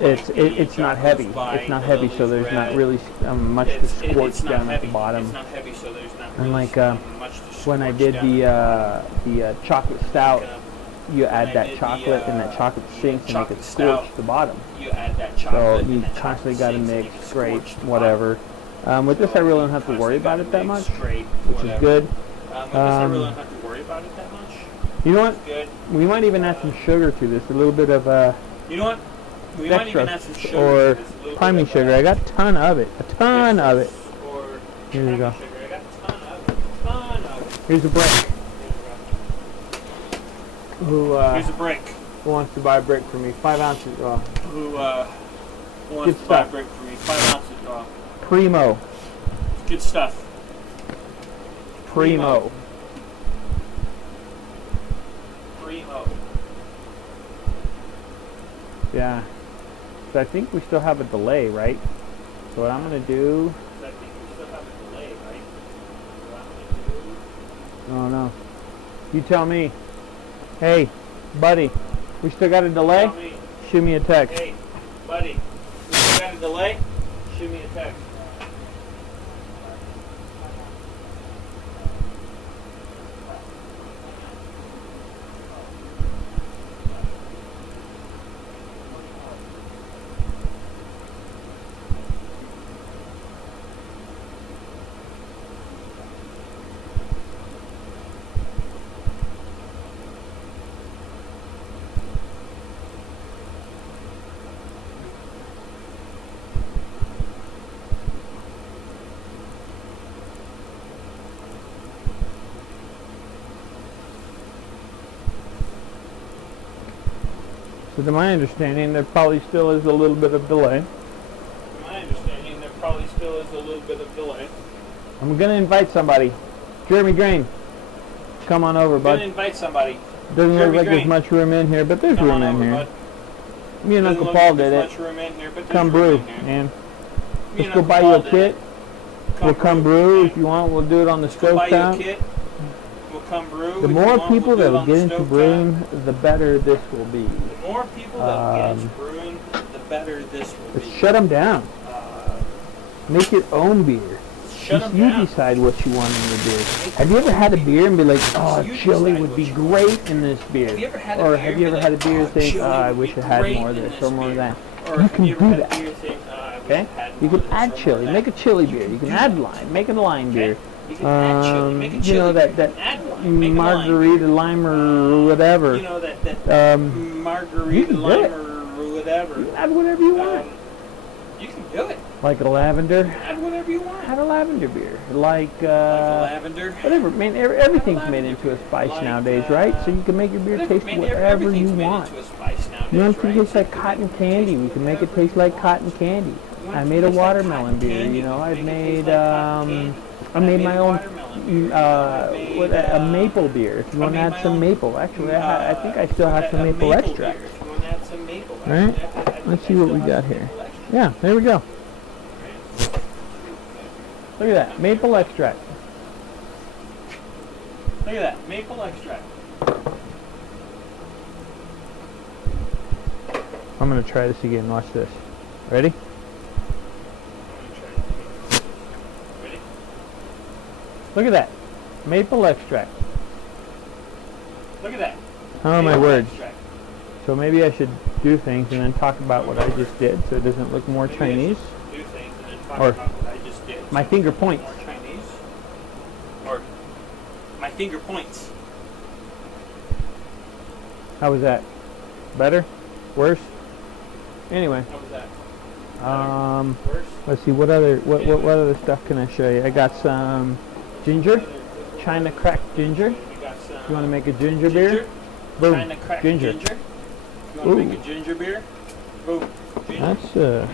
It's not heavy. It's not heavy, so there's not really much to scorch down at the bottom. It's not heavy, so there's not And like much to when I scorch did down. the chocolate stout, you add that chocolate and that chocolate sinks and make it scorch the bottom. You add that So chocolate. you constantly got to mix, scrape, whatever. With this, I really don't have to worry about it that much, which is good. With this, I really don't have to worry about it that much. You know what? Good. We might even add some sugar to this, a little bit of You know what? We might even add some dextrose sugar or to this, a little priming bit of, sugar. I got a ton of it. A ton of it. Or Here we go. sugar. I got a ton of it. Ton of it. Here's a brick. Here's a brick. Who wants to buy a brick for me? 5 ounces. Who wants Good to buy a stuff. brick for me? 5 ounces. Primo. Good stuff. Primo. Primo. Yeah. So I think we still have a delay, right? So what I'm going to do... I think we still have a delay, right? Oh, no. You tell me. Hey, buddy. We still got a delay? Tell me. Shoot me a text. Hey, buddy. We still got a delay? Shoot me a text. So to my understanding, there probably still is a little bit of delay. To my understanding, there probably still is a little bit of delay. I'm going to invite somebody. Jeremy Grain. Come on over, I'm going bud. to invite somebody. Doesn't look Jeremy like there's Grain. much room in here, but there's Come room on in over, here. bud. Me and Doesn't Uncle look Paul like did there's it. much room in here, but Come there's brew, room in here. man. Me Let's and go Uncle buy you Paul a did kit. it. We'll come brew if you want. We'll do it on the Let's go buy stove you a top. kit. We'll come brew. The if you more want, people we'll do that it will on get the into stove brewing, top. the better this will be. The more people that will get into brewing, the better this will Let's be. shut them down. Make your own beer. Shut them You down. decide what you want in your beer. Have you ever had a beer and be like, oh, You chili decide would what be you great in this beer? Have you ever had a Or beer have you ever and had a be beer like, and think, chili oh, I would wish be it had great more of in this this or more of beer? that? Or You have can you ever do had a that. beer saying, I wish Okay? it had You more can of this add or more chili. of Make a that. chili beer. You can add lime. Make a lime beer. You can add chili. Make a chili You know, beer. that Add lime. Make a lime margarita lime or whatever. You know, that margarita you can do lime it. or whatever. You can add whatever you want. You can do it. Like a lavender. Add whatever you want. Add a lavender beer. Like a lavender. Whatever, man. Everything's made into a spice Like, nowadays, right? So you can make your beer taste whatever everything's you made want. into a spice nowadays, You want it to right? taste like cotton candy? We can make it taste like cotton candy. I made a watermelon beer. You know, I've made I made my own a a maple beer. If you want to add some maple, actually, I think I still have some maple extract. All right, let's see what we got here. Yeah, there we go. Look at that, maple extract. Look at that, maple extract. I'm gonna try this again. Watch this. Ready? Ready? Look at that, maple extract. Look at that. How are my Maple words? extract. So maybe I should do things and then talk about what I just did, so it doesn't look more Chinese. Do things and then talk Or about what I just did. my finger points. More Chinese. Or my finger points. How was that? Better? Worse? Anyway, How was that? Worse? let's see what other stuff can I show you? I got some ginger, China cracked ginger. We got some. You want to make a ginger beer? Boom, China cracked ginger. ginger. You want to Ooh. make a ginger beer? Boom. Ginger. That's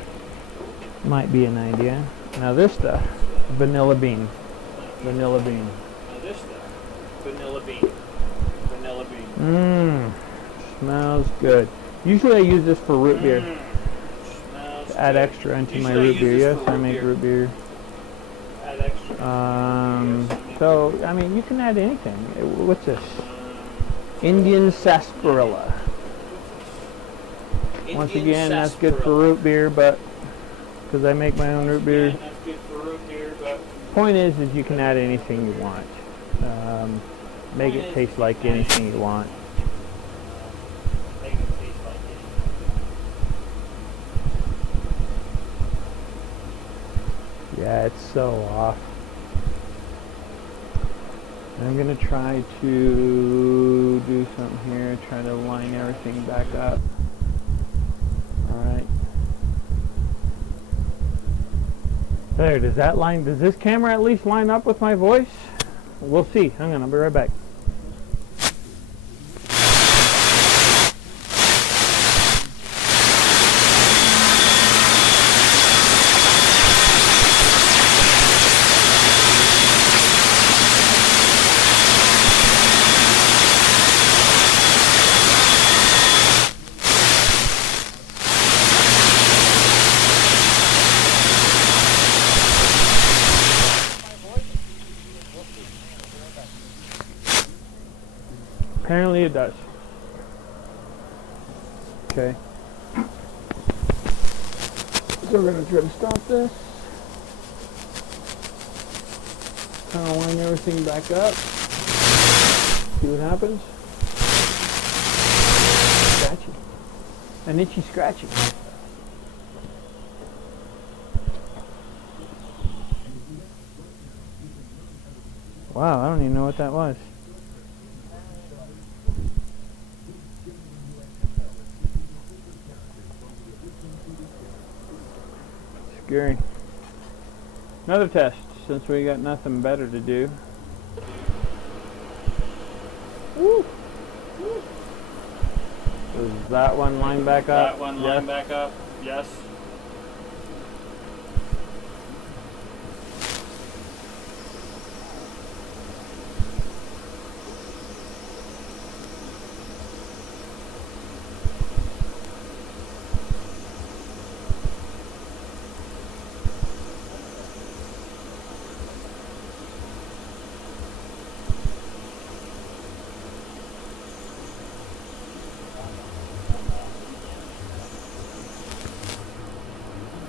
might be an idea. Now this stuff, vanilla bean, vanilla bean. Now this stuff, vanilla bean. Vanilla bean. Mmm, smells good. Usually I use this for root beer. Smells Add good. extra into my Usually I root use beer. this Yes, for I make root beer. Add extra. So I mean, you can add anything. What's this? Indian sarsaparilla. Once again, that's good for root beer, but because I make my own root beer. That's good for root beer, but Point is you can add anything you want. Make it taste like anything you want. make it taste like it. Yeah, it's so off. I'm gonna try to do something here. Try to line everything back up. All right. There. Does that line? Does this camera at least line up with my voice? We'll see. Hang on. I'll be right back. Apparently it does. Okay. So we're going to try to stop this. Kind of line everything back up. See what happens. Scratchy. An itchy scratchy. Wow, I don't even know what that was. Scary. Another test, since we got nothing better to do. Woo. Does that one line back up? That one Yes. line back up. Yes.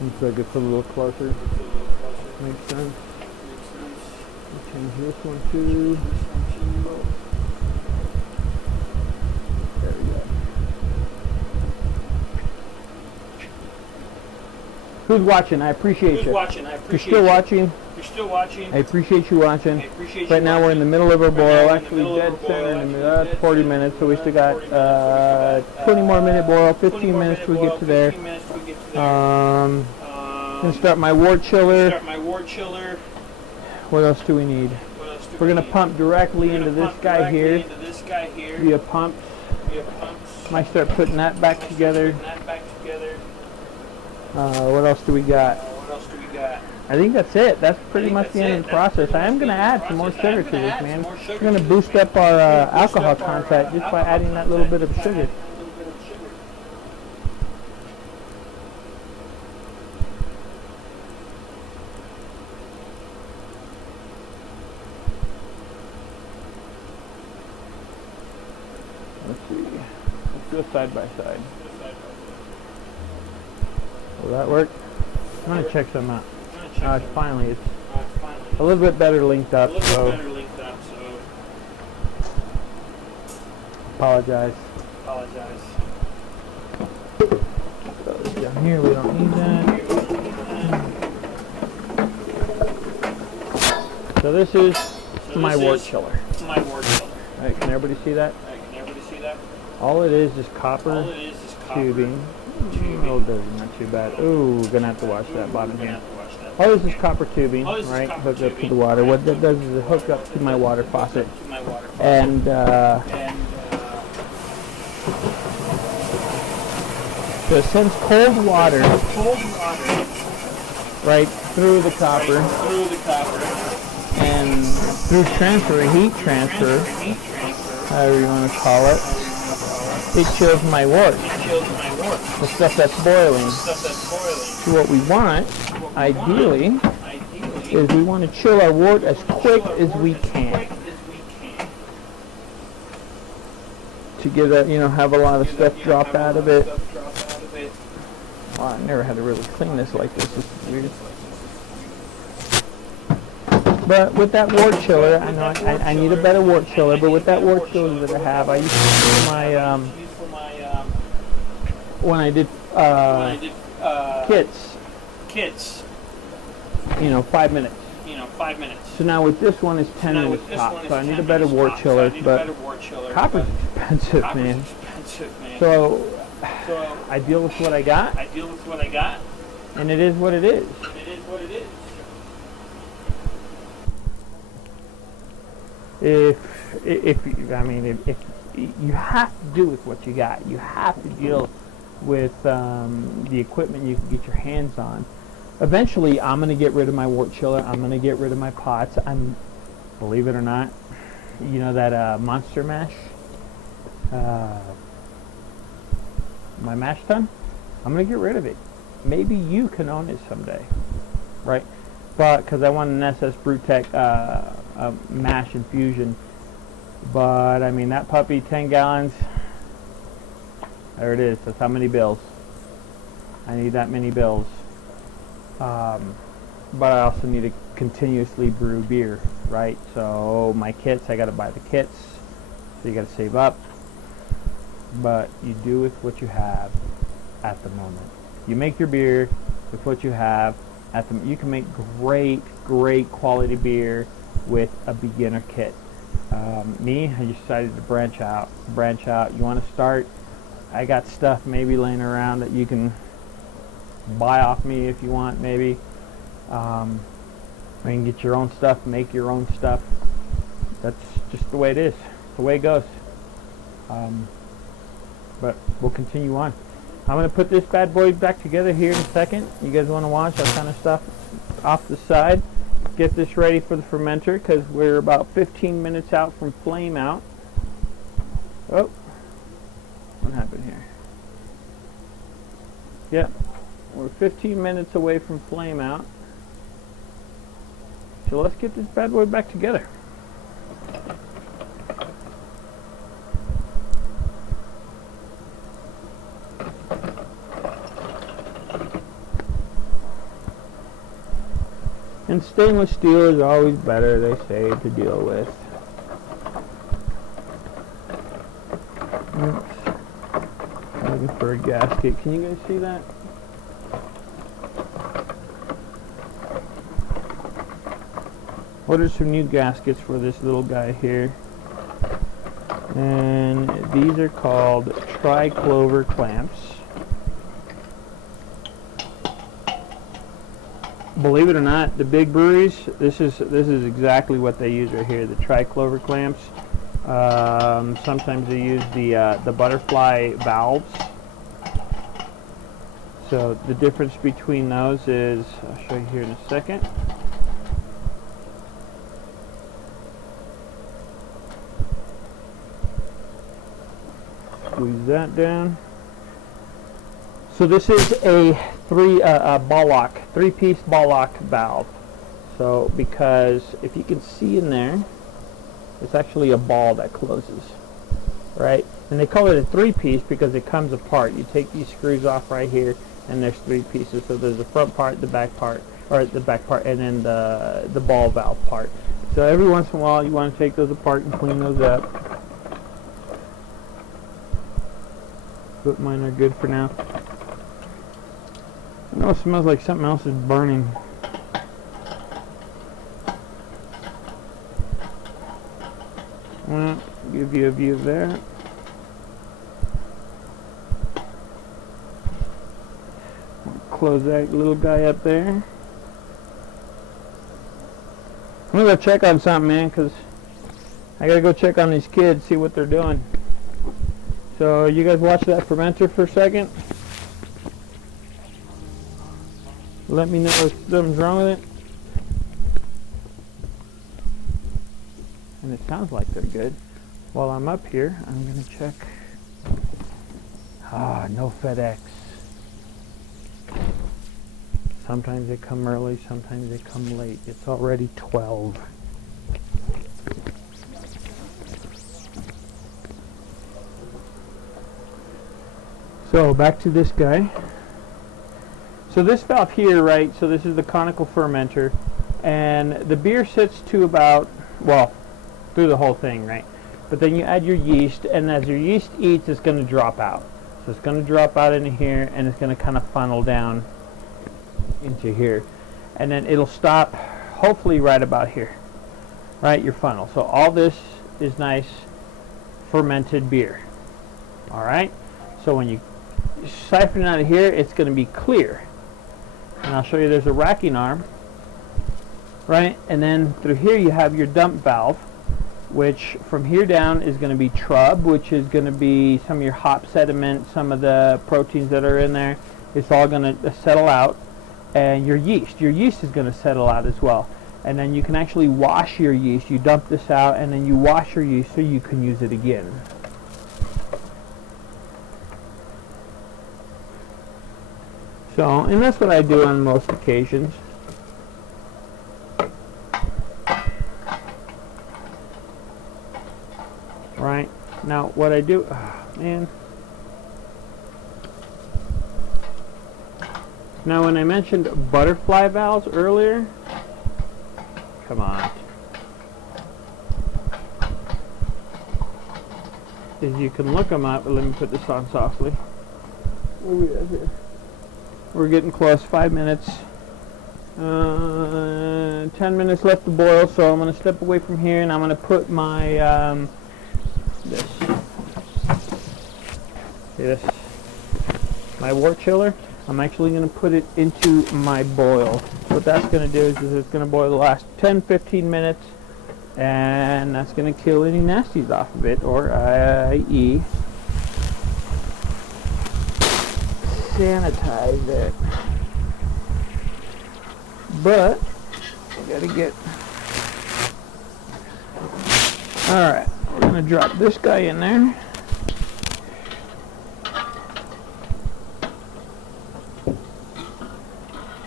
Looks like it's a little closer. It's a little closer. Makes sense. Makes sense. We'll change this one too. There we go. Who's watching? I appreciate Who's you. watching? I If you're appreciate still you. watching, You're still watching. I appreciate you watching. I appreciate Right you now we're in the watching. middle of our Right now boil, we're in the actually middle of dead our boil, center in the actually middle. That's dead 40 center. minutes, so we still got 40 minutes, so we 20 more minute boil, 20 15 more minutes minute till we boil, get to there. 15 minutes till we get to there. Gonna start my wart chiller. Start my wart chiller. What else do we need? What else do We're we gonna need? pump directly We're into gonna this pump guy directly here into this guy here. via pumps. Via pumps. Might start putting that back together. Putting that back together. What else do we got? What else do we got? I think that's it. That's pretty much the end of the process. I am going to add some more sugar to this, man. We're going to boost up our alcohol content just by adding that little bit of sugar. Let's see. Let's go side by side. Will that work? I'm going to check some out. Finally, it's a little bit better linked up, so apologize. So down here, we don't need that. So this is my wort chiller. Alright, can everybody see that? All it is copper tubing. Oh, not too bad. Ooh, gonna have to wash that bottom here. All this is copper tubing, right? Hooked up to the water. What that does is it hooks up to my water faucet, and so it sends cold water right through the copper, and through heat transfer, however you want to call it, it chills my wort, the stuff that's boiling. So what we want, ideally, is we want to chill our wort as quick as we can to get a, have a lot of stuff drop out of it. Wow, I never had to really clean this like this. This is weird. But with that wort chiller, I know I need a better wort chiller, but with that wort chiller that I have, I used to use my, when I did kits, 5 minutes. 5 minutes. So now with this one, it's 10 minutes top, so I need a better wort chiller, but copper's expensive, man. So I deal with what I got, and it is what it is. If you have to do with what you got, you have to deal with the equipment you can get your hands on. Eventually, I'm going to get rid of my wort chiller. I'm going to get rid of my pots. Believe it or not, that Monster Mash, my mash tun, I'm going to get rid of it. Maybe you can own it someday, right? But because I want an SS Brewtech mash infusion, but I mean that puppy, 10 gallons. There it is. That's how many bills. I need that many bills. But I also need to continuously brew beer, right? So my kits, I got to buy the kits. So you got to save up. But you do with what you have at the moment. You make your beer with what you have at the. You can make great quality beer with a beginner kit. Me, I decided to branch out. You want to start? I got stuff maybe laying around that you can buy off me if you want, maybe. You can get your own stuff, make your own stuff. That's just the way it is, the way it goes. But we'll continue on. I'm going to put this bad boy back together here in a second. You guys want to watch that kind of stuff off the side. Get this ready for the fermenter because we're about 15 minutes out from flame out. Oh, what happened here? Yep, we're 15 minutes away from flame out. So let's get this bad boy back together. And stainless steel is always better, they say, to deal with. Oops. I'm looking for a gasket. Can you guys see that? Ordered some new gaskets for this little guy here. And these are called tri-clover clamps. Believe it or not, the big breweries, this is exactly what they use right here, the tri-clover clamps. Sometimes they use the butterfly valves. So the difference between those is, I'll show you here in a second. Squeeze that down. So this is a ball lock, three-piece ball lock valve. So because if you can see in there, it's actually a ball that closes, right? And they call it a three-piece because it comes apart. You take these screws off right here, and there's three pieces. So there's the front part, the back part, and then the ball valve part. So every once in a while, you want to take those apart and clean those up. But mine are good for now. I know it smells like something else is burning. Well, give you a view of that. Close that little guy up there. I'm gonna go check on something, man, because I gotta go check on these kids, see what they're doing. So you guys watch that fermenter for a second. Let me know if something's wrong with it. And it sounds like they're good. While I'm up here, I'm gonna check. Ah, no FedEx. Sometimes they come early, sometimes they come late. It's already 12. So back to this guy. So this valve here, right, so this is the conical fermenter, and the beer sits to about, well, through the whole thing, right? But then you add your yeast, and as your yeast eats, it's going to drop out. So it's going to drop out into here, and it's going to kind of funnel down into here. And then it'll stop, hopefully right about here, right, your funnel. So all this is nice fermented beer, all right? So when you siphon it out of here, it's going to be clear. And I'll show you there's a racking arm, right? And then through here you have your dump valve, which from here down is going to be trub, which is going to be some of your hop sediment, some of the proteins that are in there. It's all going to settle out. And your yeast is going to settle out as well. And then you can actually wash your yeast. You dump this out and then you wash your yeast so you can use it again. So, and that's what I do on most occasions. Right, now what I do, man. Now when I mentioned butterfly valves earlier, come on. Is you can look them up, but let me put this on softly. Where are we at here? We're getting close, 5 minutes. 10 minutes left to boil, so I'm going to step away from here and I'm going to put my, my wort chiller. I'm actually going to put it into my boil. What that's going to do is it's going to boil the last 10-15 minutes, and that's going to kill any nasties off of it, or i.e. sanitize it. But I gotta get. Alright, we're gonna drop this guy in there.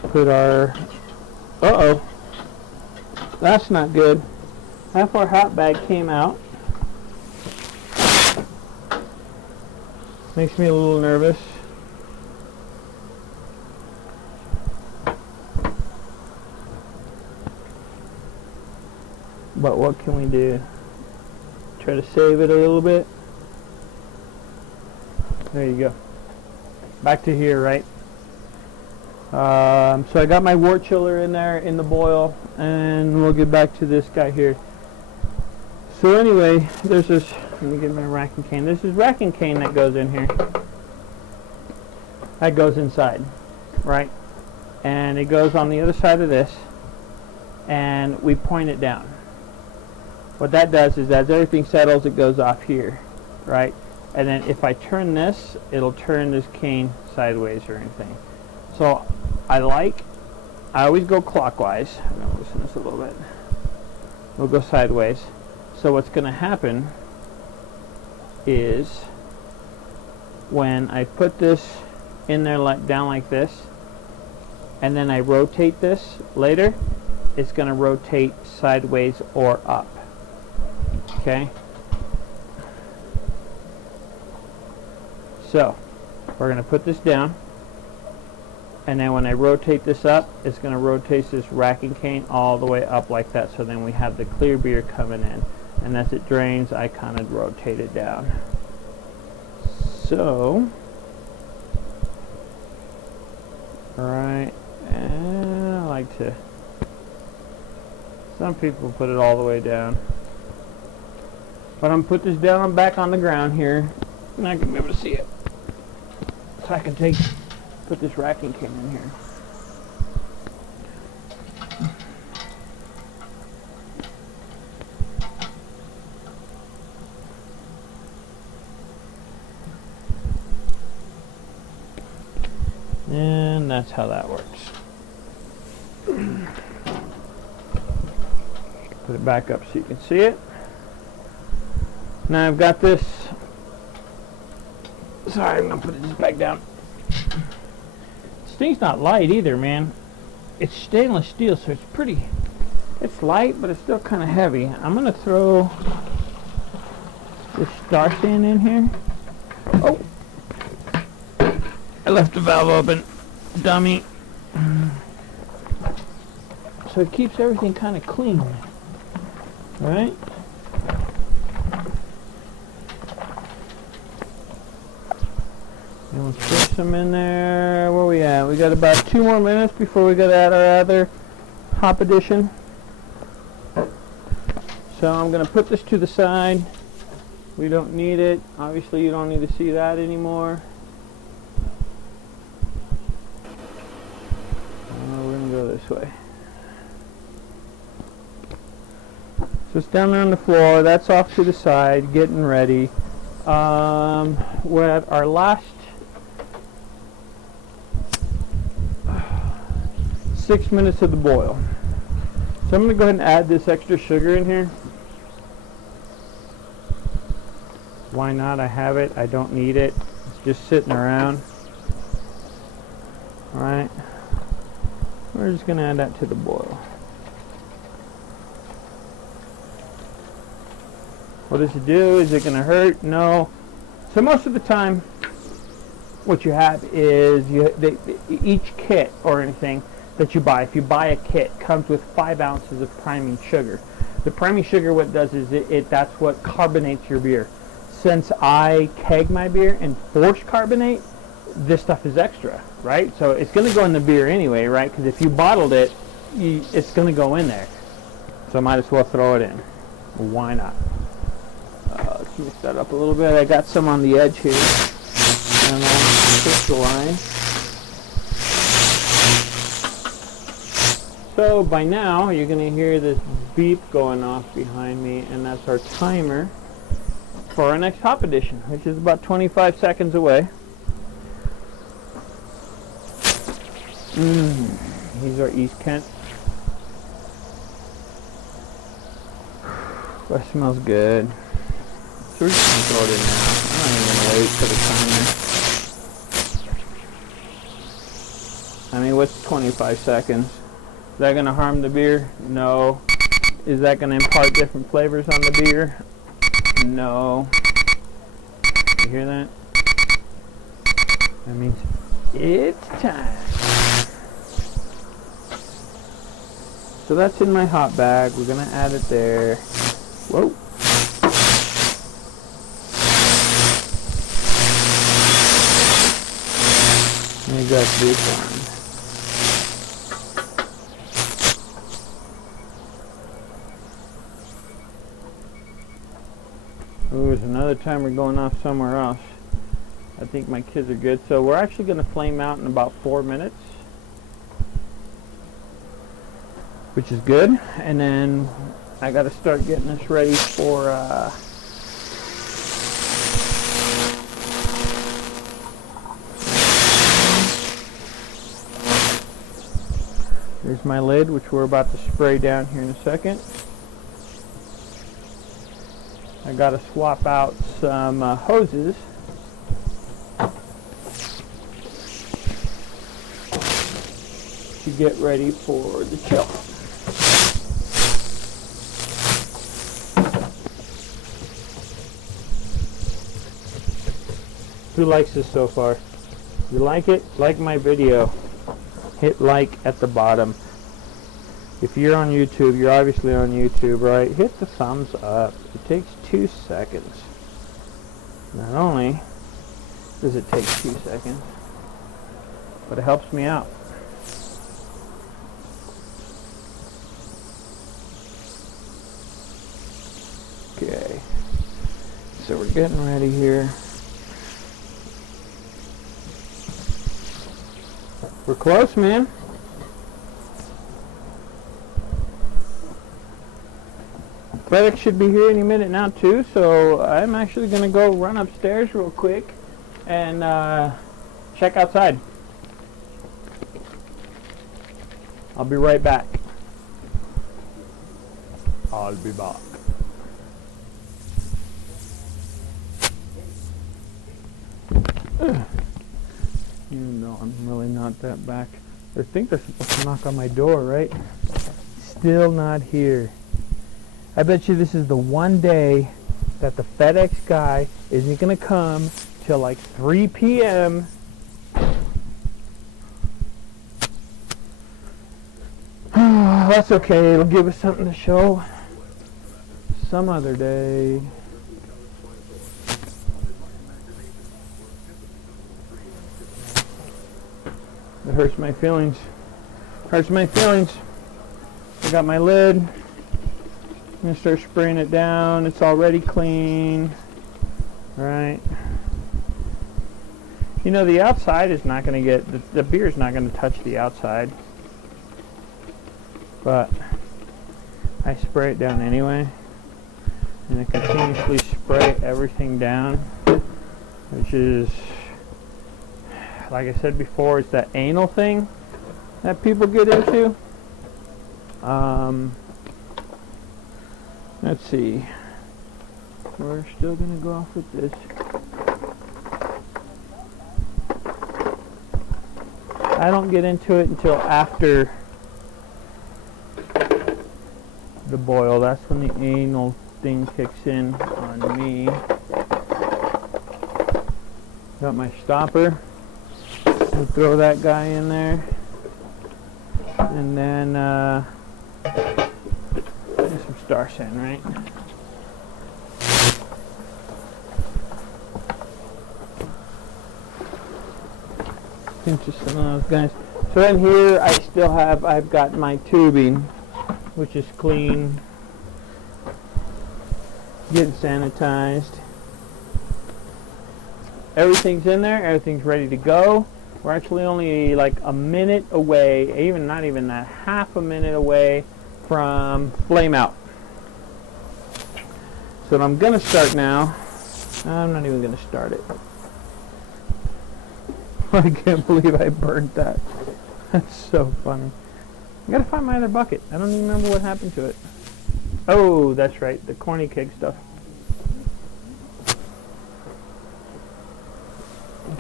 Put our. Uh-oh. That's not good. Half our hot bag came out. Makes me a little nervous. But what can we do? Try to save it a little bit. There you go. Back to here, right? So I got my wort chiller in there in the boil, and we'll get back to this guy here. So anyway, there's this. Let me get my racking cane. This is racking cane that goes in here. That goes inside, right? And it goes on the other side of this, and we point it down. What that does is as everything settles, it goes off here, right? And then if I turn this, it'll turn this cane sideways or anything. So I always go clockwise. I'm going to loosen this a little bit. We'll go sideways. So what's going to happen is when I put this in there down like this, and then I rotate this later, it's going to rotate sideways or up. Okay? So we're going to put this down, and then when I rotate this up, it's going to rotate this racking cane all the way up like that, so then we have the clear beer coming in, and as it drains I kind of rotate it down. So alright, and I like to, some people put it all the way down, but I'm going to put this down back on the ground here, and I can be able to see it. So I can put this racking cane in here. And that's how that works. Put it back up so you can see it. Now I've got this. Sorry, I'm going to put this back down. This thing's not light either, man. It's stainless steel, so it's pretty. It's light, but it's still kind of heavy. I'm going to throw this star stand in here. Oh! I left the valve open. Dummy. So it keeps everything kind of clean. Right? And we'll put some in there. Where we at? We got about 2 more minutes before we got to add our other hop addition. So I'm going to put this to the side. We don't need it. Obviously you don't need to see that anymore. We're going to go this way. So it's down there on the floor. That's off to the side, getting ready. We're at our last 6 minutes of the boil. So I'm going to go ahead and add this extra sugar in here. Why not? I have it. I don't need it. It's just sitting around. Alright. We're just going to add that to the boil. What does it do? Is it going to hurt? No. So most of the time, what you have is each kit or anything that you buy, if you buy a kit, comes with 5 ounces of priming sugar. The priming sugar, what it does is that's what carbonates your beer. Since I keg my beer and force carbonate, this stuff is extra, right? So it's going to go in the beer anyway, right? Because if you bottled it, it's going to go in there. So I might as well throw it in. Why not? Let's mix that up a little bit. I got some on the edge here. And I'll crystalline. So by now, you're going to hear this beep going off behind me, and that's our timer for our next hop addition, which is about 25 seconds away. Here's our East Kent. That smells good. So we're just going to throw it in now. I'm not even going to wait for the timer. I mean, what's 25 seconds? Is that going to harm the beer? No. Is that going to impart different flavors on the beer? No. You hear that? That means it's time. So that's in my hot bag. We're going to add it there. Whoa. Let me grab this one. Ooh, there's another timer going off somewhere else. I think my kids are good. So we're actually going to flame out in about 4 minutes, which is good. And then I got to start getting this ready for Here's my lid, which we're about to spray down here in a second. I gotta swap out some hoses. To get ready for the chill. Who likes this so far? You like it? Like my video. Hit like at the bottom. If you're on YouTube, you're obviously on YouTube, right? Hit the thumbs up. It takes 2 seconds. Not only does it take 2 seconds, but it helps me out. Okay, so we're getting ready here. We're close, man. FedEx should be here any minute now too, so I'm actually going to go run upstairs real quick and check outside. I'll be right back. I'll be back. Even though I'm really not that back. I think they're supposed to knock on my door, right? Still not here. I bet you this is the one day that the FedEx guy isn't going to come till like 3 p.m. That's okay. It'll give us something to show some other day. It hurts my feelings. Hurts my feelings. I got my lid. I'm going to start spraying it down. It's already clean. Right. You know, the outside is not going to get, the beer is not going to touch the outside. But I spray it down anyway. And I continuously spray everything down. Which is, like I said before, it's that anal thing that people get into. Let's see. We're still going to go off with this. I don't get into it until after the boil. That's when the anal thing kicks in on me. Got my stopper. We'll throw that guy in there. And then some Star Sand, right? Pinch some of those guys. So in here I've got my tubing, which is clean, getting sanitized. Everything's in there, everything's ready to go. We're actually only like a minute away, not even that, half a minute away from flame out. So what I'm going to start now, I'm not even going to start it. I can't believe I burned that. That's so funny. I got to find my other bucket. I don't even remember what happened to it. Oh, that's right, the corny keg stuff.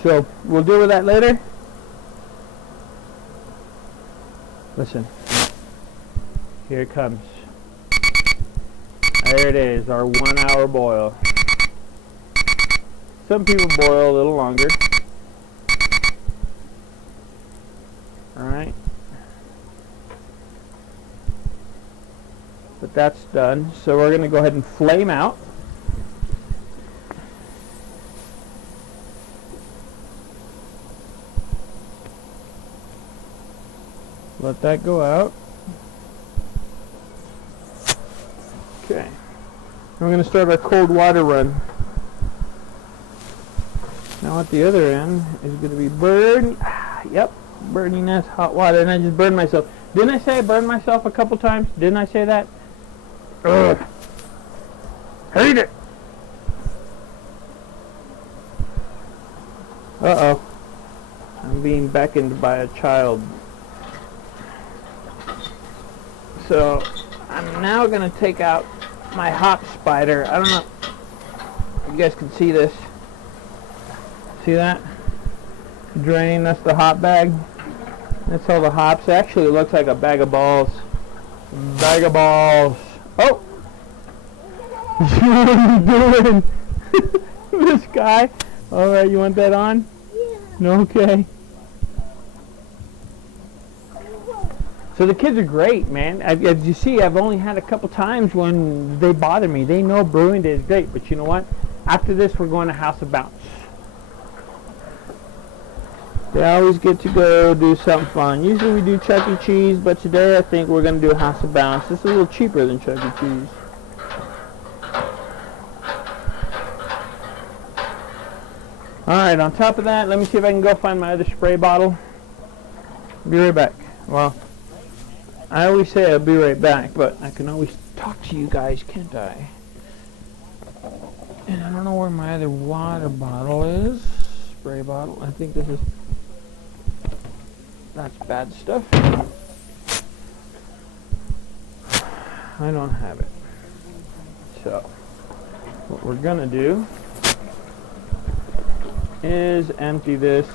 So we'll deal with that later. Listen, here it comes. There it is, our 1 hour boil. Some people boil a little longer. Alright. But that's done. So we're going to go ahead and flame out. Let that go out. Okay. We're going to start our cold water run. Now at the other end is going to be burning. Yep, burning that hot water. And I just burned myself. Didn't I say I burned myself a couple times? Didn't I say that? Ugh. Hate it. Uh-oh. I'm being beckoned by a child. So I'm now going to take out my hop spider. I don't know if you guys can see this. See that? Drain, that's the hop bag. That's all the hops. Actually, it looks like a bag of balls. Bag of balls. Oh! What are you doing? This guy. Alright, you want that on? Yeah. No, okay. So the kids are great, man. As you see, I've only had a couple times when they bother me. They know brewing day is great, but you know what? After this, we're going to House of Bounce. They always get to go do something fun. Usually we do Chuck E. Cheese, but today I think we're going to do House of Bounce. This is a little cheaper than Chuck E. Cheese. Alright, on top of that, let me see if I can go find my other spray bottle. Be right back. Well, I always say I'll be right back, but I can always talk to you guys, can't I? And I don't know where my other water bottle is. Spray bottle. I think this is... That's bad stuff. I don't have it. So, what we're gonna do is empty this,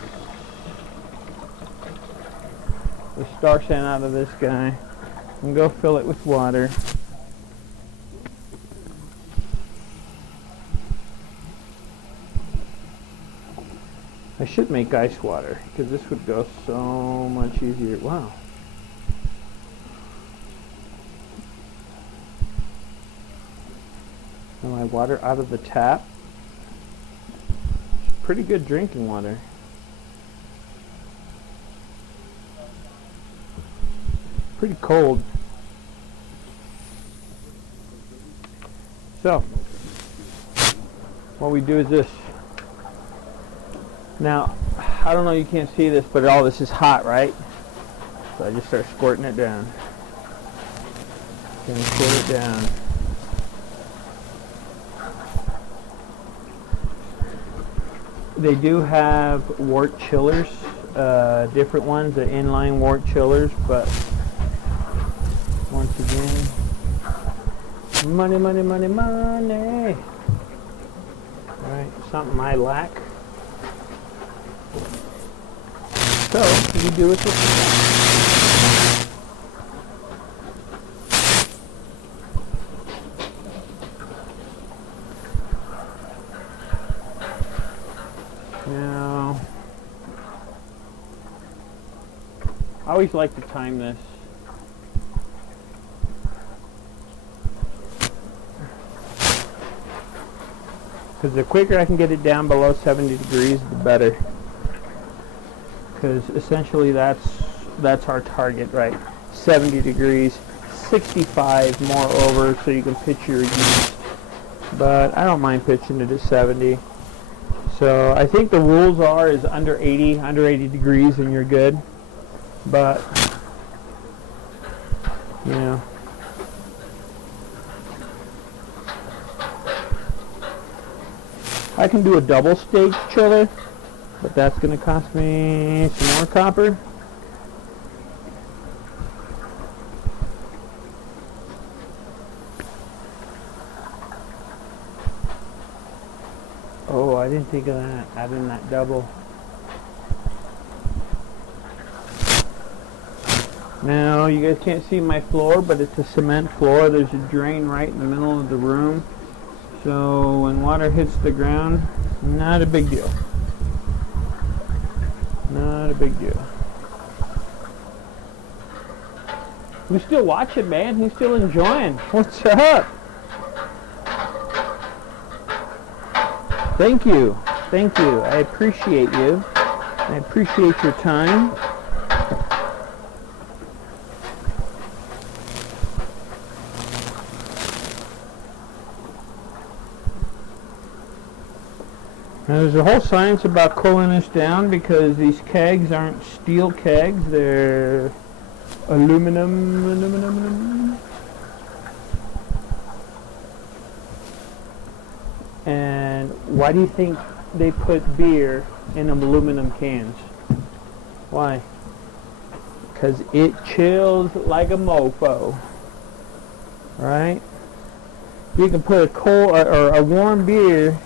the star sand out of this guy, and go fill it with water. I should make ice water, because this would go so much easier. Wow. And my water out of the tap. Pretty good drinking water. Pretty cold. So, what we do is this. Now, I don't know, you can't see this, but all this is hot, right? So I just start squirting it down. Then squirt it down. They do have wort chillers, different ones, the inline wort chillers, but once again, money, money, money, money. Alright, something I lack. So, you do it this way. Now, I always like to time this. Because the quicker I can get it down below 70 degrees, the better. Because essentially that's our target, right? 70 degrees, 65 more over, so you can pitch your yeast. But I don't mind pitching it at 70. So I think the rules are is under 80 degrees and you're good. But you know, I can do a double stage chiller, but that's going to cost me some more copper. Oh, I didn't think of that, adding that double. Now, you guys can't see my floor, but it's a cement floor. There's a drain right in the middle of the room. So when water hits the ground, not a big deal. Not a big deal. Who's still watching, man? Who's still enjoying? What's up? Thank you. Thank you. I appreciate you. I appreciate your time. Now, there's a whole science about cooling this down because these kegs aren't steel kegs, they're aluminum. And why do you think they put beer in aluminum cans? Why? Because it chills like a mofo. right? You can put a cold or a warm beer.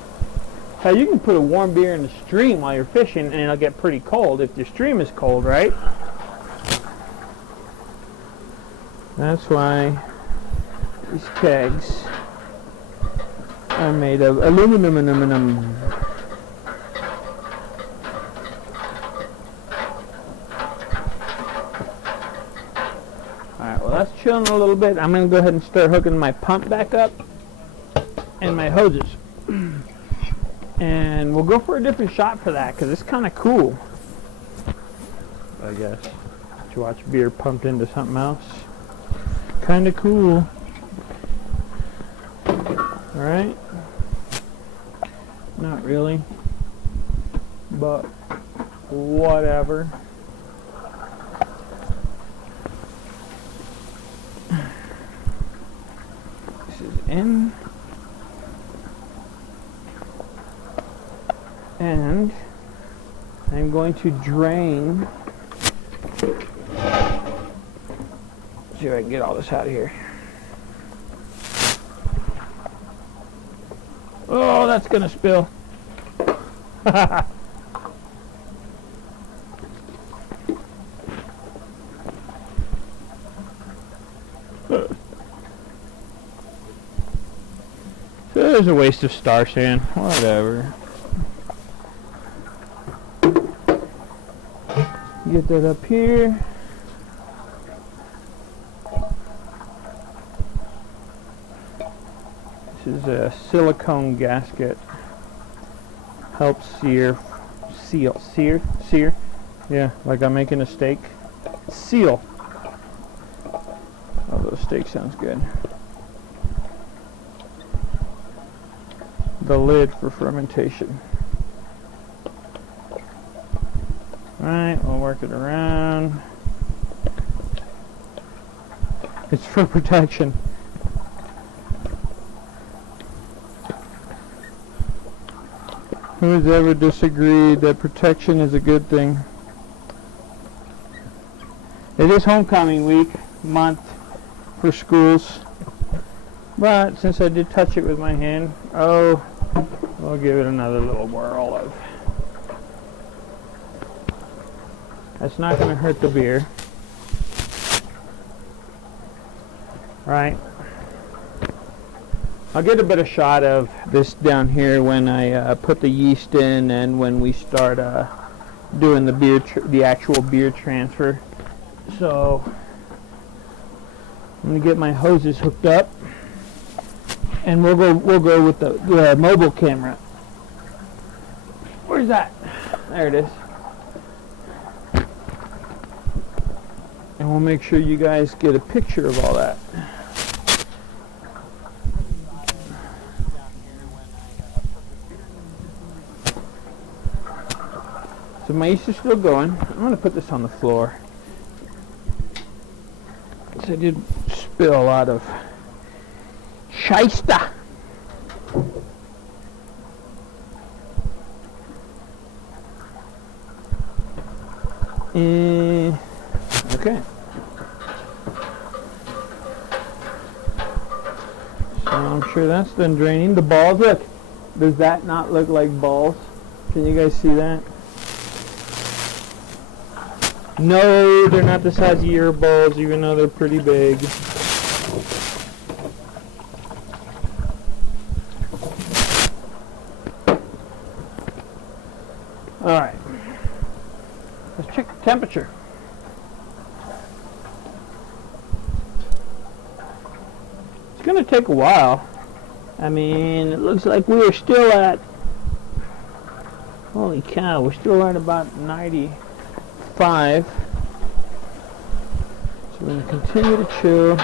Hell, you can put a warm beer in the stream while you're fishing, and it'll get pretty cold if your stream is cold, right? That's why these kegs are made of aluminum. Alright, well that's chilling a little bit. I'm going to go ahead and start hooking my pump back up and my hoses. And we'll go for a different shot for that because it's kind of cool, I guess, to watch beer pumped into something else. Kind of cool. Alright. Not really, but whatever. This is in. And I'm going to drain. See if I can get all this out of here. Oh, that's gonna spill. So there's a waste of star sand. Whatever. Get that up here. This is a silicone gasket. Helps sear. Yeah, like I'm making a steak. Seal. Although steak sounds good. The lid for fermentation. Alright, we'll work it around. It's for protection. Who has ever disagreed that protection is a good thing? It is homecoming week, month for schools. But since I did touch it with my hand, we'll give it another little whirl of. That's not going to hurt the beer. Right. I'll get a better shot of this down here when I put the yeast in and when we start doing the actual beer transfer. So I'm going to get my hoses hooked up, and we'll go with the mobile camera. Where's that? There it is. And we'll make sure you guys get a picture of all that. So my yeast is still going. I'm going to put this on the floor. So I did spill a lot of shysta. Okay. So I'm sure that's done draining. The balls, look. Does that not look like balls? Can you guys see that? No, they're not the size of your balls, even though they're pretty big. Alright. Let's check the temperature. It's going to take a while. I mean, it looks like we are still at, holy cow, we're still at about 95. So we're going to continue to chill.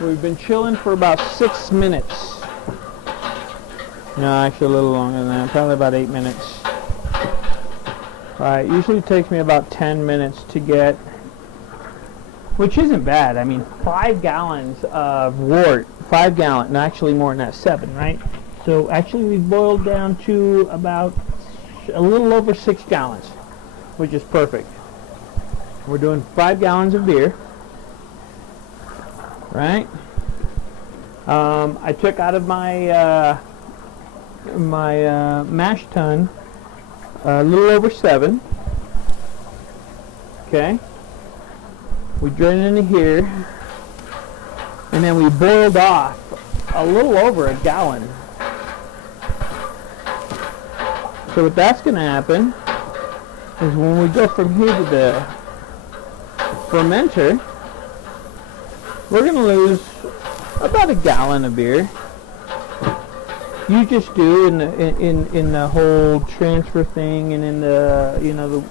We've been chilling for about 6 minutes. No, actually a little longer than that, probably about 8 minutes. Alright, usually it takes me about 10 minutes to get, which isn't bad. I mean, 5 gallons of wort, 5 gallons, no, actually more than that, 7, right? So actually we've boiled down to about a little over 6 gallons, which is perfect. We're doing 5 gallons of beer, right? I took out of my mash tun a little over 7. Okay. We drained into here, and then we boiled off a little over a gallon. So what that's going to happen is when we go from here to the fermenter, we're going to lose about a gallon of beer. You just do in the whole transfer thing and in the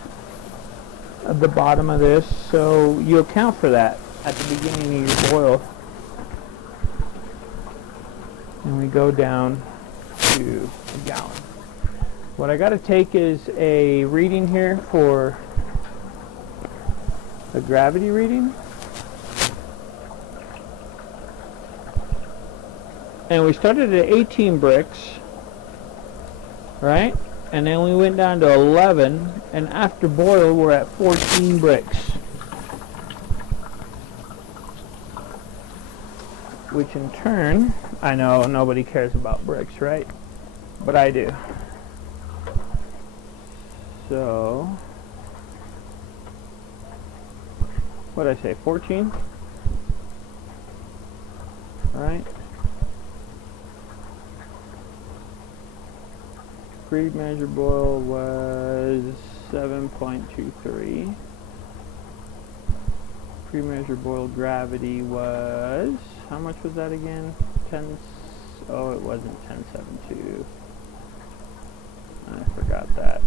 the bottom of this, so you account for that at the beginning of your boil. And we go down to a gallon. What I got to take is a reading here for a gravity reading. And we started at 18 bricks, right? And then we went down to 11, and after boil we're at 14 bricks. Which in turn, I know nobody cares about bricks, right? But I do. So, what did I say, 14? Alright. Pre-measure boil was 7.23. Pre-measure boil gravity was, how much was that again? 10, oh it wasn't 10.72. I forgot that.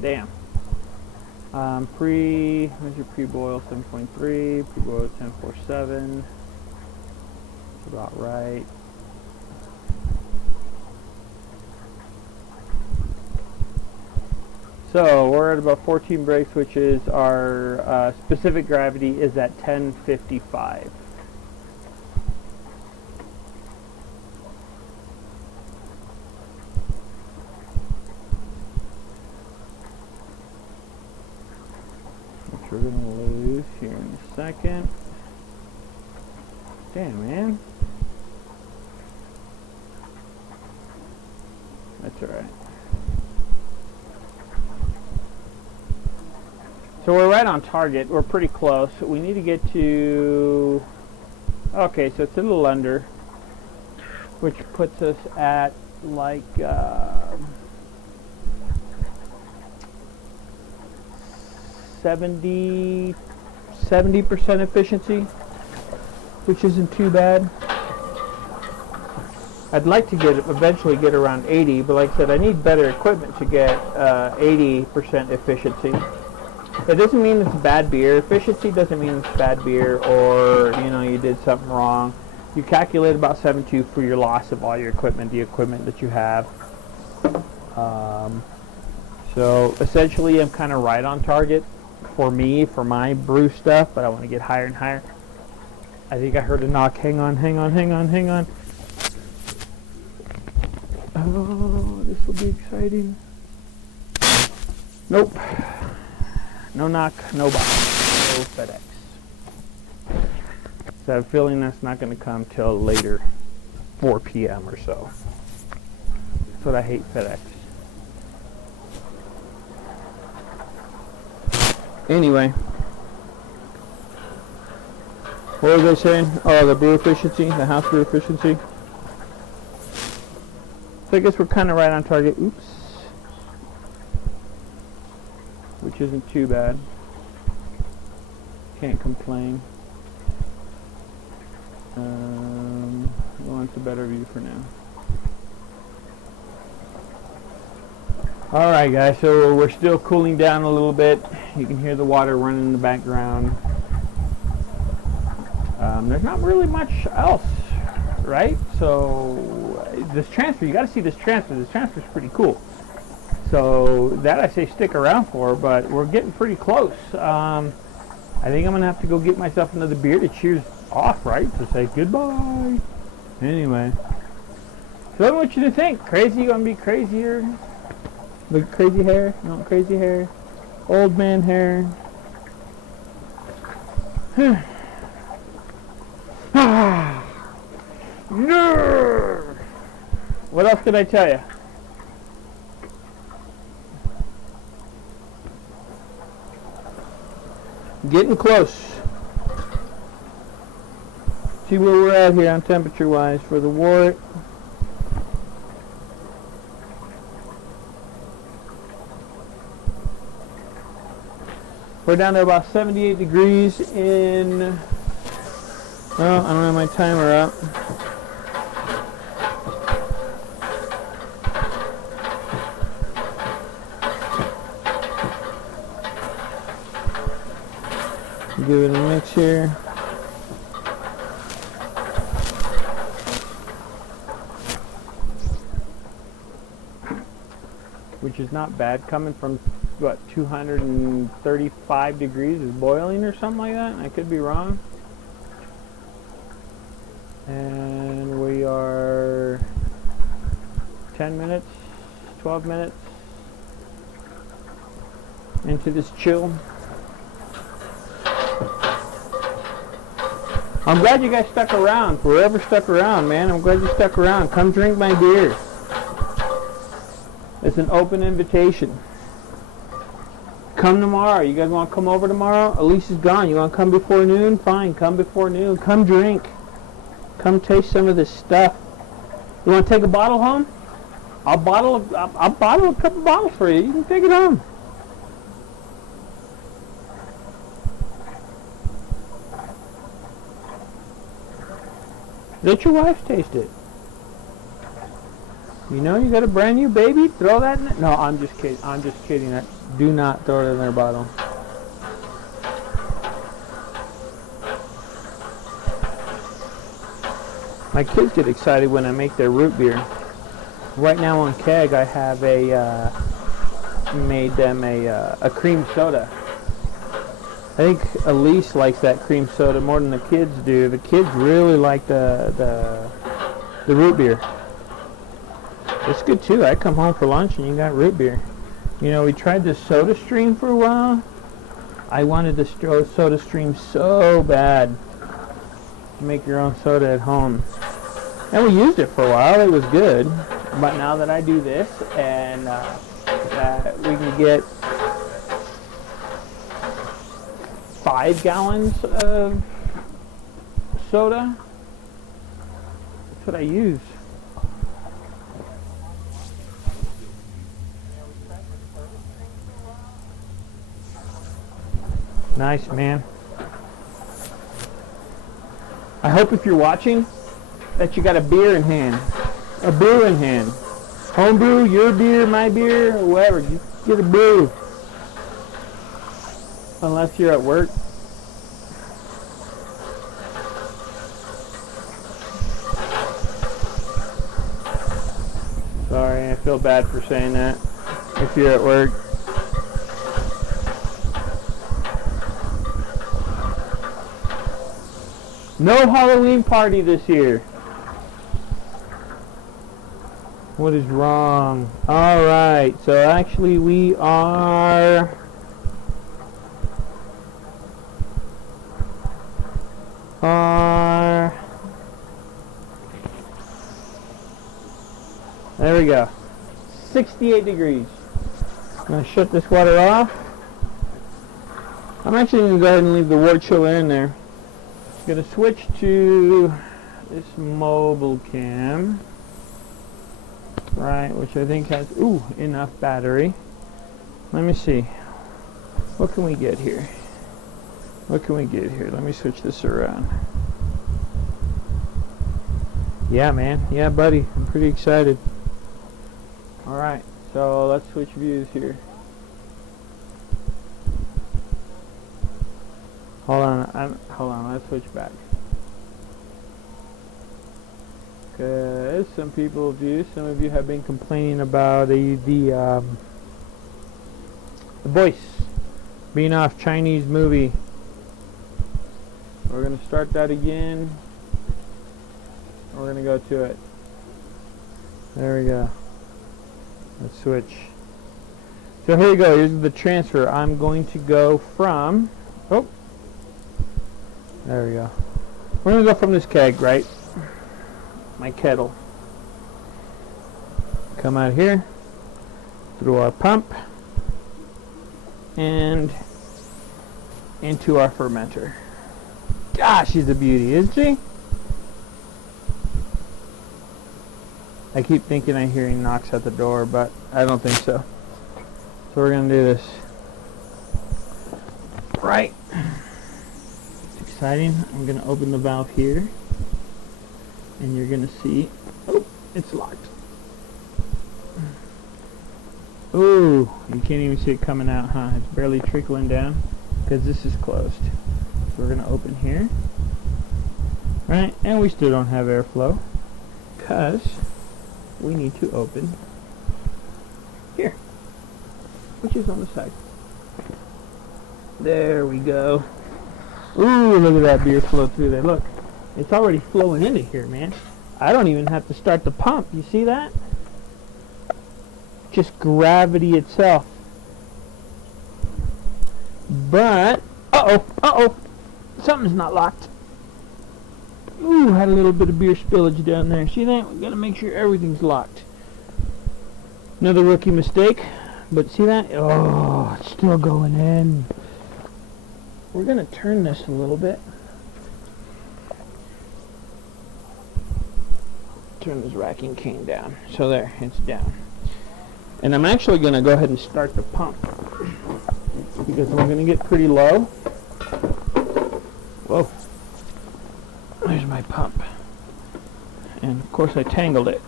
Damn. Pre-measure pre-boil 7.3, pre-boil 10.47. That's about right. So we're at about 14 bricks, which is our specific gravity is at 1055. Which we're going to lose here in a second. Damn, man. That's alright. So we're right on target. We're pretty close. We need to get to... Okay, so it's a little under, which puts us at like 70% efficiency, which isn't too bad. I'd like to eventually get around 80, but like I said, I need better equipment to get 80% efficiency. It doesn't mean it's bad beer. Efficiency doesn't mean it's bad beer or, you did something wrong. You calculate about 7.2 for your loss of all your equipment, the equipment that you have. So essentially I'm kind of right on target for me, for my brew stuff, but I want to get higher and higher. I think I heard a knock. Hang on. Oh, this will be exciting. Nope. No knock, no box, no FedEx. So I have a feeling that's not going to come till later, 4 p.m. or so. That's what I hate, FedEx. Anyway. What was I saying? Oh, the brew efficiency, the house brew efficiency. So I guess we're kind of right on target. Oops. Which isn't too bad. Can't complain. Wants a better view for now. Alright guys, so we're still cooling down a little bit. You can hear the water running in the background. There's not really much else, right? So this transfer, you got to see this transfer. This transfer is pretty cool. So that I say stick around for, but we're getting pretty close. I think I'm going to have to go get myself another beer to cheers off, right? To say goodbye. Anyway. So I want you to think. Crazy? You going to be crazier? Look, crazy hair? You want crazy hair? Old man hair? No! What else did I tell you? Getting close. See where we're at here on temperature wise for the wart. We're down to about 78 degrees in, well, I don't have my timer up. Give it a mix here. Which is not bad, coming from what, 235 degrees is boiling or something like that. I could be wrong. And we are 10 minutes, 12 minutes into this chill. I'm glad you guys stuck around. Whoever stuck around, man, I'm glad you stuck around. Come drink my beer. It's an open invitation. Come tomorrow. You guys want to come over tomorrow? Elise is gone. You want to come before noon? Fine, come before noon. Come drink. Come taste some of this stuff. You want to take a bottle home? I'll bottle a couple bottles for you. You can take it home. Let your wife taste it. You know you got a brand new baby? Throw that in it? No, I'm just kidding. I'm just kidding. Do not throw it in their bottle. My kids get excited when I make their root beer. Right now on keg I have made them a cream soda. I think Elise likes that cream soda more than the kids do. The kids really like the root beer. It's good too. I come home for lunch and you got root beer. You know, we tried the Soda Stream for a while. I wanted the Soda Stream so bad. Make your own soda at home. And we used it for a while. It was good. But now that I do this and we can get 5 gallons of soda. That's what I use. Nice, man. I hope if you're watching that you got a beer in hand. A brew in hand. Home brew, your beer, my beer, or whatever. Just get a brew. Unless you're at work. Sorry, I feel bad for saying that. If you're at work. No Halloween party this year. What is wrong? Alright, so actually we are... There we go. 68 degrees. I'm going to shut this water off. I'm actually going to go ahead and leave the wort chiller in there. I'm going to switch to this mobile cam. Right, which I think has, enough battery. Let me see. What can we get here? What can we get here? Let me switch this around. Yeah, man. Yeah, buddy. I'm pretty excited. Alright, so let's switch views here. Hold on, let's switch back. Because some of you have been complaining about the voice being off Chinese movie. We're going to start that again. We're going to go to it. There we go. Let's switch. So here we go. Here's the transfer. I'm going to go from... Oh. There we go. We're going to go from this keg, right? my kettle. Come out here through our pump and into our fermenter. Gosh, she's a beauty, isn't she? I keep thinking I'm hearing knocks at the door, but I don't think so. So we're going to do this. Right. It's exciting. I'm going to open the valve here. And you're going to see... Oh, it's locked. Ooh, you can't even see it coming out, huh? It's barely trickling down because this is closed. So we're going to open here. Right, and we still don't have airflow because we need to open here, which is on the side. There we go. Ooh, look at that beer flow through there. Look, it's already flowing into here, man. I don't even have to start the pump. You see that? Just gravity itself. But, uh-oh, something's not locked. Ooh, had a little bit of beer spillage down there. See that? We gotta make sure everything's locked. Another rookie mistake. But see that? Oh, it's still going in. We're gonna turn this a little bit. Turn this racking cane down. So there, it's down. And I'm actually gonna go ahead and start the pump because we're gonna get pretty low. Whoa. There's my pump. And of course I tangled it.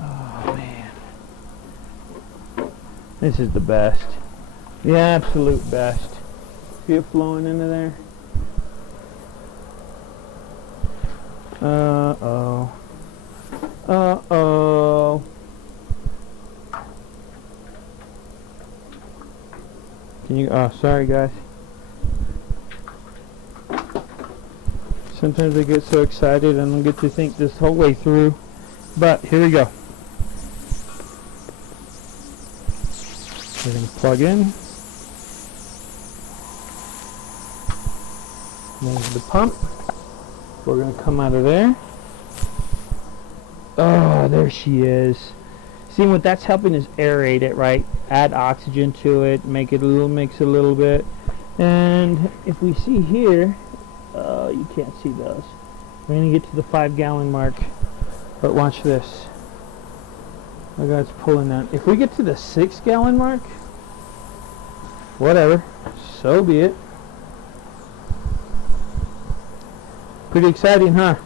Oh man. This is the best. The absolute best. See it flowing into there? Uh-oh. Uh-oh. Can you... Oh, sorry guys. Sometimes I get so excited I don't get to think this whole way through. But here we go. We're going to plug in. There's the pump. We're going to come out of there. Oh, there she is. See, what that's helping is aerate it, right? Add oxygen to it, make it a little, mix it a little bit. And if we see here, you can't see those. We're going to get to the 5-gallon mark. But watch this. Look how it's pulling down. If we get to the 6-gallon mark, whatever. So be it. Pretty exciting, huh?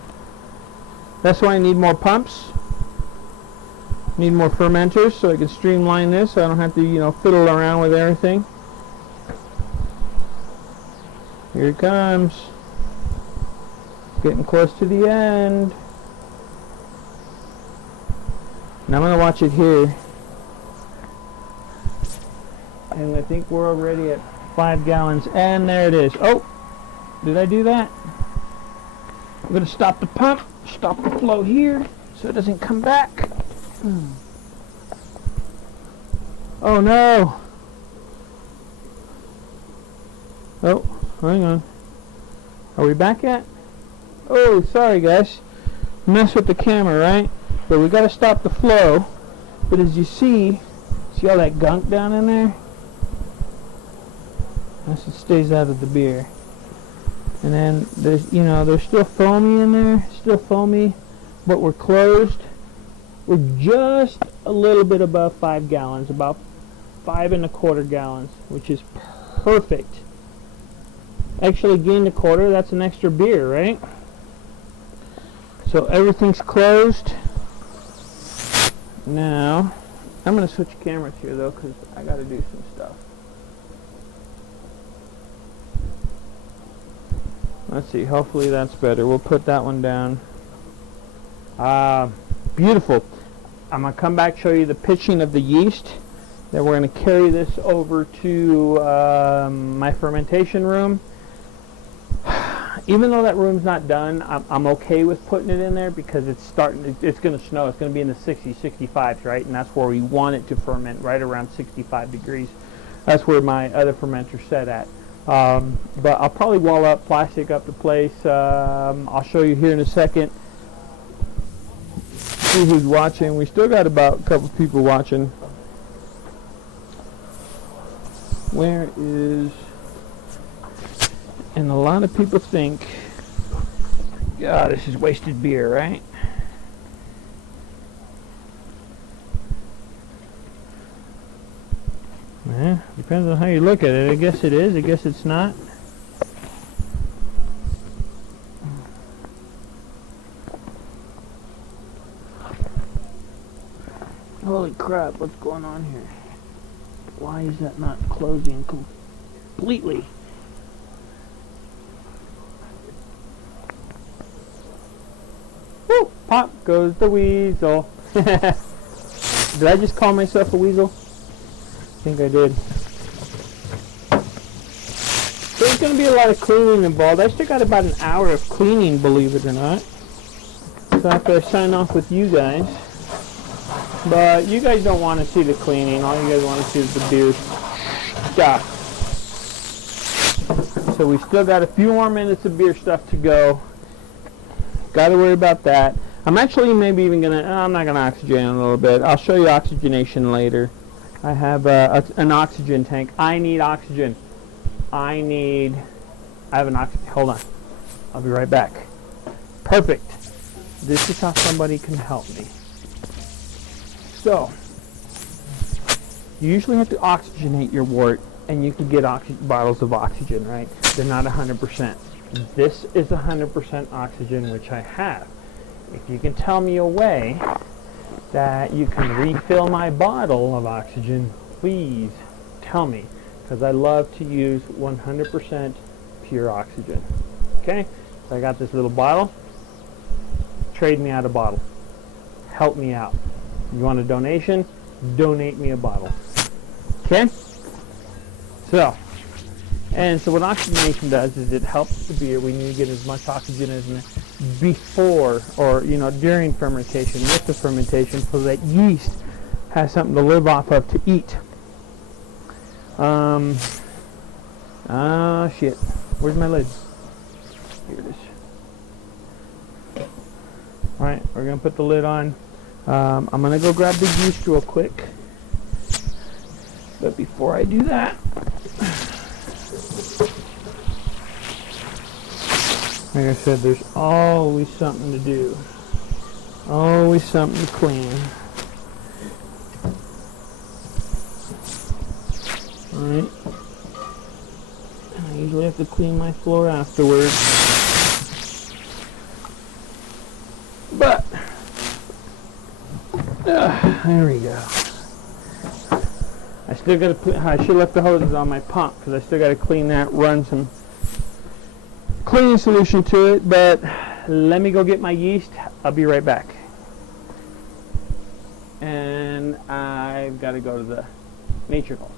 That's why I need more pumps. Need more fermenters so I can streamline this so I don't have to, you know, fiddle around with everything. Here it comes. Getting close to the end. Now I'm going to watch it here. And I think we're already at 5 gallons. And there it is. Oh! Did I do that? I'm going to stop the pump. Stop the flow here so it doesn't come back. Oh no! Oh, hang on. Are we back yet? Oh, sorry guys. Mess with the camera, right? But we gotta stop the flow. But as you see all that gunk down in there? Unless it stays out of the beer. And then there's, you know, there's still foamy in there, still foamy, but we're closed. We're just a little bit above 5 gallons, about 5 1/4 gallons, which is perfect. Actually, gained a quarter, that's an extra beer, right? So everything's closed. Now, I'm going to switch cameras here though, because I got to do some stuff. Let's see, hopefully that's better. We'll put that one down. Beautiful. I'm going to come back, show you the pitching of the yeast. Then we're going to carry this over to my fermentation room. Even though that room's not done, I'm okay with putting it in there because it's starting. It's going to snow. It's going to be in the 60s, 65s, right? And that's where we want it to ferment, right around 65 degrees. That's where my other fermenter's set at. But I'll probably wall up, plastic up the place. I'll show you here in a second. See who's watching. We still got about a couple people watching. Where is... And a lot of people think, God, this is wasted beer, right? Yeah, depends on how you look at it. I guess it is. I guess it's not. Holy crap, what's going on here? Why is that not closing completely? Woo! Pop goes the weasel. Did I just call myself a weasel? I think I did. So there's going to be a lot of cleaning involved. I still got about an hour of cleaning, believe it or not. So after I sign off with you guys. But you guys don't want to see the cleaning. All you guys want to see is the beer stuff. So we still got a few more minutes of beer stuff to go. Got to worry about that. I'm actually maybe even going to... I'm not going to oxygenate a little bit. I'll show you oxygenation later. I have an oxygen tank. I need oxygen. I have an oxygen. Hold on. I'll be right back. Perfect. This is how somebody can help me. So, you usually have to oxygenate your wort, and you can get bottles of oxygen, right? They're not 100%. This is 100% oxygen, which I have. If you can tell me a way that you can refill my bottle of oxygen, please tell me, because I love to use 100% pure oxygen. Okay, so I got this little bottle. Trade me out a bottle. Help me out. You want a donation? Donate me a bottle. Okay? So what oxygenation does is it helps the beer. We need to get as much oxygen as before, or during fermentation, with the fermentation, so that yeast has something to live off of to eat. Shit. Where's my lid? Here it is. Alright, we're going to put the lid on. I'm going to go grab the yeast real quick. But before I do that, like I said, there's always something to do. Always something to clean. Alright. I usually have to clean my floor afterwards. But, there we go. I still got to. I should have left the hoses on my pump because I still got to clean that. Run some cleaning solution to it. But let me go get my yeast. I'll be right back. And I've got to go to the nature calls.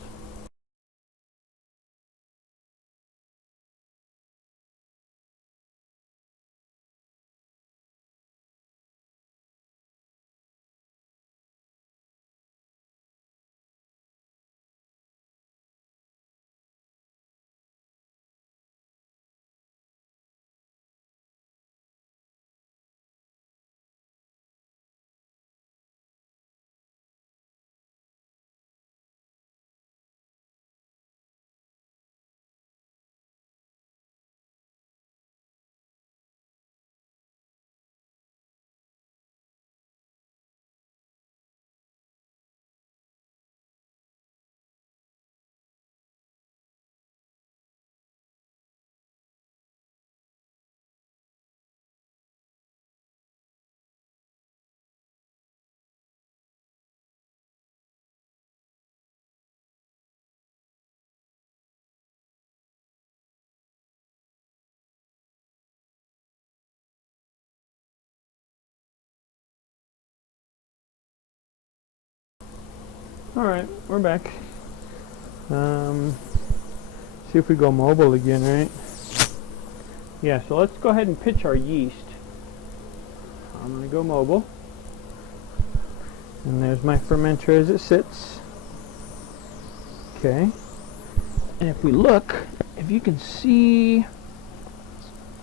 Alright, we're back. See if we go mobile again, right? Yeah, so let's go ahead and pitch our yeast. I'm going to go mobile. And there's my fermenter as it sits. Okay. And if we look if you can see,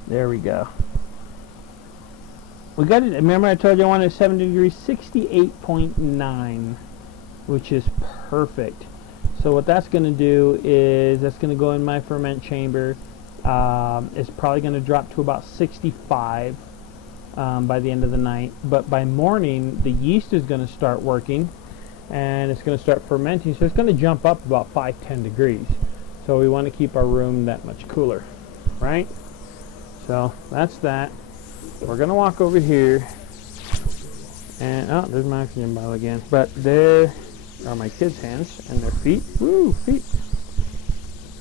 there we go. We got it. Remember I told you I wanted 70 degrees, 68.9, which is perfect. So what that's going to do is that's going to go in my ferment chamber. It's probably going to drop to about 65 by the end of the night. But by morning, the yeast is going to start working, and it's going to start fermenting. So it's going to jump up about 5-10 degrees. So we want to keep our room that much cooler, right? So that's that. We're going to walk over here. And, oh, there's my oxygen bottle again. But there are my kids' hands and their feet. Woo, feet.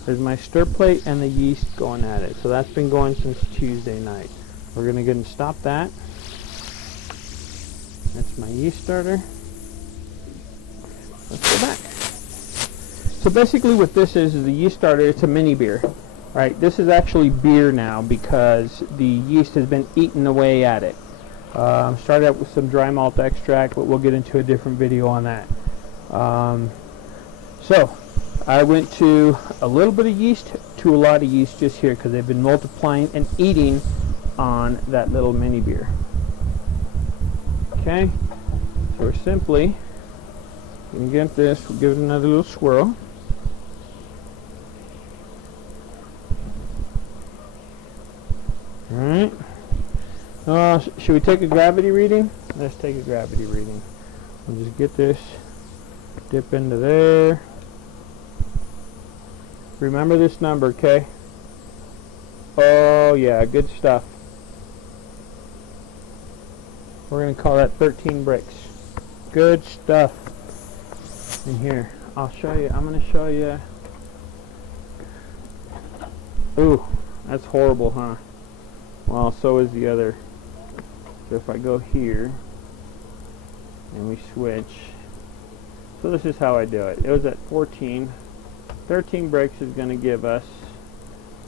There's my stir plate and the yeast going at it. So that's been going since Tuesday night. We're going to go and stop that. That's my yeast starter. Let's go back. So basically what this is the yeast starter. It's a mini beer. Right? This is actually beer now because the yeast has been eating away at it. Started out with some dry malt extract, but we'll get into a different video on that. So I went to a little bit of yeast to a lot of yeast just here because they've been multiplying and eating on that little mini beer. Okay, so we're simply going to get this, we'll give it another little swirl. Alright, should we take a gravity reading? Let's take a gravity reading. We'll just get this, dip into there. Remember this number, okay? Oh yeah, good stuff. We're going to call that 13 bricks. Good stuff. And here, I'll show you, I'm going to show you. Ooh, that's horrible, huh? Well, so is the other. So if I go here and we switch, so this is how I do it. It was at 14. 13 bricks is going to give us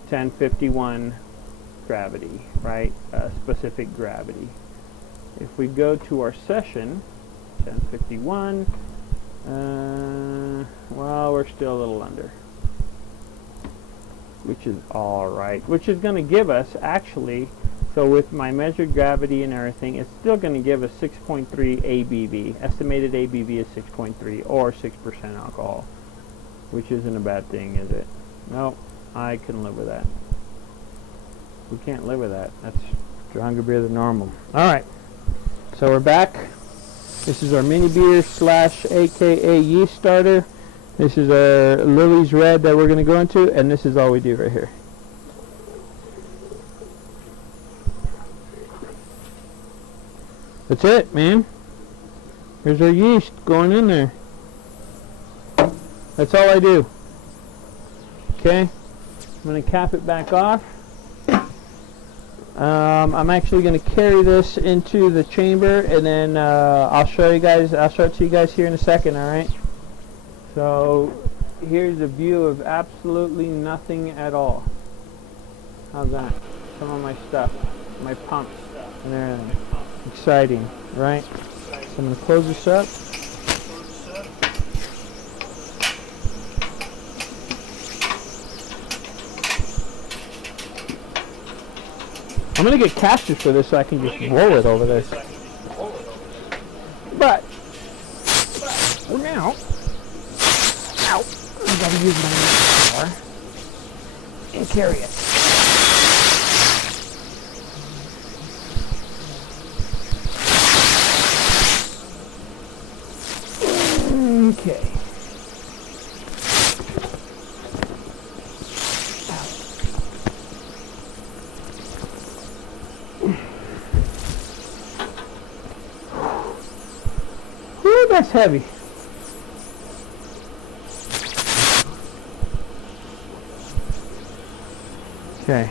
1051 gravity, right? Specific gravity. If we go to our session, 1051, well, we're still a little under, which is all right, which is going to give us actually, so with my measured gravity and everything, it's still going to give us 6.3 ABV. Estimated ABV is 6.3 or 6% alcohol, which isn't a bad thing, is it? No, I can live with that. We can't live with that. That's stronger beer than normal. All right, so we're back. This is our mini beer slash AKA yeast starter. This is our Lily's Red that we're going to go into, and this is all we do right here. That's it, man. Here's our yeast going in there. That's all I do. Okay, I'm going to cap it back off. I'm actually going to carry this into the chamber, and then I'll show it to you guys here in a second, alright? So here's a view of absolutely nothing at all. How's that? Some of my stuff, my pumps, and everything. Exciting, right? So I'm going to close this up. I'm going to get casters for this so I can just roll it over this. But for now, I'm going to use my power and carry it. Okay. Whew, that's heavy. Okay.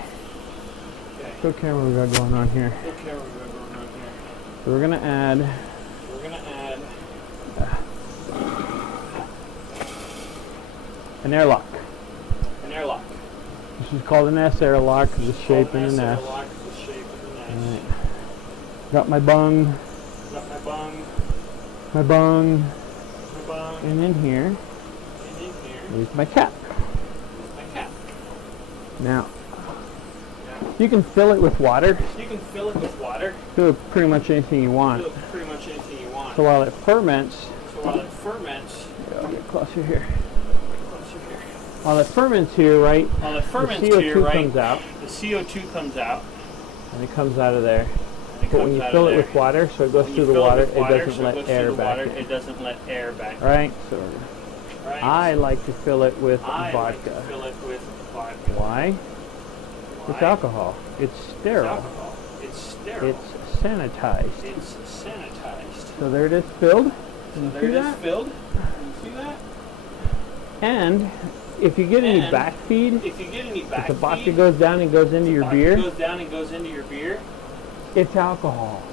What camera we got going on here? So we're gonna add. An airlock. This is called an S airlock because it's shaped in an S. Right. Got my bung. And in here is my cap. Now, you can fill it with water. You can fill it with water. Do pretty much anything you want. Do pretty much anything you want. So while it ferments, I'll get closer here. closer here. While it ferments here, right? While it ferments the CO2 here, right? comes out, The CO2 comes out. and it comes out of there. And it But when comes you out fill of it there. with water, so it goes When through you the fill water, with it doesn't so let goes air through the back water, in. it doesn't let air back. Right? So Right? I like to fill it with I like to vodka. fill it with vodka. Why? It's alcohol. It's It's sterile. alcohol. It's sterile. It's sanitized. It's sanitized. So there it is filled. So You there see it is that? filled. You see that? And if you get any And back feed, If you get any if back the vodka feed, goes down and goes into your vodka beer, goes down and goes into your beer, it's alcohol.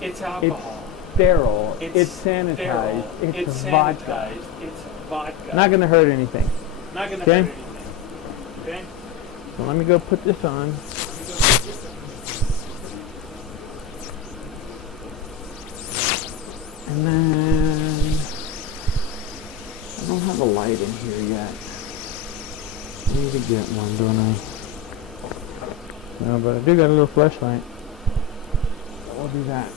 it's alcohol. Sterile. It's sterile. sanitized. It's It's vodka. sanitized. It's vodka. Not going to hurt anything. Not gonna Okay. hurt anything. Okay? So let me go put this on. And then I don't have a light in here yet. I need to get one, don't I? No, but I do got a little flashlight. We'll do that.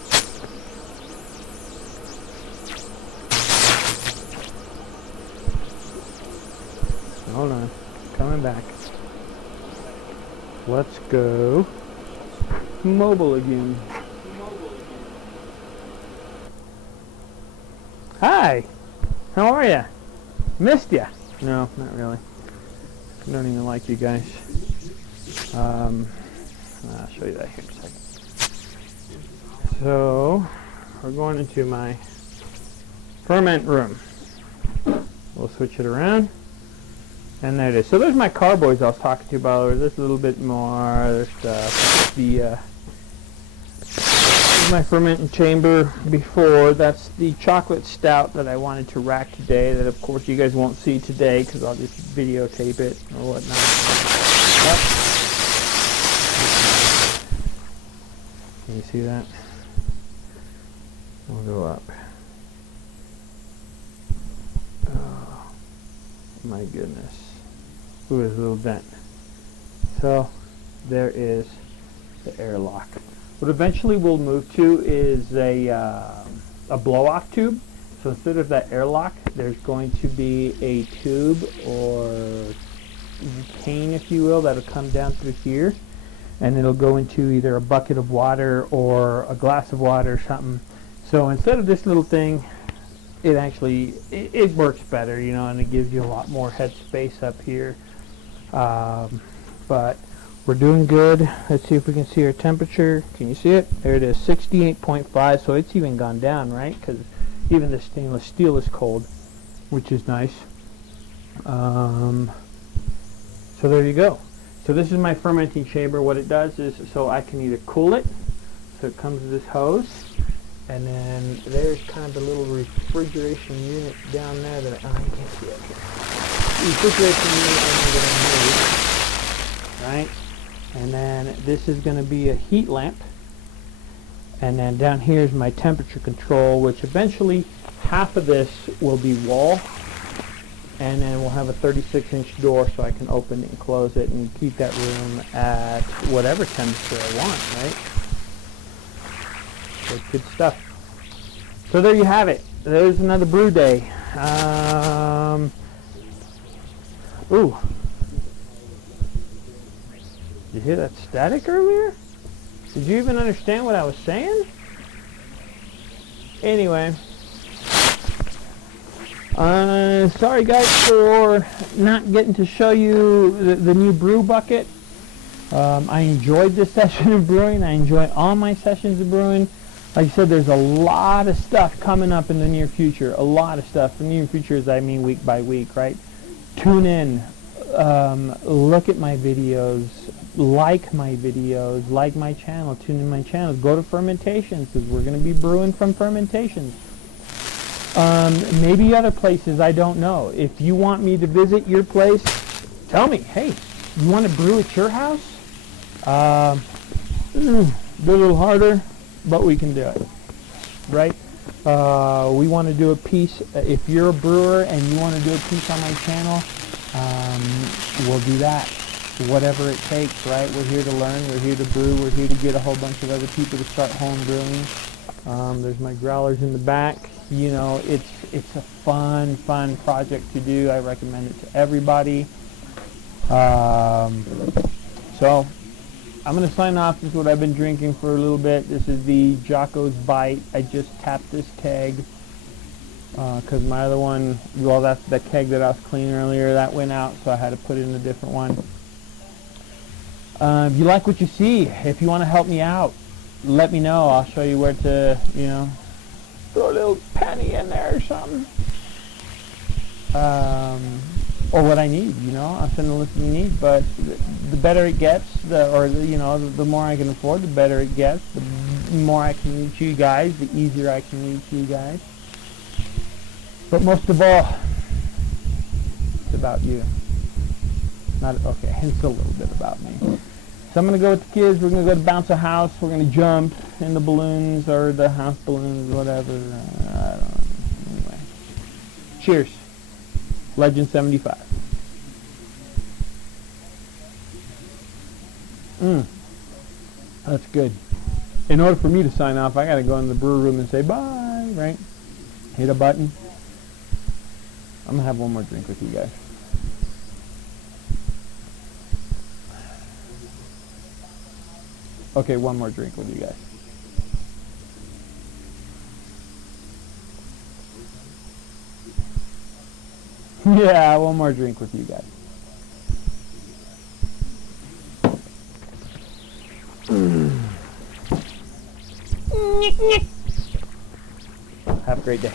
Hold on. Coming back. Let's go mobile again. Hi. How are ya? Missed ya. No, not really. I don't even like you guys. I'll show you that here in a second. So, we're going into my ferment room. We'll switch it around. And there it is. So there's my carboys I was talking to you about. There's a little bit more. There's my fermenting chamber before. That's the chocolate stout that I wanted to rack today. That of course you guys won't see today because I'll just videotape it or whatnot. But, can you see that? We'll go up. Oh my goodness. Ooh, there's a little dent. So there is the airlock. What eventually we'll move to is a blow-off tube. So instead of that airlock, there's going to be a tube or cane, if you will, that'll come down through here, and it'll go into either a bucket of water or a glass of water or something. So instead of this little thing, it actually it works better, you know, and it gives you a lot more head space up here. But we're doing good. Let's see if we can see our temperature. Can you see it? There it is, 68.5. So it's even gone down, right? Because even the stainless steel is cold, which is nice. So there you go. So this is my fermenting chamber. What it does is, so I can either cool it, so it comes with this hose, and then there's kind of a little refrigeration unit down there that you can't see up here. Refrigeration unit that I made, right? And then this is going to be a heat lamp, and then down here is my temperature control, which eventually half of this will be wall, and then we'll have a 36-inch door so I can open it and close it and keep that room at whatever temperature I want, right? So good stuff. So there you have it. There's another brew day. Ooh. Did you hear that static earlier? Did you even understand what I was saying? Anyway. Sorry guys for not getting to show you the new brew bucket. I enjoyed this session of brewing. I enjoy all my sessions of brewing. Like I said, there's a lot of stuff coming up in the near future. A lot of stuff. In the near future is, I mean, week by week, right? Tune in. Look at my videos. Like my videos. Like my channel. Tune in my channel. Go to fermentations because we're going to be brewing from fermentations. Maybe other places, I don't know. If you want me to visit your place, tell me. Hey, you want to brew at your house? Be a little harder, but we can do it, right? We want to do a piece. If you're a brewer and you want to do a piece on my channel, we'll do that. whatever it takes, right? We're here to learn, we're here to brew, we're here to get a whole bunch of other people to start home brewing. There's my growlers in the back. You know, it's a fun project to do. I recommend it to everybody. So I'm going to sign off. This is what I've been drinking for a little bit. This is the Jocko's Bite. I just tapped this keg because my other one, well, that's the keg that I was cleaning earlier, that went out, so I had to put it in a different one. If you like what you see, if you want to help me out, let me know. I'll show you where to, you know, throw a little penny in there or something. Or what I need, you know, I'll send the list you need, but the better it gets, the more I can afford, the better it gets, the more I can reach you guys, the easier I can reach you guys. But most of all, it's about you. It's a little bit about me. So I'm going to go with the kids. We're going to go to bounce a house. We're going to jump in the balloons or the house balloons, whatever. I don't know. Anyway. Cheers. Legend 75. That's good. In order for me to sign off, I got to go in the brew room and say bye, right? Hit a button. I'm going to have one more drink with you guys. Okay, one more drink with you guys. Yeah, one more drink with you guys. Have a great day.